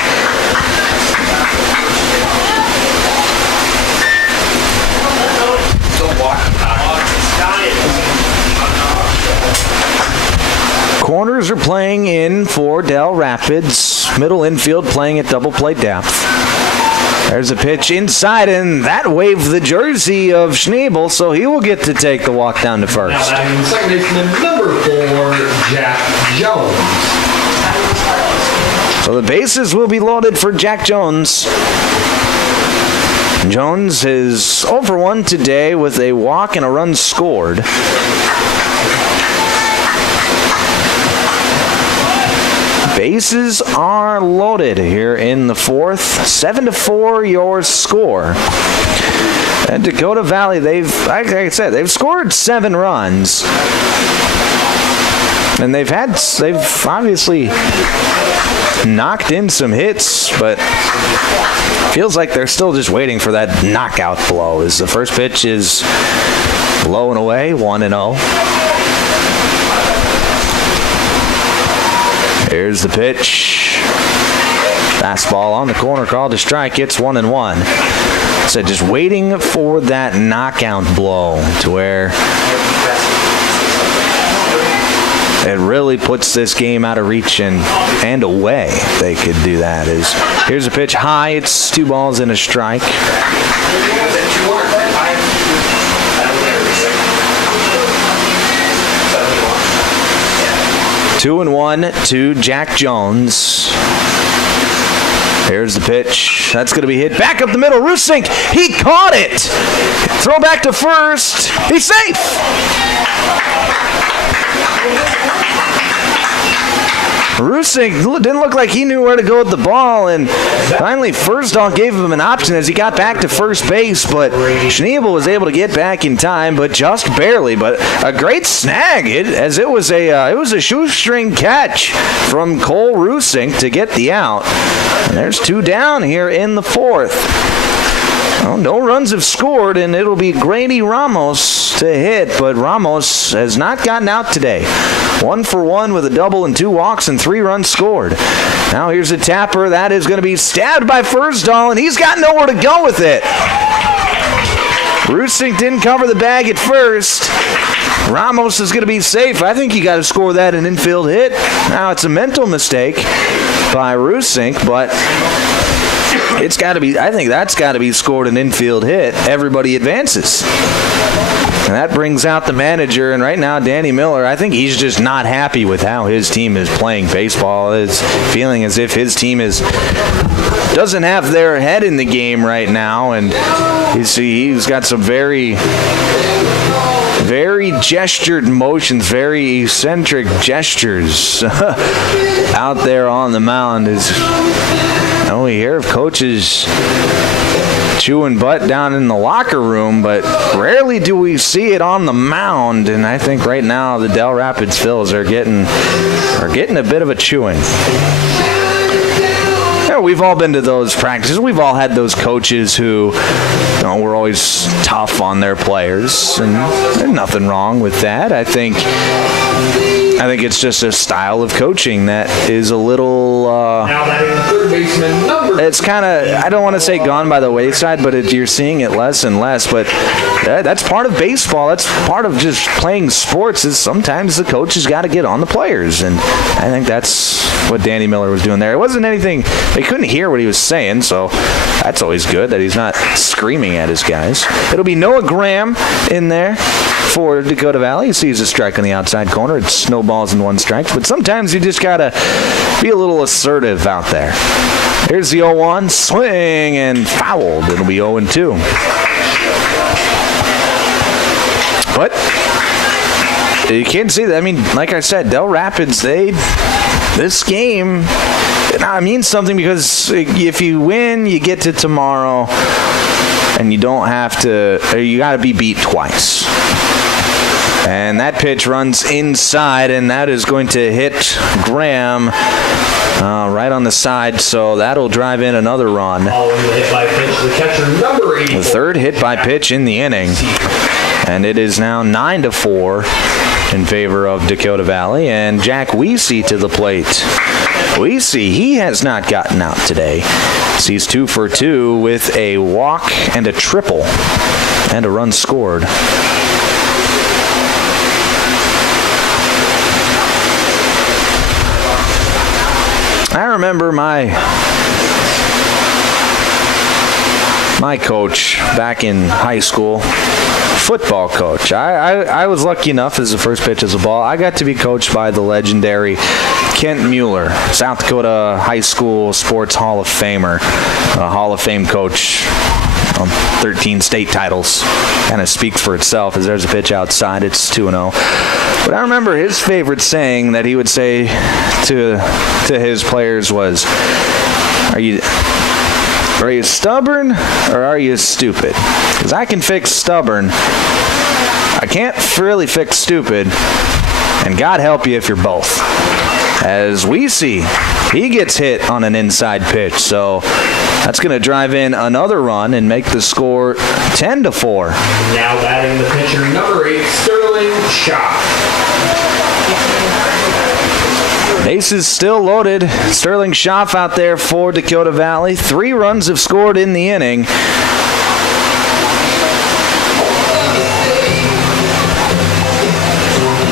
Corners are playing in for Del Rapids. Middle infield playing at double play depth. There's a pitch inside, and that waved the jersey of Schneebel, so he will get to take the walk down to first. Now batting second baseman number 4, Jack Jones. So the bases will be loaded for Jack Jones. Jones is 0 for 1 today with a walk and a run scored. Bases are loaded here in the 4th. 7-4 your score. And Dakota Valley, like I said, they've scored 7 runs. And they've obviously knocked in some hits, but feels like they're still just waiting for that knockout blow. As the first pitch is low and away, 1-0. Here's the pitch. Fastball on the corner, called a strike. It's 1-1. So just waiting for that knockout blow to where it really puts this game out of reach and away. They could do that. Here's a pitch high. It's 2 balls and a strike. 2-1 to Jack Jones. Here's the pitch. That's going to be hit back up the middle. Rusink, he caught it. Throw back to first. He's safe. Rusink didn't look like he knew where to go with the ball, and finally Firstall gave him an option as he got back to first base, but Schneebel was able to get back in time, but just barely. But a great snag, as it was a shoestring catch from Cole Rusink to get the out. And there's 2 down here in the 4th. Well, no runs have scored, and it'll be Grady Ramos to hit, but Ramos has not gotten out today. 1 for 1 with a double and 2 walks and 3 runs scored. Now here's a tapper. That is going to be stabbed by Firstall, and he's got nowhere to go with it. Rusink didn't cover the bag at first. Ramos is going to be safe. I think you got to score that an infield hit. Now it's a mental mistake by Rusink, but it's got to be. I think that's got to be scored an infield hit. Everybody advances. And that brings out the manager, and right now Danny Miller, I think he's just not happy with how his team is playing baseball. It's feeling as if his team doesn't have their head in the game right now, and he's got some very gestured motions, very eccentric gestures out there on the mound. We hear of coaches chewing butt down in the locker room, but rarely do we see it on the mound. And I think right now the Del Rapids Phils are getting a bit of a chewing. We've all been to those practices. We've all had those coaches who were always tough on their players, and there's nothing wrong with that. I think it's just a style of coaching that is a little. Now batting the third baseman, number. It's kind of, I don't want to say gone by the wayside, but you're seeing it less and less. But that's part of baseball. That's part of just playing sports. Is sometimes the coach has got to get on the players, and I think that's what Danny Miller was doing there. It wasn't anything. They couldn't hear what he was saying, so that's always good that he's not screaming at his guys. It'll be Noah Graham in there for Dakota Valley. He sees a strike on the outside corner. It's no balls and one strike, but sometimes you just got to be a little assertive out there. Here's the 0-1, swing and fouled. It'll be 0-2. But you can't see that. I mean, like I said, Del Rapids, this game means something because if you win, you get to tomorrow, and you don't have to, or you got to be beat twice. And that pitch runs inside, and that is going to hit Graham right on the side, so that'll drive in another run. The catcher, number 84. The third hit by pitch in the inning, and it is now 9-4 in favor of Dakota Valley, and Jack Weesey to the plate. Weesey, he has not gotten out today. He's 2 for 2 with a walk and a triple and a run scored. I remember my coach back in high school, football coach. I was lucky enough as the first pitch as a ball. I got to be coached by the legendary Kent Mueller, South Dakota High School Sports Hall of Famer, a Hall of Fame coach. 13 state titles. Kind of speaks for itself as there's a pitch outside. It's 2-0. But I remember his favorite saying that he would say to his players was, Are you stubborn or are you stupid? Because I can fix stubborn. I can't really fix stupid. And God help you if you're both. As we see, he gets hit on an inside pitch. So that's going to drive in another run and make the score 10-4. Now batting the pitcher, number 8, Sterling Schaaf. Bases still loaded. Sterling Schaaf out there for Dakota Valley. 3 runs have scored in the inning.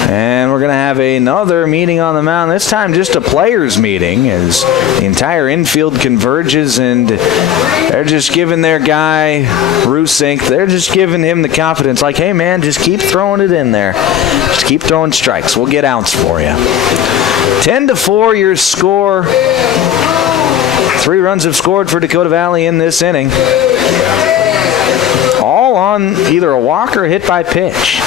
And we're going to have another meeting on the mound, this time just a players' meeting as the entire infield converges, and they're just giving their guy, Rusink, they're just giving him the confidence, like, hey, man, just keep throwing it in there. Just keep throwing strikes. We'll get outs for you. 10-4 your score. 3 runs have scored for Dakota Valley in this inning. All on either a walk or a hit by pitch.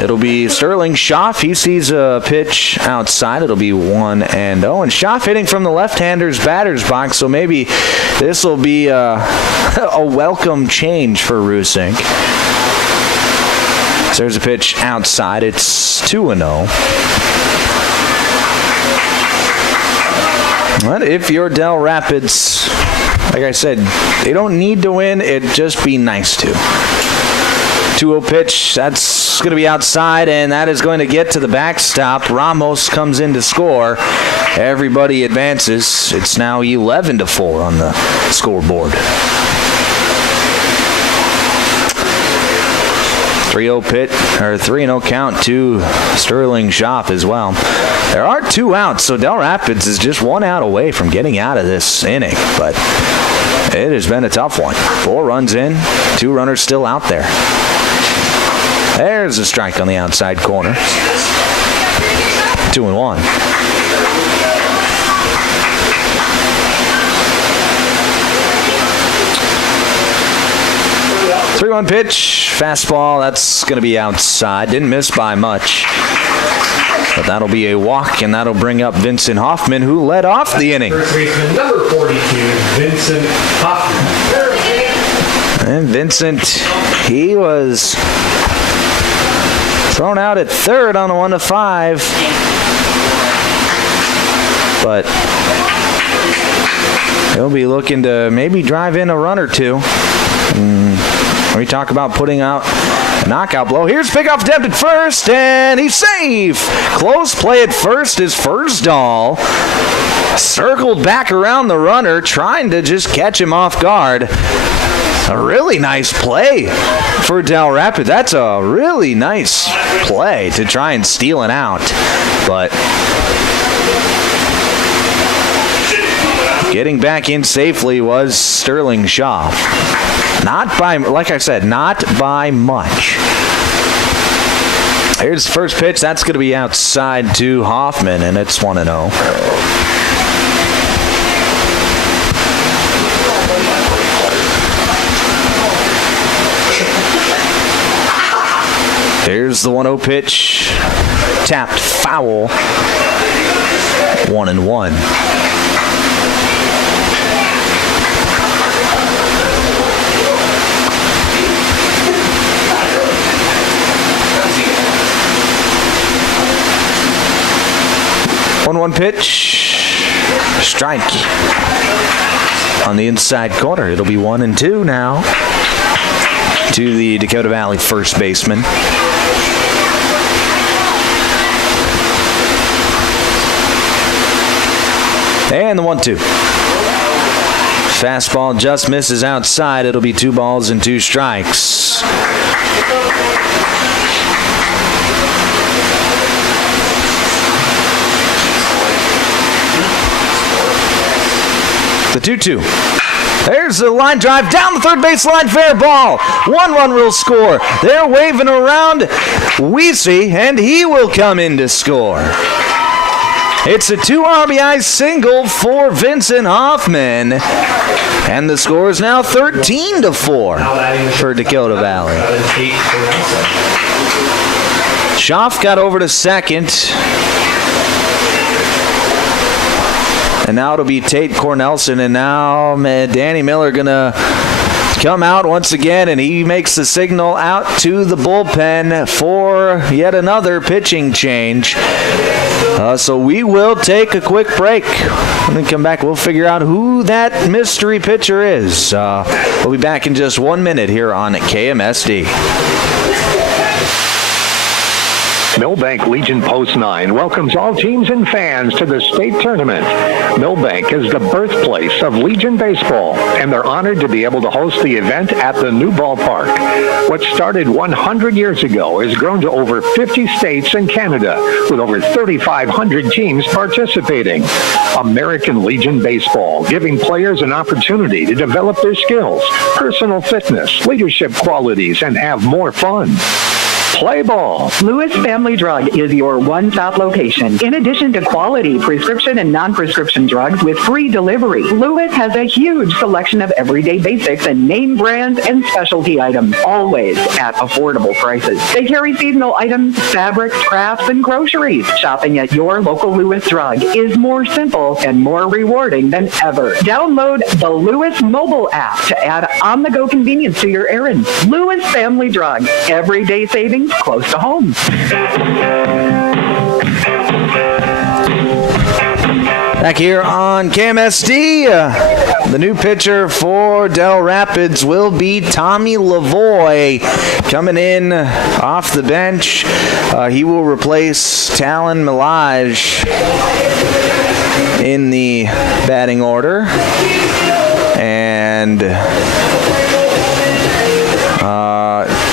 It'll be Sterling Schaaf. He sees a pitch outside. It'll be 1-0. And Schaaf hitting from the left-hander's batter's box, so maybe this will be a welcome change for Rusink. So there's a pitch outside. It's 2-0. But if you're Del Rapids, like I said, they don't need to win. It'd just be nice to. 2-0 pitch. That's going to be outside, and that is going to get to the backstop. Ramos comes in to score. Everybody advances. It's now 11-4 on the scoreboard. 3-0 count to Sterling Schaff as well. There are 2 outs, so Del Rapids is just 1 out away from getting out of this inning, but it has been a tough one. 4 runs in, 2 runners still out there. There's a strike on the outside corner. 2-1. 3-1 pitch, fastball, that's going to be outside. Didn't miss by much. But that'll be a walk, and that'll bring up Vincent Hoffman, who led off the inning. First baseman number 42, Vincent Hoffman. And Vincent, he was thrown out at third on a 1-5. But he'll be looking to maybe drive in a run or two. We talk about putting out a knockout blow. Here's pickoff attempt at first, and he's safe. Close play at first is Fursdahl. Circled back around the runner, trying to just catch him off guard. A really nice play for Del Rapids. That's a really nice play to try and steal it out. But getting back in safely was Sterling Schaff. Not by, like I said, not by much. Here's the first pitch. That's going to be outside to Hoffman, and it's 1-0. Here's the 1-0 pitch. Tapped foul. 1-1. One pitch, strike on the inside corner. It'll be 1-2 now to the Dakota Valley first baseman. And the 1-2. Fastball just misses outside. It'll be 2 balls and 2 strikes. The 2-2. There's the line drive down the third baseline, fair ball. 1-1 will score. They're waving around Weesey, and he will come in to score. It's a 2 RBI single for Vincent Hoffman, and the score is now 13-4 for Dakota Valley. Schaff got over to second. And now it'll be Tate Cornelson, and now Danny Miller going to come out once again, and he makes the signal out to the bullpen for yet another pitching change. So we will take a quick break. When we come back, we'll figure out who that mystery pitcher is. We'll be back in just 1 minute here on KMSD. Milbank Legion Post 9 welcomes all teams and fans to the state tournament. Milbank is the birthplace of Legion baseball, and they're honored to be able to host the event at the new ballpark. What started 100 years ago has grown to over 50 states and Canada, with over 3,500 teams participating. American Legion baseball, giving players an opportunity to develop their skills, personal fitness, leadership qualities, and have more fun. Play ball. Lewis Family Drug is your one-stop location. In addition to quality prescription and non-prescription drugs with free delivery, Lewis has a huge selection of everyday basics and name brands and specialty items, always at affordable prices. They carry seasonal items, fabrics, crafts, and groceries. Shopping at your local Lewis Drug is more simple and more rewarding than ever. Download the Lewis mobile app to add on-the-go convenience to your errands. Lewis Family Drug. Everyday savings close to home. Back here on KMSD, the new pitcher for Del Rapids will be Tommy Lavoie, coming in off the bench. He will replace Talon Milage in the batting order. And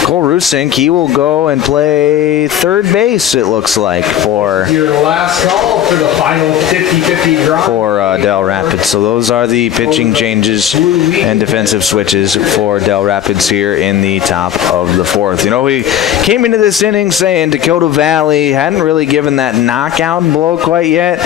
Cole Russo Sink. He will go and play third base, it looks like, for Your last call for the final 50-50 draw. for Del Rapids. So those are the pitching changes and defensive switches for Del Rapids here in the top of the fourth. You know, we came into this inning saying Dakota Valley hadn't really given that knockout blow quite yet.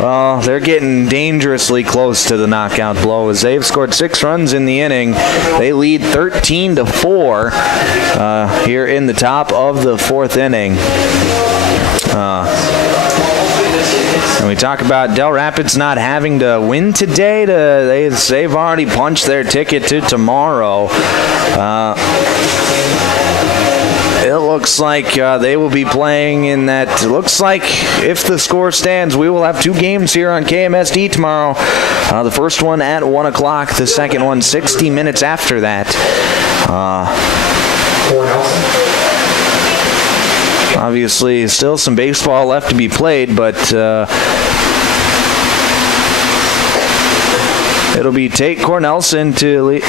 Well, they're getting dangerously close to the knockout blow as they've scored 6 runs in the inning. They lead 13-4 here in the top of the fourth inning. And we talk about Del Rapids not having to win today. They've already punched their ticket to tomorrow. It looks like they will be playing in that. It looks like if the score stands, we will have 2 games here on KMSD tomorrow. The first one at 1 o'clock, the second one 60 minutes after that. Obviously, still some baseball left to be played, but it'll be Tate Cornelson to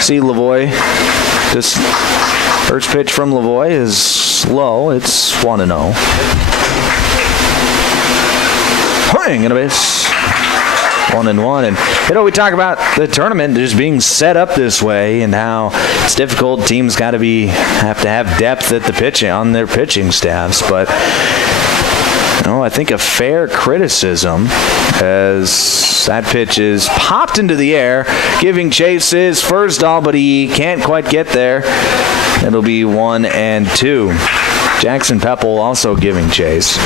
see Lavoie. Just first pitch from Lavoie is low. It's 1-0. Swing and a base. 1-1. And, you know, we talk about the tournament just being set up this way and how it's difficult. Teams have to have depth at the pitching on their pitching staffs. But, you know, I think a fair criticism as that pitch is popped into the air, giving Chase his first all, but he can't quite get there. It'll be 1-2. Jackson Pepple also giving chase.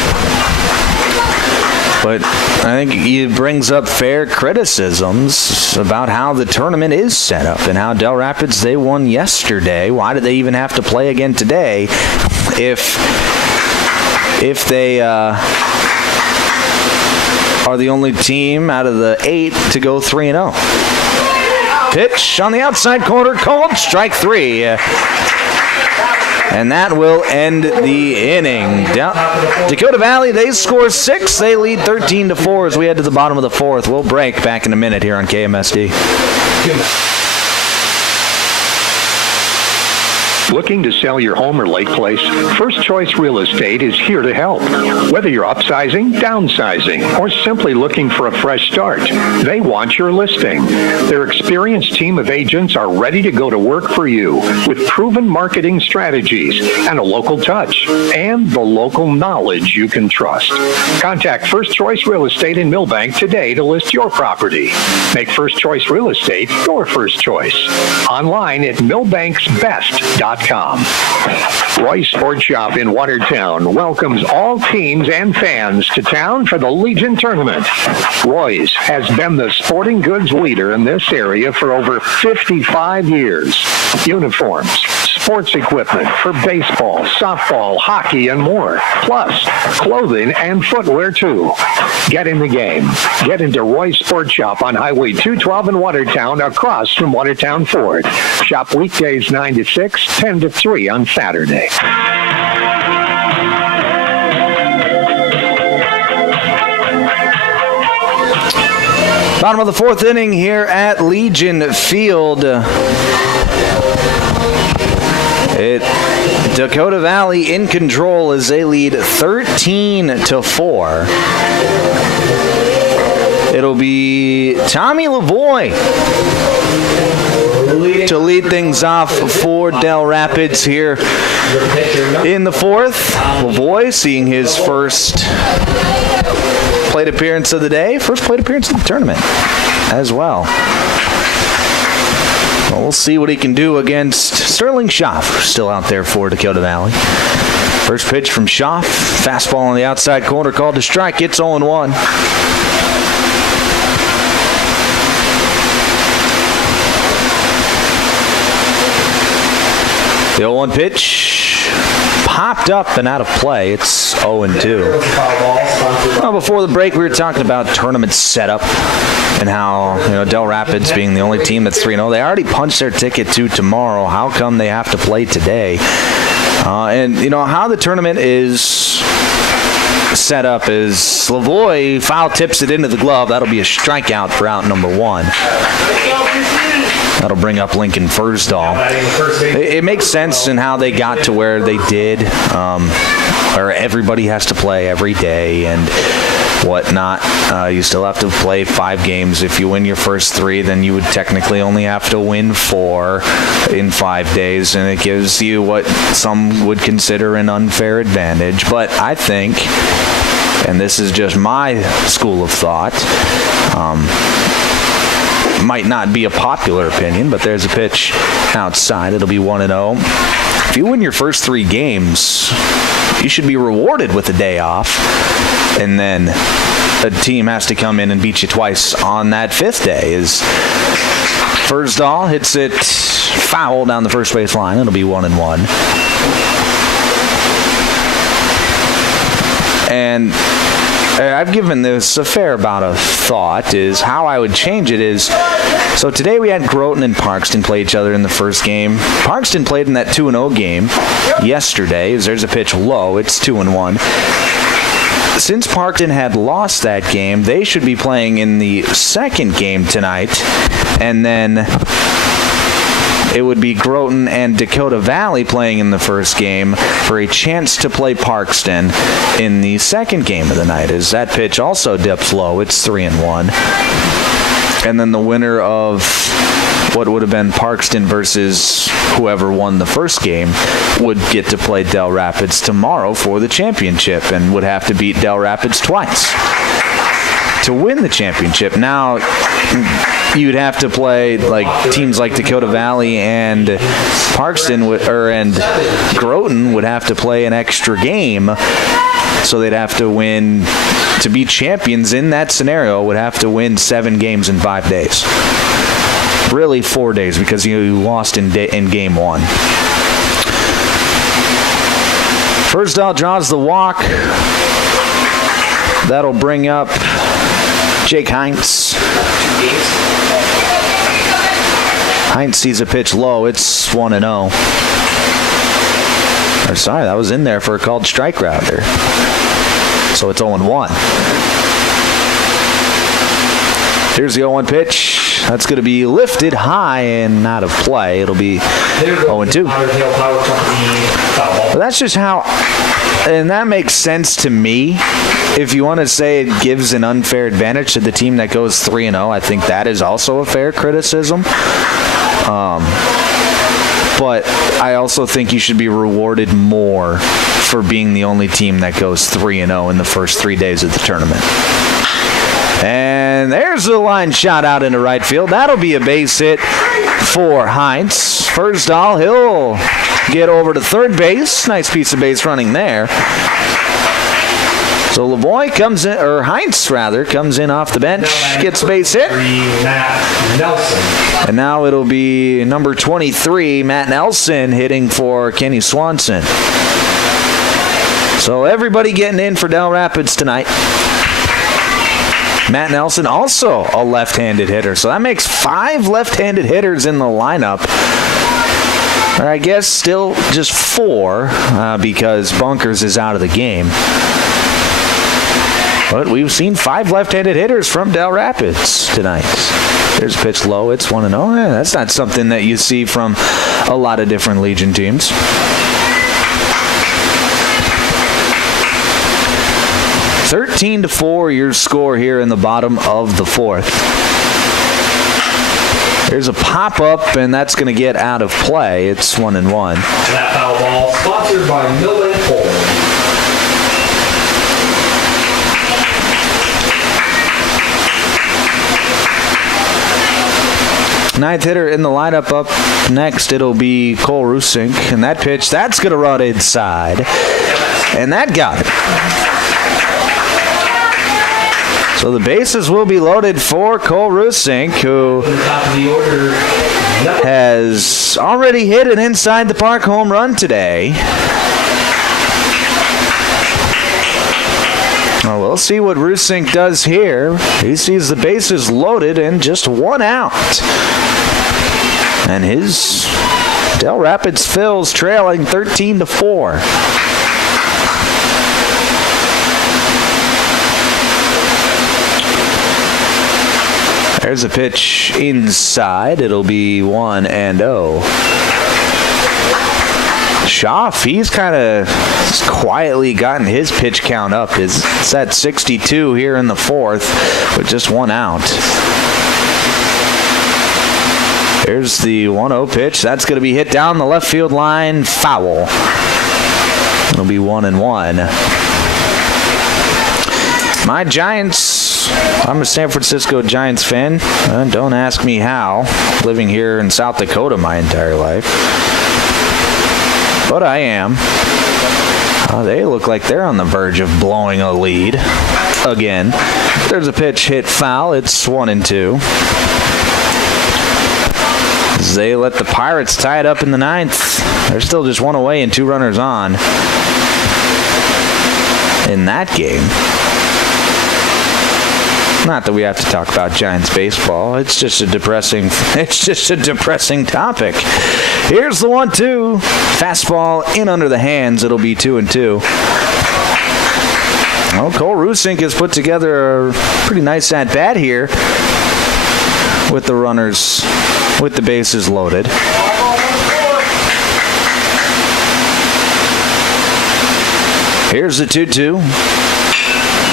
But I think it brings up fair criticisms about how the tournament is set up and how Del Rapids, they won yesterday. Why did they even have to play again today if they are the only team out of the 8 to go 3-0? Pitch on the outside corner, called strike 3. And that will end the inning. Dakota Valley, they score 6. They lead 13-4 as we head to the bottom of the fourth. We'll break back in a minute here on KMSD. Looking to sell your home or lake place? First Choice Real Estate is here to help. Whether you're upsizing, downsizing, or simply looking for a fresh start, they want your listing. Their experienced team of agents are ready to go to work for you with proven marketing strategies and a local touch and the local knowledge you can trust. Contact First Choice Real Estate in Milbank today to list your property. Make First Choice Real Estate your first choice. Online at millbanksbest.com. Roy's Sports Shop in Watertown welcomes all teams and fans to town for the Legion Tournament. Roy's has been the sporting goods leader in this area for over 55 years. Uniforms, sports equipment for baseball, softball, hockey, and more. Plus, clothing and footwear, too. Get in the game. Get into Roy's Sports Shop on Highway 212 in Watertown, across from Watertown Ford. Shop weekdays 9 to 6, 10 to 3 on Saturday. Bottom of the fourth inning here at Legion Field. Dakota Valley in control as they lead 13-4. It'll be Tommy Lavoie to lead things off for Del Rapids here in the fourth. Lavoie seeing his first plate appearance of the day, first plate appearance of the tournament as well. Well, we'll see what he can do against Sterling Schaff, still out there for Dakota Valley. First pitch from Schaff, fastball on the outside corner, called to strike. It's 0-1. The 0-1 pitch popped up and out of play. It's 0-2. Well, before the break, we were talking about tournament setup and how, Del Rapids being the only team that's 3-0, they already punched their ticket to tomorrow. How come they have to play today? And how the tournament is set up is Lavoie foul tips it into the glove. That'll be a strikeout for out number 1. That'll bring up Lincoln Fursdal. It makes sense in how they got to where they did, where everybody has to play every day and whatnot. You still have to play 5 games. If you win your first 3, then you would technically only have to win 4 in 5 days, and it gives you what some would consider an unfair advantage. But I think, and this is just my school of thought, might not be a popular opinion, but there's a pitch outside. It'll be 1-0. If you win your first 3 games, you should be rewarded with a day off, and then a team has to come in and beat you twice on that 5th day. As Fursdal hits it foul down the first base line, it'll be 1-1. And I've given this a fair amount of thought. Is how I would change it is, so today we had Groton and Parkston play each other in the first game. Parkston played in that 2-0 game yesterday. There's a pitch low. It's 2-1. Since Parkston had lost that game, they should be playing in the second game tonight, and then it would be Groton and Dakota Valley playing in the first game for a chance to play Parkston in the second game of the night. As that pitch also dips low, it's 3-1. And then the winner of what would have been Parkston versus whoever won the first game would get to play Del Rapids tomorrow for the championship and would have to beat Del Rapids twice to win the championship. Now, you'd have to play like teams like Dakota Valley and Parkston and Groton would have to play an extra game, so they'd have to win to be champions in that scenario. Would have to win 7 games in 5 days. Really 4 days, because you lost in game 1. Fursdal draws the walk. That'll bring up Jake Heinz. Heinz sees a pitch low. It's 1-0. Or sorry, that was in there for a called strike rather. So it's 0-1. Here's the 0-1 pitch. That's going to be lifted high and out of play. It'll be 0-2. But that's just how, and that makes sense to me. If you want to say it gives an unfair advantage to the team that goes 3-0, I think that is also a fair criticism. But I also think you should be rewarded more for being the only team that goes 3-0 in the first 3 days of the tournament. And there's the line shot out into right field. That'll be a base hit for Heinz. Fursdal, he'll get over to third base. Nice piece of base running there. So Lavoie comes in, or Heinz rather, comes in off the bench, gets base hit. And now it'll be number 23, Matt Nelson, hitting for Kenny Swanson. So everybody getting in for Del Rapids tonight. Matt Nelson, also a left-handed hitter. So that makes 5 left-handed hitters in the lineup. Or I guess still just 4 because Bunkers is out of the game. But we've seen 5 left-handed hitters from Del Rapids tonight. There's a pitch low. It's 1-0. Yeah, that's not something that you see from a lot of different Legion teams. (13-4) your score here in the bottom of the 4th. There's a pop-up, and that's going to get out of play. It's 1-1. That foul ball sponsored by Milbank Poland. Ninth hitter in the lineup. Up next, it'll be Cole Rusink. And that pitch, that's going to run inside. And that got it. So the bases will be loaded for Cole Rusink, who has already hit an inside the park home run today. Well, we'll see what Rusink does here. He sees the bases loaded and just 1 out. And his Del Rapids Phils trailing 13-4. There's a pitch inside. It'll be 1-0. Schaff, he's kind of quietly gotten his pitch count up. It's at 62 here in the fourth with just one out. There's the 1-0 pitch. That's going to be hit down the left field line. Foul. It'll be 1-1. My Giants, I'm a San Francisco Giants fan. Don't ask me how. Living here in South Dakota my entire life. But I am. They look like they're on the verge of blowing a lead again. There's a pitch hit foul. It's 1-2. As they let the Pirates tie it up in the ninth. They're still just one away and 2 runners on in that game. Not that we have to talk about Giants baseball. It's just a depressing topic. Here's the 1-2. Fastball in under the hands. It'll be 2-2. Well, Cole Rusink has put together a pretty nice at-bat here with the runners, with the bases loaded. Here's the 2-2.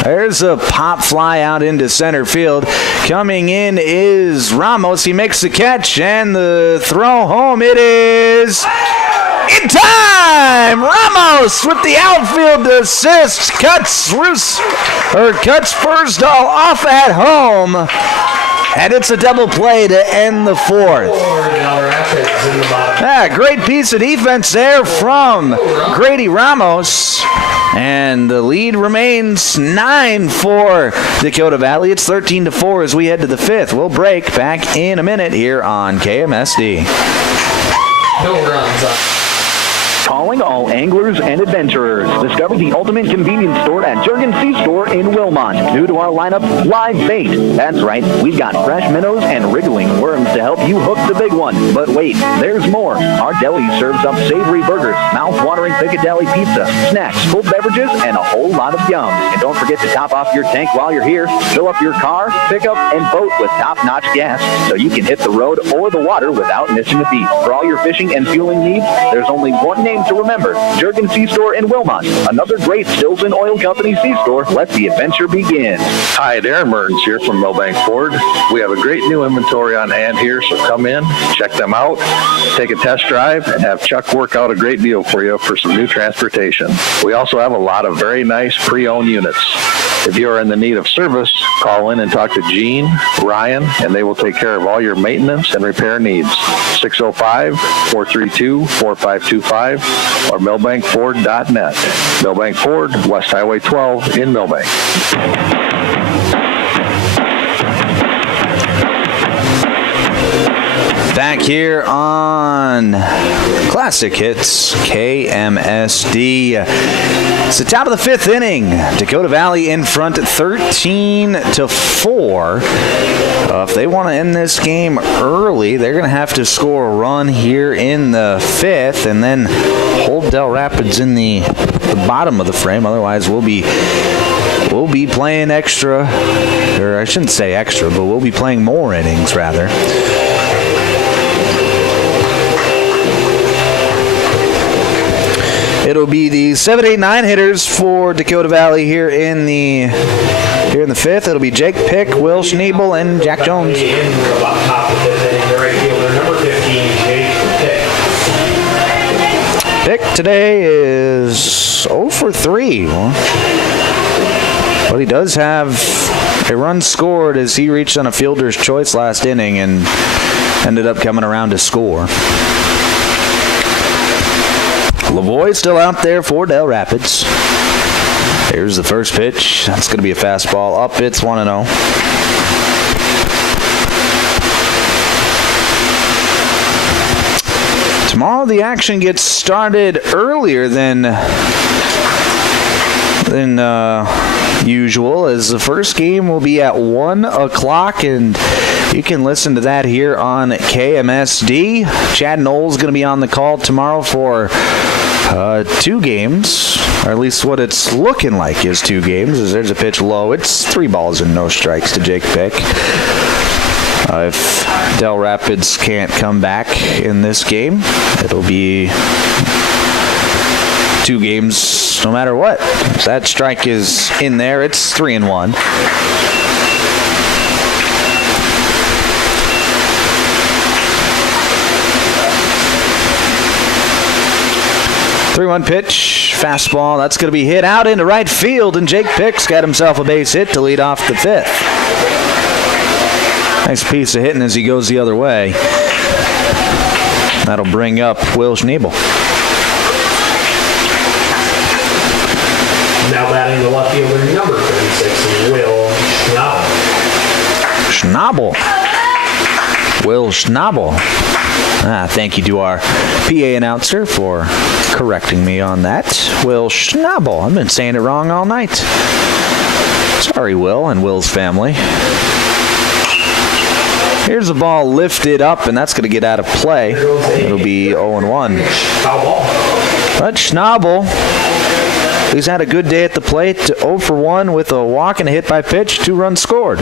There's a pop fly out into center field. Coming in is Ramos. He makes the catch and the throw home. It is in time. Ramos with the outfield assist cuts Fursdal off at home. And it's a double play to end the fourth. Great piece of defense there from Grady Ramos. And the lead remains 9 for Dakota Valley. It's 13-4 as we head to the fifth. We'll break back in a minute here on KMSD. No runs up. Calling all anglers and adventurers. Discover the ultimate convenience store at Jurgen C-Store in Wilmont. New to our lineup, live bait. That's right, we've got fresh minnows and wriggling worms to help you hook the big one. But wait, there's more. Our deli serves up savory burgers, mouth-watering Piccadilly pizza, snacks, cold beverages, and a whole lot of yum. And don't forget to top off your tank while you're here. Fill up your car, pickup, and boat with top-notch gas so you can hit the road or the water without missing a beat. For all your fishing and fueling needs, there's only one name to remember, Jurgen C-Store in Wilmont. Another great Stills and Oil Company C-Store. Let the adventure begin. Hi, Darren Mertens here from Milbank Ford. We have a great new inventory on hand here, so come in, check them out, take a test drive, and have Chuck work out a great deal for you for some new transportation. We also have a lot of very nice pre-owned units. If you are in the need of service, call in and talk to Gene, Ryan, and they will take care of all your maintenance and repair needs. 605-432-4525 or milbankford.net. Milbank Ford, West Highway 12 in Milbank. Back here on Classic Hits KMSD. It's the top of the fifth inning. Dakota Valley in front at 13-4. If they want to end this game early, they're going to have to score a run here in the fifth and then hold Del Rapids in the bottom of the frame. Otherwise, we'll be playing extra, or I shouldn't say extra, but we'll be playing more innings rather. It'll be the 7, 8, 9 hitters for Dakota Valley here in the fifth. It'll be Jake Pick, Will Schneebel, and Jack Jones. In the top of the fifth inning, the right fielder, number 15, Jake Pick. Pick today is 0 for 3. But he does have a run scored as he reached on a fielder's choice last inning and ended up coming around to score. Lavoie still out there for Del Rapids. Here's the first pitch. That's going to be a fastball up. It's 1-0. Tomorrow the action gets started earlier than usual, as the first game will be at 1 o'clock, and you can listen to that here on KMSD. Chad Knowles is going to be on the call tomorrow for 2 games, or at least what it's looking like is 2 games, as there's a pitch low. It's 3 balls and no strikes to Jake Pick. If Del Rapids can't come back in this game, it'll be 2 games no matter what. If that strike is in there, it's 3-1. 3-1 pitch, fastball. That's going to be hit out into right field, and Jake Pick's got himself a base hit to lead off the 5th. Nice piece of hitting as he goes the other way. That'll bring up Will Schneebel. Now batting the left fielder, number 36, Will Schnabel. Will Schnabel. Thank you to our PA announcer for correcting me on that. Will Schnabel. I've been saying it wrong all night. Sorry, Will and Will's family. Here's the ball lifted up, and that's going to get out of play. It'll be 0-1. But Schnabel, he's had a good day at the plate. 0 for 1 with a walk and a hit by pitch. 2 runs scored.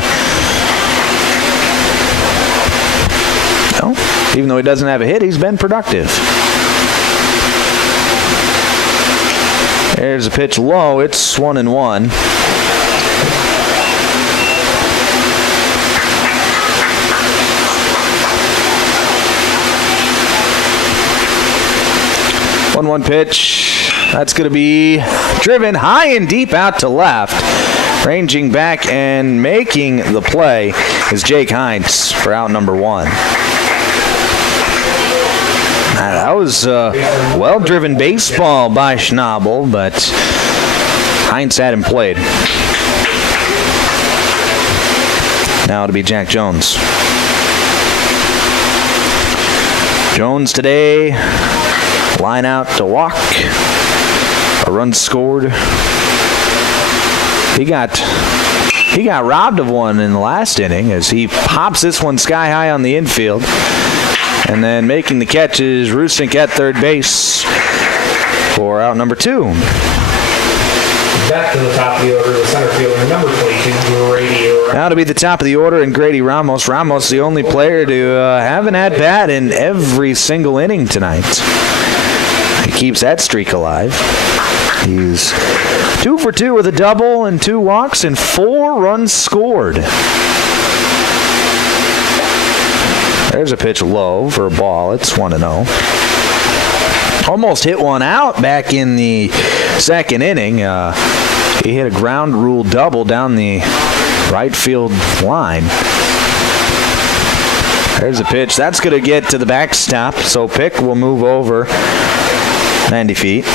Even though he doesn't have a hit, he's been productive. There's a pitch low. It's 1-1. One pitch. That's going to be driven high and deep out to left. Ranging back and making the play is Jake Hines for out number 1. That was a well-driven baseball by Schnabel, but Hines had him played. Now it'll be Jack Jones. Jones today, line out to walk. A run scored. He got robbed of one in the last inning as he pops this one sky high on the infield. And then making the catch is Rusink at third base for out number 2. Back to the top of the order, the center fielder, number 22, Grady Ramos. Now to be the top of the order, and Grady Ramos. Ramos, the only player to have an at-bat in every single inning tonight. He keeps that streak alive. He's 2 for 2 with a double and 2 walks and 4 runs scored. There's a pitch low for a ball. It's 1-0. Almost hit one out back in the second inning. He hit a ground rule double down the right field line. There's a pitch. That's going to get to the backstop, so Pick will move over 90 feet.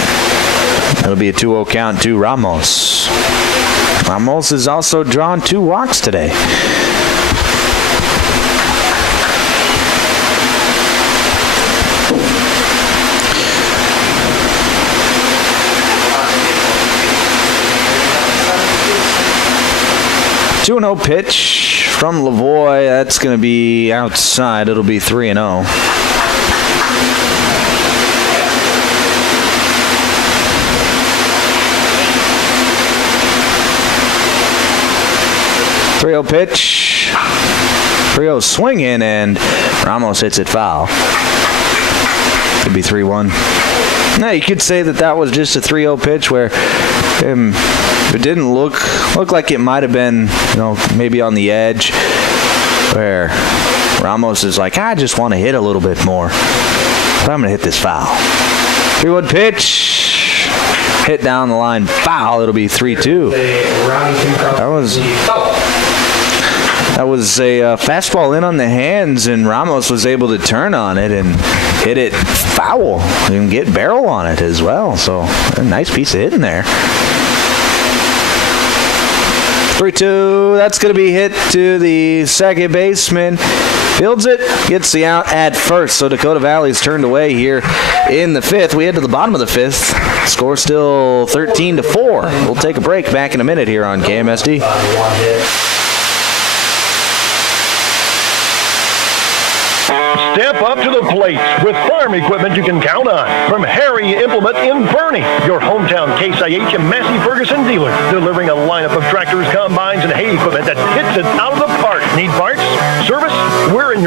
It'll be a 2-0 count to Ramos. Ramos has also drawn 2 walks today. Two 2-0 pitch from Lavoie. That's going to be outside. It'll be 3-0. Three-0 pitch. 3-0 swinging, and Ramos hits it foul. Could be 3-1. Now you could say that was just a 3-0 pitch where it didn't look like it might have been, maybe on the edge, where Ramos is like, I just want to hit a little bit more, but I'm going to hit this foul. 3-1 pitch, hit down the line, foul. It'll be 3-2. That was a fastball in on the hands, and Ramos was able to turn on it and hit it foul and get barrel on it as well. So a nice piece of hitting there. 3-2. That's going to be hit to the second baseman. Fields it, gets the out at first. So Dakota Valley's turned away here in the 5th. We head to the bottom of the 5th. Score still 13-4. We'll take a break. Back in a minute here on KMSD. Step up to the plate with farm equipment you can count on. From Harry Implement in Bernie, your hometown Case IH and Massey Ferguson dealer, delivering a lineup of tractors, combines, and hay equipment that hits it out of the park. Need parts, service?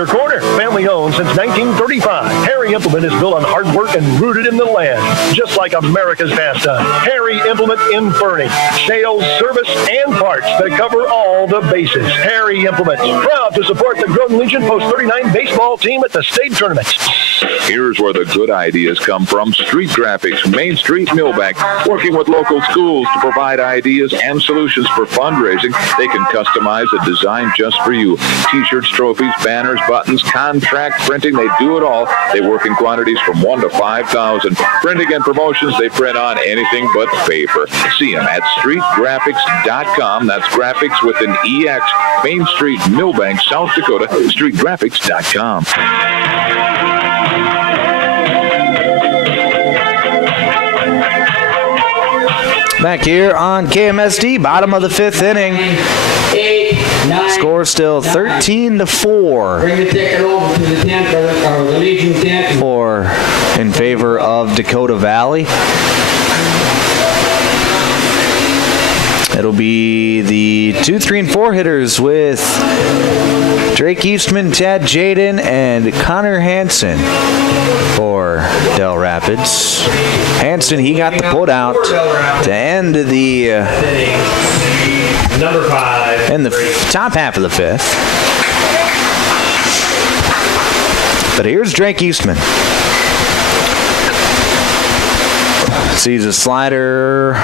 your corner. Family owned since 1935. Harry Implement is built on hard work and rooted in the land. Just like America's pastime. Harry Implement in Fernie. Sales, service, and parts that cover all the bases. Harry Implement, proud to support the Groton Legion Post 39 baseball team at the state tournament. Here's where the good ideas come from. Street Graphics, Main Street, Milbank, working with local schools to provide ideas and solutions for fundraising. They can customize a design just for you. T-shirts, trophies, banners, buttons, contract printing, they do it all. They work in quantities from 1 to 5,000. Printing and promotions, they print on anything but paper. See them at streetgraphics.com. That's graphics with an EX. Main Street, Milbank, South Dakota, streetgraphics.com. Back here on KMSD, bottom of the 5th inning. 8, 9. Score still 13-4. Bring the ticket over to the tent, or the Legion tent. 4 in favor of Dakota Valley. It'll be the 2, 3, and 4 hitters with Drake Eastman, Chad Jaden, and Connor Hansen for Del Rapids. Hansen, he got the put out to end the number 5 in the top half of the 5th. But here's Drake Eastman. Sees a slider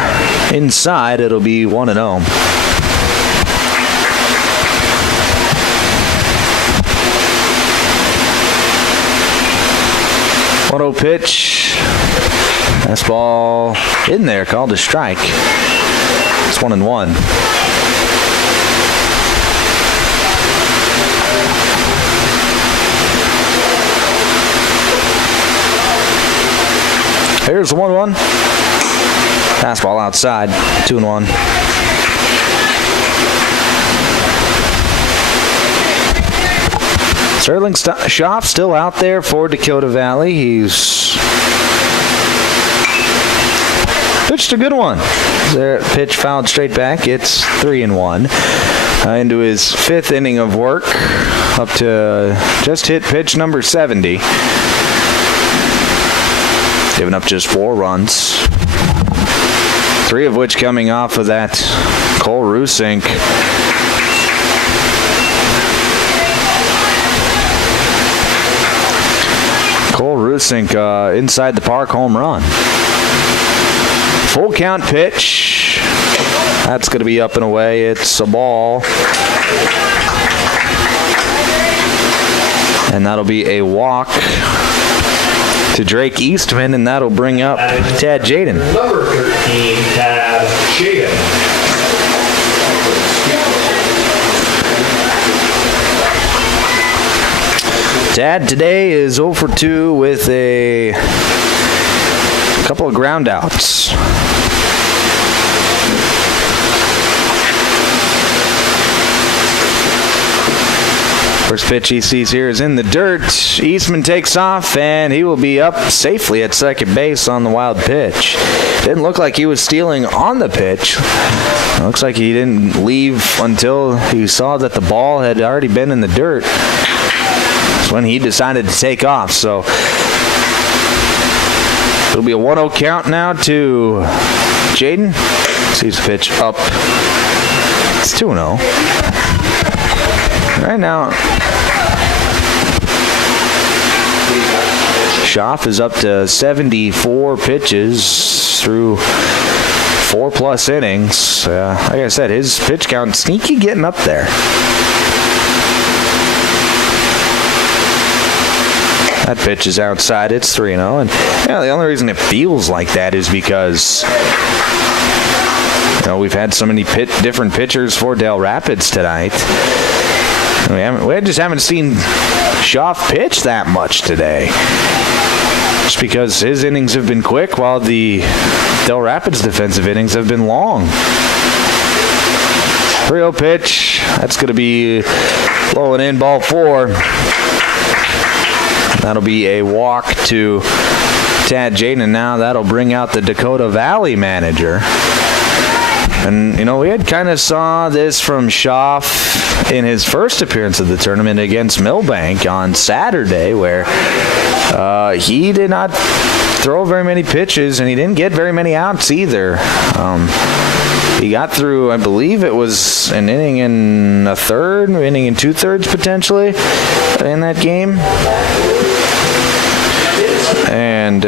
inside. It'll be 1-0. One-0 pitch. Fastball in there, called a strike. It's 1-1. Here's the 1-1. Fastball outside, 2-1. Sterling Schaff still out there for Dakota Valley. He's pitched a good one. There, pitch fouled straight back. It's 3-1. Into his 5th inning of work. Up to just hit pitch number 70. Giving up just 4 runs. 3 of which coming off of that Cole Rusink. Cole Rusink inside the park home run. Full count pitch. That's going to be up and away. It's a ball. And that'll be a walk to Drake Eastman, and that'll bring up Tad Jaden. Number 13, Tad Jaden. Tad today is 0 for 2 with a couple of ground outs. First pitch he sees here is in the dirt. Eastman takes off, and he will be up safely at second base on the wild pitch. Didn't look like he was stealing on the pitch. It looks like he didn't leave until he saw that the ball had already been in the dirt. That's when he decided to take off. So it'll be a 1-0 count now to Jaden. Sees the pitch up. It's 2-0. Right now, Schaff is up to 74 pitches through 4+ innings. Like I said, his pitch count sneaky getting up there. That pitch is outside. It's 3-0. And the only reason it feels like that is because we've had so many different pitchers for Del Rapids tonight. We just haven't seen Schaff pitch that much today. Just because his innings have been quick while the Del Rapids defensive innings have been long. 3-0 pitch. That's going to be low and in, ball 4. That'll be a walk to Tad Jaden. Now that'll bring out the Dakota Valley manager. And, we had kind of saw this from Schaff in his first appearance of the tournament against Milbank on Saturday, where he did not throw very many pitches, and he didn't get very many outs either. He got through, I believe it was an inning and a third, an inning and two-thirds potentially in that game. And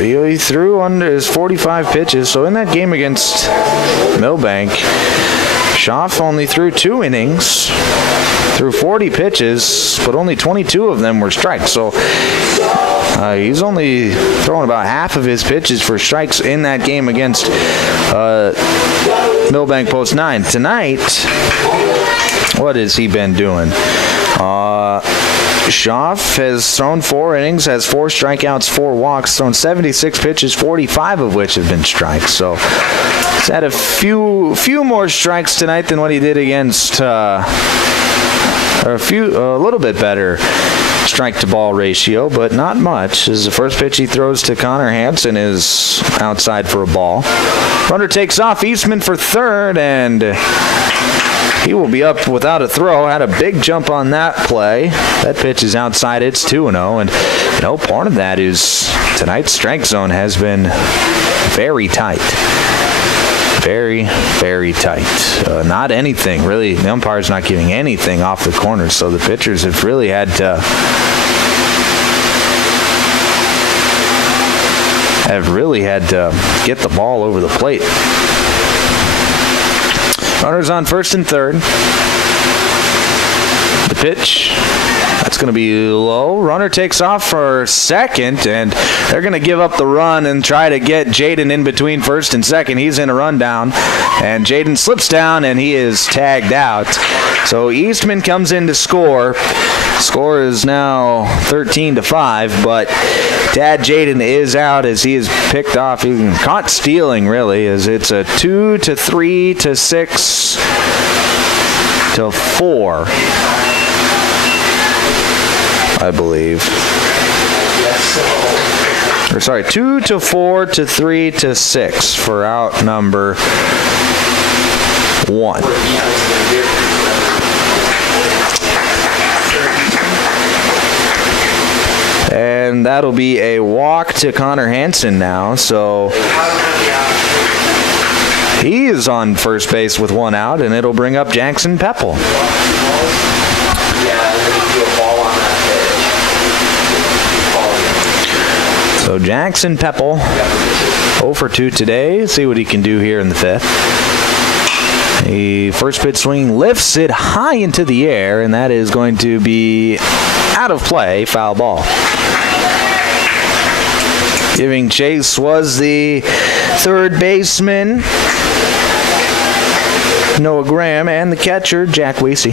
he threw under his 45 pitches. So in that game against Milbank, Schaff only threw 2 innings, threw 40 pitches, but only 22 of them were strikes. So he's only throwing about half of his pitches for strikes in that game against Milbank Post 9. Tonight, what has he been doing? Schaff has thrown 4 innings, has 4 strikeouts, 4 walks, thrown 76 pitches, 45 of which have been strikes. So he's had a few more strikes tonight than what he did against a little bit better strike-to-ball ratio, but not much. As the first pitch he throws to Connor Hansen is outside for a ball. Runner takes off, Eastman for third, and he will be up without a throw. Had a big jump on that play. That pitch is outside. It's 2-0, and part of that is tonight's strike zone has been very tight. Very, very tight. Not anything, really. The umpire's not giving anything off the corners, so the pitchers have really had to get the ball over the plate. Runners on first and third. The pitch, that's going to be low. Runner takes off for second, and they're going to give up the run and try to get Jaden in between first and second. He's in a rundown, and Jaden slips down, and he is tagged out. So Eastman comes in to score. Score is now 13-5, but Dad Jaden is out as he is picked off. He caught stealing, really, as it's a 2-3-6-4. I believe. 2-4-3-6 for out number 1. And that'll be a walk to Connor Hansen now. So he is on first base with 1 out, and it'll bring up Jackson Peppel. So Jackson Peppel, 0 for 2 today. See what he can do here in the 5th. The first pitch swing lifts it high into the air, and that is going to be out of play, foul ball. Giving chase was the third baseman, Noah Graham, and the catcher, Jack Weesey.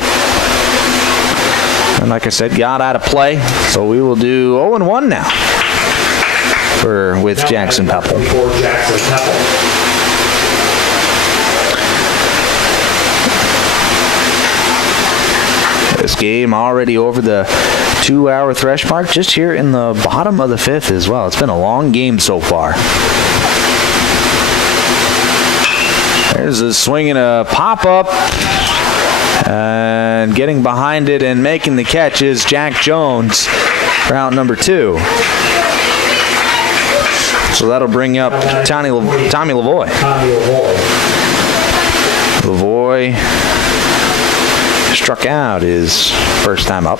And like I said, got out of play, so we will do 0-1 now with Jackson Peppel. This game already over the 2-hour thresh mark, just here in the bottom of the 5th as well. It's been a long game so far. There's a swing and a pop-up, and getting behind it and making the catch is Jack Jones for out number 2. So that'll bring up Tommy Lavoie. Lavoie struck out his first time up.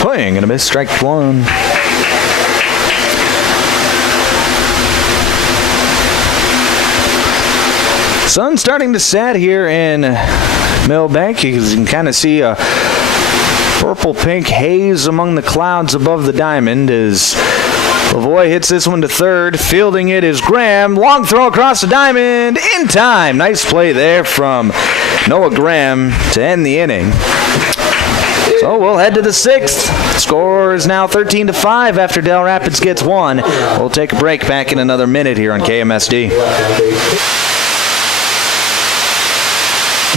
Swing and a miss, strike 1. Sun's starting to set here in Milbank. You can kind of see a purple-pink haze among the clouds above the diamond as Lavoie hits this one to third. Fielding it is Graham. Long throw across the diamond in time. Nice play there from Noah Graham to end the inning. So we'll head to the 6th. Score is now 13-5 after Del Rapids gets 1. We'll take a break, back in another minute here on KMSD.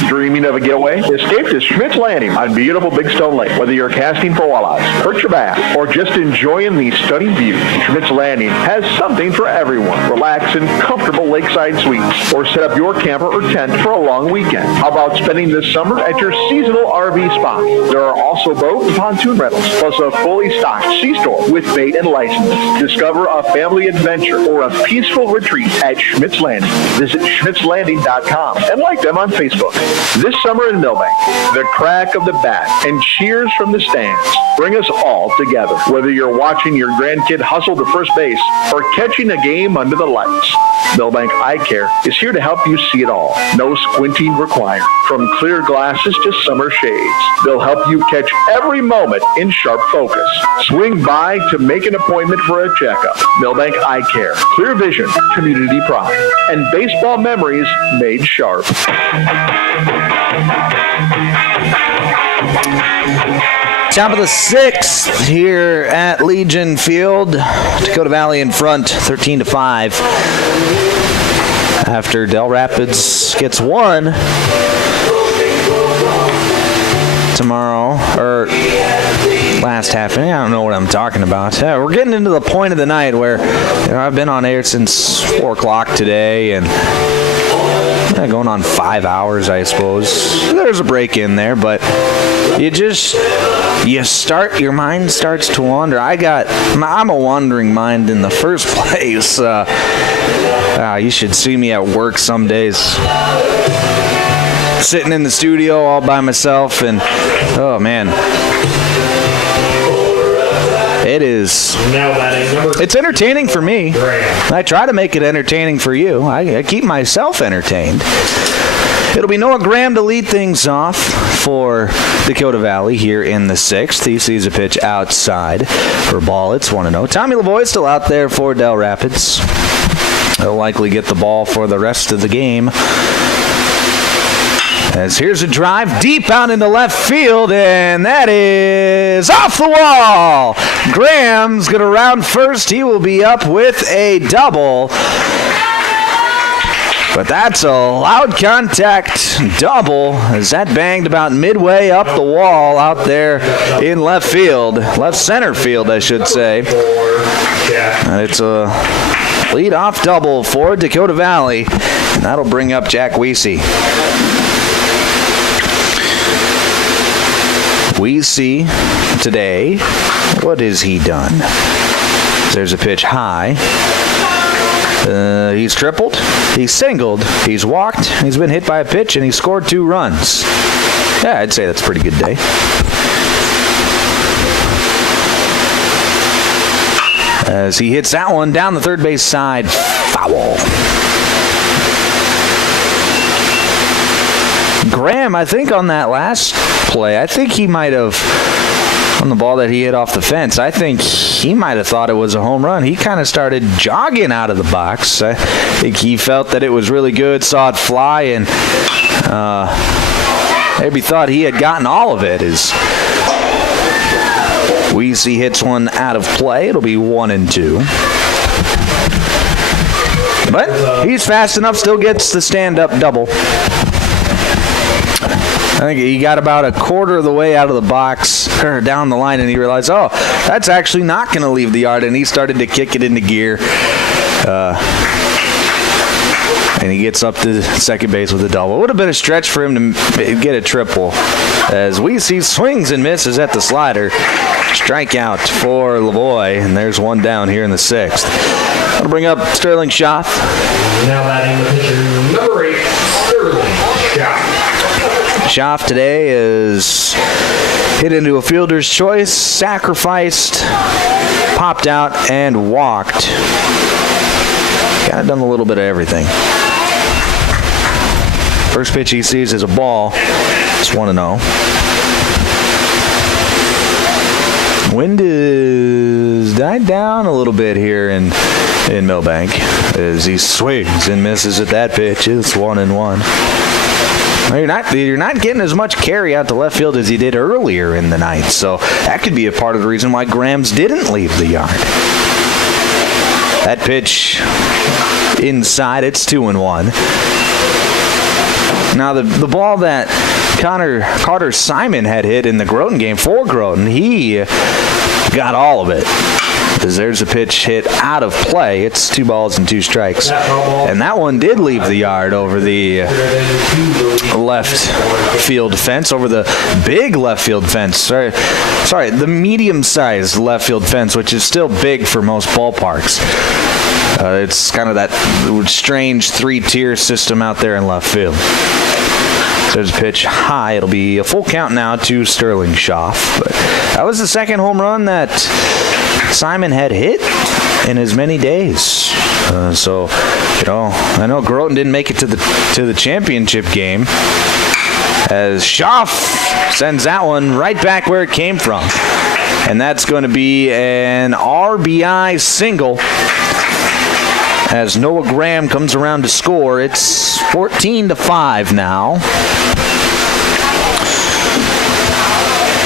Dreaming of a getaway? Escape to Schmidt's Landing on beautiful Big Stone Lake. Whether you're casting for walleyes, perch your bass, or just enjoying the stunning view, Schmidt's Landing has something for everyone. Relax in comfortable lakeside suites, or set up your camper or tent for a long weekend. How about spending this summer at your seasonal RV spot? There are also boat and pontoon rentals, plus a fully stocked C-store with bait and licenses. Discover a family adventure or a peaceful retreat at Schmidt's Landing. Visit schmidtslanding.com and like them on Facebook. This summer in Milbank, the crack of the bat and cheers from the stands bring us all together. Whether you're watching your grandkid hustle to first base or catching a game under the lights, Milbank Eye Care is here to help you see it all. No squinting required. From clear glasses to summer shades, they'll help you catch every moment in sharp focus. Swing by to make an appointment for a checkup. Milbank Eye Care. Clear vision, community pride, and baseball memories made sharp. Top of the 6th here at Legion Field. Dakota Valley in front, 13-5. After Del Rapids gets one tomorrow, or last half inning. I don't know what I'm talking about. We're getting into the point of the night where I've been on air since 4 o'clock today, and going on 5 hours, I suppose. There's a break in there, but your mind starts to wander. I'm a wandering mind in the first place. You should see me at work some days. Sitting in the studio all by myself, and oh man. It's entertaining for me. I try to make it entertaining for you. I keep myself entertained. It'll be Noah Graham to lead things off for Dakota Valley here in the 6th. He sees a pitch outside for ball. It's 1-0. Tommy Lavoie still out there for Del Rapids. He'll likely get the ball for the rest of the game. As here's a drive deep out into left field, and that is off the wall. Graham's going to round first. He will be up with a double. But that's a loud contact double as that banged about midway up the wall out there in left field. Left center field, I should say. And it's a lead-off double for Dakota Valley, and that'll bring up Jack Weesey. Weesey today, what has he done? There's a pitch high. He's tripled, he's singled, he's walked, he's been hit by a pitch, and he scored 2 runs. Yeah, I'd say that's a pretty good day. As he hits that one down the third base side, foul. Graham, I think on that last play, I think he might have, on the ball that he hit off the fence, I think he might have thought it was a home run. He kind of started jogging out of the box. I think he felt that it was really good, saw it fly, and maybe thought he had gotten all of it. As Weesey hits one out of play, it'll be 1-2. But he's fast enough, still gets the stand-up double. I think he got about a quarter of the way out of the box, or down the line, and he realized, oh, that's actually not going to leave the yard, and he started to kick it into gear. And he gets up to second base with a double. It would have been a stretch for him to get a triple. As Weesey swings and misses at the slider. Strikeout for Lavoie, and there's one down here in the 6th. That'll bring up Sterling Schaff. Now batting the pitcher, number 8, Sterling Schaff. Schaff today is hit into a fielder's choice, sacrificed, popped out, and walked. Kind of done a little bit of everything. First pitch he sees is a ball. It's 1-0. Wind has died down a little bit here in Milbank as he swings and misses at that pitch. It's 1-1. You're not getting as much carry out to left field as you did earlier in the night, so that could be a part of the reason why Grams didn't leave the yard. That pitch inside, it's 2-1. Now, the ball that Carter Simon had hit in the Groton game for Groton, he got all of it. Because there's a pitch hit out of play. It's 2 balls and 2 strikes. And that one did leave the yard over the left field fence, over the big left field fence. Sorry, the medium-sized left field fence, which is still big for most ballparks. It's kind of that strange 3-tier system out there in left field. So there's a pitch high. It'll be a full count now to Sterling Schaff. But that was the second home run that Simon had hit in as many days. I know Groton didn't make it to the championship game, as Schaff sends that one right back where it came from. And that's going to be an RBI single as Noah Graham comes around to score. It's 14-5 now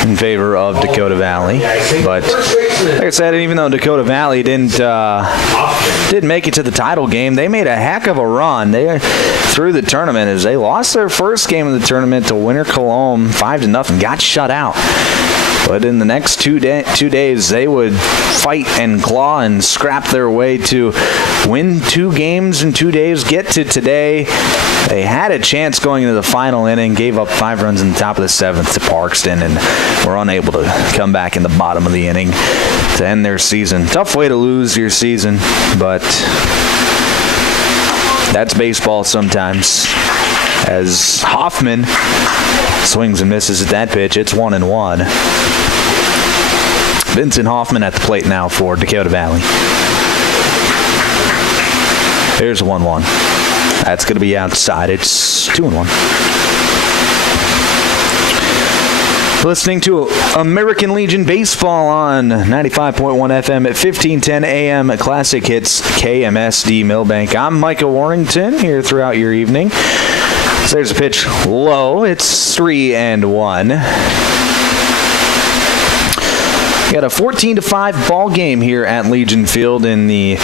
in favor of Dakota Valley. But like I said, even though Dakota Valley didn't make it to the title game, they made a heck of a run through the tournament as they lost their first game of the tournament to Winter Cologne 5-0, got shut out. But in the next 2 days, they would fight and claw and scrap their way to win 2 games in 2 days, get to today. They had a chance going into the final inning, gave up 5 runs in the top of the 7th to Parkston, and were unable to come back in the bottom of the inning to end their season. Tough way to lose your season, but that's baseball sometimes. As Hoffman swings and misses at that pitch, it's 1-1. Vincent Hoffman at the plate now for Dakota Valley. Here's a 1-1. That's going to be outside. It's 2-1. Listening to American Legion Baseball on 95.1 FM at 1510 AM at Classic Hits KMSD Milbank. I'm Micah Warrington here throughout your evening. So there's a pitch low. It's 3-1. Got a 14-5 ball game here at Legion Field in the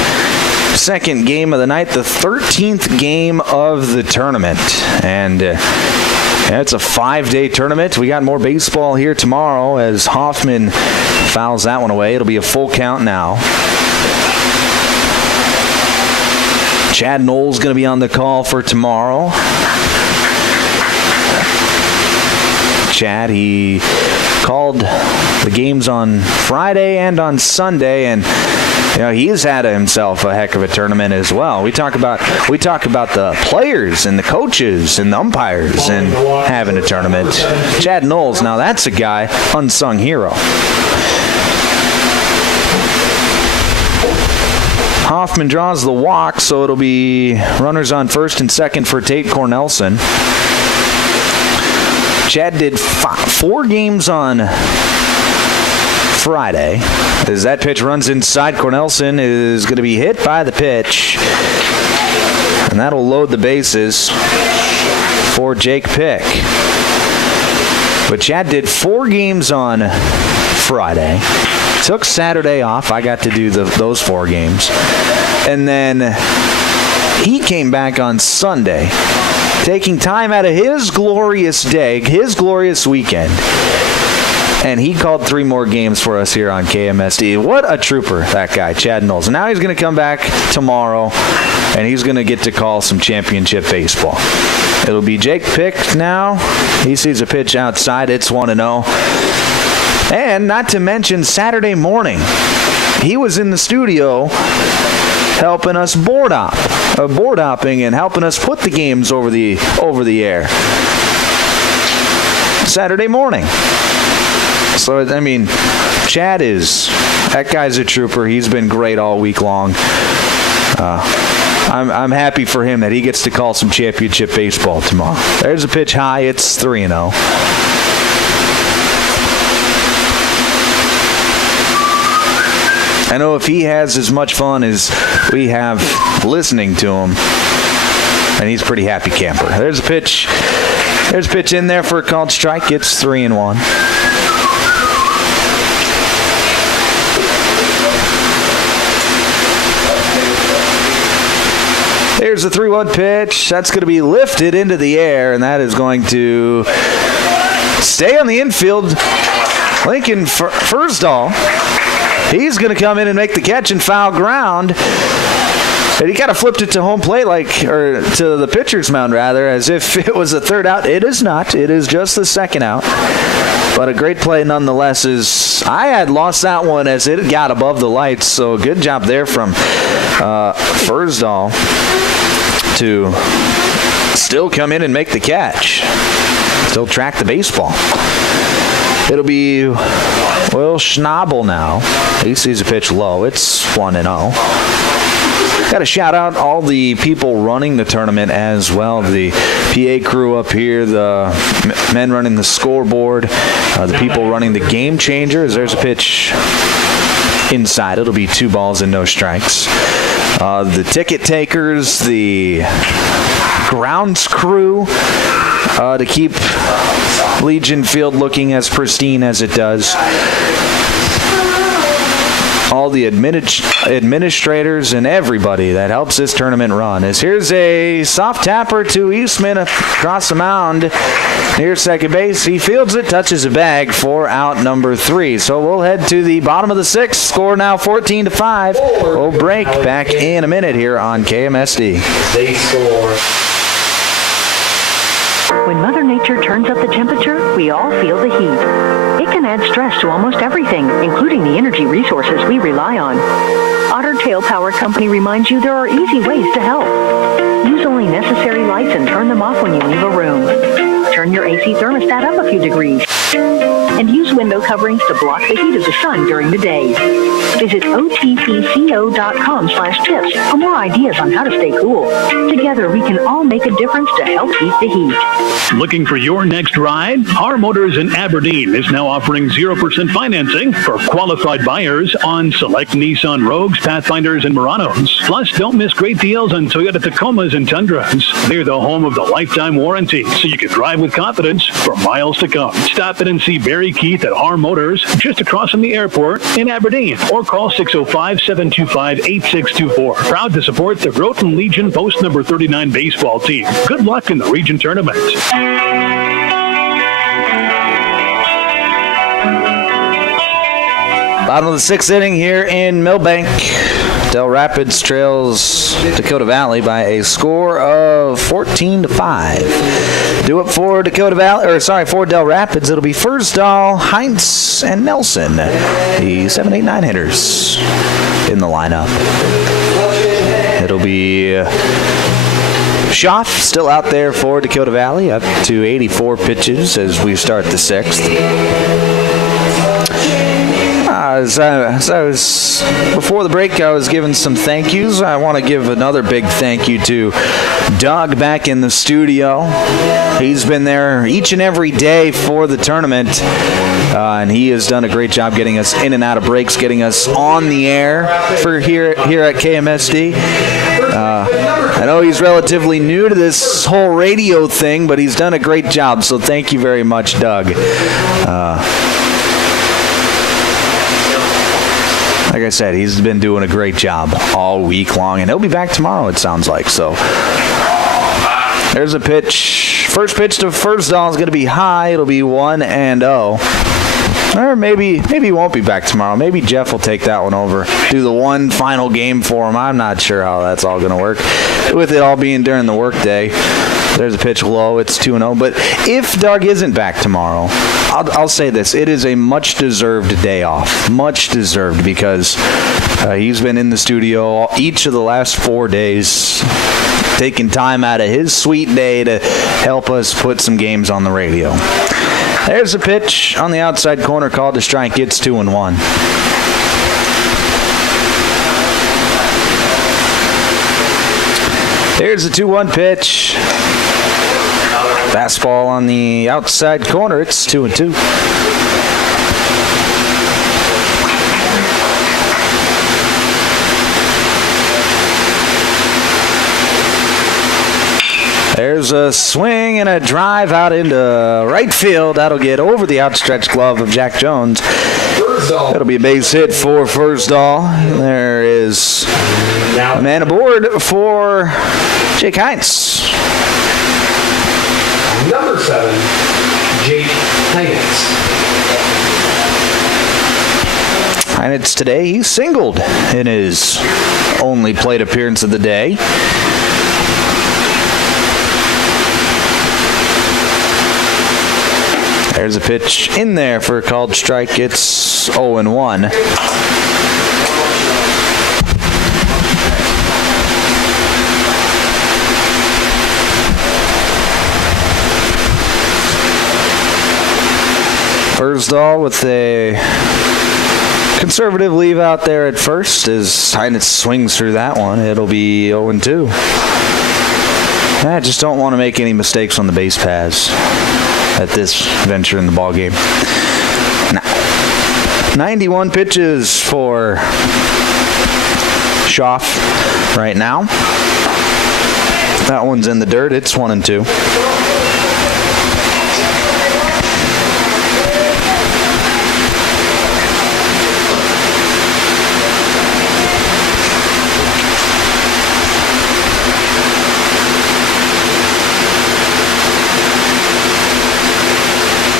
second game of the night, the 13th game of the tournament. And it's a 5-day tournament. We got more baseball here tomorrow as Hoffman fouls that one away. It'll be a full count now. Chad Knowles going to be on the call for tomorrow. Chad, he called the games on Friday and on Sunday, and he's had himself a heck of a tournament as well. We talk about the players and the coaches and the umpires and having a tournament. Chad Knowles, now that's a guy, unsung hero. Hoffman draws the walk, so it'll be runners on first and second for Tate Cornelson. Chad did 4 games on Friday. As that pitch runs inside, Cornelson is going to be hit by the pitch. And that'll load the bases for Jake Pick. But Chad did 4 games on Friday. Took Saturday off. I got to do those 4 games. And then he came back on Sunday, taking time out of his glorious day, his glorious weekend, and he called 3 more games for us here on KMSD. What a trooper, that guy, Chad Knowles. And now he's going to come back tomorrow, and he's going to get to call some championship baseball. It'll be Jake Pick now. He sees a pitch outside. It's 1-0. And not to mention Saturday morning, he was in the studio helping us board hopping and helping us put the games over the air Saturday morning. So, I mean, that guy's a trooper. He's been great all week long. I'm happy for him that he gets to call some championship baseball tomorrow. There's a pitch high. It's 3-0. I know if he has as much fun as we have listening to him, and he's a pretty happy camper. There's a pitch in there for a called strike. It's 3-1. There's the 3-1 pitch. That's going to be lifted into the air, and that is going to stay on the infield. Lincoln Fursdahl, he's going to come in and make the catch and foul ground. And he kind of flipped it to home plate, or to the pitcher's mound, rather, as if it was a third out. It is not. It is just the second out. But a great play nonetheless. I had lost that one as it got above the lights, so good job there from Fursdahl to still come in and make the catch. Still track the baseball. It'll be Will Schnabel now. He sees a pitch low. It's 1-0. Got to shout out all the people running the tournament as well. The PA crew up here, the men running the scoreboard, the people running the game changers. There's a pitch inside. It'll be 2 balls and no strikes. The ticket takers, the grounds crew, to keep Legion Field looking as pristine as it does. All the administrators and everybody that helps this tournament run. Here's a soft tapper to Eastman across the mound near second base. He fields it, touches a bag for out number 3. So we'll head to the bottom of the 6th. Score now 14-5. We'll break back in a minute here on KMSD. They score. When Mother Nature turns up the temperature, we all feel the heat. It can add stress to almost everything, including the energy resources we rely on. Otter Tail Power Company reminds you there are easy ways to help. Use only necessary lights and turn them off when you leave a room. Turn your AC thermostat up a few degrees. And use window coverings to block the heat of the sun during the day. Visit otpco.com/tips for more ideas on how to stay cool. Together, we can all make a difference to help keep the heat. Looking for your next ride? Our Motors in Aberdeen is now offering 0% financing for qualified buyers on select Nissan Rogues, Pathfinders, and Muranos. Plus, don't miss great deals on Toyota Tacomas and Tundras. They're the home of the lifetime warranty, so you can drive with confidence for miles to come. Stop in and see Barry Keith at R Motors, just across from the airport in Aberdeen, or call 605-725-8624. Proud to support the Groton Legion Post number 39 baseball team. Good luck in the region tournament. Bottom of the 6th inning here in Milbank. Del Rapids trails Dakota Valley by a score of 14-5. Do it for for Del Rapids. It'll be Fursdahl, Heinz, and Nelson, the 7, 8, 9 hitters in the lineup. It'll be Schaff still out there for Dakota Valley, up to 84 pitches as we start the 6th. Before the break, I was giving some thank yous. I want to give another big thank you to Doug back in the studio. He's been there each and every day for the tournament, and he has done a great job getting us in and out of breaks, getting us on the air for here at KMSD. I know he's relatively new to this whole radio thing, but he's done a great job, so thank you very much, Doug. Like I said, he's been doing a great job all week long, and he'll be back tomorrow, it sounds like. So there's a pitch. First pitch to Fursdahl is going to be high. It'll be 1-0. Or maybe he won't be back tomorrow. Maybe Jeff will take that one over, do the one final game for him. I'm not sure how that's all going to work, with it all being during the workday. There's a pitch low. It's 2-0. But if Doug isn't back tomorrow, I'll say this. It is a much-deserved day off. Much deserved, because he's been in the studio each of the last 4 days, taking time out of his sweet day to help us put some games on the radio. There's a pitch on the outside corner called to strike. It's 2-1. There's the 2-1 pitch. Fastball on the outside corner. It's 2-2. There's a swing and a drive out into right field. That'll get over the outstretched glove of Jack Jones. Firstall. It'll be a base hit for Firstall. There is a man aboard for Jake Heinz. Number 7, Jake Heinz. Heinz today, he singled in his only plate appearance of the day. There's a pitch in there for a called strike. It's 0-1. Firstall with a conservative leave out there at first as Heinz swings through that one. It'll be 0-2. I just don't want to make any mistakes on the base paths at this venture in the ball game. 91 pitches for Schaff right now. That one's in the dirt. It's 1-2.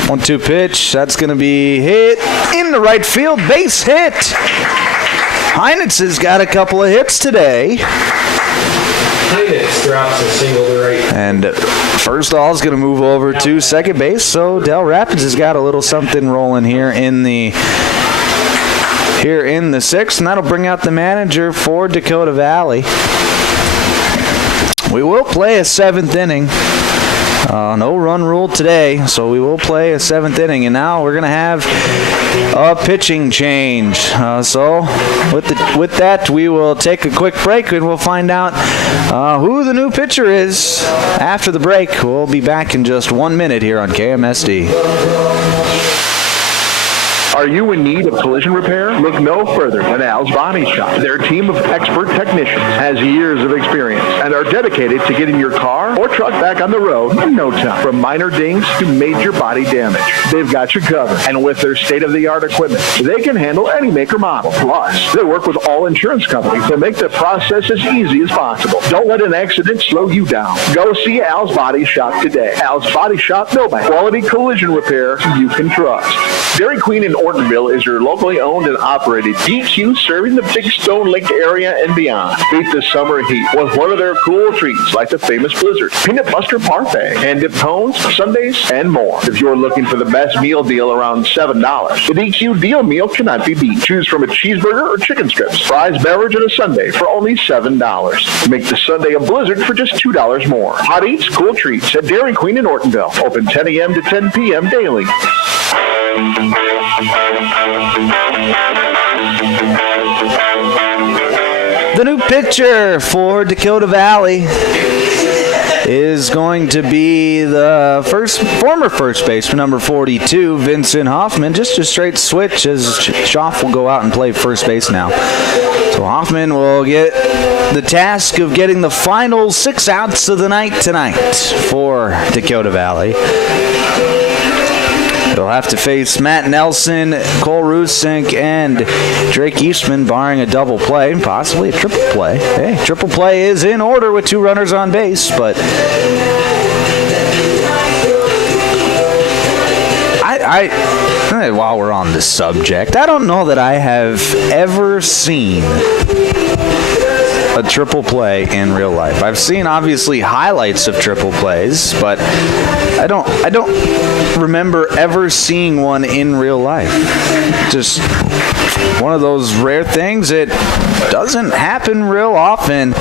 1-2 pitch. That's going to be hit in the right field. Base hit. Heinz has got a couple of hits today. Heinz drops a single to right. And Firstall is going to move over to second base. So Del Rapids has got a little something rolling here in the sixth, and that'll bring out the manager for Dakota Valley. We will play a seventh inning. No run rule today, so we will play a seventh inning, and now we're going to have a pitching change. So with that, we will take a quick break, and we'll find out who the new pitcher is after the break. We'll be back in just 1 minute here on KMSD. Are you in need of collision repair? Look no further than Al's Body Shop. Their team of expert technicians has years of experience and are dedicated to getting your car or truck back on the road in no time. From minor dings to major body damage, they've got you covered. And with their state-of-the-art equipment, they can handle any make or model. Plus, they work with all insurance companies to make the process as easy as possible. Don't let an accident slow you down. Go see Al's Body Shop today. Al's Body Shop, Milbank. Quality collision repair you can trust. Dairy Queen in Ortonville is your locally owned and operated DQ serving the Big Stone Lake area and beyond. Beat the summer heat with one of their cool treats like the famous Blizzard, Peanut Buster Parfait, and dip cones, sundaes, and more. If you're looking for the best meal deal around $7, the DQ deal meal cannot be beat. Choose from a cheeseburger or chicken strips, fries, beverage, and a sundae for only $7. Make the sundae a Blizzard for just $2 more. Hot eats, cool treats at Dairy Queen in Ortonville. Open 10 a.m. to 10 p.m. daily. The new pitcher for Dakota Valley is going to be the former first baseman, number 42, Vincent Hoffman. Just a straight switch as Schaff will go out and play first base now. So Hoffman will get the task of getting the final 6 outs of the night tonight for Dakota Valley. He'll have to face Matt Nelson, Cole Rusink, and Drake Eastman, barring a double play, possibly a triple play. Hey, triple play is in order with 2 runners on base, but while we're on this subject, I don't know that I have ever seen a triple play in real life. I've seen obviously highlights of triple plays, but I don't remember ever seeing one in real life. Just one of those rare things. It doesn't happen real often,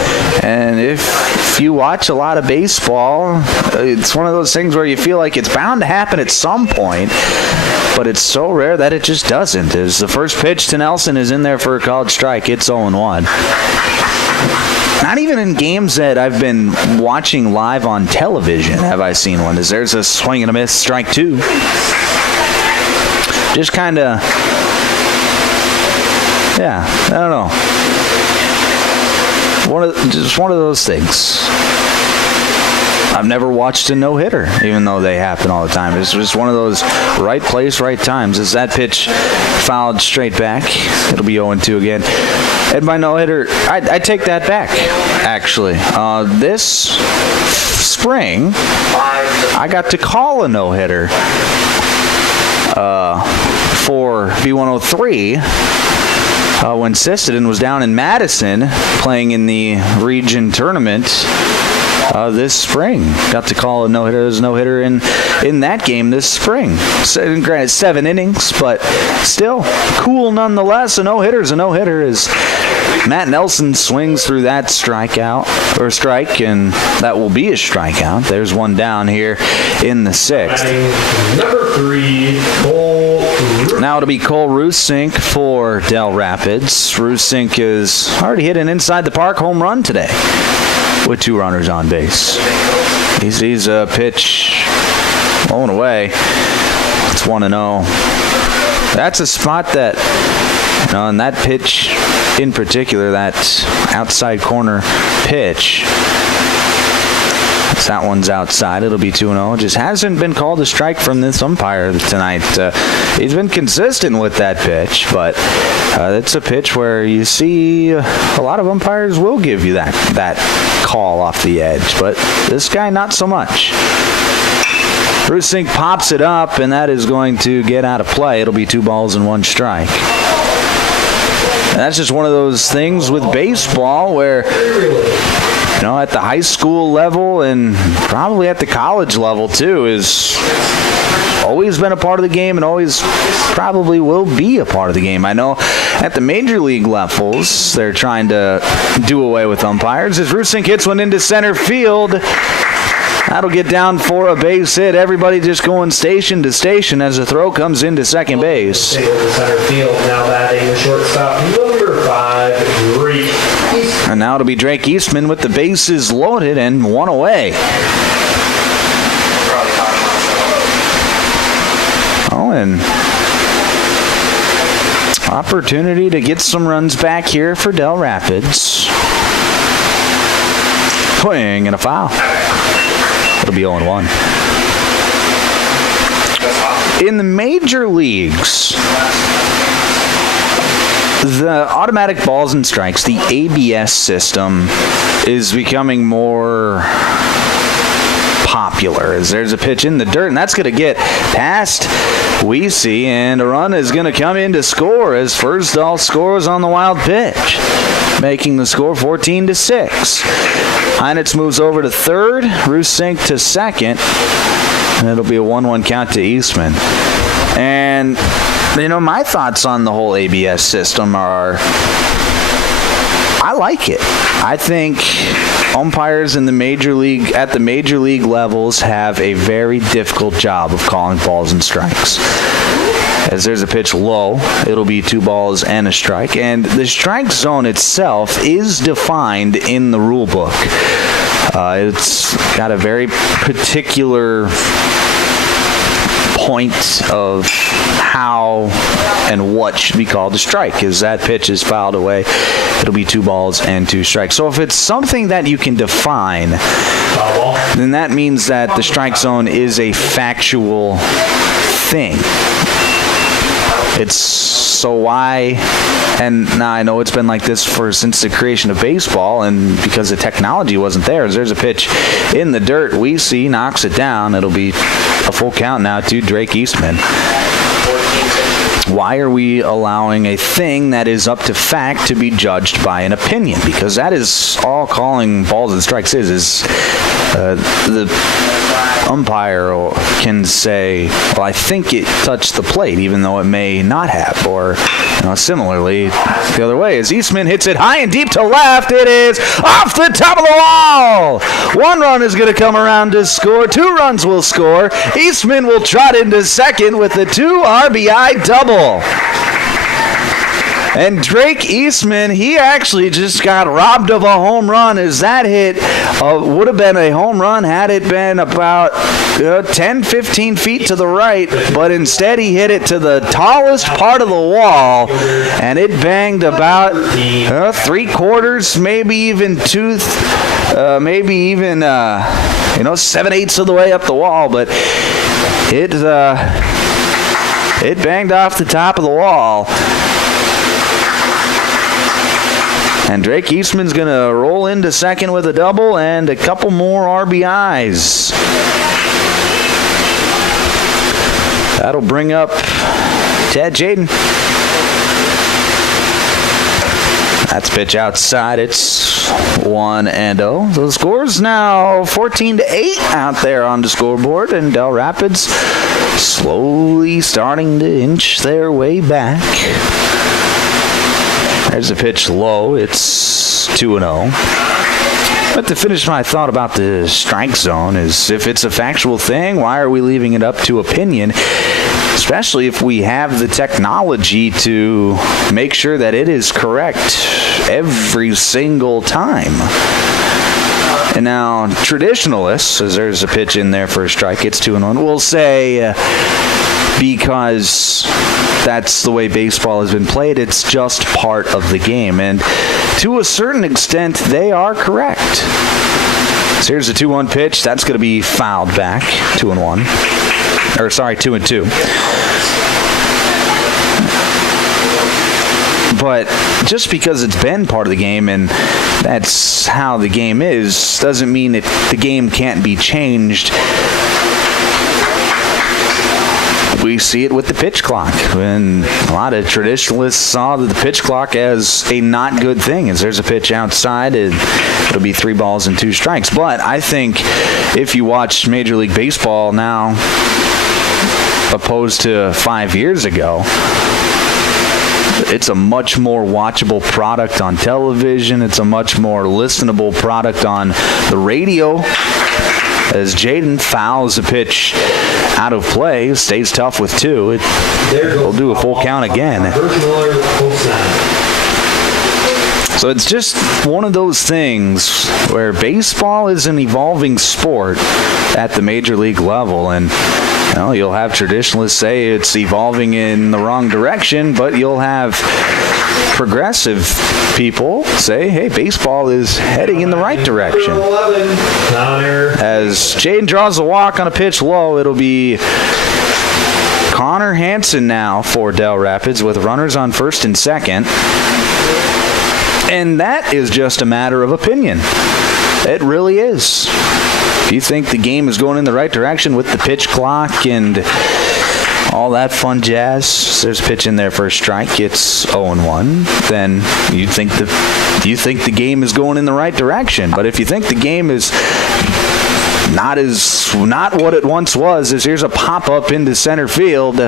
and if you watch a lot of baseball, it's one of those things where you feel like it's bound to happen at some point, but it's so rare that it just doesn't. As the first pitch to Nelson is in there for a called strike, it's 0-1. Not even in games that I've been watching live on television have I seen one. There's a swing and a miss, strike 2. Just kind of, yeah, I don't know. Just one of those things. I've never watched a no-hitter, even though they happen all the time. It's just one of those right place, right times. As that pitch fouled straight back, it'll be 0-2 again. And my no-hitter, I take that back, actually. This spring, I got to call a no-hitter for B103 when Sisseton was down in Madison playing in the region tournament this spring. Got to call a no-hitter. There's a no-hitter in that game this spring. Granted, 7 innings, but still cool nonetheless. A no-hitter's a no-hitter as Matt Nelson swings through that strike, and that will be a strikeout. There's one down here in the 6th. Number 3, Cole. Now it'll be Cole Rusink for Del Rapids. Rusink has already hit an inside the park home run today with 2 runners on base. He sees a pitch blown away. It's 1-0. That's a spot that, and that pitch in particular, that outside corner pitch, that one's outside. It'll be 2-0. Just hasn't been called a strike from this umpire tonight. He's been consistent with that pitch, but it's a pitch where you see a lot of umpires will give you that call off the edge, but this guy not so much. Rusink pops it up, and that is going to get out of play. It'll be 2 balls and 1 strike. And that's just one of those things with baseball where, at the high school level and probably at the college level too, is always been a part of the game and always probably will be a part of the game. I know at the major league levels, they're trying to do away with umpires. As Rusink hits one into center field, that'll get down for a base hit. Everybody just going station to station as the throw comes into second base. Center field, now batting the shortstop, number 5, Drake. And now it'll be Drake Eastman with the bases loaded and 1 away. Oh, and opportunity to get some runs back here for Del Rapids. Swing and a foul. It'll be 0-1. In the major leagues, the automatic balls and strikes, the ABS system, is becoming more popular as there's a pitch in the dirt, and that's going to get past Weesey, and a run is going to come in to score as Firstall scores on the wild pitch, making the score 14-6. Heinitz moves over to third, Rusink to second, and it'll be a 1-1 count to Eastman. And my thoughts on the whole ABS system are, I like it. I think umpires in the major league, at the major league levels, have a very difficult job of calling balls and strikes. As there's a pitch low, it'll be 2 balls and a strike. And the strike zone itself is defined in the rule book. It's got a very particular point of how and what should be called a strike. As that pitch is fouled away, it'll be 2 balls and 2 strikes. So if it's something that you can define, then that means that the strike zone is a factual thing. It's so why, and now I know it's been like this since the creation of baseball, and because the technology wasn't there. As there's a pitch in the dirt, Weesey knocks it down. It'll be a full count now to Drake Eastman. Why are we allowing a thing that is up to fact to be judged by an opinion? Because that is all calling balls and strikes is the umpire can say, well, I think it touched the plate, even though it may not have. Or similarly, the other way, as Eastman hits it high and deep to left, it is off the top of the wall. 1 run is going to come around to score. 2 runs will score. Eastman will trot into second with a 2 RBI double. And Drake Eastman, he actually just got robbed of a home run as that hit would have been a home run had it been about 10, 15 feet to the right, but instead he hit it to the tallest part of the wall, and it banged about 3/4, maybe even 7/8 of the way up the wall, but it banged off the top of the wall. And Drake Eastman's going to roll into second with a double and a couple more RBIs. That'll bring up Ted Jaden. That's pitch outside. It's 1-0. So the score's now 14-8 out there on the scoreboard, and Del Rapids slowly starting to inch their way back. There's a pitch low. It's 2-0. But to finish my thought about the strike zone is, if it's a factual thing, why are we leaving it up to opinion? Especially if we have the technology to make sure that it is correct every single time. And now, traditionalists, as there's a pitch in there for a strike, it's 2-1, will say, because that's the way baseball has been played, it's just part of the game. And to a certain extent, they are correct. So here's a 2-1 pitch. That's going to be fouled back. 2-1. Or sorry, 2-2. But just because it's been part of the game and that's how the game is, doesn't mean that the game can't be changed. We see it with the pitch clock. And a lot of traditionalists saw the pitch clock as a not good thing. As there's a pitch outside, it'll be 3 balls and 2 strikes. But I think if you watch Major League Baseball now, opposed to 5 years ago, it's a much more watchable product on television. It's a much more listenable product on the radio. As Jaden fouls a pitch out of play, stays tough with 2. They'll do a full count again. So it's just one of those things where baseball is an evolving sport at the major league level, and you'll have traditionalists say it's evolving in the wrong direction, but you'll have progressive people say, hey, baseball is heading in the right direction. As Jaden draws a walk on a pitch low, it'll be Connor Hansen now for Del Rapids with runners on first and second. And that is just a matter of opinion. It really is. If you think the game is going in the right direction with the pitch clock and all that fun jazz, there's a pitch in there for a strike, it's 0-1, then you think the game is going in the right direction. But if you think the game is not what it once was, as here's a pop-up into center field,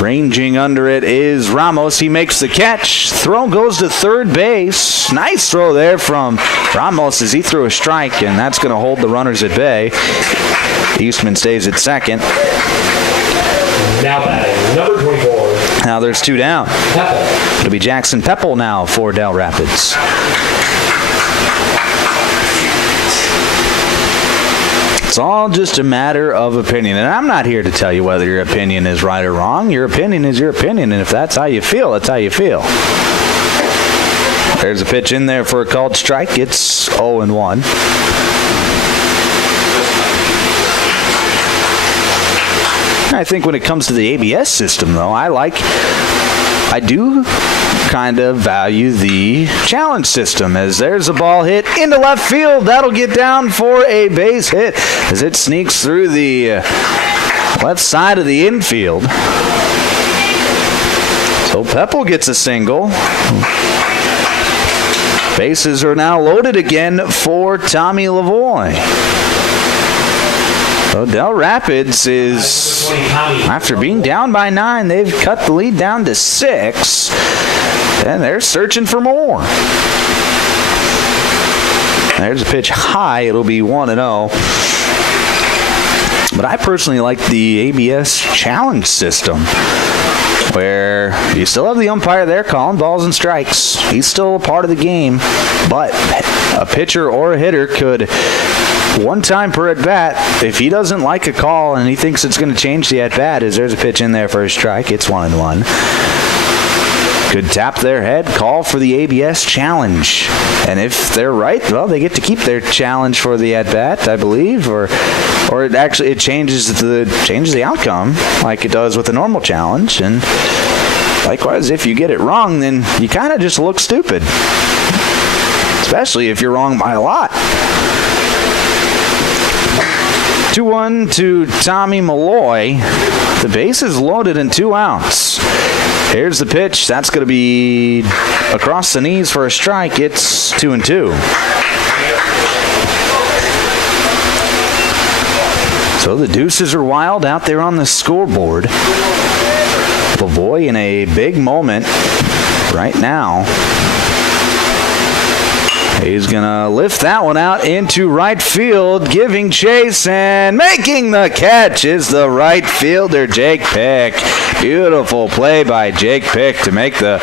ranging under it is Ramos. He makes the catch. Throw goes to third base. Nice throw there from Ramos as he threw a strike, and that's going to hold the runners at bay. Eastman stays at second. Now batting, number 24. Now there's 2 down. Peppel. It'll be Jackson Peppel now for Del Rapids. It's all just a matter of opinion. And I'm not here to tell you whether your opinion is right or wrong. Your opinion is your opinion. And if that's how you feel, that's how you feel. There's a pitch in there for a called strike. It's 0-1. I think when it comes to the ABS system, though, I do kind of value the challenge system, as there's a ball hit into left field. That'll get down for a base hit as it sneaks through the left side of the infield. So Peppel gets a single. Bases are now loaded again for Tommy Lavoie. So Del Rapids is, after being down by 9, they've cut the lead down to 6, and they're searching for more. There's a pitch high. It'll be 1-0. But I personally like the ABS challenge system, where you still have the umpire there calling balls and strikes. He's still a part of the game, but a pitcher or a hitter could, one time per at-bat, if he doesn't like a call and he thinks it's going to change the at-bat, as there's a pitch in there for a strike, it's 1-1. Could tap their head, call for the ABS challenge. And if they're right, well, they get to keep their challenge for the at-bat, I believe, or it changes the outcome like it does with a normal challenge. And likewise, if you get it wrong, then you kind of just look stupid, especially if you're wrong by a lot. 2-1 to Tommy Malloy. The base is loaded and 2 outs. Here's the pitch. That's going to be across the knees for a strike. It's 2-2. So the deuces are wild out there on the scoreboard. Lavoie in a big moment right now. He's going to lift that one out into right field, giving chase, and making the catch is the right fielder, Jake Pick. Beautiful play by Jake Pick to make the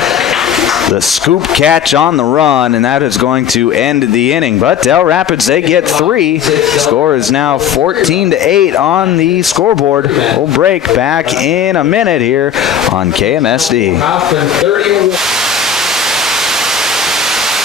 scoop catch on the run, and that is going to end the inning. But Del Rapids, they get 3. Score is now 14-8 on the scoreboard. We'll break back in a minute here on KMSD.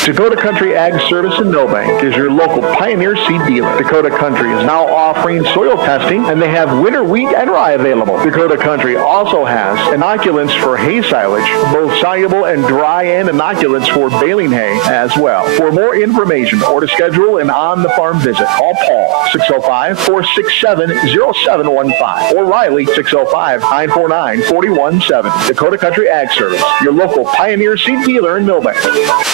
Dakota Country Ag Service in Milbank is your local Pioneer seed dealer. Dakota Country is now offering soil testing, and they have winter wheat and rye available. Dakota Country also has inoculants for hay silage, both soluble and dry, and inoculants for baling hay as well. For more information or to schedule an on-the-farm visit, call Paul 605-467-0715 or Riley 605-949-417. Dakota Country Ag Service, your local Pioneer seed dealer in Milbank.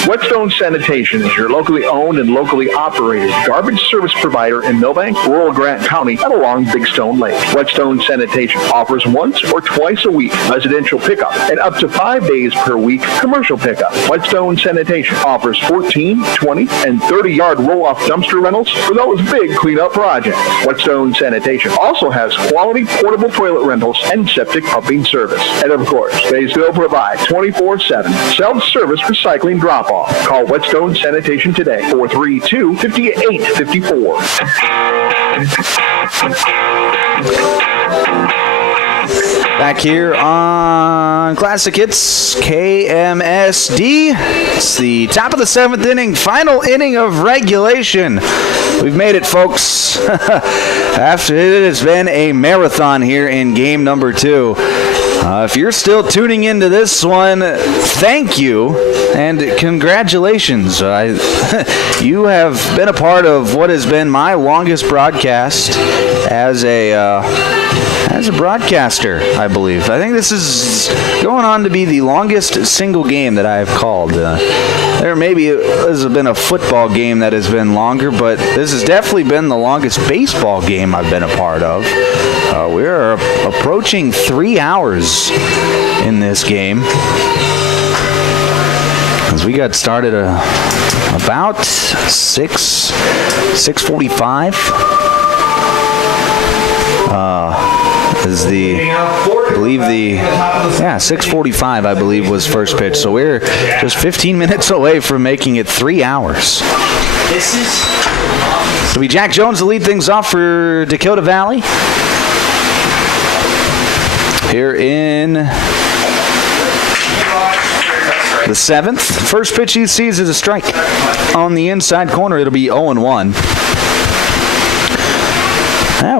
Whetstone Sanitation is your locally owned and locally operated garbage service provider in Milbank, rural Grant County, and along Big Stone Lake. Whetstone Sanitation offers once or twice a week residential pickup and up to 5 days per week commercial pickup. Whetstone Sanitation offers 14, 20, and 30-yard roll-off dumpster rentals for those big cleanup projects. Whetstone Sanitation also has quality portable toilet rentals and septic pumping service. And of course, they still provide 24/7 self-service recycling drop-off. Call Whetstone Sanitation today, 432-5854. Back here on Classic Hits KMSD. It's the top of the 7th inning, final inning of regulation. We've made it, folks. After it has been a marathon here in game number 2. If you're still tuning into this one, thank you and congratulations. You have been a part of what has been my longest broadcast as a broadcaster, I believe. I think this is going on to be the longest single game that I have called. There maybe has been a football game that has been longer, but this has definitely been the longest baseball game I've been a part of. We're approaching 3 hours in this game, as we got started about 6:45. Is the, I believe 6:45 I believe was first pitch. So we're just 15 minutes away from making it 3 hours. It'll be Jack Jones to lead things off for Dakota Valley here in the 7th. First pitch he sees is a strike on the inside corner. It'll be 0-1.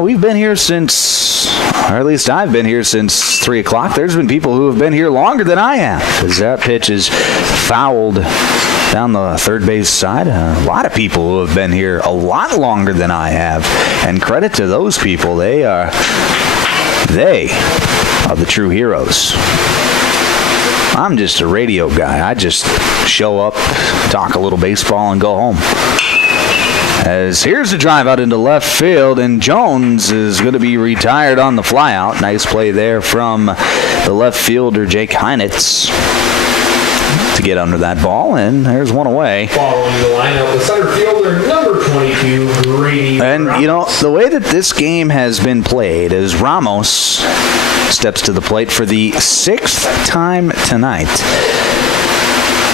We've been here since, or at least I've been here since 3 o'clock. There's been people who have been here longer than I have, as that pitch is fouled down the third base side. A lot of people who have been here a lot longer than I have, and credit to those people. They are the true heroes. I'm just a radio guy. I just show up, talk a little baseball, and go home. As here's a drive out into left field, and Jones is going to be retired on the flyout. Nice play there from the left fielder, Jake Heinitz, to get under that ball, and there's one away. Following the lineup, the center fielder, number 22, Grady. And, you know, the way that this game has been played is Ramos steps to the plate for the 6th time tonight.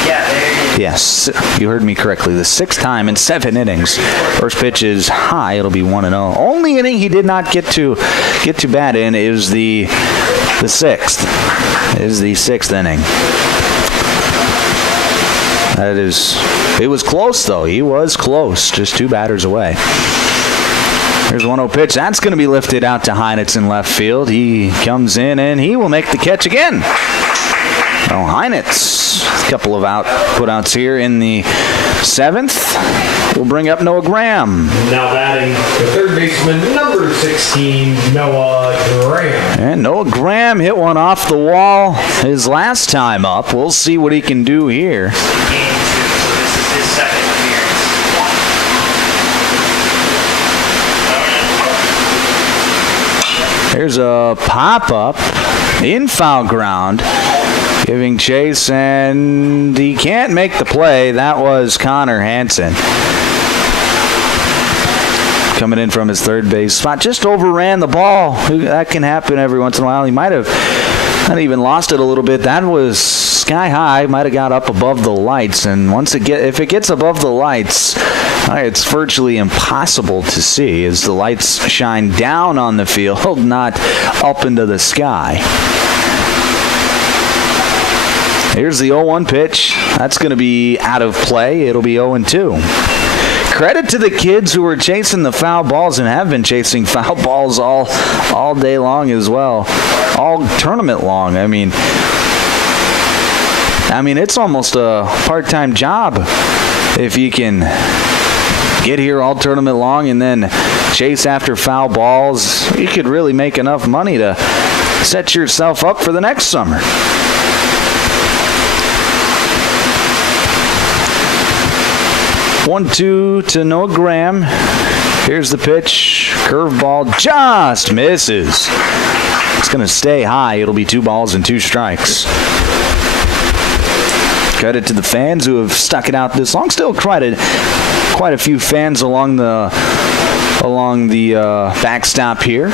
Yeah, there it is. Yes, you heard me correctly. The 6th time in 7 innings. First pitch is high. It'll be 1-0. Only inning he did not get to bat in is the 6th. Is the 6th inning. It was close, though. He was close, just 2 batters away. Here's 1-0 pitch. That's going to be lifted out to Heinitz in left field. He comes in, and he will make the catch again. Oh, Heinitz. A couple of put-outs here in the 7th. We'll bring up Noah Graham. Now batting the third baseman, number 16, Noah Graham. And Noah Graham hit one off the wall his last time up. We'll see what he can do here. Game 2, so this is his second appearance. Here's a pop-up in foul ground, giving chase, and he can't make the play. That was Connor Hansen. Coming in from his third base spot, just overran the ball. That can happen every once in a while. He might have not even lost it a little bit. That was sky high. Might have got up above the lights, and if it gets above the lights, it's virtually impossible to see as the lights shine down on the field, not up into the sky. Here's the 0-1 pitch. That's going to be out of play. It'll be 0-2. Credit to the kids who were chasing the foul balls and have been chasing foul balls all day long as well, all tournament long. I mean, it's almost a part-time job if you can get here all tournament long and then chase after foul balls. You could really make enough money to set yourself up for the next summer. 1-2 to Noah Graham. Here's the pitch. Curveball just misses. It's going to stay high. It'll be 2 balls and 2 strikes. Credit to the fans who have stuck it out this long. Still quite a few fans along the backstop here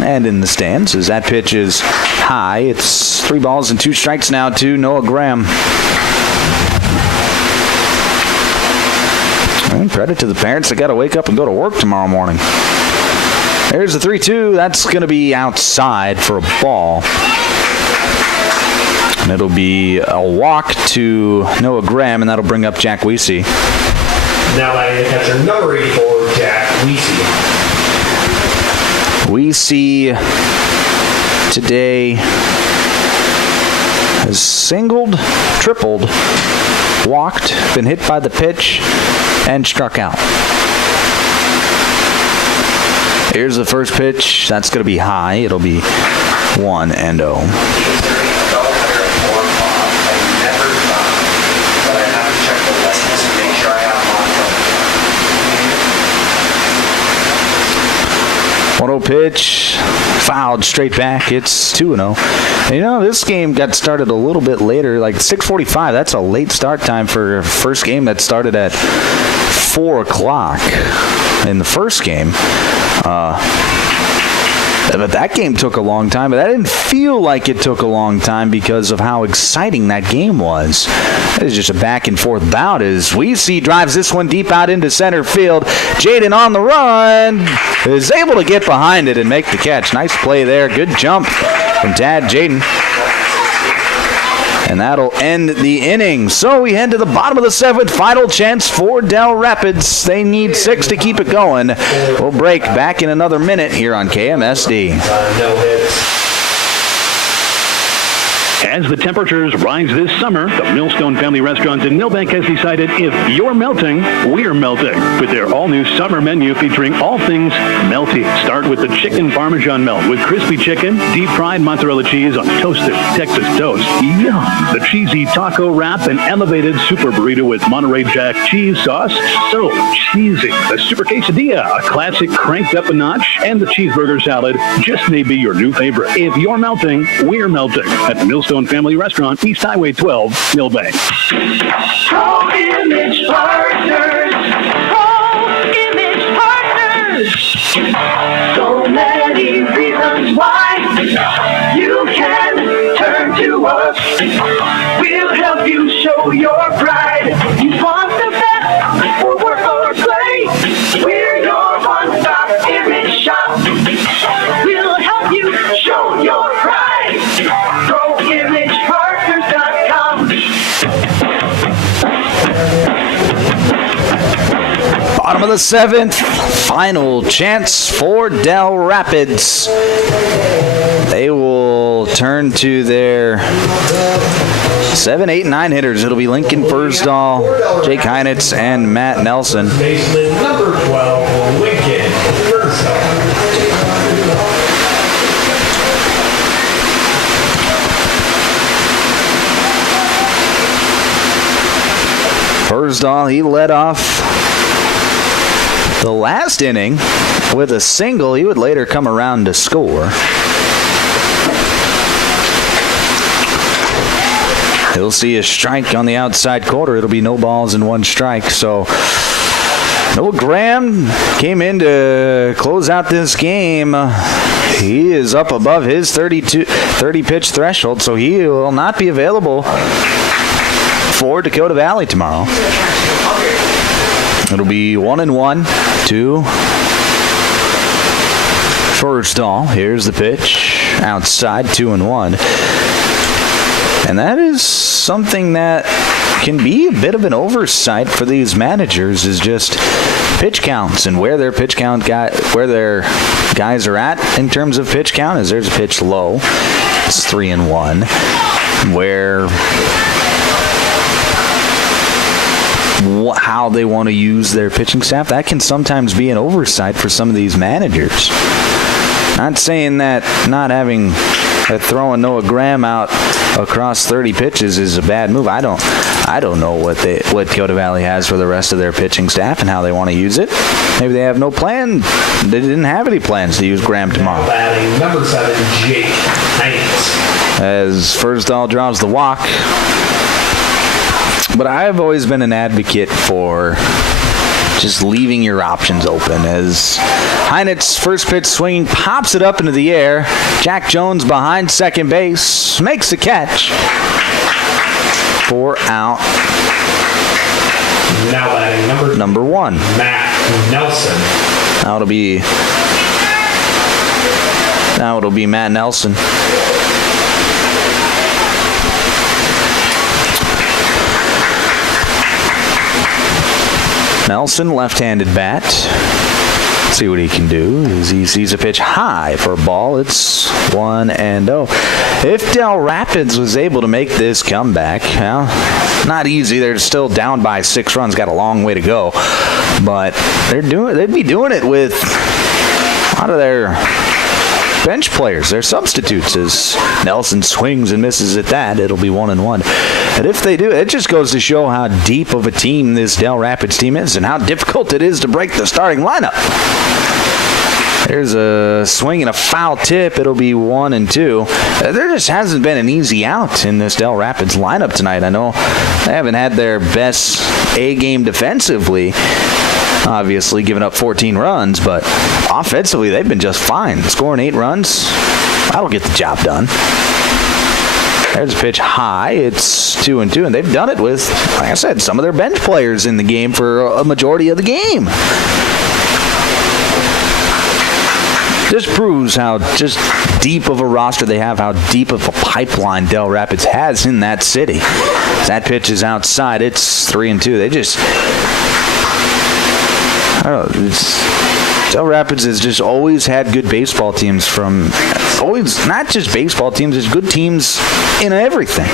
and in the stands as that pitch is high. It's 3 balls and 2 strikes now to Noah Graham. And credit to the parents that got to wake up and go to work tomorrow morning. There's the 3-2. That's going to be outside for a ball. And it'll be a walk to Noah Graham, and that'll bring up Jack Weesey. Now batting the catcher, number 84, Jack Weesey. Weesey today has singled, tripled, walked, been hit by the pitch, and struck out. Here's the first pitch. That's going to be high. It'll be 1-0. Pitch, fouled straight back. It's 2-0. This game got started a little bit later, like 6:45. That's a late start time for a first game that started at 4 o'clock in the first game. But that game took a long time, but that didn't feel like it took a long time because of how exciting that game was. It was just a back-and-forth bout as Weesey drives this one deep out into center field. Jaden on the run is able to get behind it and make the catch. Nice play there. Good jump from Tad Jaden. And that'll end the inning. So we head to the bottom of the 7th. Final chance for Del Rapids. They need 6 to keep it going. We'll break back in another minute here on KMSD. No hits. As the temperatures rise this summer, the Millstone Family Restaurant in Milbank has decided if you're melting, we're melting. With their all-new summer menu featuring all things melty. Start with the chicken Parmesan melt with crispy chicken, deep-fried mozzarella cheese on toasted Texas toast. Yum! The cheesy taco wrap and elevated super burrito with Monterey Jack cheese sauce. So cheesy. The super quesadilla, a classic cranked up a notch. And the cheeseburger salad just may be your new favorite. If you're melting, we're melting. At the Millstone Family Restaurant, East Highway 12, Milbank. Pro Image Partners. Pro Image Partners. So many reasons why you your pride. You want the best for work or play. We're your one-stop image shop. We'll help you show your pride. GoImagePartners.com. Bottom of the 7th, final chance for Del Rapids. They will turn to their 7, 8, 9 hitters. It'll be Lincoln Fursdahl, Jake Heinitz, and Matt Nelson. Baseman number 12, Lincoln Fursdahl. Fursdahl, he led off the last inning with a single. He would later come around to score. He'll see a strike on the outside corner. It'll be no balls and 1 strike. So Noah Graham came in to close out this game. He is up above his 30 pitch threshold, so he will not be available for Dakota Valley tomorrow. It'll be 1-1 to Fursdahl. Here's the pitch outside, 2-1. And that is something that can be a bit of an oversight for these managers, is just pitch counts and where their pitch count where their guys are at in terms of pitch count. Is there's a pitch low, it's 3-1. Where how they want to use their pitching staff, that can sometimes be an oversight for some of these managers. Not saying that throwing Noah Graham out across 30 pitches is a bad move. I don't know what Dakota Valley has for the rest of their pitching staff and how they want to use it. Maybe they have no plan. They didn't have any plans to use Graham tomorrow. Batting number 7, Jake Heinitz. As Fursdahl draws the walk. But I've always been an advocate for just leaving your options open. As Heinitz, first pitch swinging, pops it up into the air. Jack Jones behind second base, makes the catch. 4 out. Now batting number 1, Matt Nelson. Now it'll be Matt Nelson. Nelson, left-handed bat. Let's see what he can do. As he sees a pitch high for a ball. It's 1-0. If Del Rapids was able to make this comeback, well, not easy. They're still down by 6 runs. Got a long way to go. But they'd be doing it with a lot of their bench players, their substitutes. As Nelson swings and misses at that, it'll be 1-1. And if they do, it just goes to show how deep of a team this Del Rapids team is and how difficult it is to break the starting lineup. There's a swing and a foul tip. It'll be 1-2. There just hasn't been an easy out in this Del Rapids lineup tonight. I know they haven't had their best A game defensively, obviously giving up 14 runs, but offensively they've been just fine. Scoring 8 runs, that'll get the job done. There's a pitch high. It's 2-2, and they've done it with, like I said, some of their bench players in the game for a majority of the game. This proves how just deep of a roster they have, how deep of a pipeline Del Rapids has in that city. That pitch is outside. It's 3-2. They just, I don't know, Del Rapids has just always had good baseball teams always, not just baseball teams, there's good teams in everything.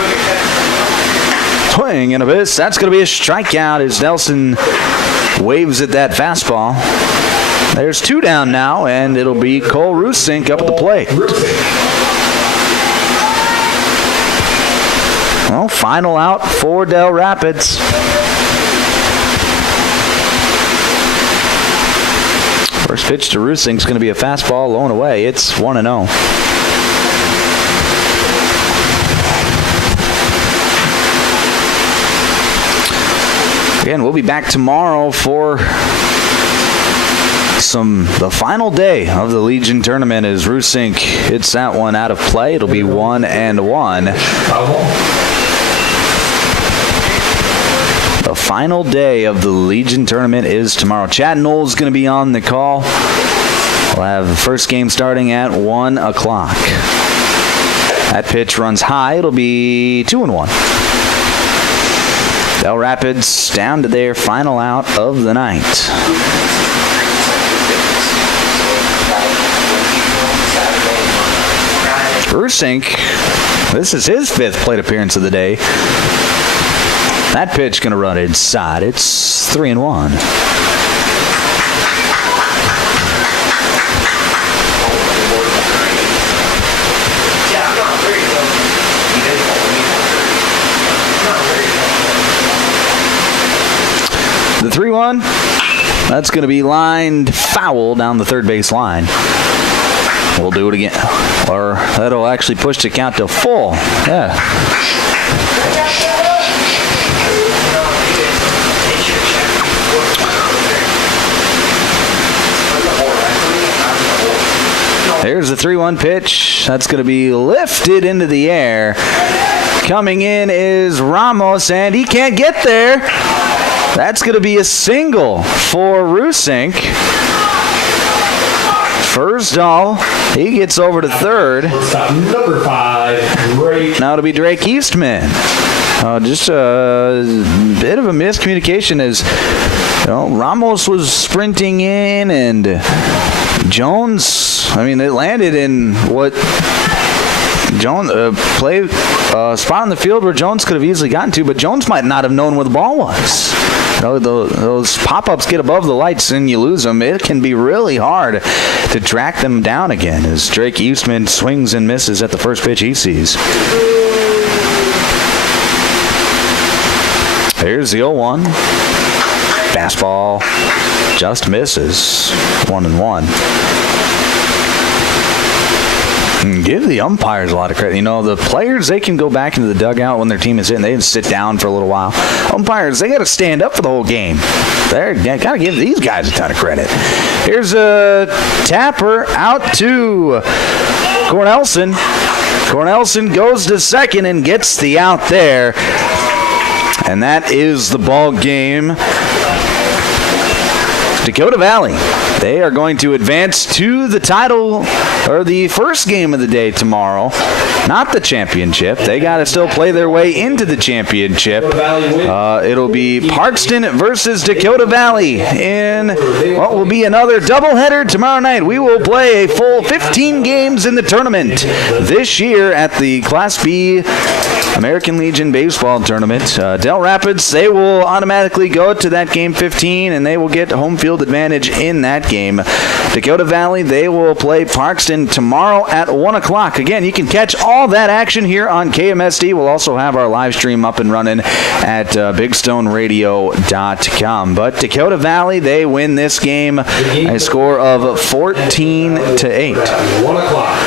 Swing and a miss. That's going to be a strikeout as Nelson waves at that fastball. There's 2 down now, and it'll be Cole Rusink up at the plate. Well, final out for Del Rapids. First pitch to Rusink's going to be a fastball, low and away. It's 1-0. Again, we'll be back tomorrow for the final day of the Legion tournament as Rusink hits that one out of play. It'll be 1-1. final day of the Legion tournament is tomorrow. Chad Knowles is going to be on the call. We'll have the first game starting at 1 o'clock. That pitch runs high. It'll be 2-1. Del Rapids down to their final out of the night. Rusink, this is his 5th plate appearance of the day. That pitch going to run inside. It's 3-1. The 3-1, that's going to be lined foul down the third base line. We'll do it again. Or that'll actually push the count to full. Yeah. There's the 3-1 pitch. That's going to be lifted into the air. Coming in is Ramos, and he can't get there. That's going to be a single for Rusink. Fursdahl, he gets over to third. Stop number 5, Drake. Now it'll be Drake Eastman. Just a bit of a miscommunication as Ramos was sprinting in, and Jones, it landed in what Jones played spot on the field where Jones could have easily gotten to, but Jones might not have known where the ball was. Those pop-ups get above the lights and you lose them. It can be really hard to track them down again as Drake Eastman swings and misses at the first pitch he sees. Here's the 0-1. Fastball just misses. 1-1. Give the umpires a lot of credit. The players, they can go back into the dugout when their team is in. They can sit down for a little while. Umpires, they got to stand up for the whole game. They got to give these guys a ton of credit. Here's a tapper out to Cornelson. Cornelson goes to second and gets the out there. And that is the ball game. Dakota Valley, they are going to advance to the title, or the first game of the day tomorrow, not the championship. They got to still play their way into the championship. It'll be Parkston versus Dakota Valley in what will be another doubleheader tomorrow night. We will play a full 15 games in the tournament this year at the Class B American Legion Baseball Tournament. Del Rapids, they will automatically go to that game 15, and they will get home field advantage in that game. Dakota Valley, they will play Parkston tomorrow at 1 o'clock. Again, you can catch all that action here on KMSD. We'll also have our live stream up and running at BigStoneRadio.com. But Dakota Valley, they win this game a score of 14-8. 1 o'clock.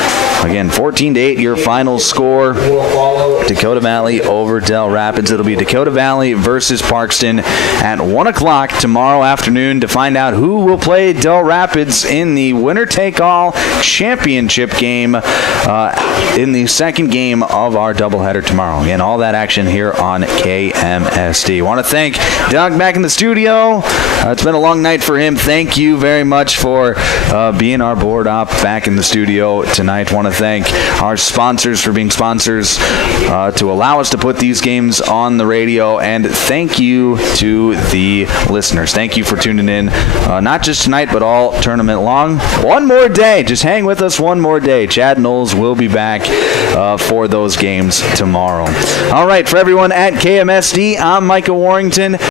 Again, 14-8, your final score. Dakota Valley over Del Rapids. It'll be Dakota Valley versus Parkston at 1 o'clock tomorrow afternoon to find out who will play Del Rapids in the winner-take-all championship game in the second game of our doubleheader tomorrow. Again, all that action here on KMSD. I want to thank Doug back in the studio. It's been a long night for him. Thank you very much for being our board op back in the studio tonight. I want to thank our sponsors for being sponsors to allow us to put these games on the radio, and thank you to the listeners. Thank you for tuning in, not just tonight, but all tournament long. One more day. Just hang with us one more day. Chad Knowles will be back for those games tomorrow. All right, for everyone at KMSD, I'm Micah Warrington.